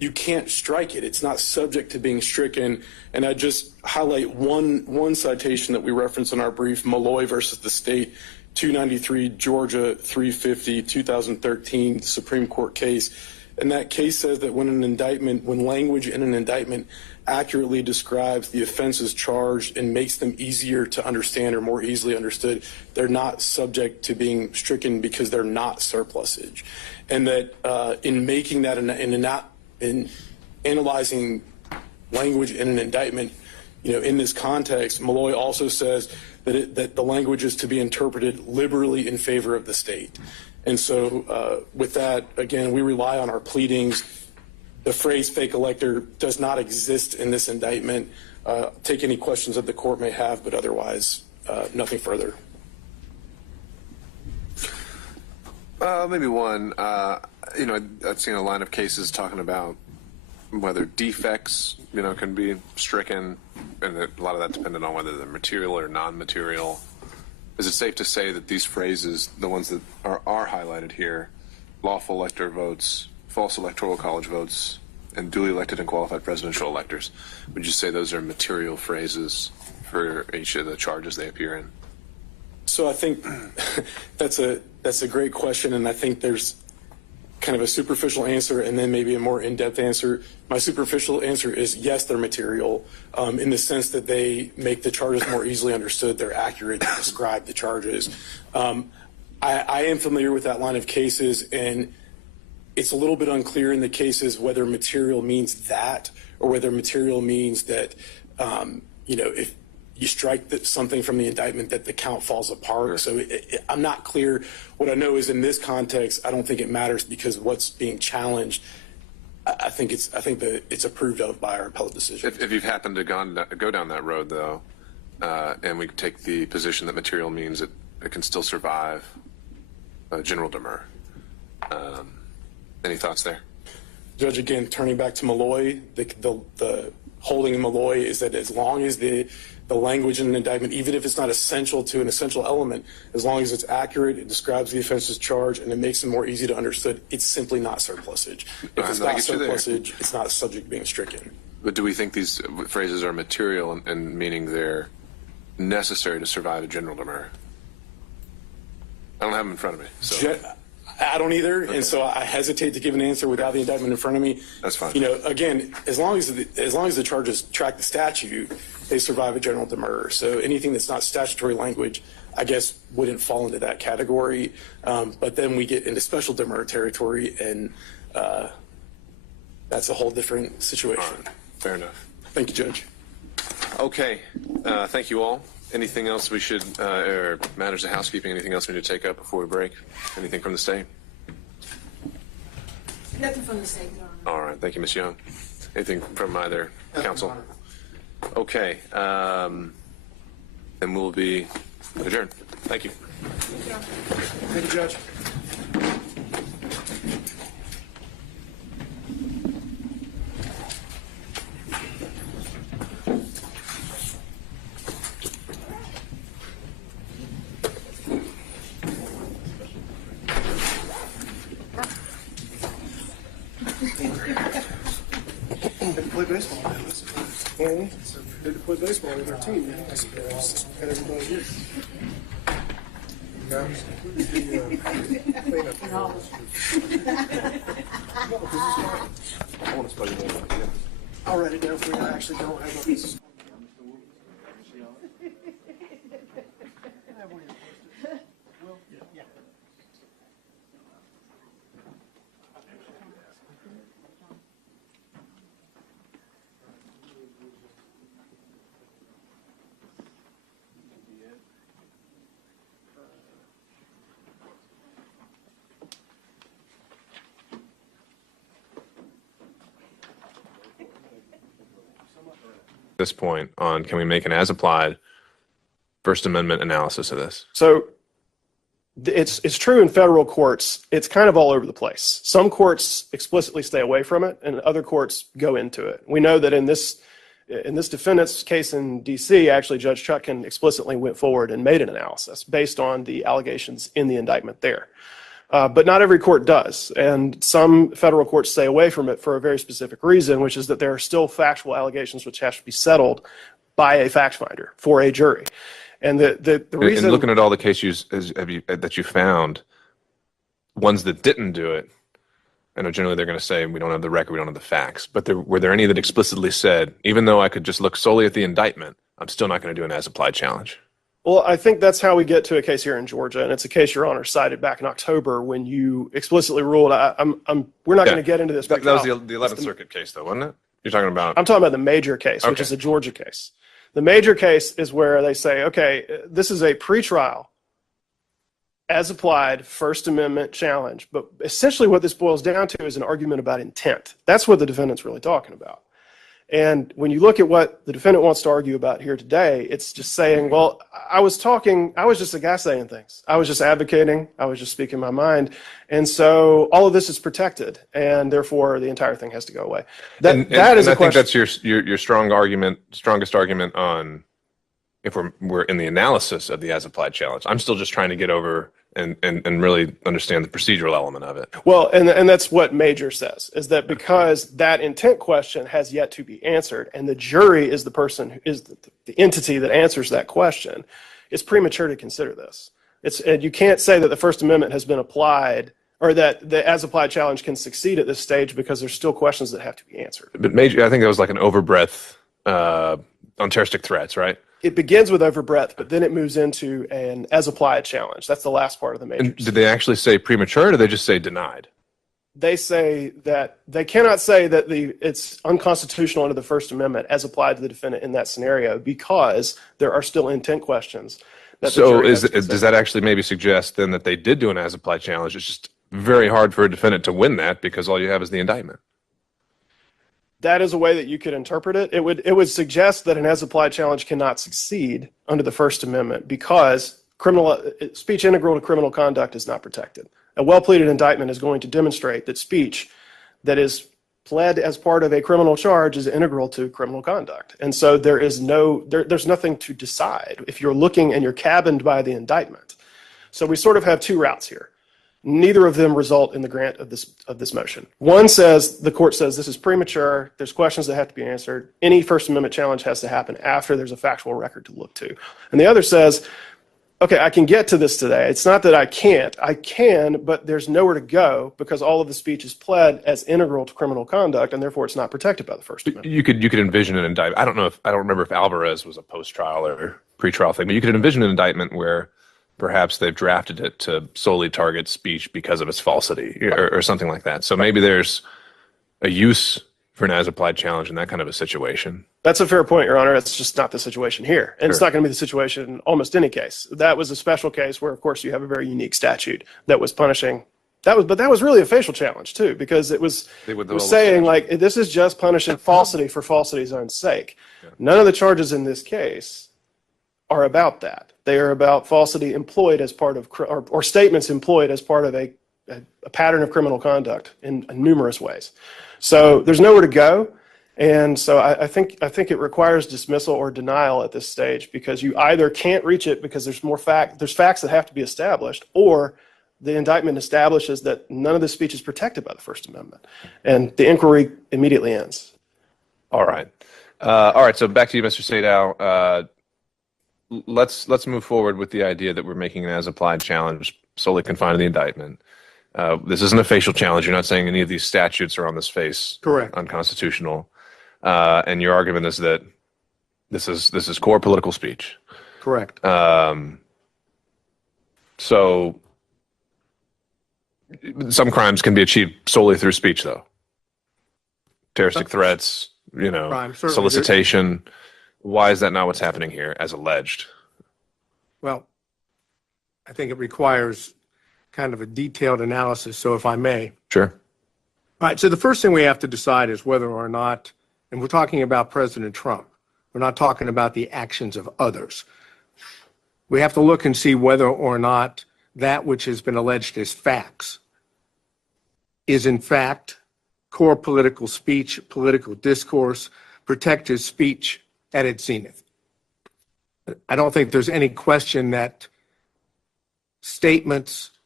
you can't strike it. It's not subject to being stricken. And I just highlight one citation that we reference in our brief, Malloy versus the state, 293 Georgia 350, 2013 Supreme Court case. And that case says that when language in an indictment accurately describes the offenses charged and makes them easier to understand or more easily understood, they're not subject to being stricken because they're not surplusage. And that in making that, in analyzing language in an indictment, in this context, Malloy also says that the language is to be interpreted liberally in favor of the state. And so with that, again, we rely on our pleadings. The phrase fake elector does not exist in this indictment. Take any questions that the court may have, but otherwise, nothing further. Maybe one. I've seen a line of cases talking about whether defects, can be stricken, and a lot of that depended on whether they're material or non-material. Is it safe to say that these phrases, the ones that are highlighted here, lawful elector votes, false electoral college votes, and duly elected and qualified presidential electors, would you say those are material phrases for each of the charges they appear in? So I think that's a great question, and I think there's kind of a superficial answer and then maybe a more in-depth answer. My superficial answer is yes, they're material in the sense that they make the charges more easily understood. They're accurate to describe the charges. I am familiar with that line of cases, and it's a little bit unclear in the cases whether material means that or whether material means that, if you strike something from the indictment that the count falls apart. So I'm not clear. What I know is in this context, I don't think it matters because what's being challenged, I think that it's approved of by our appellate decision. If you've happened to go down that road, though, and we take the position that material means it can still survive general demur, any thoughts there? Judge, again, turning back to Malloy, the holding in Malloy is that as long as the language in an indictment, even if it's not essential to an essential element, as long as it's accurate, it describes the offense's charge, and it makes it more easy to understood, it's simply not surplusage. If it's not surplusage, it's not subject to being stricken. But do we think these phrases are material and meaning they're necessary to survive a general demur? I don't have them in front of me. So. I don't either, okay. And so I hesitate to give an answer without the indictment in front of me. That's fine. Again, as long as the charges track the statute, they survive a general demur. So anything that's not statutory language, I guess, wouldn't fall into that category. But then we get into special demur territory, and that's a whole different situation. Right. Fair enough. Thank you, Judge. Okay. Thank you all. Anything else we should, or matters of housekeeping, anything else we need to take up before we break? Anything from the state? Nothing from the state, Your Honor. All right. Thank you, Ms. Young. Anything from either counsel? Okay. Then we'll be adjourned. Thank you. Thank you, Judge. Play baseball. They play baseball with their team. Got everybody here. I'll write it down for you. I actually don't have my pieces. This point on can we make an as applied First Amendment analysis of this? So it's true in federal courts. It's kind of all over the place. Some courts explicitly stay away from it, and other courts go into it. We know that in this defendant's case in D.C., actually Judge Chutkan explicitly went forward and made an analysis based on the allegations in the indictment there. But not every court does. And some federal courts stay away from it for a very specific reason, which is that there are still factual allegations which have to be settled by a fact finder for a jury. And the reason... And looking at all the cases that you found, ones that didn't do it, I know generally they're going to say, we don't have the record, we don't have the facts. But were there any that explicitly said, even though I could just look solely at the indictment, I'm still not going to do an as-applied challenge? Well, I think that's how we get to a case here in Georgia, and it's a case Your Honor cited back in October when you explicitly ruled. We're not going to get into this. That was the 11th Circuit case, though, wasn't it? You're talking about? I'm talking about the major case, which is a Georgia case. The major case is where they say, okay, this is a pretrial, as applied First Amendment challenge, but essentially what this boils down to is an argument about intent. That's what the defendant's really talking about. And when you look at what the defendant wants to argue about here today, it's just saying, well, I was just a guy saying things. I was just advocating. I was just speaking my mind. And so all of this is protected, and therefore the entire thing has to go away. That is a question. I think that's your strongest argument on if we're in the analysis of the as-applied challenge. I'm still just trying to get over and really understand the procedural element of it. Well, and that's what Major says, is that because that intent question has yet to be answered, and the jury is the person who is the entity that answers that question, it's premature to consider this. And you can't say that the First Amendment has been applied, or that the as-applied challenge can succeed at this stage because there's still questions that have to be answered. But Major, I think that was like an overbreadth on terroristic threats, right? It begins with overbreadth, but then it moves into an as-applied challenge. That's the last part of the Major. And did they actually say premature, or did they just say denied? They say that they cannot say that it's unconstitutional under the First Amendment as applied to the defendant in that scenario because there are still intent questions. So does that actually maybe suggest then that they did do an as-applied challenge? It's just very hard for a defendant to win that because all you have is the indictment. That is a way that you could interpret it. It would suggest that an as-applied challenge cannot succeed under the First Amendment because speech integral to criminal conduct is not protected. A well-pleaded indictment is going to demonstrate that speech that is pled as part of a criminal charge is integral to criminal conduct. And so there's nothing to decide if you're looking and you're cabined by the indictment. So we sort of have two routes here. Neither of them result in the grant of this motion. One says, the court says this is premature, there's questions that have to be answered, any First Amendment challenge has to happen after there's a factual record to look to. And the other says, okay, I can get to this today. It's not that I can't. I can, but there's nowhere to go because all of the speech is pled as integral to criminal conduct, and therefore it's not protected by the First Amendment. You could envision an indictment. I don't remember if Alvarez was a post-trial or pre-trial thing, but you could envision an indictment where perhaps they've drafted it to solely target speech because of its falsity or something like that. So maybe there's a use for an as-applied challenge in that kind of a situation. That's a fair point, Your Honor. It's just not the situation here. And It's not going to be the situation in almost any case. That was a special case where, of course, you have a very unique statute that was punishing. But that was really a facial challenge, too, because it was saying, like, this is just punishing falsity for falsity's own sake. Yeah. None of the charges in this case are about that. They are about falsity employed as part of, or statements employed as part of a pattern of criminal conduct in numerous ways. So there's nowhere to go. And so I think it requires dismissal or denial at this stage because you either can't reach it because there's facts that have to be established, or the indictment establishes that none of the speech is protected by the First Amendment. And the inquiry immediately ends. All right. So back to you, Mr. Sadow. Let's move forward with the idea that we're making an as-applied challenge solely confined to the indictment. This isn't a facial challenge. You're not saying any of these statutes are on this face unconstitutional. And your argument is that this is core political speech. Correct. So some crimes can be achieved solely through speech, though. Terroristic threats, solicitation. Why is that not what's happening here, as alleged? Well, I think it requires kind of a detailed analysis, so if I may. Sure. All right, so the first thing we have to decide is whether or not, and we're talking about President Trump, we're not talking about the actions of others. We have to look and see whether or not that which has been alleged as facts is in fact core political speech, political discourse, protected speech at its zenith. I don't think there's any question that statements,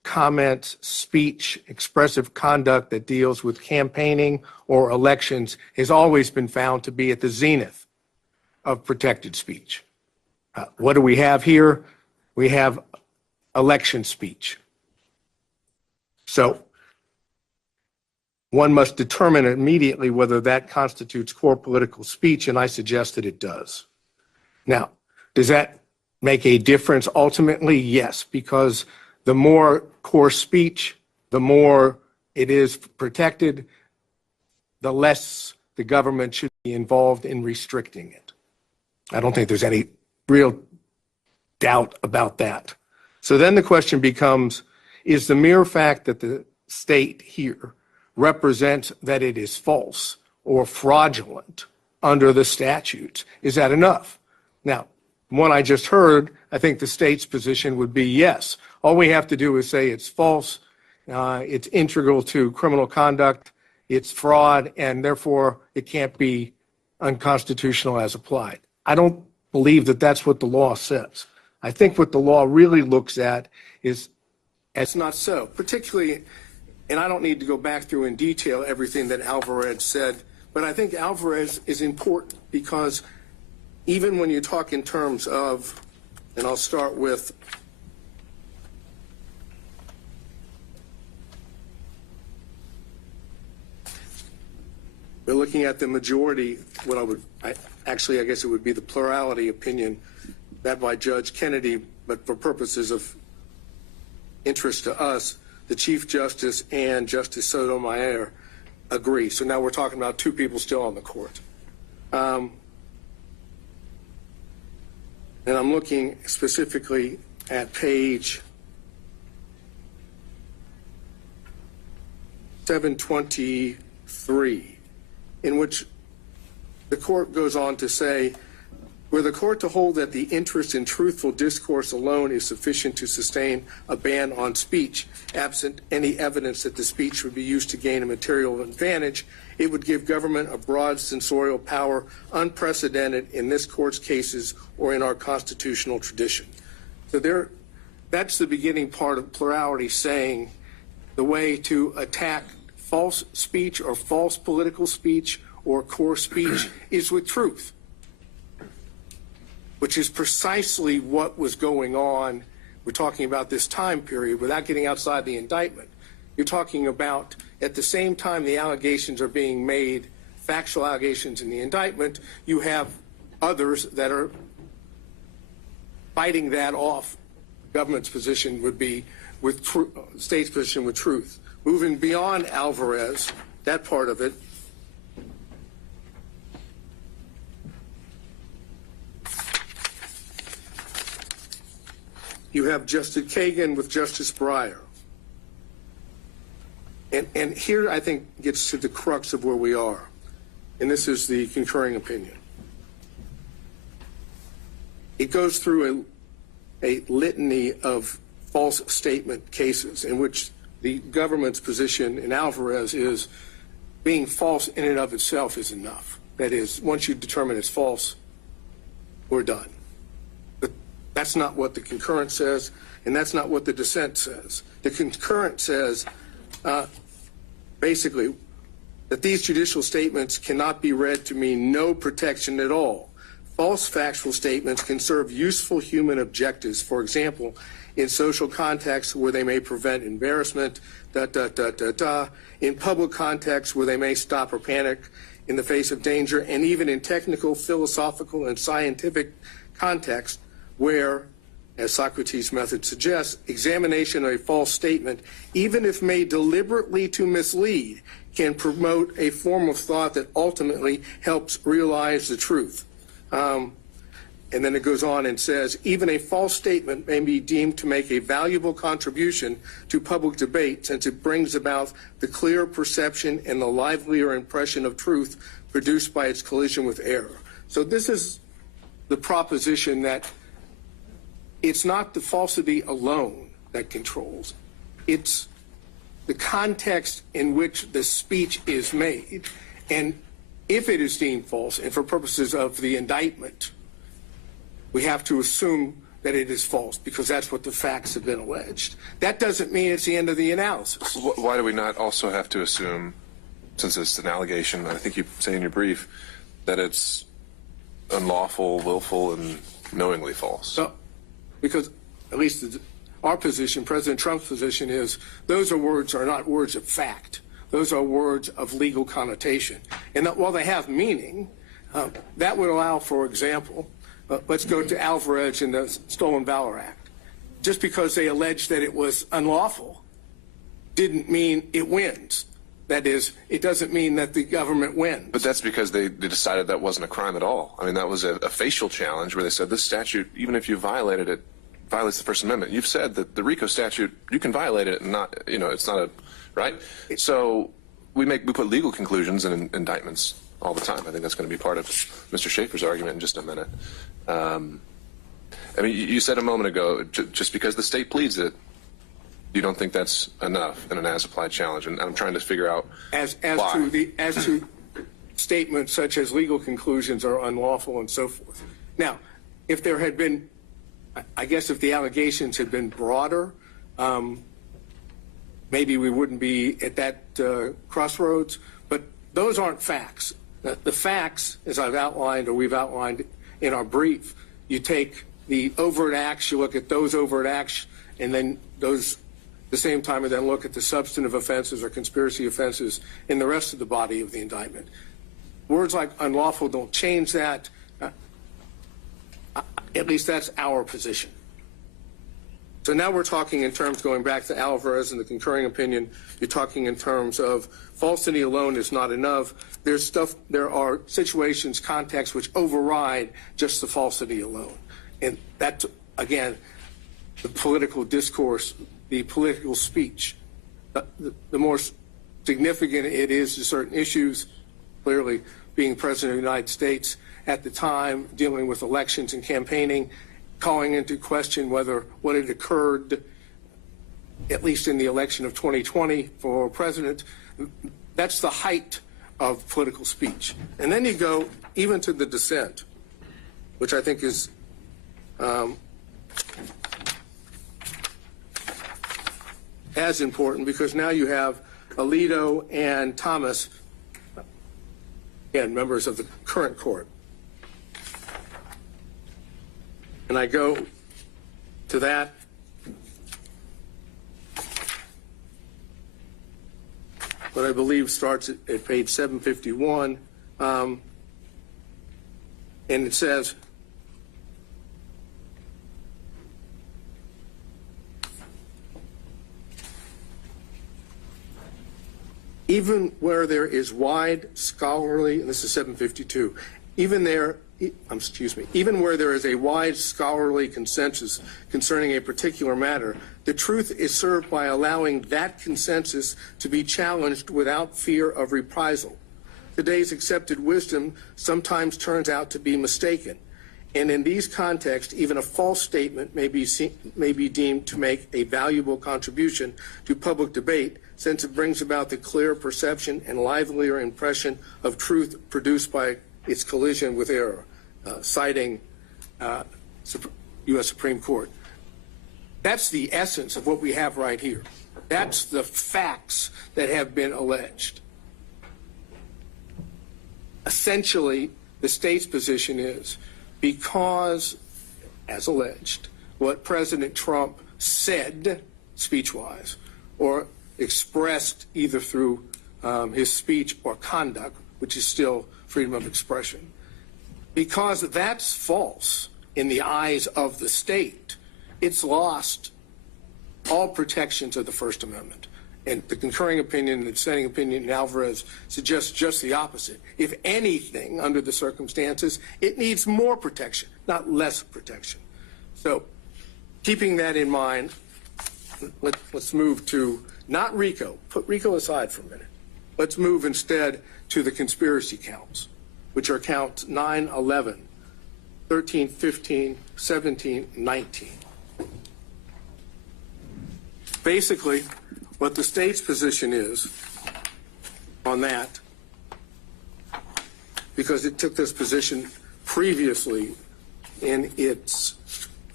comments, speech, expressive conduct that deals with campaigning or elections has always been found to be at the zenith of protected speech. What do we have here? We have election speech. So one must determine immediately whether that constitutes core political speech, and I suggest that it does. Now, does that make a difference ultimately? Yes, because the more core speech, the more it is protected, the less the government should be involved in restricting it. I don't think there's any real doubt about that. So then the question becomes, is the mere fact that the state here represents that it is false or fraudulent under the statutes, is that enough? Now, from what I just heard, I think the state's position would be yes. All we have to do is say it's false, it's integral to criminal conduct, it's fraud, and therefore it can't be unconstitutional as applied. I don't believe that that's what the law says. I think what the law really looks at is, it's not so, particularly, and I don't need to go back through in detail everything that Alvarez said, but I think Alvarez is important because even when you talk in terms of, and I'll start with we're looking at the majority, I guess it would be the plurality opinion that by Judge Kennedy, but for purposes of interest to us, the Chief Justice and Justice Sotomayor agree. So now we're talking about two people still on the court. And I'm looking specifically at page 723, in which the court goes on to say, were the court to hold that the interest in truthful discourse alone is sufficient to sustain a ban on speech, absent any evidence that the speech would be used to gain a material advantage, it would give government a broad censorial power unprecedented in this court's cases or in our constitutional tradition. So that's the beginning part of plurality, saying the way to attack false speech or false political speech or core speech is with truth, which is precisely what was going on. We're talking about this time period without getting outside the indictment. You're talking about at the same time the allegations are being made, factual allegations in the indictment, you have others that are fighting that off. Government's position would be with state's position with truth. Moving beyond Alvarez, that part of it, you have Justice Kagan with Justice Breyer. And here I think gets to the crux of where we are. And this is the concurring opinion. It goes through a litany of false statement cases in which the government's position in Alvarez is being false in and of itself is enough. That is, once you determine it's false, we're done. But that's not what the concurrent says, and that's not what the dissent says. The concurrent says, basically, that these judicial statements cannot be read to mean no protection at all. False factual statements can serve useful human objectives. For example, in social contexts where they may prevent embarrassment, in public contexts where they may stop or panic in the face of danger, and even in technical, philosophical, and scientific contexts where, as Socrates' method suggests, examination of a false statement, even if made deliberately to mislead, can promote a form of thought that ultimately helps realize the truth. And then it goes on and says, even a false statement may be deemed to make a valuable contribution to public debate since it brings about the clear perception and the livelier impression of truth produced by its collision with error. So this is the proposition that it's not the falsity alone that controls. It's the context in which the speech is made. And if it is deemed false, and for purposes of the indictment, we have to assume that it is false, because that's what the facts have been alleged. That doesn't mean it's the end of the analysis. Why do we not also have to assume, since it's an allegation, I think you say in your brief, that it's unlawful, willful, and knowingly false? So, because at least our position, President Trump's position, is those are not words of fact. Those are words of legal connotation. And that while they have meaning, that would allow, for example, let's go to Alvarez in the Stolen Valor Act. Just because they alleged that it was unlawful didn't mean it wins. That is, it doesn't mean that the government wins. But that's because they decided that wasn't a crime at all. I mean, that was a facial challenge where they said this statute, even if you violated it, violates the First Amendment. You've said that the RICO statute, you can violate it and not, it's not a, right? So we put legal conclusions in indictments all the time. I think that's going to be part of Mr. Schaefer's argument in just a minute. I mean, you said a moment ago, just because the state pleads it, you don't think that's enough in an as-applied challenge, and I'm trying to figure out as why. to statements such as legal conclusions are unlawful and so forth. Now, if there had been, I guess if the allegations had been broader, maybe we wouldn't be at that crossroads, but those aren't facts. The facts, as I've outlined or we've outlined in our brief, you take the overt acts, you look at those overt acts, and then those at the same time, and then look at the substantive offenses or conspiracy offenses in the rest of the body of the indictment. Words like unlawful don't change that. At least that's our position. So now we're talking in terms, going back to Alvarez and the concurring opinion, you're talking in terms of falsity alone is not enough. There are situations, contexts which override just the falsity alone. And that's, again, the political discourse, the political speech. The more significant it is to certain issues, clearly being President of the United States at the time, dealing with elections and campaigning, calling into question whether what had occurred, at least in the election of 2020 for president, that's the height of political speech. And then you go even to the dissent, which I think is as important, because now you have Alito and Thomas, again, members of the current court. And I go to that. What I believe starts at page 751. And it says, even where there is wide scholarly, and this is 752, even where there is a wide scholarly consensus concerning a particular matter, the truth is served by allowing that consensus to be challenged without fear of reprisal. Today's accepted wisdom sometimes turns out to be mistaken, and in these contexts, even a false statement may be deemed to make a valuable contribution to public debate, since it brings about the clear perception and livelier impression of truth produced by its collision with error, citing U.S. Supreme Court. That's the essence of what we have right here. That's the facts that have been alleged. Essentially, the state's position is because, as alleged, what President Trump said speech-wise or expressed either through his speech or conduct, which is still freedom of expression, because that's false in the eyes of the state, it's lost all protections of the First Amendment. And the concurring opinion and the dissenting opinion in Alvarez suggests just the opposite. If anything, under the circumstances, it needs more protection, not less protection. So keeping that in mind, let's move to not RICO. Put RICO aside for a minute. Let's move instead to the conspiracy counts, which are counts 9, 11, 13, 15, 17, 19. Basically, what the state's position is on that, because it took this position previously in its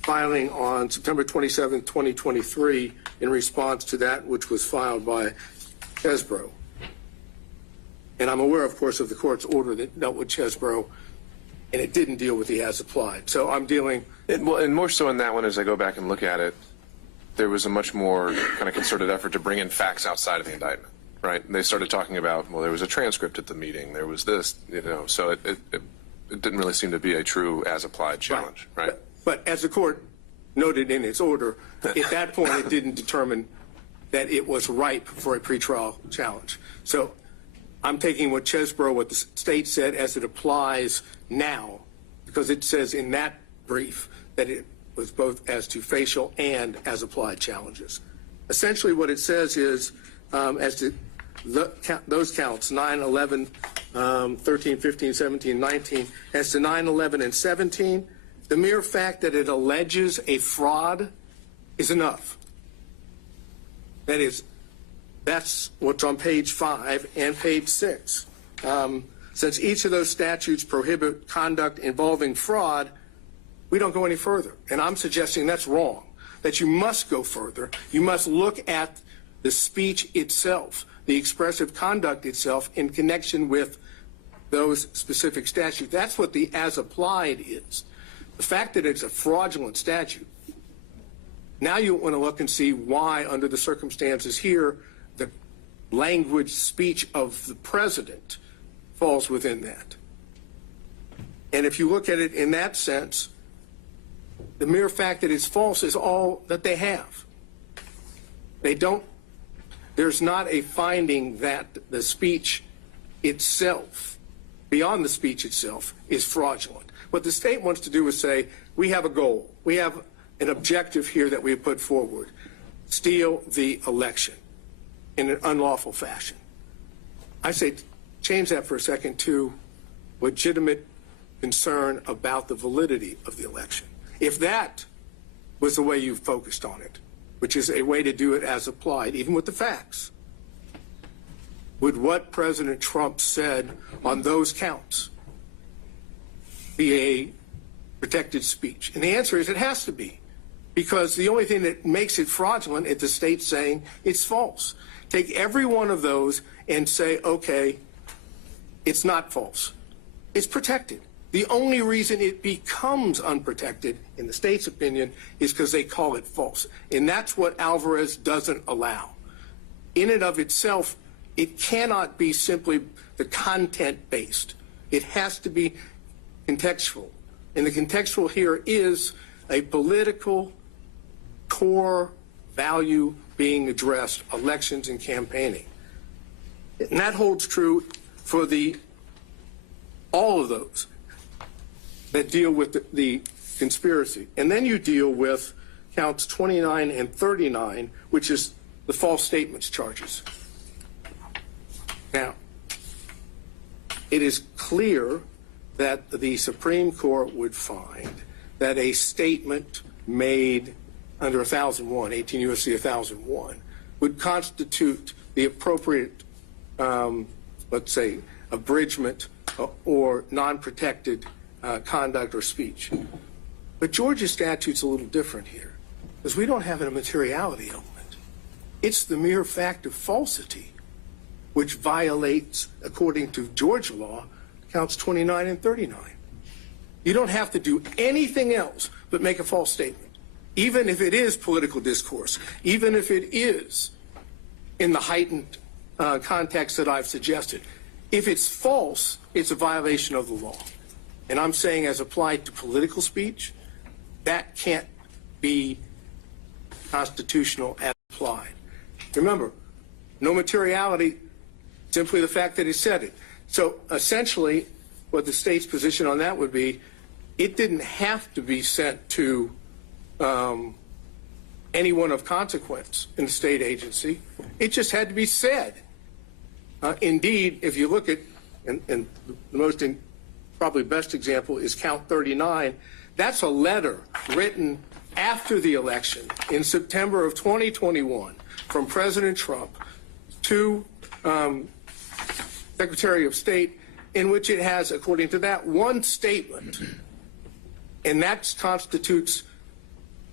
filing on September 27, 2023, in response to that which was filed by Chesbro. And I'm aware, of course, of the court's order that dealt with Chesbro, and it didn't deal with the as applied. So I'm dealing. Well, and more so in that one, as I go back and look at it, there was a much more kind of concerted effort to bring in facts outside of the indictment, right? And they started talking about, well, there was a transcript at the meeting, there was this, so it didn't really seem to be a true as applied challenge, right? But as the court noted in its order, at that point it didn't determine that it was ripe for a pretrial challenge. So I'm taking what Chesbro, what the state said, as it applies now, because it says in that brief that it was both as to facial and as applied challenges. Essentially what it says is, as to those counts, 9, 11, 13, 15, 17, 19, as to 9, 11, and 17, the mere fact that it alleges a fraud is enough. That is, that's what's on page 5 and page 6. Since each of those statutes prohibit conduct involving fraud, we don't go any further. And I'm suggesting that's wrong, that you must go further. You must look at the speech itself, the expressive conduct itself in connection with those specific statutes. That's what the as applied is. The fact that it's a fraudulent statute, now you want to look and see why, under the circumstances here, the language speech of the president falls within that. And if you look at it in that sense, the mere fact that it's false is all that they have. There's not a finding that the speech itself, beyond the speech itself, is fraudulent. What the state wants to do is say, we have a goal. We have an objective here that we have put forward. Steal the election in an unlawful fashion. I say change that for a second to legitimate concern about the validity of the election. If that was the way you focused on it, which is a way to do it as applied, even with the facts, would what President Trump said on those counts be a protected speech? And the answer is it has to be, because the only thing that makes it fraudulent is the state saying it's false. Take every one of those and say, okay, it's not false. It's protected. The only reason it becomes unprotected, in the state's opinion, is because they call it false. And that's what Alvarez doesn't allow. In and of itself, it cannot be simply the content-based. It has to be contextual. And the contextual here is a political core value being addressed, elections and campaigning. And that holds true for all of those that deal with the conspiracy. And then you deal with counts 29 and 39, which is the false statements charges. Now, it is clear that the Supreme Court would find that a statement made under 1001, 18 U.S.C. 1001, would constitute the appropriate, let's say, abridgment or non-protected conduct or speech. But Georgia's statute's a little different here, because we don't have a materiality element. It's the mere fact of falsity, which violates, according to Georgia law, counts 29 and 39. You don't have to do anything else but make a false statement, even if it is political discourse, even if it is in the heightened context that I've suggested. If it's false, it's a violation of the law. And I'm saying, as applied to political speech, that can't be constitutional as applied. Remember, no materiality, simply the fact that he said it. So essentially, what the state's position on that would be, it didn't have to be sent to anyone of consequence in the state agency. It just had to be said. Indeed, if you look at, and the most probably best example is count 39, that's a letter written after the election in September of 2021 from President Trump to Secretary of State, in which it has, according to that, one statement, and that constitutes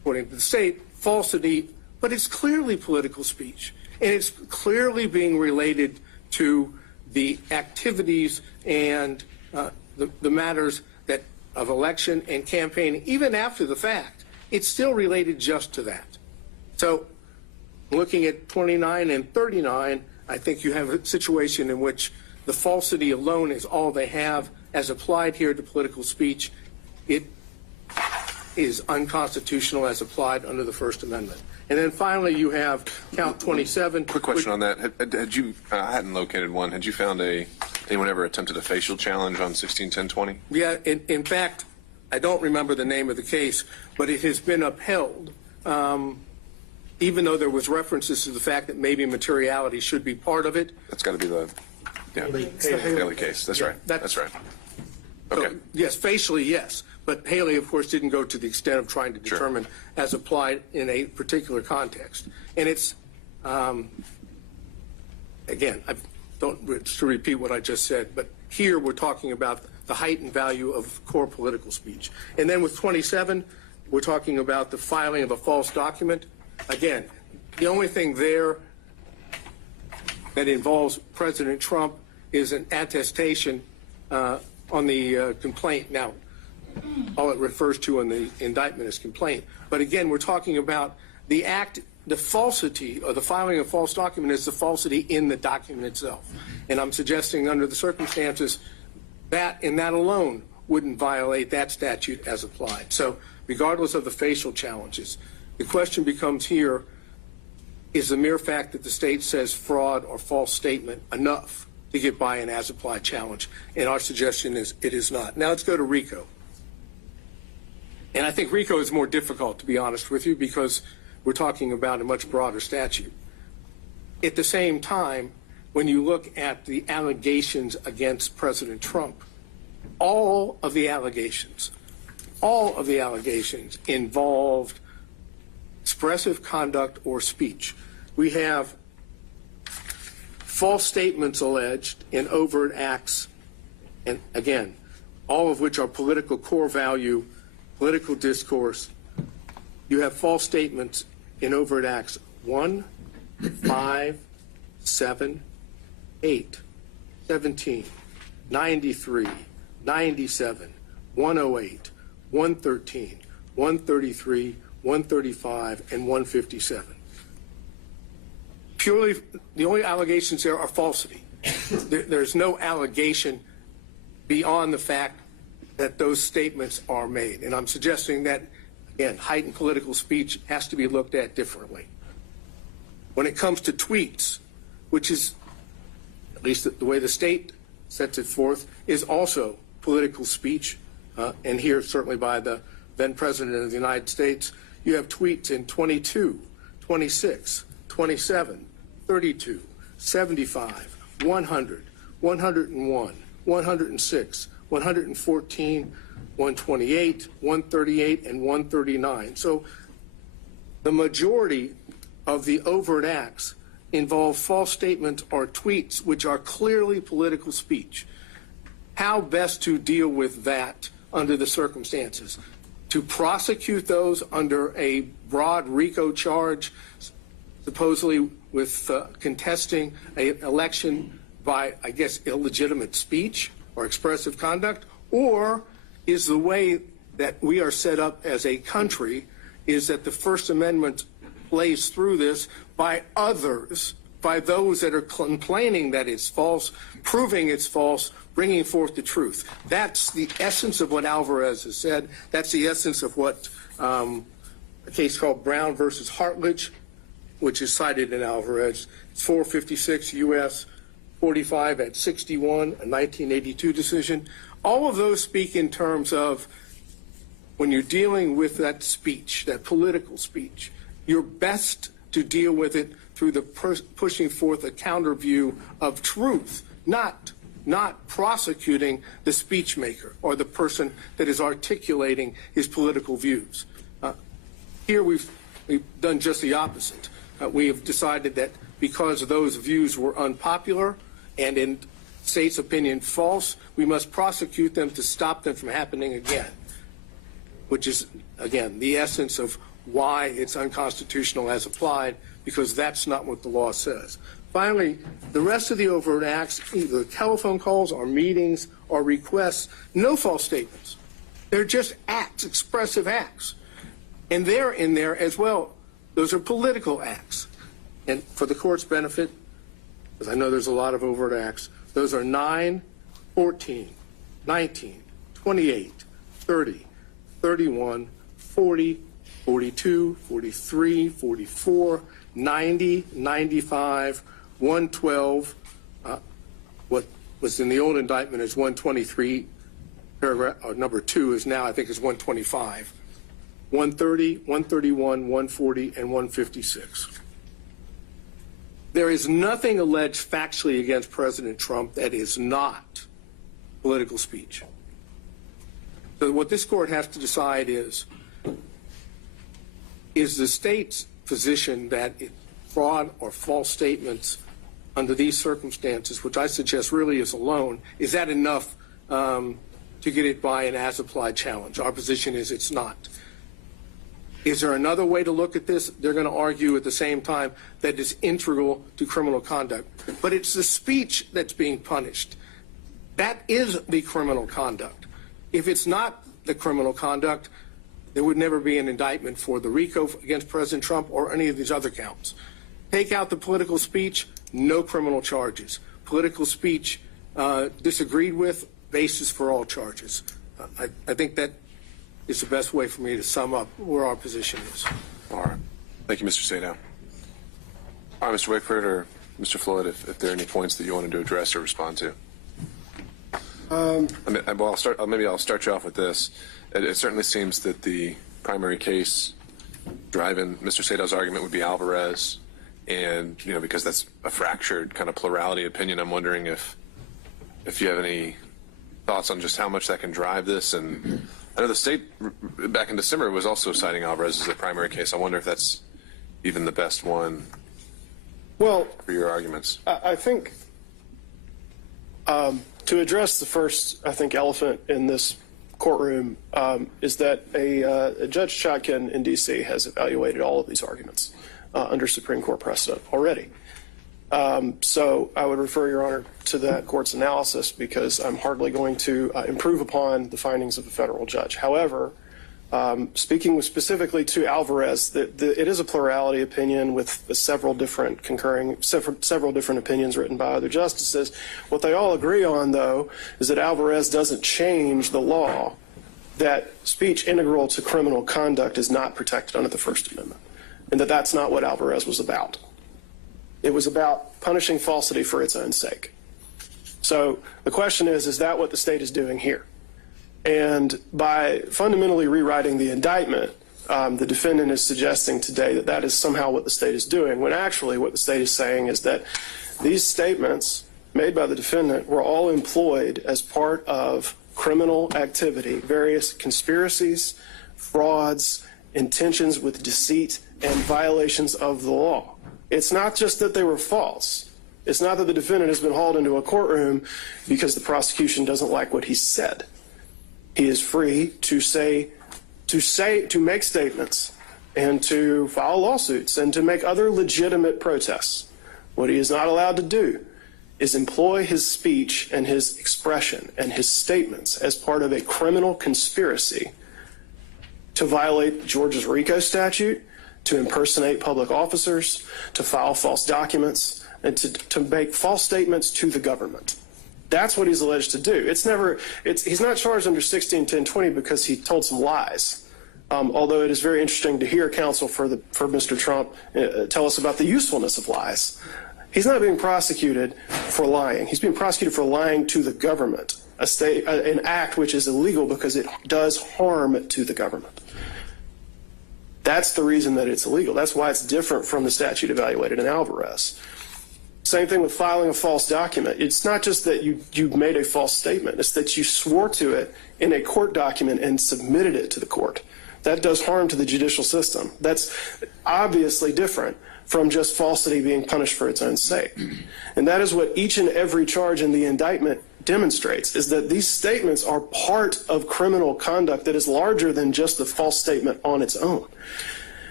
according to the state, falsity, but it's clearly political speech. And it's clearly being related to the activities and the matters that of election and campaigning, even after the fact. It's still related just to that. So looking at 29 and 39, I think you have a situation in which the falsity alone is all they have as applied here to political speech. It is unconstitutional as applied under the First Amendment. And then finally, you have count 27. Quick question on that. Had you, I hadn't located one. Had you found anyone ever attempted a facial challenge on 161020? Yeah, in fact, I don't remember the name of the case, but it has been upheld, even though there was references to the fact that maybe materiality should be part of it. That's got to be the Haley case. That's right. That's right. So, Okay. yes, facially, yes. But Haley, of course, didn't go to the extent of trying to determine as applied in a particular context. And it's, again, I don't to repeat what I just said, but here we're talking about the heightened value of core political speech. And then with 27, we're talking about the filing of a false document. Again, the only thing there that involves President Trump is an attestation on the complaint. Now, all it refers to in the indictment is complaint. But again, we're talking about the act, the falsity, or the filing of a false document is the falsity in the document itself. And I'm suggesting under the circumstances that in that alone wouldn't violate that statute as applied. So regardless of the facial challenges, the question becomes here, is the mere fact that the state says fraud or false statement enough to get by an as-applied challenge? And our suggestion is it is not. Now let's go to RICO. And I think RICO is more difficult, to be honest with you, because we're talking about a much broader statute. At the same time, when you look at the allegations against President Trump, all of the allegations involved expressive conduct or speech. We have false statements alleged in overt acts, and again, all of which are political core value, political discourse. You have false statements in overt acts 1, 5, 7, 8, 17, 93, 97, 108, 113, 133, 135, and 157. Purely, the only allegations there are falsity. There's no allegation beyond the fact that those statements are made. And I'm suggesting that, again, heightened political speech has to be looked at differently. When it comes to tweets, which is, at least the way the state sets it forth, is also political speech, and here certainly by the then President of the United States, you have tweets in 22, 26, 27, 32, 75, 100, 101, 106, 114, 128, 138, and 139. So the majority of the overt acts involve false statements or tweets which are clearly political speech. How best to deal with that under the circumstances? To prosecute those under a broad RICO charge, supposedly with contesting an election by, I guess, illegitimate speech or expressive conduct? Or is the way that we are set up as a country is that the First Amendment plays through this by others, by those that are complaining that it's false, proving it's false, bringing forth the truth? That's the essence of what Alvarez has said. That's the essence of what a case called Brown versus Hartledge, which is cited in Alvarez. It's 456 U.S. 45 at 61, a 1982 decision. All of those speak in terms of when you're dealing with that speech, that political speech, you're best to deal with it through the pushing forth a counter view of truth, not prosecuting the speech maker or the person that is articulating his political views. Here we've done just the opposite. We have decided that because those views were unpopular and in state's opinion false, we must prosecute them to stop them from happening again, which is, again, the essence of why it's unconstitutional as applied, because that's not what the law says. Finally, the rest of the overt acts, either telephone calls or meetings or requests, no false statements. They're just acts, expressive acts. And they're in there as well. Those are political acts. And for the court's benefit, because I know there's a lot of overt acts, those are 9, 14, 19, 28, 30, 31, 40, 42, 43, 44, 90, 95, 112. What was in the old indictment is 123. Paragraph number 2 is now, I think, is 125. 130, 131, 140, and 156. There is nothing alleged factually against President Trump that is not political speech. So what this court has to decide is the state's position that fraud or false statements under these circumstances, which I suggest really is alone, is that enough to get it by an as-applied challenge? Our position is it's not. Is there another way to look at this? They're going to argue at the same time that it's integral to criminal conduct. But it's the speech that's being punished. That is the criminal conduct. If it's not the criminal conduct, there would never be an indictment for the RICO against President Trump or any of these other counts. Take out the political speech, no criminal charges. Political speech disagreed with, basis for all charges. I think that is the best way for me to sum up where our position is. All right. Thank you, Mr. Sadow. All right, Mr. Wakeford or Mr. Floyd, if there are any points that you wanted to address or respond to. Maybe I'll start you off with this. It certainly seems that the primary case driving Mr. Sadow's argument would be Alvarez. And, because that's a fractured kind of plurality opinion, I'm wondering if you have any thoughts on just how much that can drive this. And I know the state back in December was also citing Alvarez as a primary case. I wonder if that's even the best one for your arguments. I think to address the first, elephant in this courtroom is that a Judge Chotkin in D.C. has evaluated all of these arguments under Supreme Court precedent already. So I would refer, Your Honor, to that court's analysis because I'm hardly going to improve upon the findings of a federal judge. However, speaking specifically to Alvarez, it is a plurality opinion with several different opinions written by other justices. What they all agree on, though, is that Alvarez doesn't change the law that speech integral to criminal conduct is not protected under the First Amendment, and that that's not what Alvarez was about. It was about punishing falsity for its own sake. So the question is that what the state is doing here? And by fundamentally rewriting the indictment, the defendant is suggesting today that that is somehow what the state is doing, when actually what the state is saying is that these statements made by the defendant were all employed as part of criminal activity, various conspiracies, frauds, intentions with deceit, and violations of the law. It's not just that they were false. It's not that the defendant has been hauled into a courtroom because the prosecution doesn't like what he said. He is free to make statements and to file lawsuits and to make other legitimate protests. What he is not allowed to do is employ his speech and his expression and his statements as part of a criminal conspiracy to violate Georgia's RICO statute, to impersonate public officers, to file false documents, and to make false statements to the government. That's what he's alleged to do. He's not charged under 161020 because he told some lies. Although it is very interesting to hear counsel for Mr. Trump tell us about the usefulness of lies. He's not being prosecuted for lying. He's being prosecuted for lying to the government, an act which is illegal because it does harm to the government. That's the reason that it's illegal. That's why it's different from the statute evaluated in Alvarez. Same thing with filing a false document. It's not just that you made a false statement. It's that you swore to it in a court document and submitted it to the court. That does harm to the judicial system. That's obviously different from just falsity being punished for its own sake. And that is what each and every charge in the indictment demonstrates, is that these statements are part of criminal conduct that is larger than just the false statement on its own.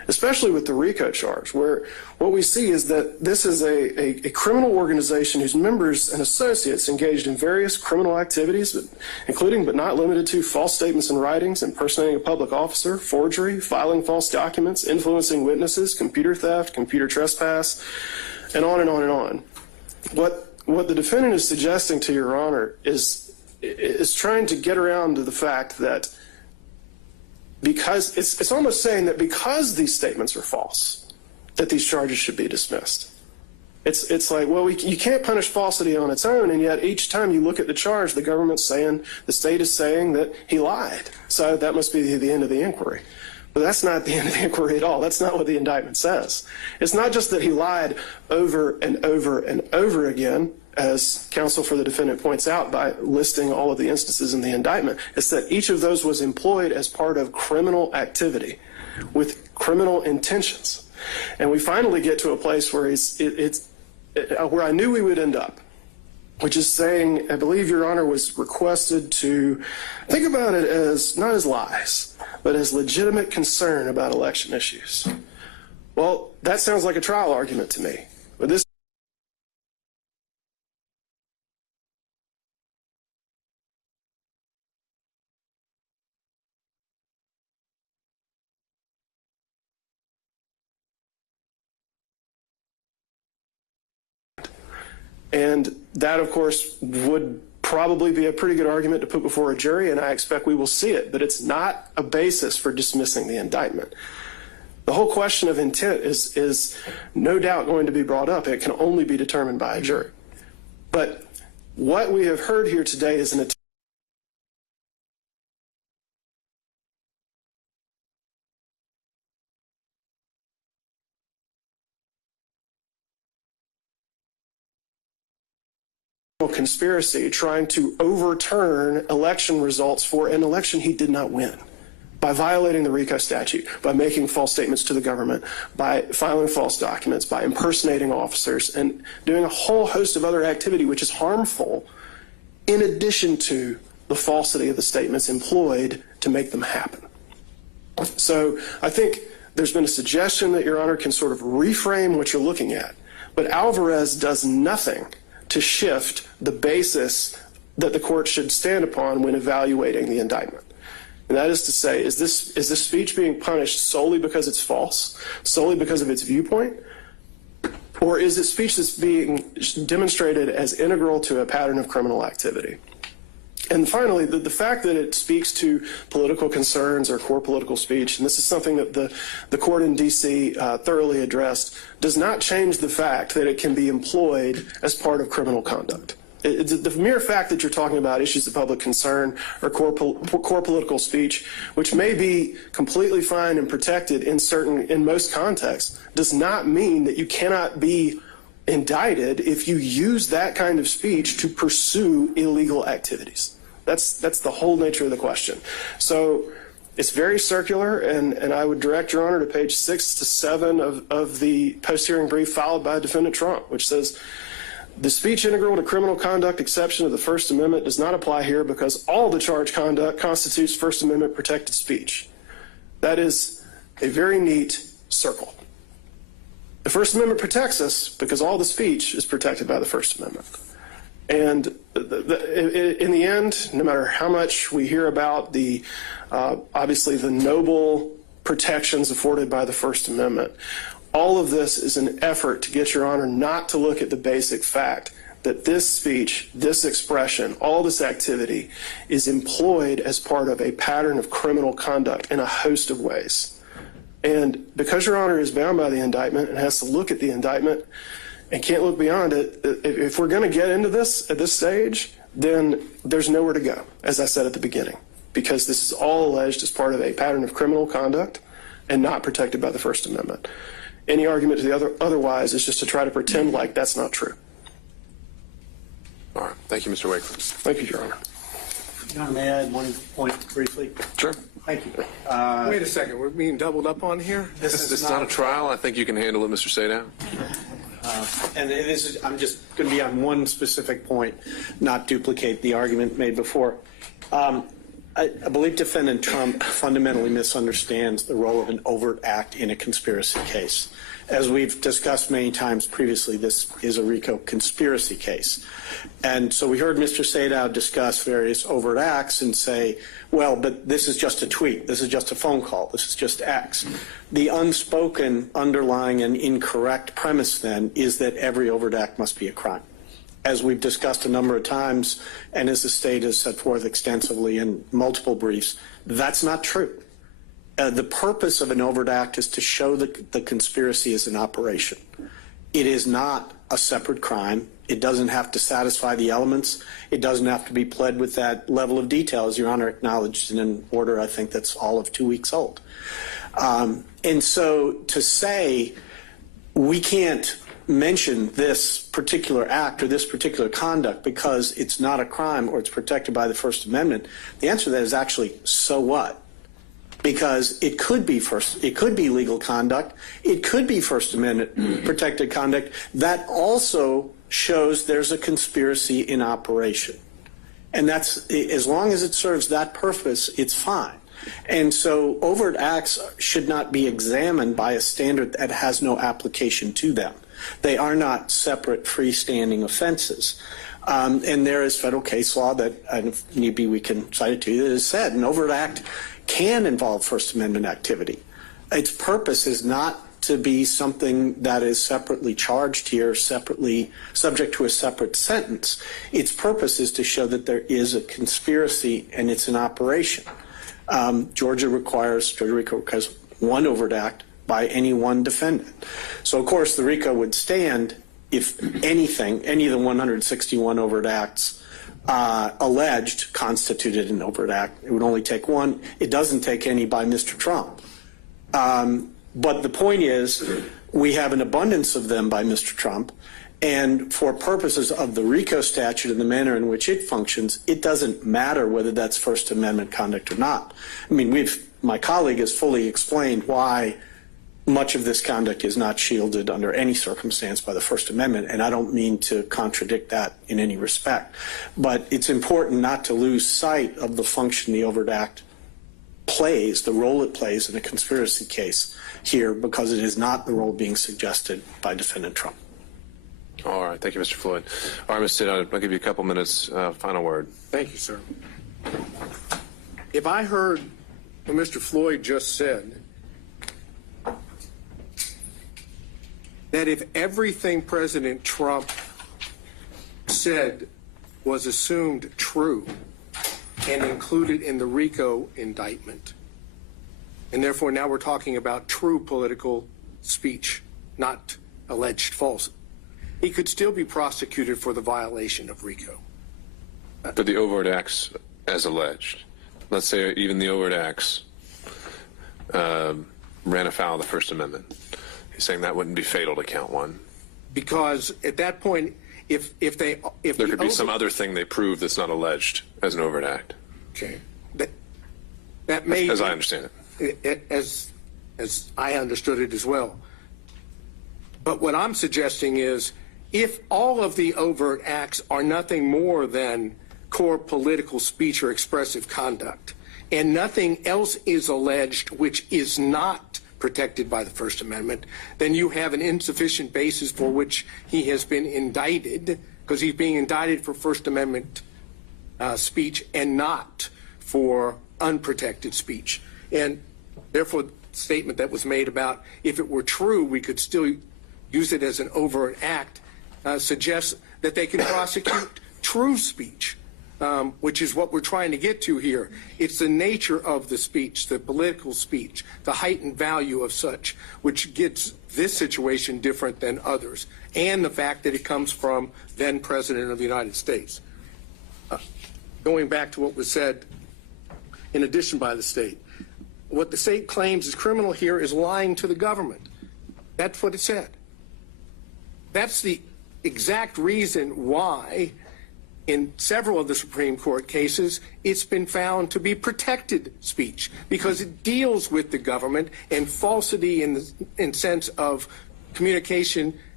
especially with the RICO charge, where what we see is that this is a criminal organization whose members and associates engaged in various criminal activities, including but not limited to false statements and writings, impersonating a public officer, forgery, filing false documents, influencing witnesses, computer theft, computer trespass, and on and on and on. What the defendant is suggesting to Your Honor is trying to get around to the fact that because it's almost saying that because these statements are false, that these charges should be dismissed. It's like, well, you can't punish falsity on its own, and yet each time you look at the charge, the state is saying that he lied. So that must be the end of the inquiry. But that's not the end of the inquiry at all. That's not what the indictment says. It's not just that he lied over and over and over again, as counsel for the defendant points out by listing all of the instances in the indictment. It's that each of those was employed as part of criminal activity with criminal intentions. And we finally get to a place where where I knew we would end up, which is saying, I believe Your Honor was requested to think about it as not as lies, but as legitimate concern about election issues. Well, that sounds like a trial argument to me. But this and that, of course, would probably be a pretty good argument to put before a jury, and I expect we will see it, but it's not a basis for dismissing the indictment. The whole question of intent is no doubt going to be brought up. It can only be determined by a jury. But what we have heard here today is an attempt conspiracy trying to overturn election results for an election he did not win by violating the RICO statute, by making false statements to the government, by filing false documents, by impersonating officers, and doing a whole host of other activity which is harmful in addition to the falsity of the statements employed to make them happen. So I think there's been a suggestion that Your Honor can sort of reframe what you're looking at, but Alvarez does nothing to shift the basis that the court should stand upon when evaluating the indictment. And that is to say, is this speech being punished solely because it's false, solely because of its viewpoint, or is it speech that's being demonstrated as integral to a pattern of criminal activity? And finally, the fact that it speaks to political concerns or core political speech, and this is something that the court in D.C. Thoroughly addressed, does not change the fact that it can be employed as part of criminal conduct. The mere fact that you're talking about issues of public concern or core political speech, which may be completely fine and protected in most contexts, does not mean that you cannot be indicted if you use that kind of speech to pursue illegal activities. That's the whole nature of the question. So it's very circular, and I would direct Your Honor to page 6 to 7 of the post-hearing brief filed by Defendant Trump, which says, the speech integral to criminal conduct exception of the First Amendment does not apply here because all the charged conduct constitutes First Amendment protected speech. That is a very neat circle. The First Amendment protects us because all the speech is protected by the First Amendment. And in the end, no matter how much we hear about obviously the noble protections afforded by the First Amendment, all of this is an effort to get Your Honor not to look at the basic fact that this speech, this expression, all this activity is employed as part of a pattern of criminal conduct in a host of ways. And because Your Honor is bound by the indictment and has to look at the indictment and can't look beyond it, if we're going to get into this at this stage, then there's nowhere to go, as I said at the beginning, because this is all alleged as part of a pattern of criminal conduct and not protected by the First Amendment. Any argument to the otherwise is just to try to pretend like that's not true. All right. Thank you, Mr. Wakeland. Thank you, Your Honor. Your Honor, may I add one point briefly? Sure. Thank you. Wait a second, we're being doubled up on here? This is not a trial. I think you can handle it, Mr. Sadow. And I'm just going to be on one specific point, not duplicate the argument made before. I believe Defendant Trump fundamentally misunderstands the role of an overt act in a conspiracy case. As we've discussed many times previously, this is a RICO conspiracy case. And so we heard Mr. Sadow discuss various overt acts and say, well, but this is just a tweet, this is just a phone call, this is just X. The unspoken, underlying, and incorrect premise then is that every overt act must be a crime. As we've discussed a number of times, and as the state has set forth extensively in multiple briefs, that's not true. The purpose of an overt act is to show that the conspiracy is an operation. It is not a separate crime. It doesn't have to satisfy the elements. It doesn't have to be pled with that level of detail, as Your Honor acknowledged in an order I think that's all of 2 weeks old. And so to say we can't mention this particular act or this particular conduct because it's not a crime or it's protected by the First Amendment, the answer to that is actually, so what? Because it could be legal conduct, it could be First Amendment protected conduct that also shows there's a conspiracy in operation. And that's, as long as it serves that purpose, it's fine. And so overt acts should not be examined by a standard that has no application to them. They are not separate freestanding offenses. And there is federal case law that, and if need be, we can cite it to you, that has said an overt act can involve First Amendment activity. Its purpose is not to be something that is separately charged here, separately subject to a separate sentence. Its purpose is to show that there is a conspiracy and it's an operation. Georgia requires one overt act by any one defendant. So, of course, the RICO would stand if anything, any of the 161 overt acts alleged constituted an overt act. It would only take one. It doesn't take any by Mr. Trump. But the point is, we have an abundance of them by Mr. Trump, and for purposes of the RICO statute and the manner in which it functions, it doesn't matter whether that's First Amendment conduct or not. I mean, my colleague has fully explained why much of this conduct is not shielded under any circumstance by the First Amendment, and I don't mean to contradict that in any respect. But it's important not to lose sight of the function the overt act plays, the role it plays in a conspiracy case here, because it is not the role being suggested by Defendant Trump. All right. Thank you, Mr. Floyd. All right, Mr. Sadow, I'll give you a couple minutes. Final word. Thank you, sir. If I heard what Mr. Floyd just said, that if everything President Trump said was assumed true and included in the RICO indictment, and therefore now we're talking about true political speech, not alleged false, he could still be prosecuted for the violation of RICO. For the overt acts as alleged. Let's say even the overt acts ran afoul of the First Amendment. He's saying that wouldn't be fatal to count one. Because at that point, if there could be some other thing they prove that's not alleged as an overt act. Okay. That may as I understand it. As I understood it as well. But what I'm suggesting is, if all of the overt acts are nothing more than core political speech or expressive conduct, and nothing else is alleged which is not protected by the First Amendment, then you have an insufficient basis for which he has been indicted, because he's being indicted for First Amendment speech and not for unprotected speech. And therefore, the statement that was made about if it were true, we could still use it as an overt act, suggests that they can prosecute true speech, which is what we're trying to get to here. It's the nature of the speech, the political speech, the heightened value of such, which gets this situation different than others, and the fact that it comes from then President of the United States. Going back to what was said in addition by the state, what the state claims is criminal here is lying to the government. That's what it said. That's the exact reason why in several of the Supreme Court cases, it's been found to be protected speech, because it deals with the government and falsity in sense of communication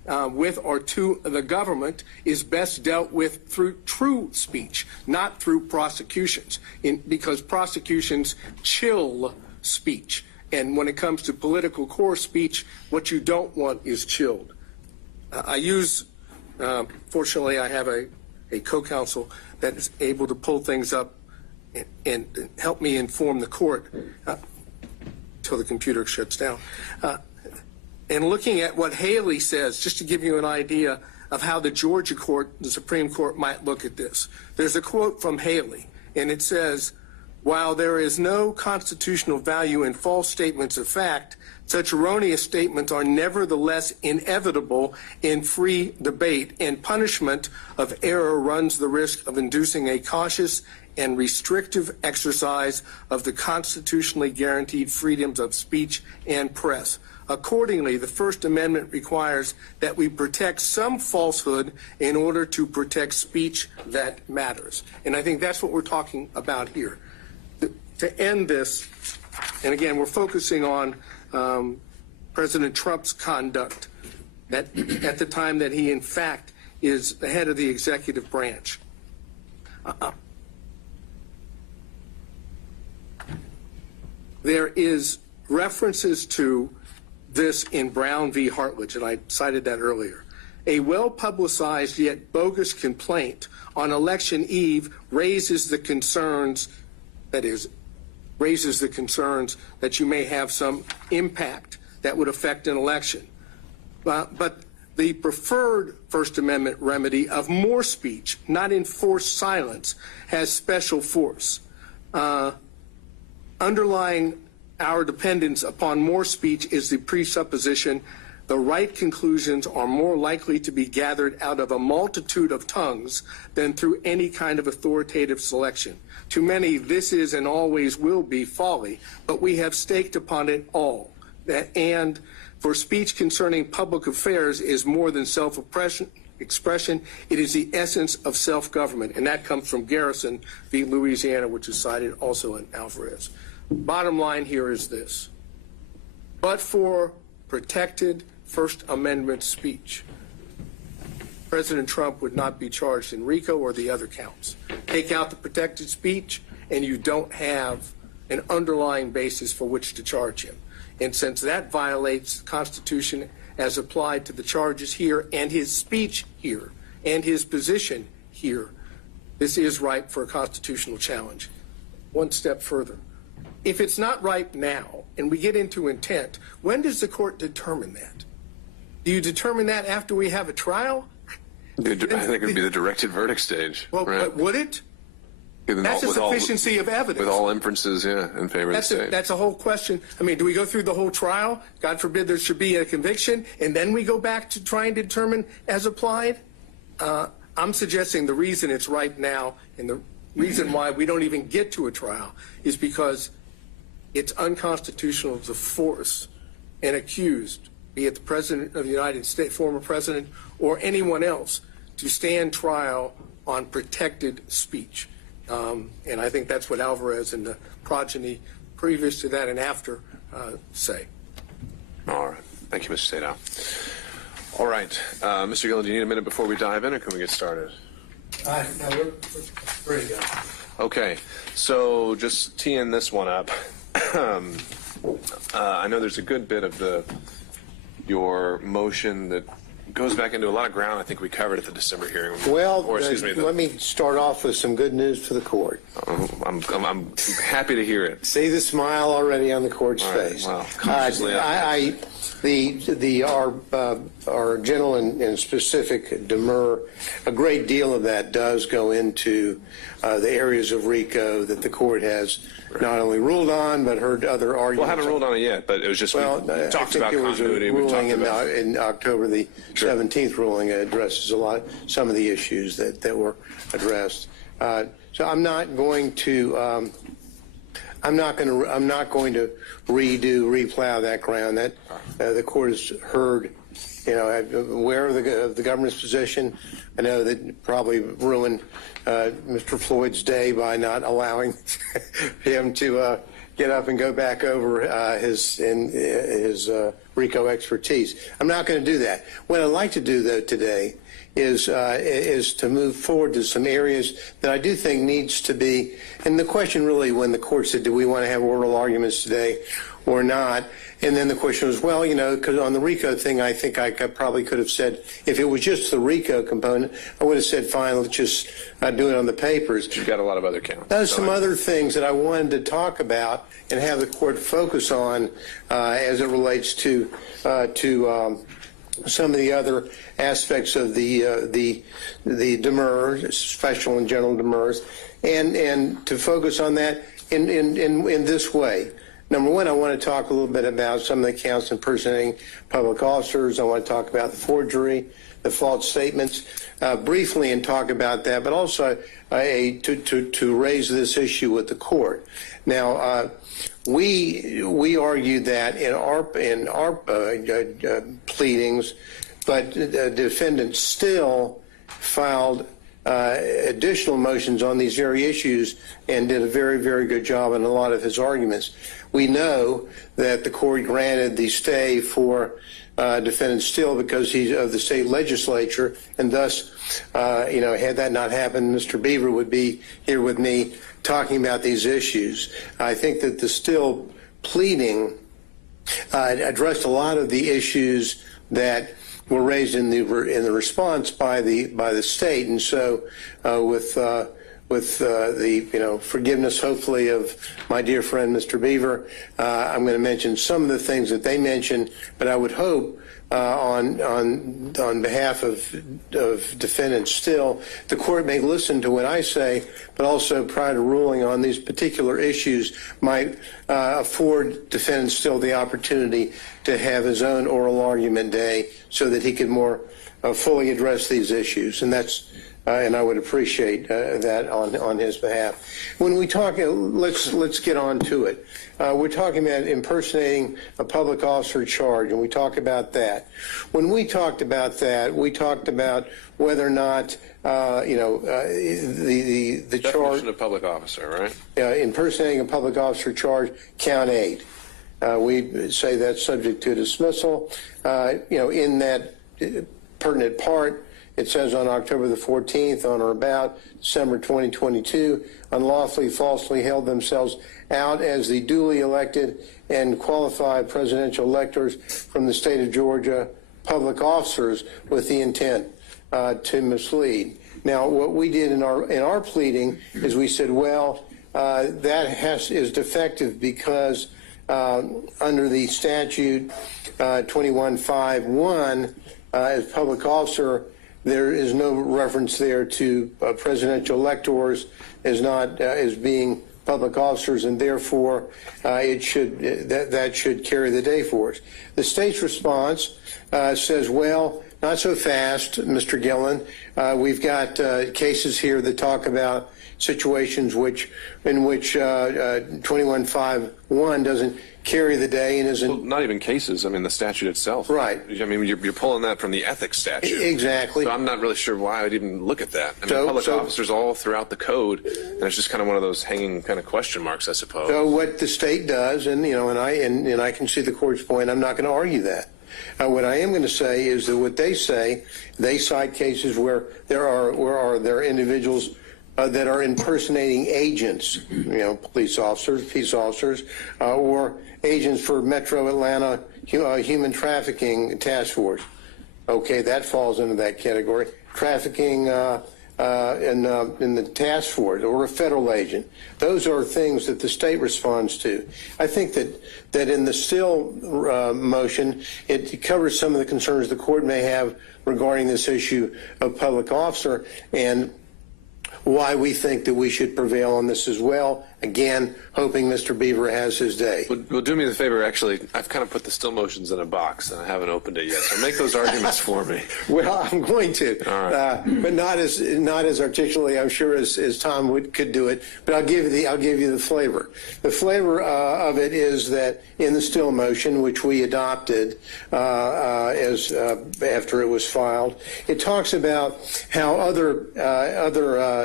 with or to the government is best dealt with through true speech, not through prosecutions, because prosecutions chill speech. And when it comes to political core speech, what you don't want is chilled. Fortunately, I have a co-counsel that is able to pull things up and help me inform the court till the computer shuts down. And looking at what Haley says, just to give you an idea of how the Georgia court, the Supreme Court, might look at this. There's a quote from Haley, and it says, "While there is no constitutional value in false statements of fact, such erroneous statements are nevertheless inevitable in free debate, and punishment of error runs the risk of inducing a cautious and restrictive exercise of the constitutionally guaranteed freedoms of speech and press. Accordingly, the First Amendment requires that we protect some falsehood in order to protect speech that matters." And I think that's what we're talking about here. To end this, and again, we're focusing on President Trump's conduct at the time that he, in fact, is the head of the executive branch. There is references to this in Brown v. Hartledge, and I cited that earlier. A well-publicized yet bogus complaint on election eve raises the concerns that you may have some impact that would affect an election. But the preferred First Amendment remedy of more speech, not enforced silence, has special force. Underlying our dependence upon more speech is the presupposition the right conclusions are more likely to be gathered out of a multitude of tongues than through any kind of authoritative selection. To many, this is and always will be folly, but we have staked upon it all. And for speech concerning public affairs is more than self-expression. It is the essence of self-government, and that comes from Garrison v. Louisiana, which is cited also in Alvarez. Bottom line here is this. But for protected First Amendment speech, President Trump would not be charged in RICO or the other counts. Take out the protected speech, and you don't have an underlying basis for which to charge him. And since that violates the Constitution as applied to the charges here and his speech here and his position here, this is ripe for a constitutional challenge. One step further. If it's not ripe now, and we get into intent, when does the court determine that? Do you determine that after we have a trial? I think it would be the directed verdict stage. Well, right? but would it? That's a sufficiency of evidence. With all inferences, in favor of the state. That's a whole question. I mean, do we go through the whole trial? God forbid there should be a conviction, and then we go back to trying to determine as applied? I'm suggesting the reason it's ripe now, and the reason why we don't even get to a trial, is because it's unconstitutional to force an accused, be it the President of the United States, former President, or anyone else, to stand trial on protected speech. And I think that's what Alvarez and the progeny previous to that and after say. All right. Thank you, Mr. Sadow. All right. Mr. Gillen, do you need a minute before we dive in, or can we get started? No, we're ready to go. Okay. So just teeing this one up. I know there's a good bit of your motion that goes back into a lot of ground I think we covered at the December hearing. Well, let let me start off with some good news for the court. I'm happy to hear it. See the smile already on the court's face. Well, cautiously our general and specific demur, a great deal of that does go into the areas of RICO that the court has not only ruled on, but heard other arguments. Well, I haven't ruled on it yet, but it was just, we talked about continuity. There was a ruling we talked about in October, the 17th ruling addresses some of the issues that were addressed. So I'm not going to replow that ground. That the court has heard, aware of the government's position. I know that probably ruined Mr. Floyd's day by not allowing him to get up and go back over his RICO expertise. I'm not going to do that. What I'd like to do, though, today is to move forward to some areas that I do think needs to be, and the question really when the court said, do we want to have oral arguments today or not? And then the question was, well, you know, because on the RICO thing, I think I probably could have said, if it was just the RICO component, I would have said, fine, let's just do it on the papers. You've got a lot of other counts. There's some other things that I wanted to talk about and have the court focus on as it relates to some of the other aspects of the demurs, special and general demurs, and to focus on that in this way. Number one, I want to talk a little bit about some of the counts impersonating public officers. I want to talk about the forgery, the false statements, briefly, and talk about that, but also to raise this issue with the court. Now, we argued that in our pleadings, but the defendant still filed additional motions on these very issues and did a very, very good job in a lot of his arguments. We know that the court granted the stay for defendant Still because he's of the state legislature, and thus, had that not happened, Mr. Beaver would be here with me talking about these issues. I think that the Still pleading addressed a lot of the issues that were raised in the response by the state, and so with the forgiveness, hopefully, of my dear friend Mr. Beaver, I'm going to mention some of the things that they mentioned, but I would hope on behalf of defendant Still, the court may listen to what I say, but also prior to ruling on these particular issues might afford defendant Still the opportunity to have his own oral argument day so that he could more fully address these issues, and that's. And I would appreciate that on his behalf. When we talk, let's get on to it. We're talking about impersonating a public officer charge, and we talk about that. When we talked about that, we talked about whether or not the charge. Definition of public officer, right? Impersonating a public officer charge, count 8. We say that's subject to dismissal. In that pertinent part. It says on October the 14th, on or about December 2022, unlawfully, falsely held themselves out as the duly elected and qualified presidential electors from the state of Georgia, public officers with the intent to mislead. Now, what we did in our pleading is we said, well, that is defective because under the statute 2151, as public officer, there is no reference there to presidential electors as being public officers, and therefore that should carry the day for us. The state's response says, well, not so fast, Mr. Gillen. We've got cases here that talk about situations in which 2151 doesn't carry the day and isn't. Well, not even cases. I mean, the statute itself. Right. I mean, you're pulling that from the ethics statute. Exactly. So I'm not really sure why I'd even look at that. I mean, public officers all throughout the code, and it's just kind of one of those hanging kind of question marks, I suppose. So what the state does, and I can see the court's point. I'm not going to argue that. What I am going to say is that what they say, they cite cases where there are individuals that are impersonating agents, police officers, peace officers, or agents for Metro Atlanta Human Trafficking Task Force. Okay, that falls into that category. Trafficking in the task force or a federal agent. Those are things that the state responds to. I think that in the Still motion, it covers some of the concerns the court may have regarding this issue of public officer and why we think that we should prevail on this as well. Again, hoping Mr. Beaver has his day. Well, do me the favor, actually, I've kind of put the Still motions in a box and I haven't opened it yet, so make those arguments for me. Well, I'm going to, all right. But not as articulately, I'm sure, as Tom could do it. But I'll give you the flavor. The flavor of it is that in the Still motion, which we adopted after it was filed, it talks about how other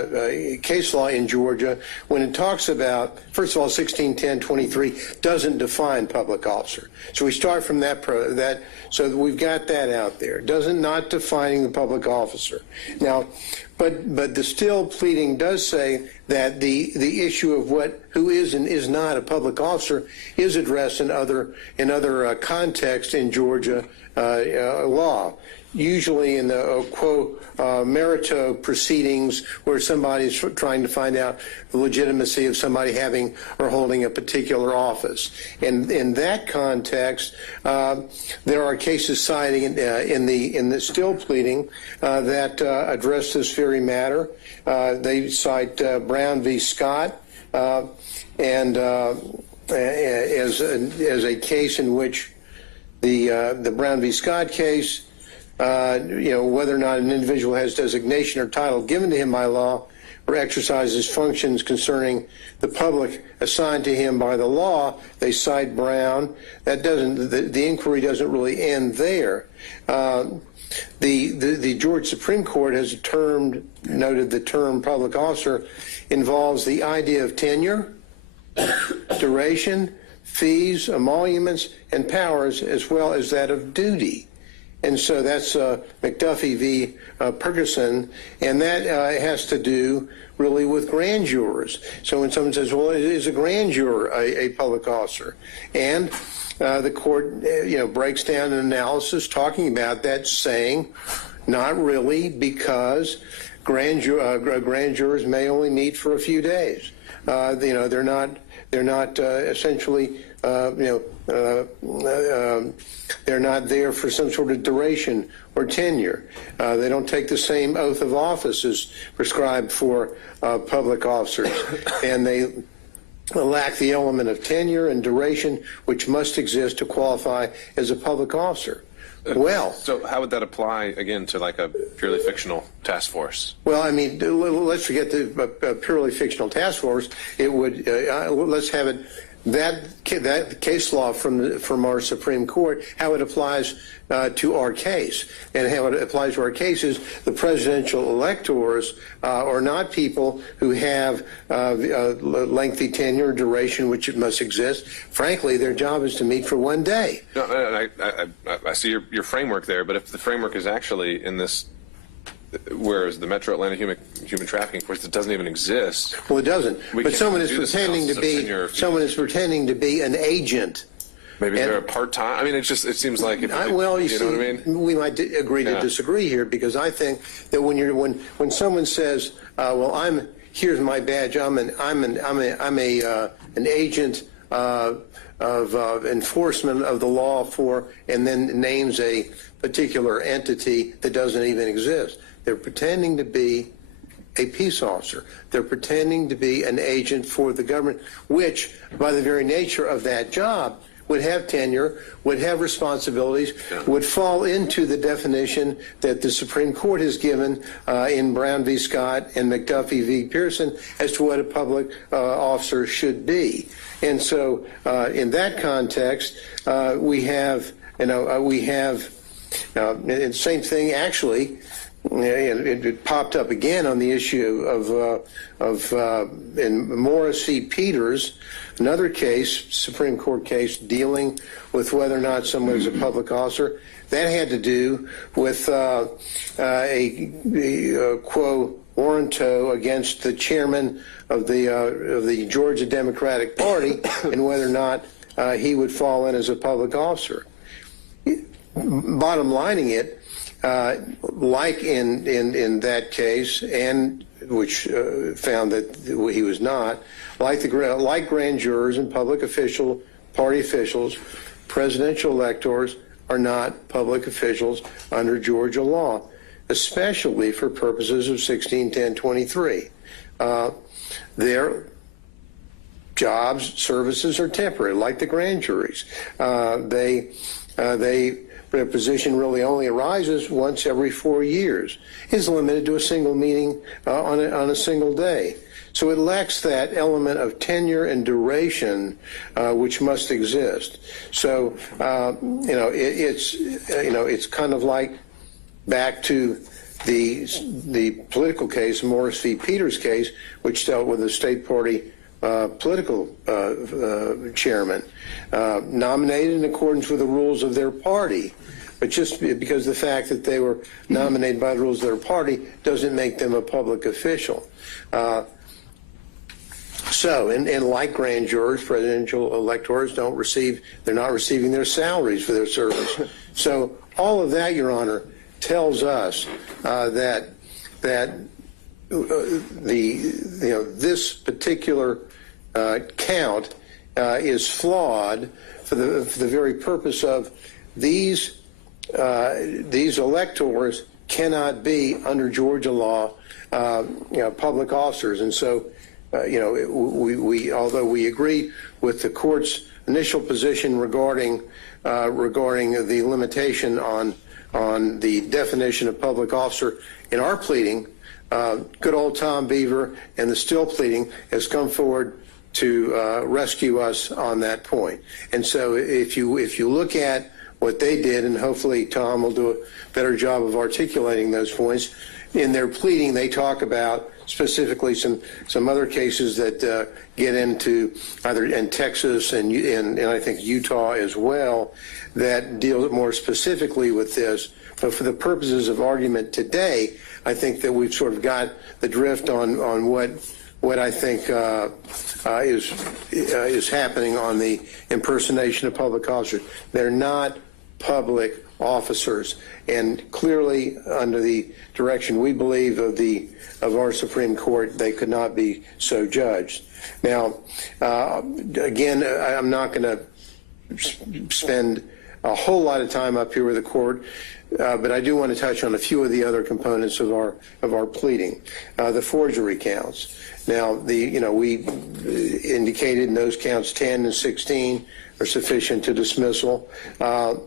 case law in Georgia when it talks about, first of all, 1610-23 doesn't define public officer. So we start from that, so we've got that out there. Doesn't not defining the public officer. Now, but the still pleading does say that the issue of who is and is not a public officer is addressed in other contexts in Georgia law. Usually in the quo merito proceedings where somebody's trying to find out the legitimacy of somebody having or holding a particular office. And in that context, there are cases citing in the still pleading that address this very matter. They cite Brown v. Scott and as a case in which the Brown v. Scott case, whether or not an individual has designation or title given to him by law or exercises functions concerning the public assigned to him by the law, they cite Brown. That doesn't, the inquiry doesn't really end there. The Georgia Supreme Court has noted the term public officer involves the idea of tenure, duration, fees, emoluments, and powers, as well as that of duty. And so that's McAfee v. Ferguson, and that has to do really with grand jurors. So when someone says, well, is a grand juror a public officer? And the court breaks down an analysis talking about that, saying not really, because grand jurors may only meet for a few days. They're not essentially they're not there for some sort of duration or tenure. They don't take the same oath of office as prescribed for public officers, and they lack the element of tenure and duration which must exist to qualify as a public officer. Well, so how would that apply again to like a purely fictional task force? Well, I mean, let's forget the purely fictional task force. It would let's have it that case law from our Supreme Court, how it applies to our case, and how it applies to our case is the presidential electors are not people who have lengthy tenure, duration, which it must exist. Frankly, their job is to meet for one day. No, I see your framework there, but if the framework is actually in this, whereas the Metro Atlanta human trafficking force, it doesn't even exist. Well, it doesn't. But someone is pretending to be an agent. Maybe they're a part-time. I mean, it seems like if well, you know what I mean? We might agree to disagree here, because I think that when someone says, "Well, here's my badge. I'm an agent of enforcement of the law for," and then names a particular entity that doesn't even exist. They're pretending to be a peace officer. They're pretending to be an agent for the government, which, by the very nature of that job, would have tenure, would have responsibilities, would fall into the definition that the Supreme Court has given in Brown v. Scott and McAfee v. Pearson as to what a public officer should be. And so in that context, we have the same thing actually. It popped up again on the issue in Morris v. Peters, another case, Supreme Court case, dealing with whether or not someone is a public officer. That had to do with a quo warranto against the chairman of the Georgia Democratic Party and whether or not he would fall in as a public officer. Bottom lining it, like in that case, and which found that he was not, like grand jurors and public official, party officials, presidential electors are not public officials under Georgia law, especially for purposes of 1610-23. Their jobs, services are temporary, like the grand juries. Their position really only arises once every 4 years. Is limited to a single meeting on a single day. So it lacks that element of tenure and duration which must exist. So it's kind of like back to the political case, Morris v. Peters case, which dealt with a state party political chairman, nominated in accordance with the rules of their party. But just because the fact that they were nominated by the rules of their party doesn't make them a public official. And like grand jurors, presidential electors they're not receiving their salaries for their service. So all of that, Your Honor, tells us that this particular count is flawed for the very purpose of these electors cannot be, under Georgia law, public officers. And so, we although we agree with the court's initial position regarding the limitation on the definition of public officer in our pleading, good old Tom Beaver and the Still pleading has come forward to rescue us on that point. And so if you look at what they did, and hopefully Tom will do a better job of articulating those points, in their pleading they talk about specifically some other cases that get into either in Texas and I think Utah as well, that deal more specifically with this. But for the purposes of argument today, I think that we've sort of got the drift on what I think is happening on the impersonation of public officers. They're not public officers, and clearly under the direction we believe of our Supreme Court, they could not be so judged. Now, again, I'm not going to spend a whole lot of time up here with the court, but I do want to touch on a few of the other components of our pleading. The forgery counts. Now, we indicated in those counts 10 and 16 are sufficient to dismissal.